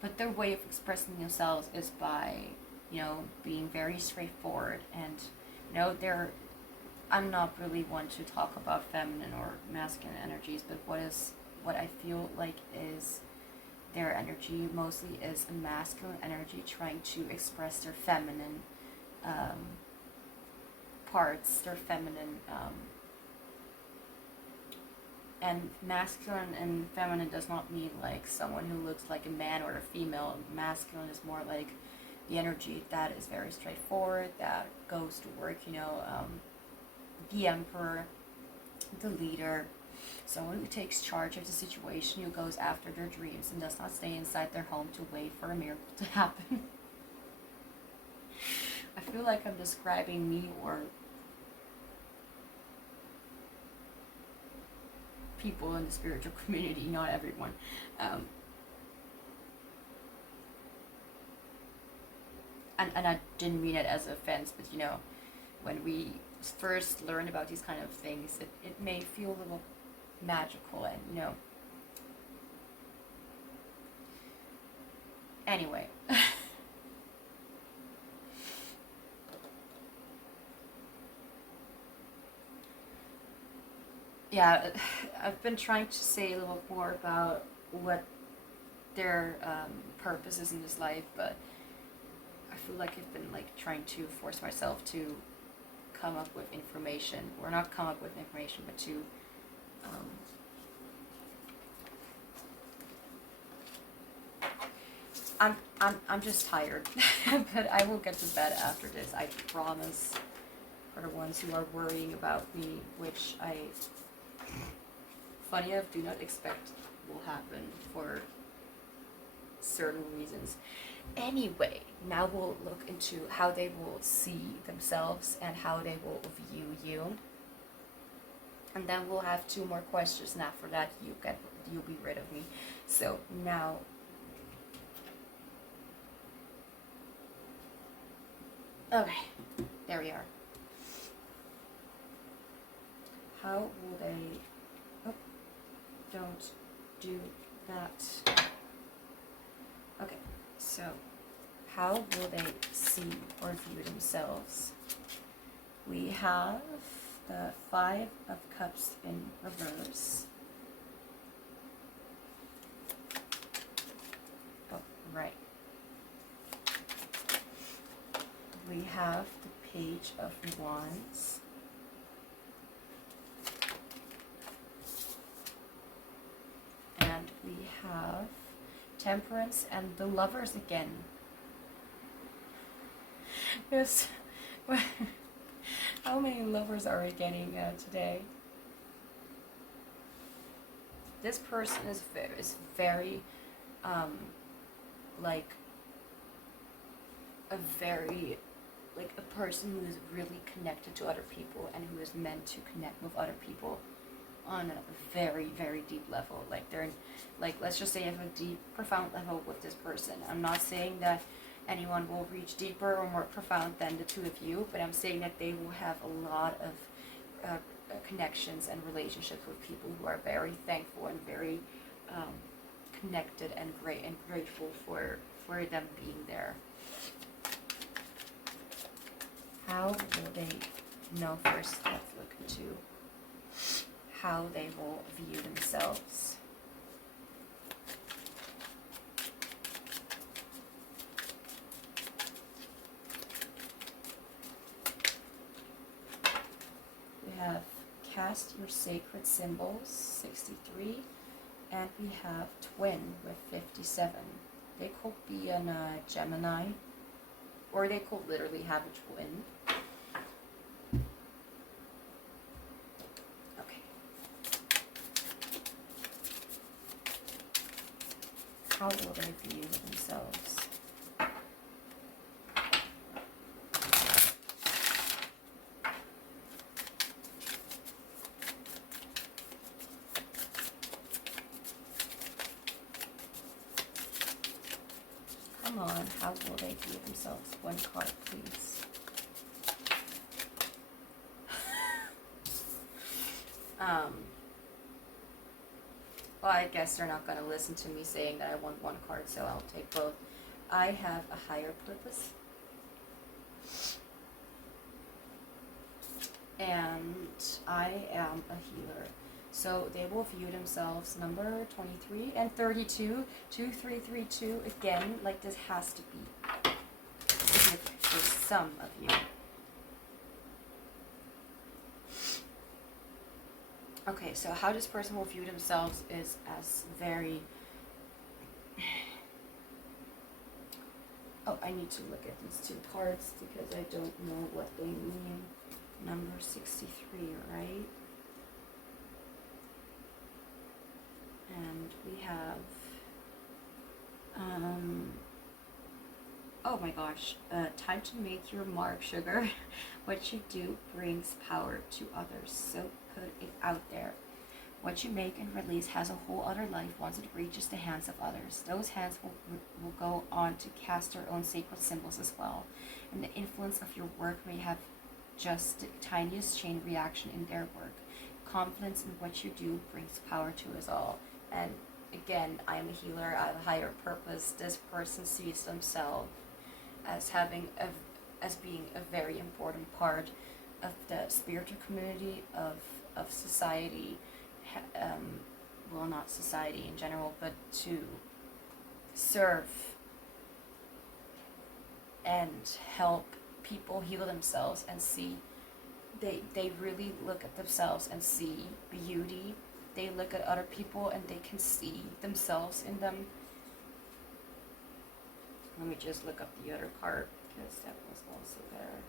But their way of expressing themselves is by, you know, being very straightforward. And, you know, I'm not really one to talk about feminine or masculine energies, but what I feel like is their energy mostly is a masculine energy trying to express their feminine parts, their feminine, and masculine and feminine does not mean like someone who looks like a man or a female. Masculine is more like the energy that is very straightforward, that goes to work, you know, the emperor, the leader, someone who takes charge of the situation, who goes after their dreams and does not stay inside their home to wait for a miracle to happen. I feel like I'm describing me, or people in the spiritual community, not everyone. And I didn't mean it as an offense, but you know, when we first learn about these kind of things, it may feel a little magical, and you know. Anyway. Yeah, I've been trying to say a little more about what their purpose is in this life, but I feel like I've been like trying to force myself to come up with information, or not come up with information, but to I'm just tired, but I will get to bed after this, I promise. For the ones who are worrying about me, which I, funny enough, do not expect will happen for certain reasons. Anyway, now we'll look into how they will see themselves and how they will view you. And then we'll have 2 more questions, and after that you'll be rid of me. So now, okay, there we are. How will they, oh, don't do that. Okay, so how will they see or view themselves? We have the 5 of Cups in reverse. Oh, right. We have the Page of Wands. And we have Temperance and the Lovers again. Yes. How many lovers are we getting today? This person is very like a person who is really connected to other people and who is meant to connect with other people on a very, very deep level. Like they're like, let's just say you have a deep, profound level with this person. I'm not saying that anyone will reach deeper or more profound than the 2 of you, but I'm saying that they will have a lot of connections and relationships with people who are very thankful and very connected and grateful for them being there. How will they know? First, let's look into how they will view themselves. We have Cast Your Sacred Symbols, 63, and we have Twin with 57. They could be a Gemini, or they could literally have a twin. How will they view themselves? Come on, how will they view themselves? 1 card, please. Well, I guess they're not going to listen to me saying that I want 1 card, so I'll take both. I have a higher purpose. And I am a healer. So they will view themselves, number 23 and 32, 2332, again, like this has to be for some of you. Okay, so how this person will view themselves is as very... Oh, I need to look at these 2 cards because I don't know what they mean. Number 63, right? And we have... oh my gosh, time to make your mark, sugar. What you do brings power to others, so put it out there. What you make and release has a whole other life once it reaches the hands of others. Those hands will go on to cast their own sacred symbols as well, and the influence of your work may have just the tiniest chain reaction in their work. Confidence in what you do brings power to us all. And again, I am a healer, I have a higher purpose. This person sees themselves as being a very important part of the spiritual community of society, well, not society in general, but to serve and help people heal themselves and see. They really look at themselves and see beauty. They look at other people and they can see themselves in them. Let me just look up the other card because that was also there.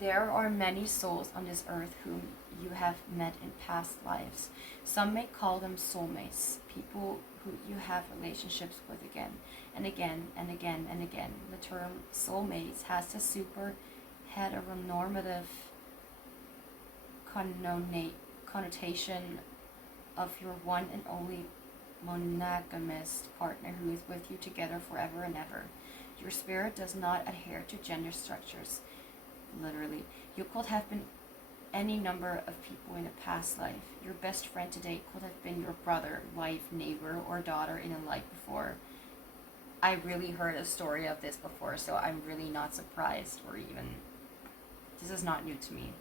There are many souls on this earth whom you have met in past lives. Some may call them soulmates, people who you have relationships with again and again and again and again. The term soulmates has the super heteronormative connotation of your one and only monogamous partner who is with you together forever and ever. Your spirit does not adhere to gender structures. Literally, you could have been any number of people in a past life. Your best friend today could have been your brother, wife, neighbor, or daughter in a life before. I really heard a story of this before, so I'm really not surprised, or even, this is not new to me.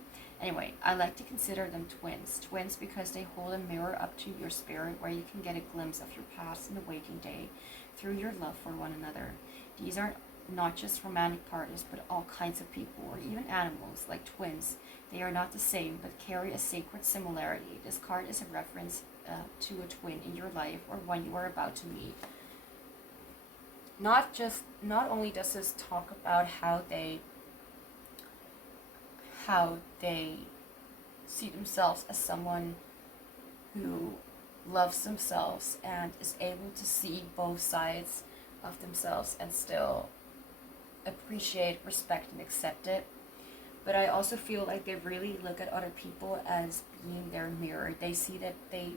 Anyway, I like to consider them twins. Twins because they hold a mirror up to your spirit where you can get a glimpse of your past in the waking day through your love for one another. These are not just romantic partners, but all kinds of people, or even animals, like twins. They are not the same, but carry a sacred similarity. This card is a reference to a twin in your life, or one you are about to meet. Not only does this talk about how they see themselves as someone who loves themselves and is able to see both sides of themselves and still appreciate, respect, and accept it. But I also feel like they really look at other people as being their mirror. They see that they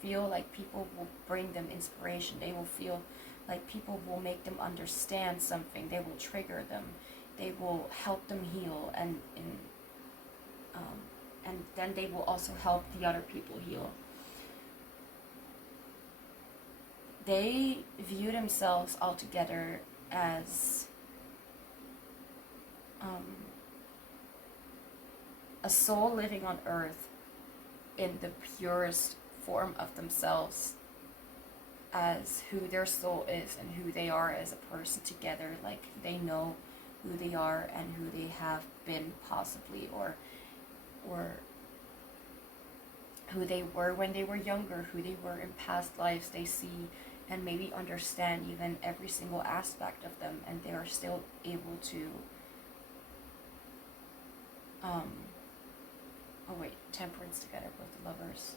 feel like people will bring them inspiration. They will feel like people will make them understand something. They will trigger them. They will help them heal, and then they will also help the other people heal. They view themselves altogether as a soul living on earth in the purest form of themselves, as who their soul is and who they are as a person together. Like, they know who they are and who they have been possibly, or who they were when they were younger, who they were in past lives. They see and maybe understand even every single aspect of them, and they are still able to temperance together with the lovers.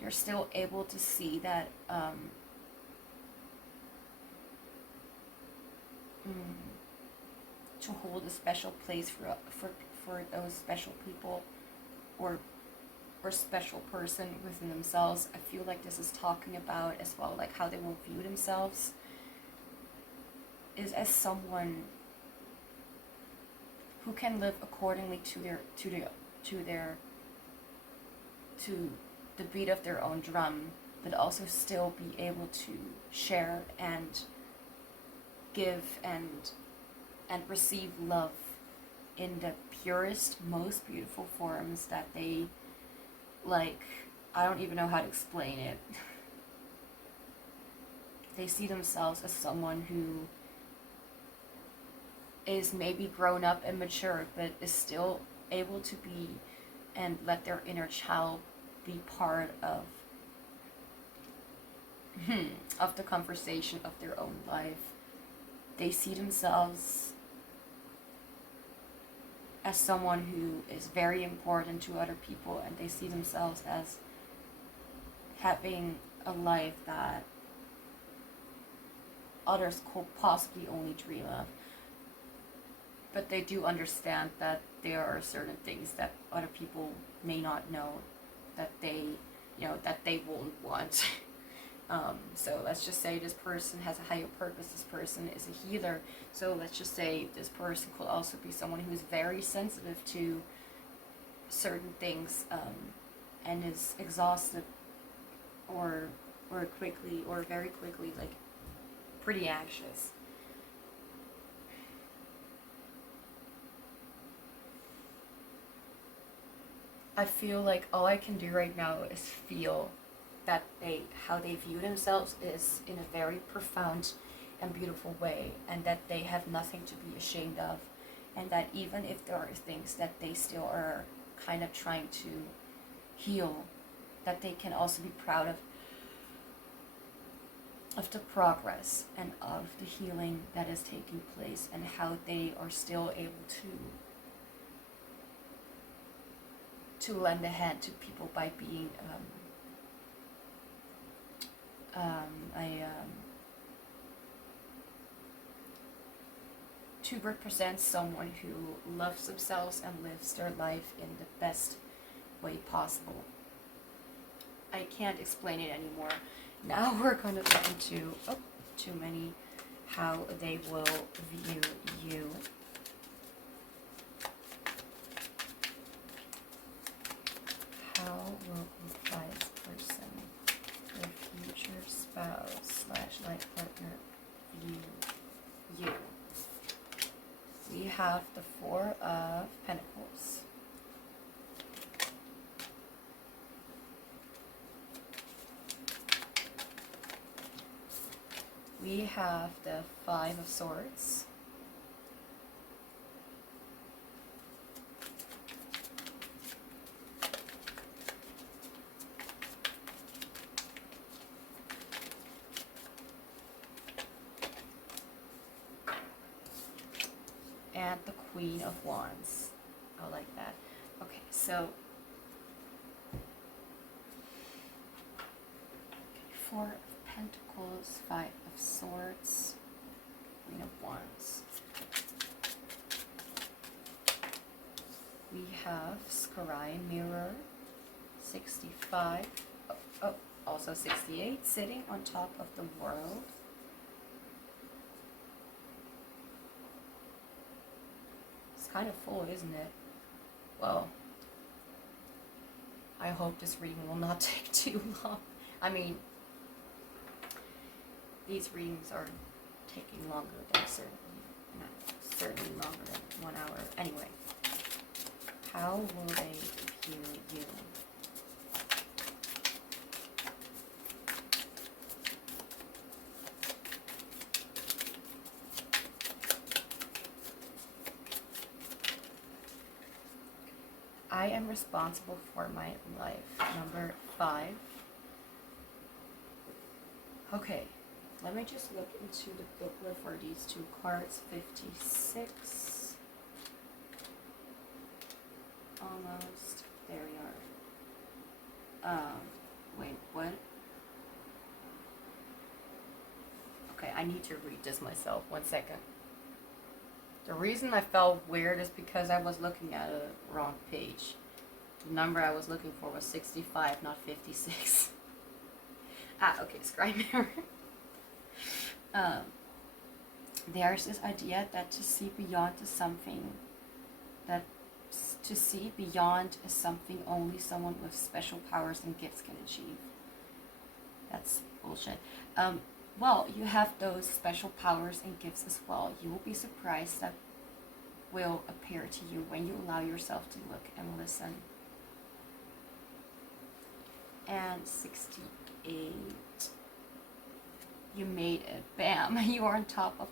They're still able to see that to hold a special place for those special people, or special person within themselves. I feel like this is talking about as well, like how they will view themselves is as someone who can live accordingly to the beat of their own drum, but also still be able to share and give and receive love in the purest, most beautiful forms that they, like, I don't even know how to explain it. They see themselves as someone who is maybe grown up and mature, but is still able to be and let their inner child be part of the conversation of their own life. They see themselves as someone who is very important to other people, and they see themselves as having a life that others could possibly only dream of. But they do understand that there are certain things that other people may not know that they, that they won't want. So let's just say this person has a higher purpose, this person is a healer. So let's just say this person could also be someone who is very sensitive to certain things, and is exhausted or quickly, or very quickly, like pretty anxious. I feel like all I can do right now is feel that how they view themselves is in a very profound and beautiful way, and that they have nothing to be ashamed of, and that even if there are things that they still are kind of trying to heal, that they can also be proud of the progress and of the healing that is taking place, and how they are still able to lend a hand to people by being to represent someone who loves themselves and lives their life in the best way possible. I can't explain it anymore. Now we're going to look into, too many, how they will view you. How will the wise person, your future spouse / life partner, view you? We have the Four of Pentacles. We have the Five of Swords. And the Queen of Wands. I like that. Okay, so Four of Pentacles, Five of Swords, Queen of Wands. We have Scry Mirror, 65, also 68, sitting on top of the world. Kind of full, isn't it? Well, I hope this reading will not take too long. I mean, these readings are taking longer than certainly longer than 1 hour. Anyway, how will they view you? I am responsible for my life. Number 5. Okay, let me just look into the booklet for these two cards. 56. Almost. There we are. Wait, what? Okay, I need to read this myself. 1 second. The reason I felt weird is because I was looking at a wrong page. The number I was looking for was 65, not 56. Okay, Scry Mirror. There's this idea that to see beyond is something is something only someone with special powers and gifts can achieve. That's bullshit. Well, you have those special powers and gifts as well. You will be surprised that will appear to you when you allow yourself to look and listen. And 68. You made it. Bam. You are on top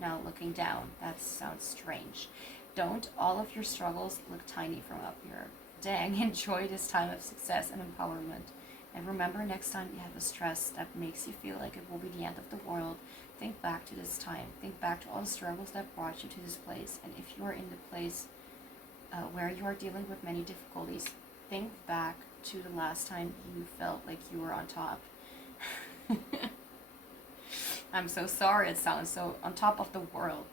now looking down. That sounds strange. Don't all of your struggles look tiny from up here. Dang, enjoy this time of success and empowerment. And remember, next time you have a stress that makes you feel like it will be the end of the world, think back to this time. Think back to all the struggles that brought you to this place. And if you are in the place where you are dealing with many difficulties, think back to the last time you felt like you were on top. I'm so sorry it sounds so on top of the world.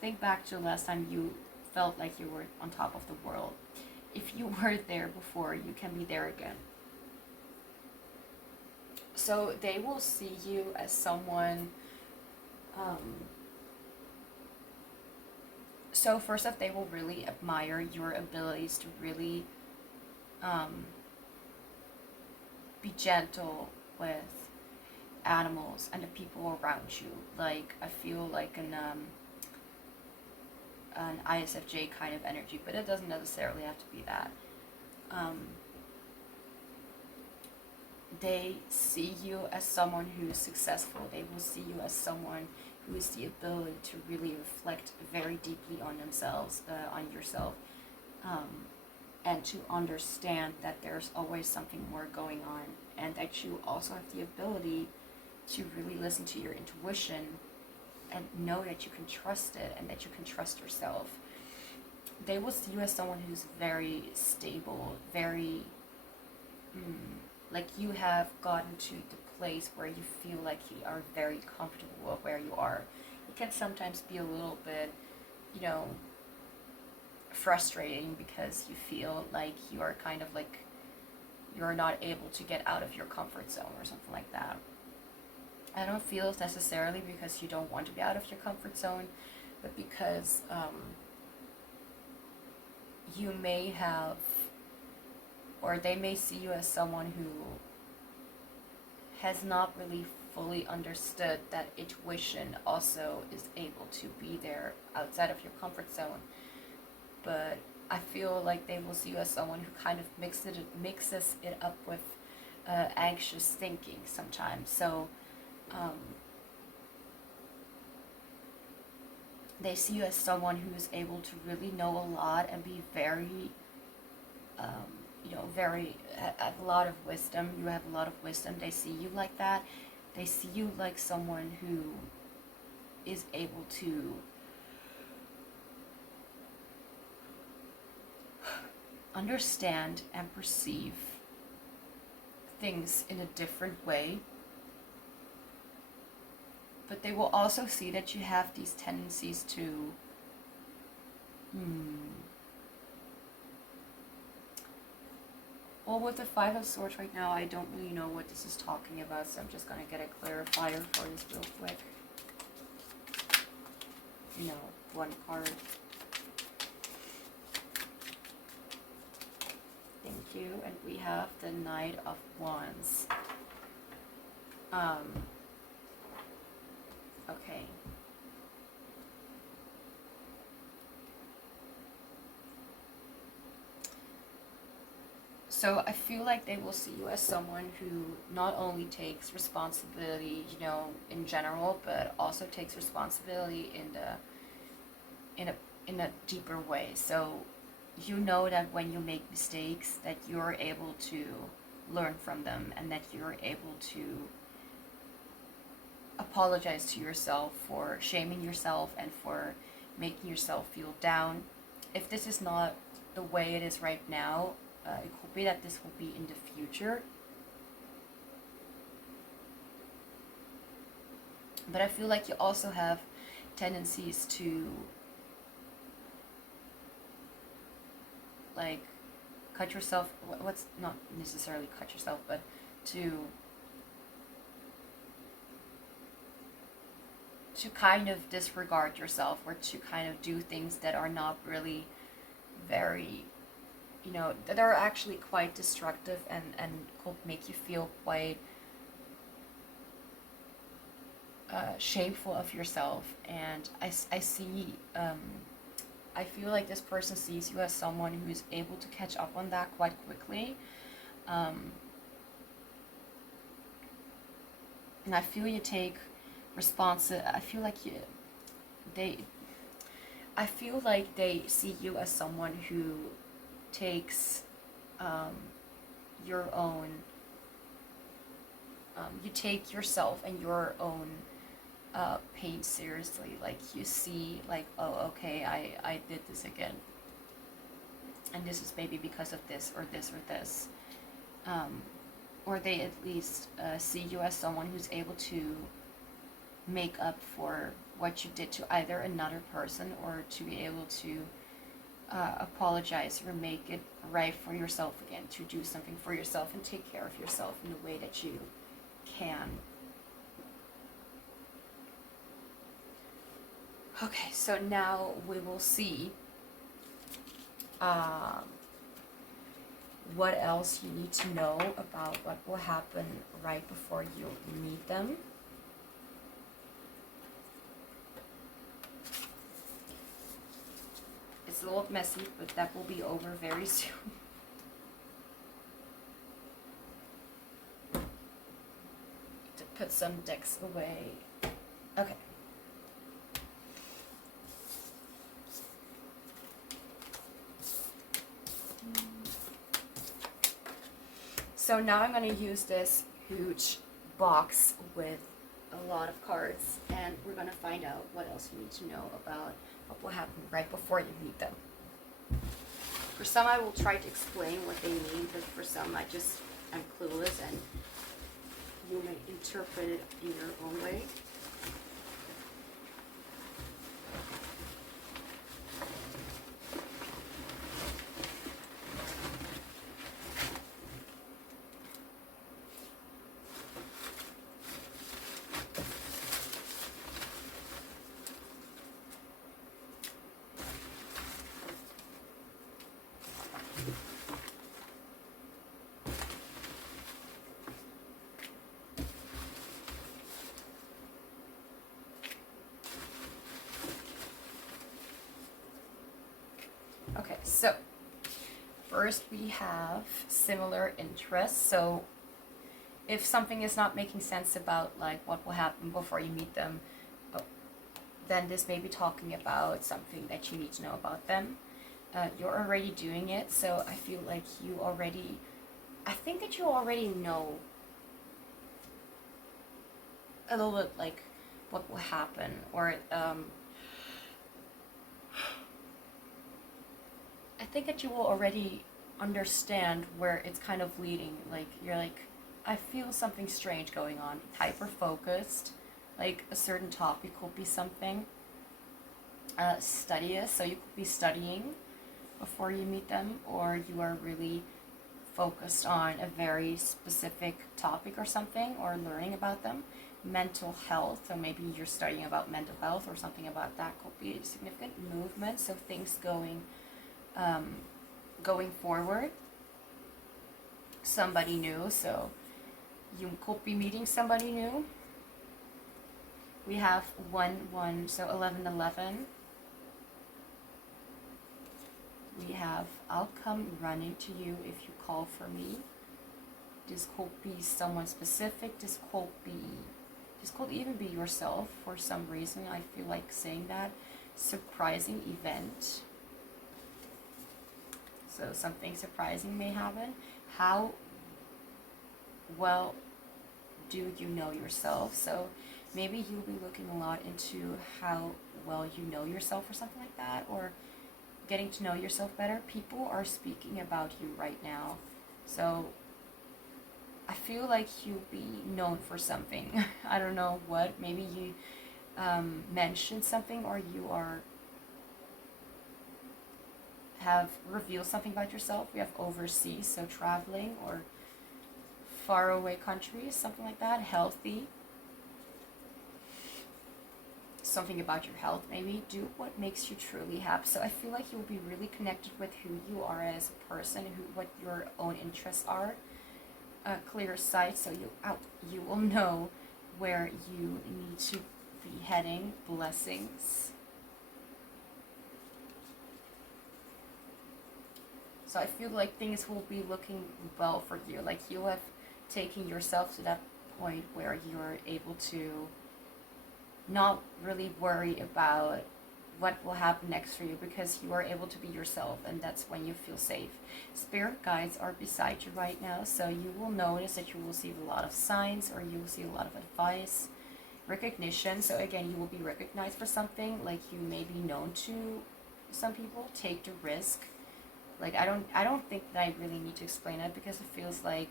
Think back to the last time you felt like you were on top of the world. If you were there before, you can be there again. So they will see you as someone, so first off, they will really admire your abilities to really be gentle with animals and the people around you. Like, I feel like an ISFJ kind of energy, but it doesn't necessarily have to be that. They see you as someone who is successful. They will see you as someone who has the ability to really reflect very deeply on themselves, on yourself, and to understand that there's always something more going on, and that you also have the ability to really listen to your intuition and know that you can trust it and that you can trust yourself. They will see you as someone who's very stable, very, like you have gotten to the place where you feel like you are very comfortable where you are. It can sometimes be a little bit, frustrating because you feel like you are kind of like you're not able to get out of your comfort zone or something like that. I don't feel it's necessarily because you don't want to be out of your comfort zone, but because you may have, or they may see you as someone who has not really fully understood that intuition also is able to be there outside of your comfort zone. But I feel like they will see you as someone who kind of mixes it up with anxious thinking sometimes. So they see you as someone who is able to really know a lot and be very, have a lot of wisdom. You have a lot of wisdom. They see you like that. They see you like someone who is able to understand and perceive things in a different way. But they will also see that you have these tendencies to well, with the Five of Swords right now, I don't really know what this is talking about, so I'm just going to get a clarifier for this real quick. One card. Thank you. And we have the Knight of Wands. Okay. So I feel like they will see you as someone who not only takes responsibility, in general, but also takes responsibility in a deeper way. So you know that when you make mistakes, that you're able to learn from them, and that you're able to apologize to yourself for shaming yourself and for making yourself feel down. If this is not the way it is right now, it could be that this will be in the future. But I feel like you also have tendencies to like cut yourself, what's not necessarily cut yourself, but to kind of disregard yourself, or to kind of do things that are not really very, that are actually quite destructive and could make you feel quite shameful of yourself. And I see, I feel like this person sees you as someone who's able to catch up on that quite quickly. And I feel you take I feel like I feel like they see you as someone who takes your own, you take yourself and your own pain seriously. Like, you see, like, oh, okay, I did this again, and this is maybe because of this or this or this. Or they at least see you as someone who's able to make up for what you did to either another person, or to be able to apologize or make it right for yourself again, to do something for yourself and take care of yourself in the way that you can. Okay, so now we will see what else you need to know about what will happen right before you meet them. It's a little messy, but that will be over very soon. To put some decks away. Okay. So now I'm going to use this huge box with a lot of cards, and we're going to find out what else you need to know about what will happen right before you meet them. For some, I will try to explain what they mean, but for some, I just am clueless, and you may interpret it in your own way. Okay, so first we have similar interests. So if something is not making sense about like what will happen before you meet them, then this may be talking about something that you need to know about them. You're already doing it, so I feel like I think that you already know a little bit like what will happen, or I think that you will already understand where it's kind of leading. Like, you're like, I feel something strange going on. Hyper-focused, like a certain topic could be something. Studious, so you could be studying before you meet them, or you are really focused on a very specific topic or something, or learning about them. Mental health, so maybe you're studying about mental health or something about that could be a significant movement, so things going forward. Somebody new, so you could be meeting somebody new. We have 1-1, so 11-11. We have, I'll come running to you if you call for me. This could be someone specific. This could even be yourself for some reason. I feel like saying that. Surprising event. So something surprising may happen. How well do you know yourself? So maybe you'll be looking a lot into how well you know yourself or something like that, or getting to know yourself better. People are speaking about you right now. So I feel like you'll be known for something. I don't know what. Maybe you mentioned something, or you have revealed something about yourself. We have overseas, so traveling or faraway countries, something like that. Healthy. Something about your health, maybe. Do what makes you truly happy. So I feel like you'll be really connected with who you are as a person, what your own interests are. Clear sight, so you will know where you need to be heading. Blessings. So I feel like things will be looking well for you. Like you have taken yourself to that point where you're able to not really worry about what will happen next for you, because you are able to be yourself, and that's when you feel safe. Spirit guides are beside you right now, so you will notice that you will receive a lot of signs, or you will see a lot of advice, recognition. So again, you will be recognized for something, like you may be known to some people. Take the risk. Like I don't think that I really need to explain it, because it feels like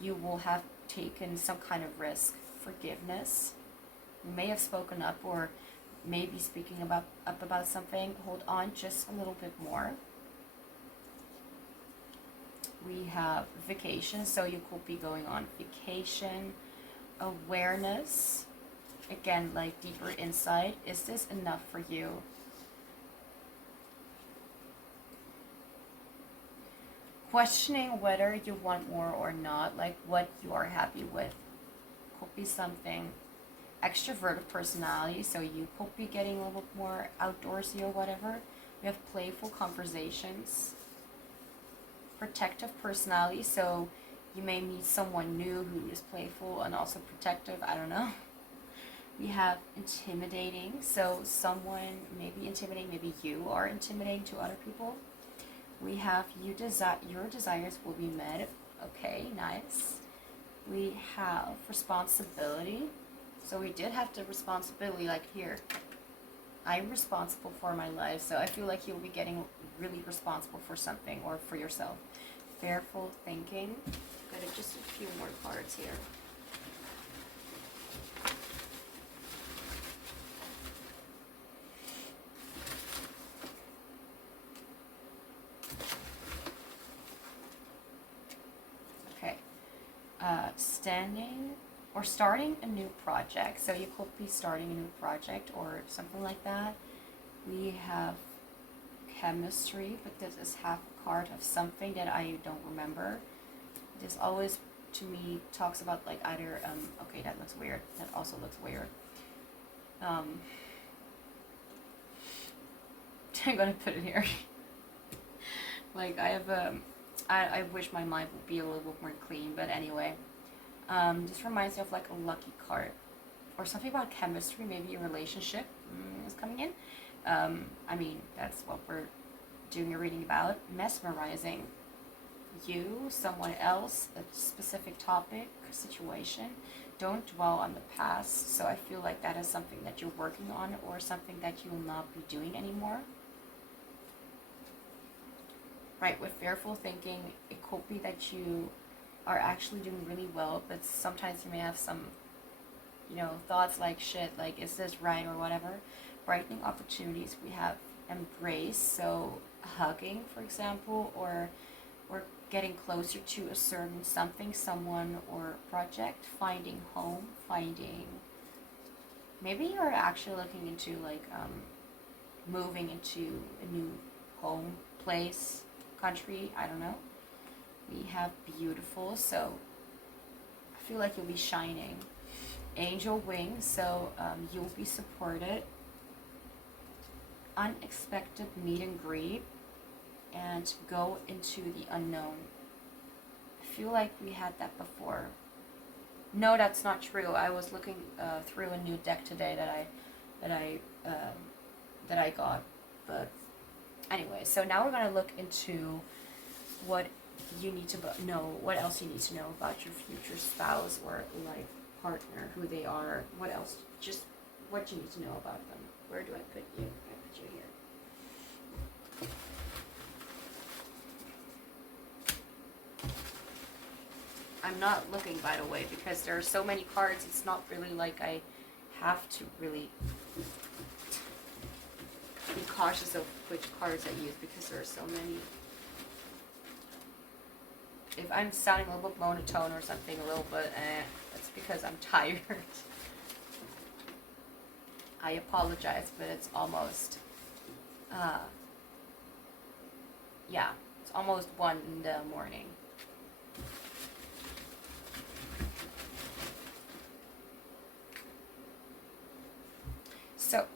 you will have taken some kind of risk. Forgiveness. You may have spoken up, or maybe speaking up about something. Hold on just a little bit more. We have vacation, so you could be going on vacation. Awareness, again, like deeper insight. Is this enough for you? Questioning whether you want more or not, like what you are happy with. Could be something. Extroverted personality, so you could be getting a little bit more outdoorsy or whatever. We have playful conversations. Protective personality, so you may meet someone new who is playful and also protective, I don't know. We have intimidating, so someone may be intimidating, maybe you are intimidating to other people. We have your desires will be met, okay, nice. We have responsibility, so we did have the responsibility, like here. I'm responsible for my life, so I feel like you'll be getting really responsible for something or for yourself. Fearful thinking. Got just a few more cards here. Okay. Standing or starting a new project. So you could be starting a new project or something like that. We have chemistry, but this is half a card of something that I don't remember. This always, to me, talks about like either, okay, that looks weird. That also looks weird. I'm gonna put it here. Like I have, I wish my mind would be a little bit more clean, but anyway. This reminds me of like a lucky card or something about chemistry, maybe a relationship is coming in. I mean, that's what we're doing a reading about. Mesmerizing. You, someone else, a specific topic, situation. Don't dwell on the past. So I feel like that is something that you're working on or something that you will not be doing anymore. Right, with fearful thinking, it could be that you are actually doing really well, but sometimes you may have some, thoughts like, shit, like, is this right or whatever. Brightening opportunities, we have embrace, so hugging, for example, or getting closer to a certain something, someone, or project. Finding home, maybe you're actually looking into like moving into a new home, place, country, I don't know. We have beautiful, so I feel like you'll be shining. Angel wings, so you'll be supported. Unexpected meet and greet, and go into the unknown. I feel like we had that before. No, that's not true. I was looking through a new deck today that I got, but anyway. So now we're gonna look into what you need to know, what else you need to know about your future spouse or life partner, who they are, what else, just what you need to know about them. Where do I put you? I put you here. I'm not looking, by the way, because there are so many cards, it's not really like I have to really be cautious of which cards I use because there are so many. If I'm sounding a little bit monotone or something, a little bit, that's because I'm tired. I apologize, but it's almost, it's almost 1 in the morning. So,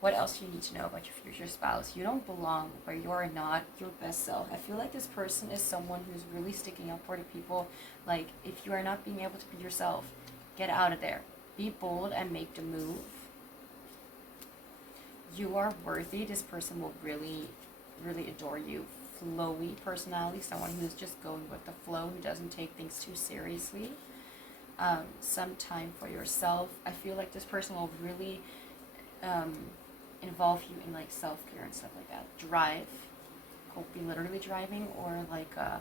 what else you need to know about your future spouse? You don't belong where you're not your best self. I feel like this person is someone who's really sticking up for the people. Like, if you are not being able to be yourself, get out of there. Be bold and make the move. You are worthy. This person will really, really adore you. Flowy personality, someone who's just going with the flow, who doesn't take things too seriously. Some time for yourself. I feel like this person will really involve you in like self-care and stuff like that. Drive, could be literally driving, or like an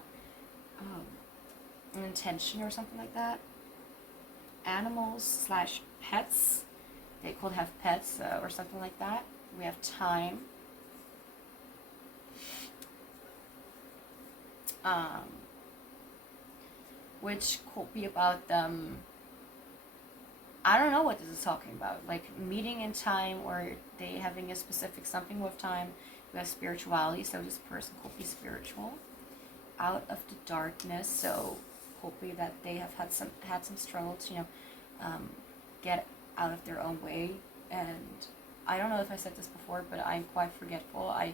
intention or something like that. Animals / pets, they could have pets or something like that. We have time. which could be about them. I don't know what this is talking about. Like meeting in time, or they having a specific something with time. We have spirituality, so this person could be spiritual. Out of the darkness, so hopefully that they have had some struggle to, get out of their own way. And I don't know if I said this before, but I'm quite forgetful. I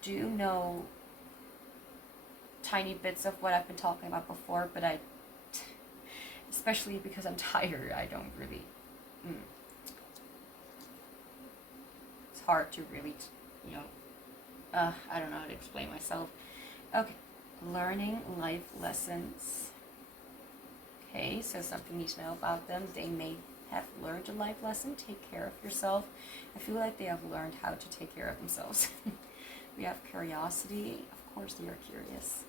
do know tiny bits of what I've been talking about before, but especially because I'm tired, I don't really, it's hard to really, I don't know how to explain myself. Okay, learning life lessons. Okay, so something you need to know about them. They may have learned a life lesson. Take care of yourself. I feel like they have learned how to take care of themselves. We have curiosity. Of course they are curious.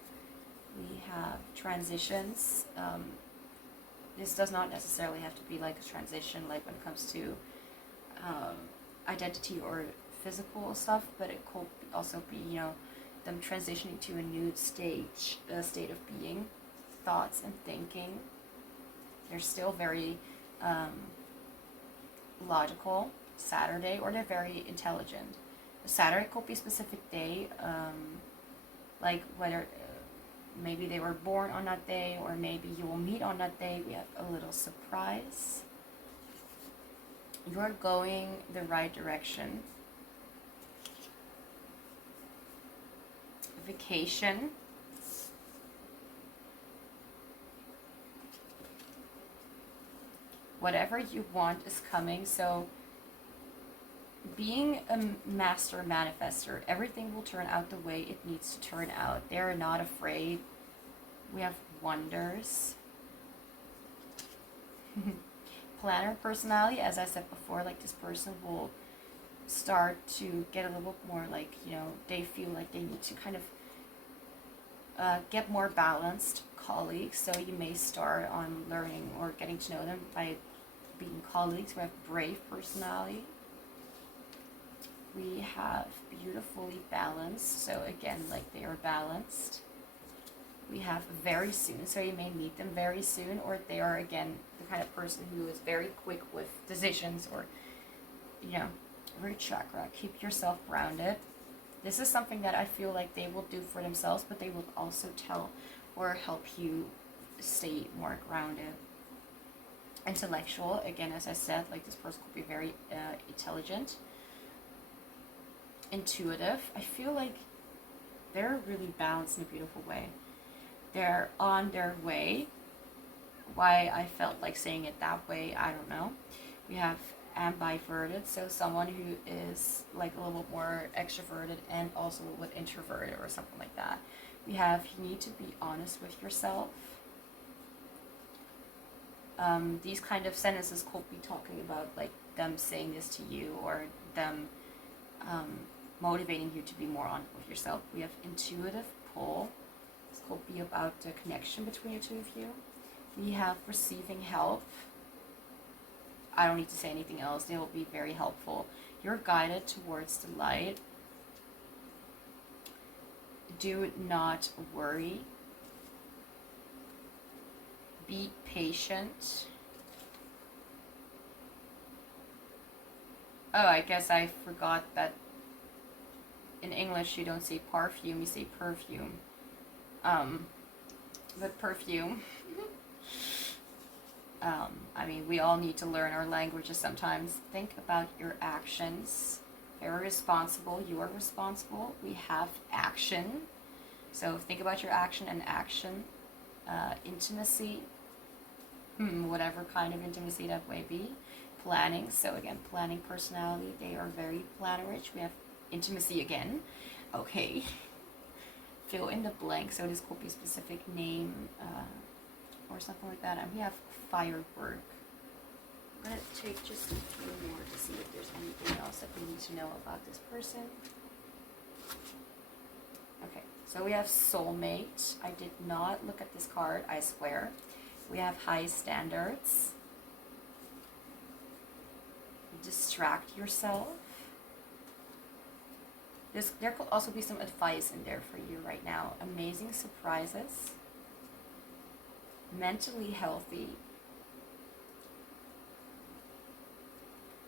We have transitions. This does not necessarily have to be like a transition, like when it comes to identity or physical stuff, but it could also be, them transitioning to a new state of being, thoughts and thinking. They're still very logical, Saturday, or they're very intelligent. Saturday could be a specific day, like whether maybe they were born on that day, or maybe you will meet on that day. We have a little surprise. You're going the right direction. Vacation. Whatever you want is coming. So being a master manifester, everything will turn out the way it needs to turn out. They're not afraid. We have wonders. Planner personality, as I said before, like this person will start to get a little bit more like, they feel like they need to kind of get more balanced colleagues. So you may start on learning or getting to know them by being colleagues. We have brave personality. We have beautifully balanced, so again, like they are balanced. We have very soon, so you may meet them very soon, or they are again the kind of person who is very quick with decisions, or root chakra. Keep yourself grounded. This is something that I feel like they will do for themselves, but they will also tell or help you stay more grounded. Intellectual, again, as I said, like this person could be very intelligent. Intuitive. I feel like they're really balanced in a beautiful way. They're on their way. Why I felt like saying it that way, I don't know. We have ambiverted, so someone who is like a little bit more extroverted and also a little bit introverted or something like that. We have, you need to be honest with yourself. These kind of sentences could be talking about like them saying this to you, or them motivating you to be more honest with yourself. We have intuitive pull. This could be about the connection between the two of you. We have receiving help. I don't need to say anything else. They will be very helpful. You're guided towards the light. Do not worry. Be patient. Oh, I guess I forgot that in English you don't say perfume, you say perfume. But perfume. I mean, we all need to learn our languages sometimes. Think about your actions. They're responsible. You are responsible. We have action. So think about your action and action. Intimacy. Whatever kind of intimacy that may be. Planning. So again, planning personality. They are very plannerish. We have intimacy again. Okay. Fill in the blank. So this could be a specific name or something like that. And we have firework. I'm going to take just a few more to see if there's anything else that we need to know about this person. Okay, so we have soulmate. I did not look at this card, I swear. We have high standards. Distract yourself. There could also be some advice in there for you right now. Amazing surprises. mentally healthy,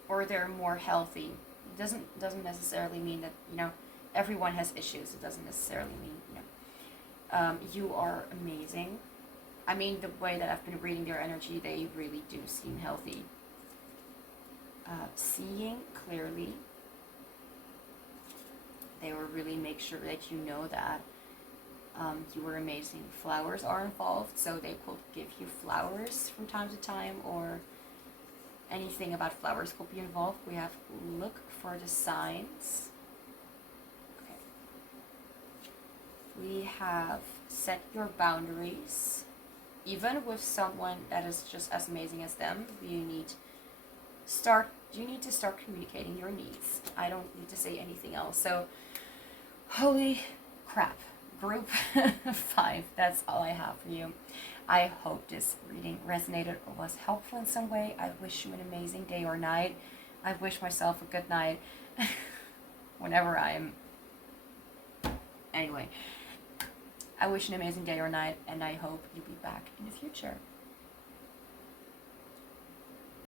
or they're more healthy. It doesn't necessarily mean that, you know, everyone has issues. It doesn't necessarily mean, you know, you are amazing. I mean, the way that I've been reading their energy, they really do seem healthy. Seeing clearly. They will really make sure that you know that you are amazing. Flowers are involved, so they could give you flowers from time to time, or anything about flowers could be involved. We have look for the signs. Okay. We have set your boundaries. Even with someone that is just as amazing as them, you need to start communicating your needs. I don't need to say anything else. So, holy crap. Group 5, that's all I have for you. I hope this reading resonated or was helpful in some way. I wish you an amazing day or night. I wish myself a good night whenever I'm... Anyway, I wish an amazing day or night, and I hope you'll be back in the future.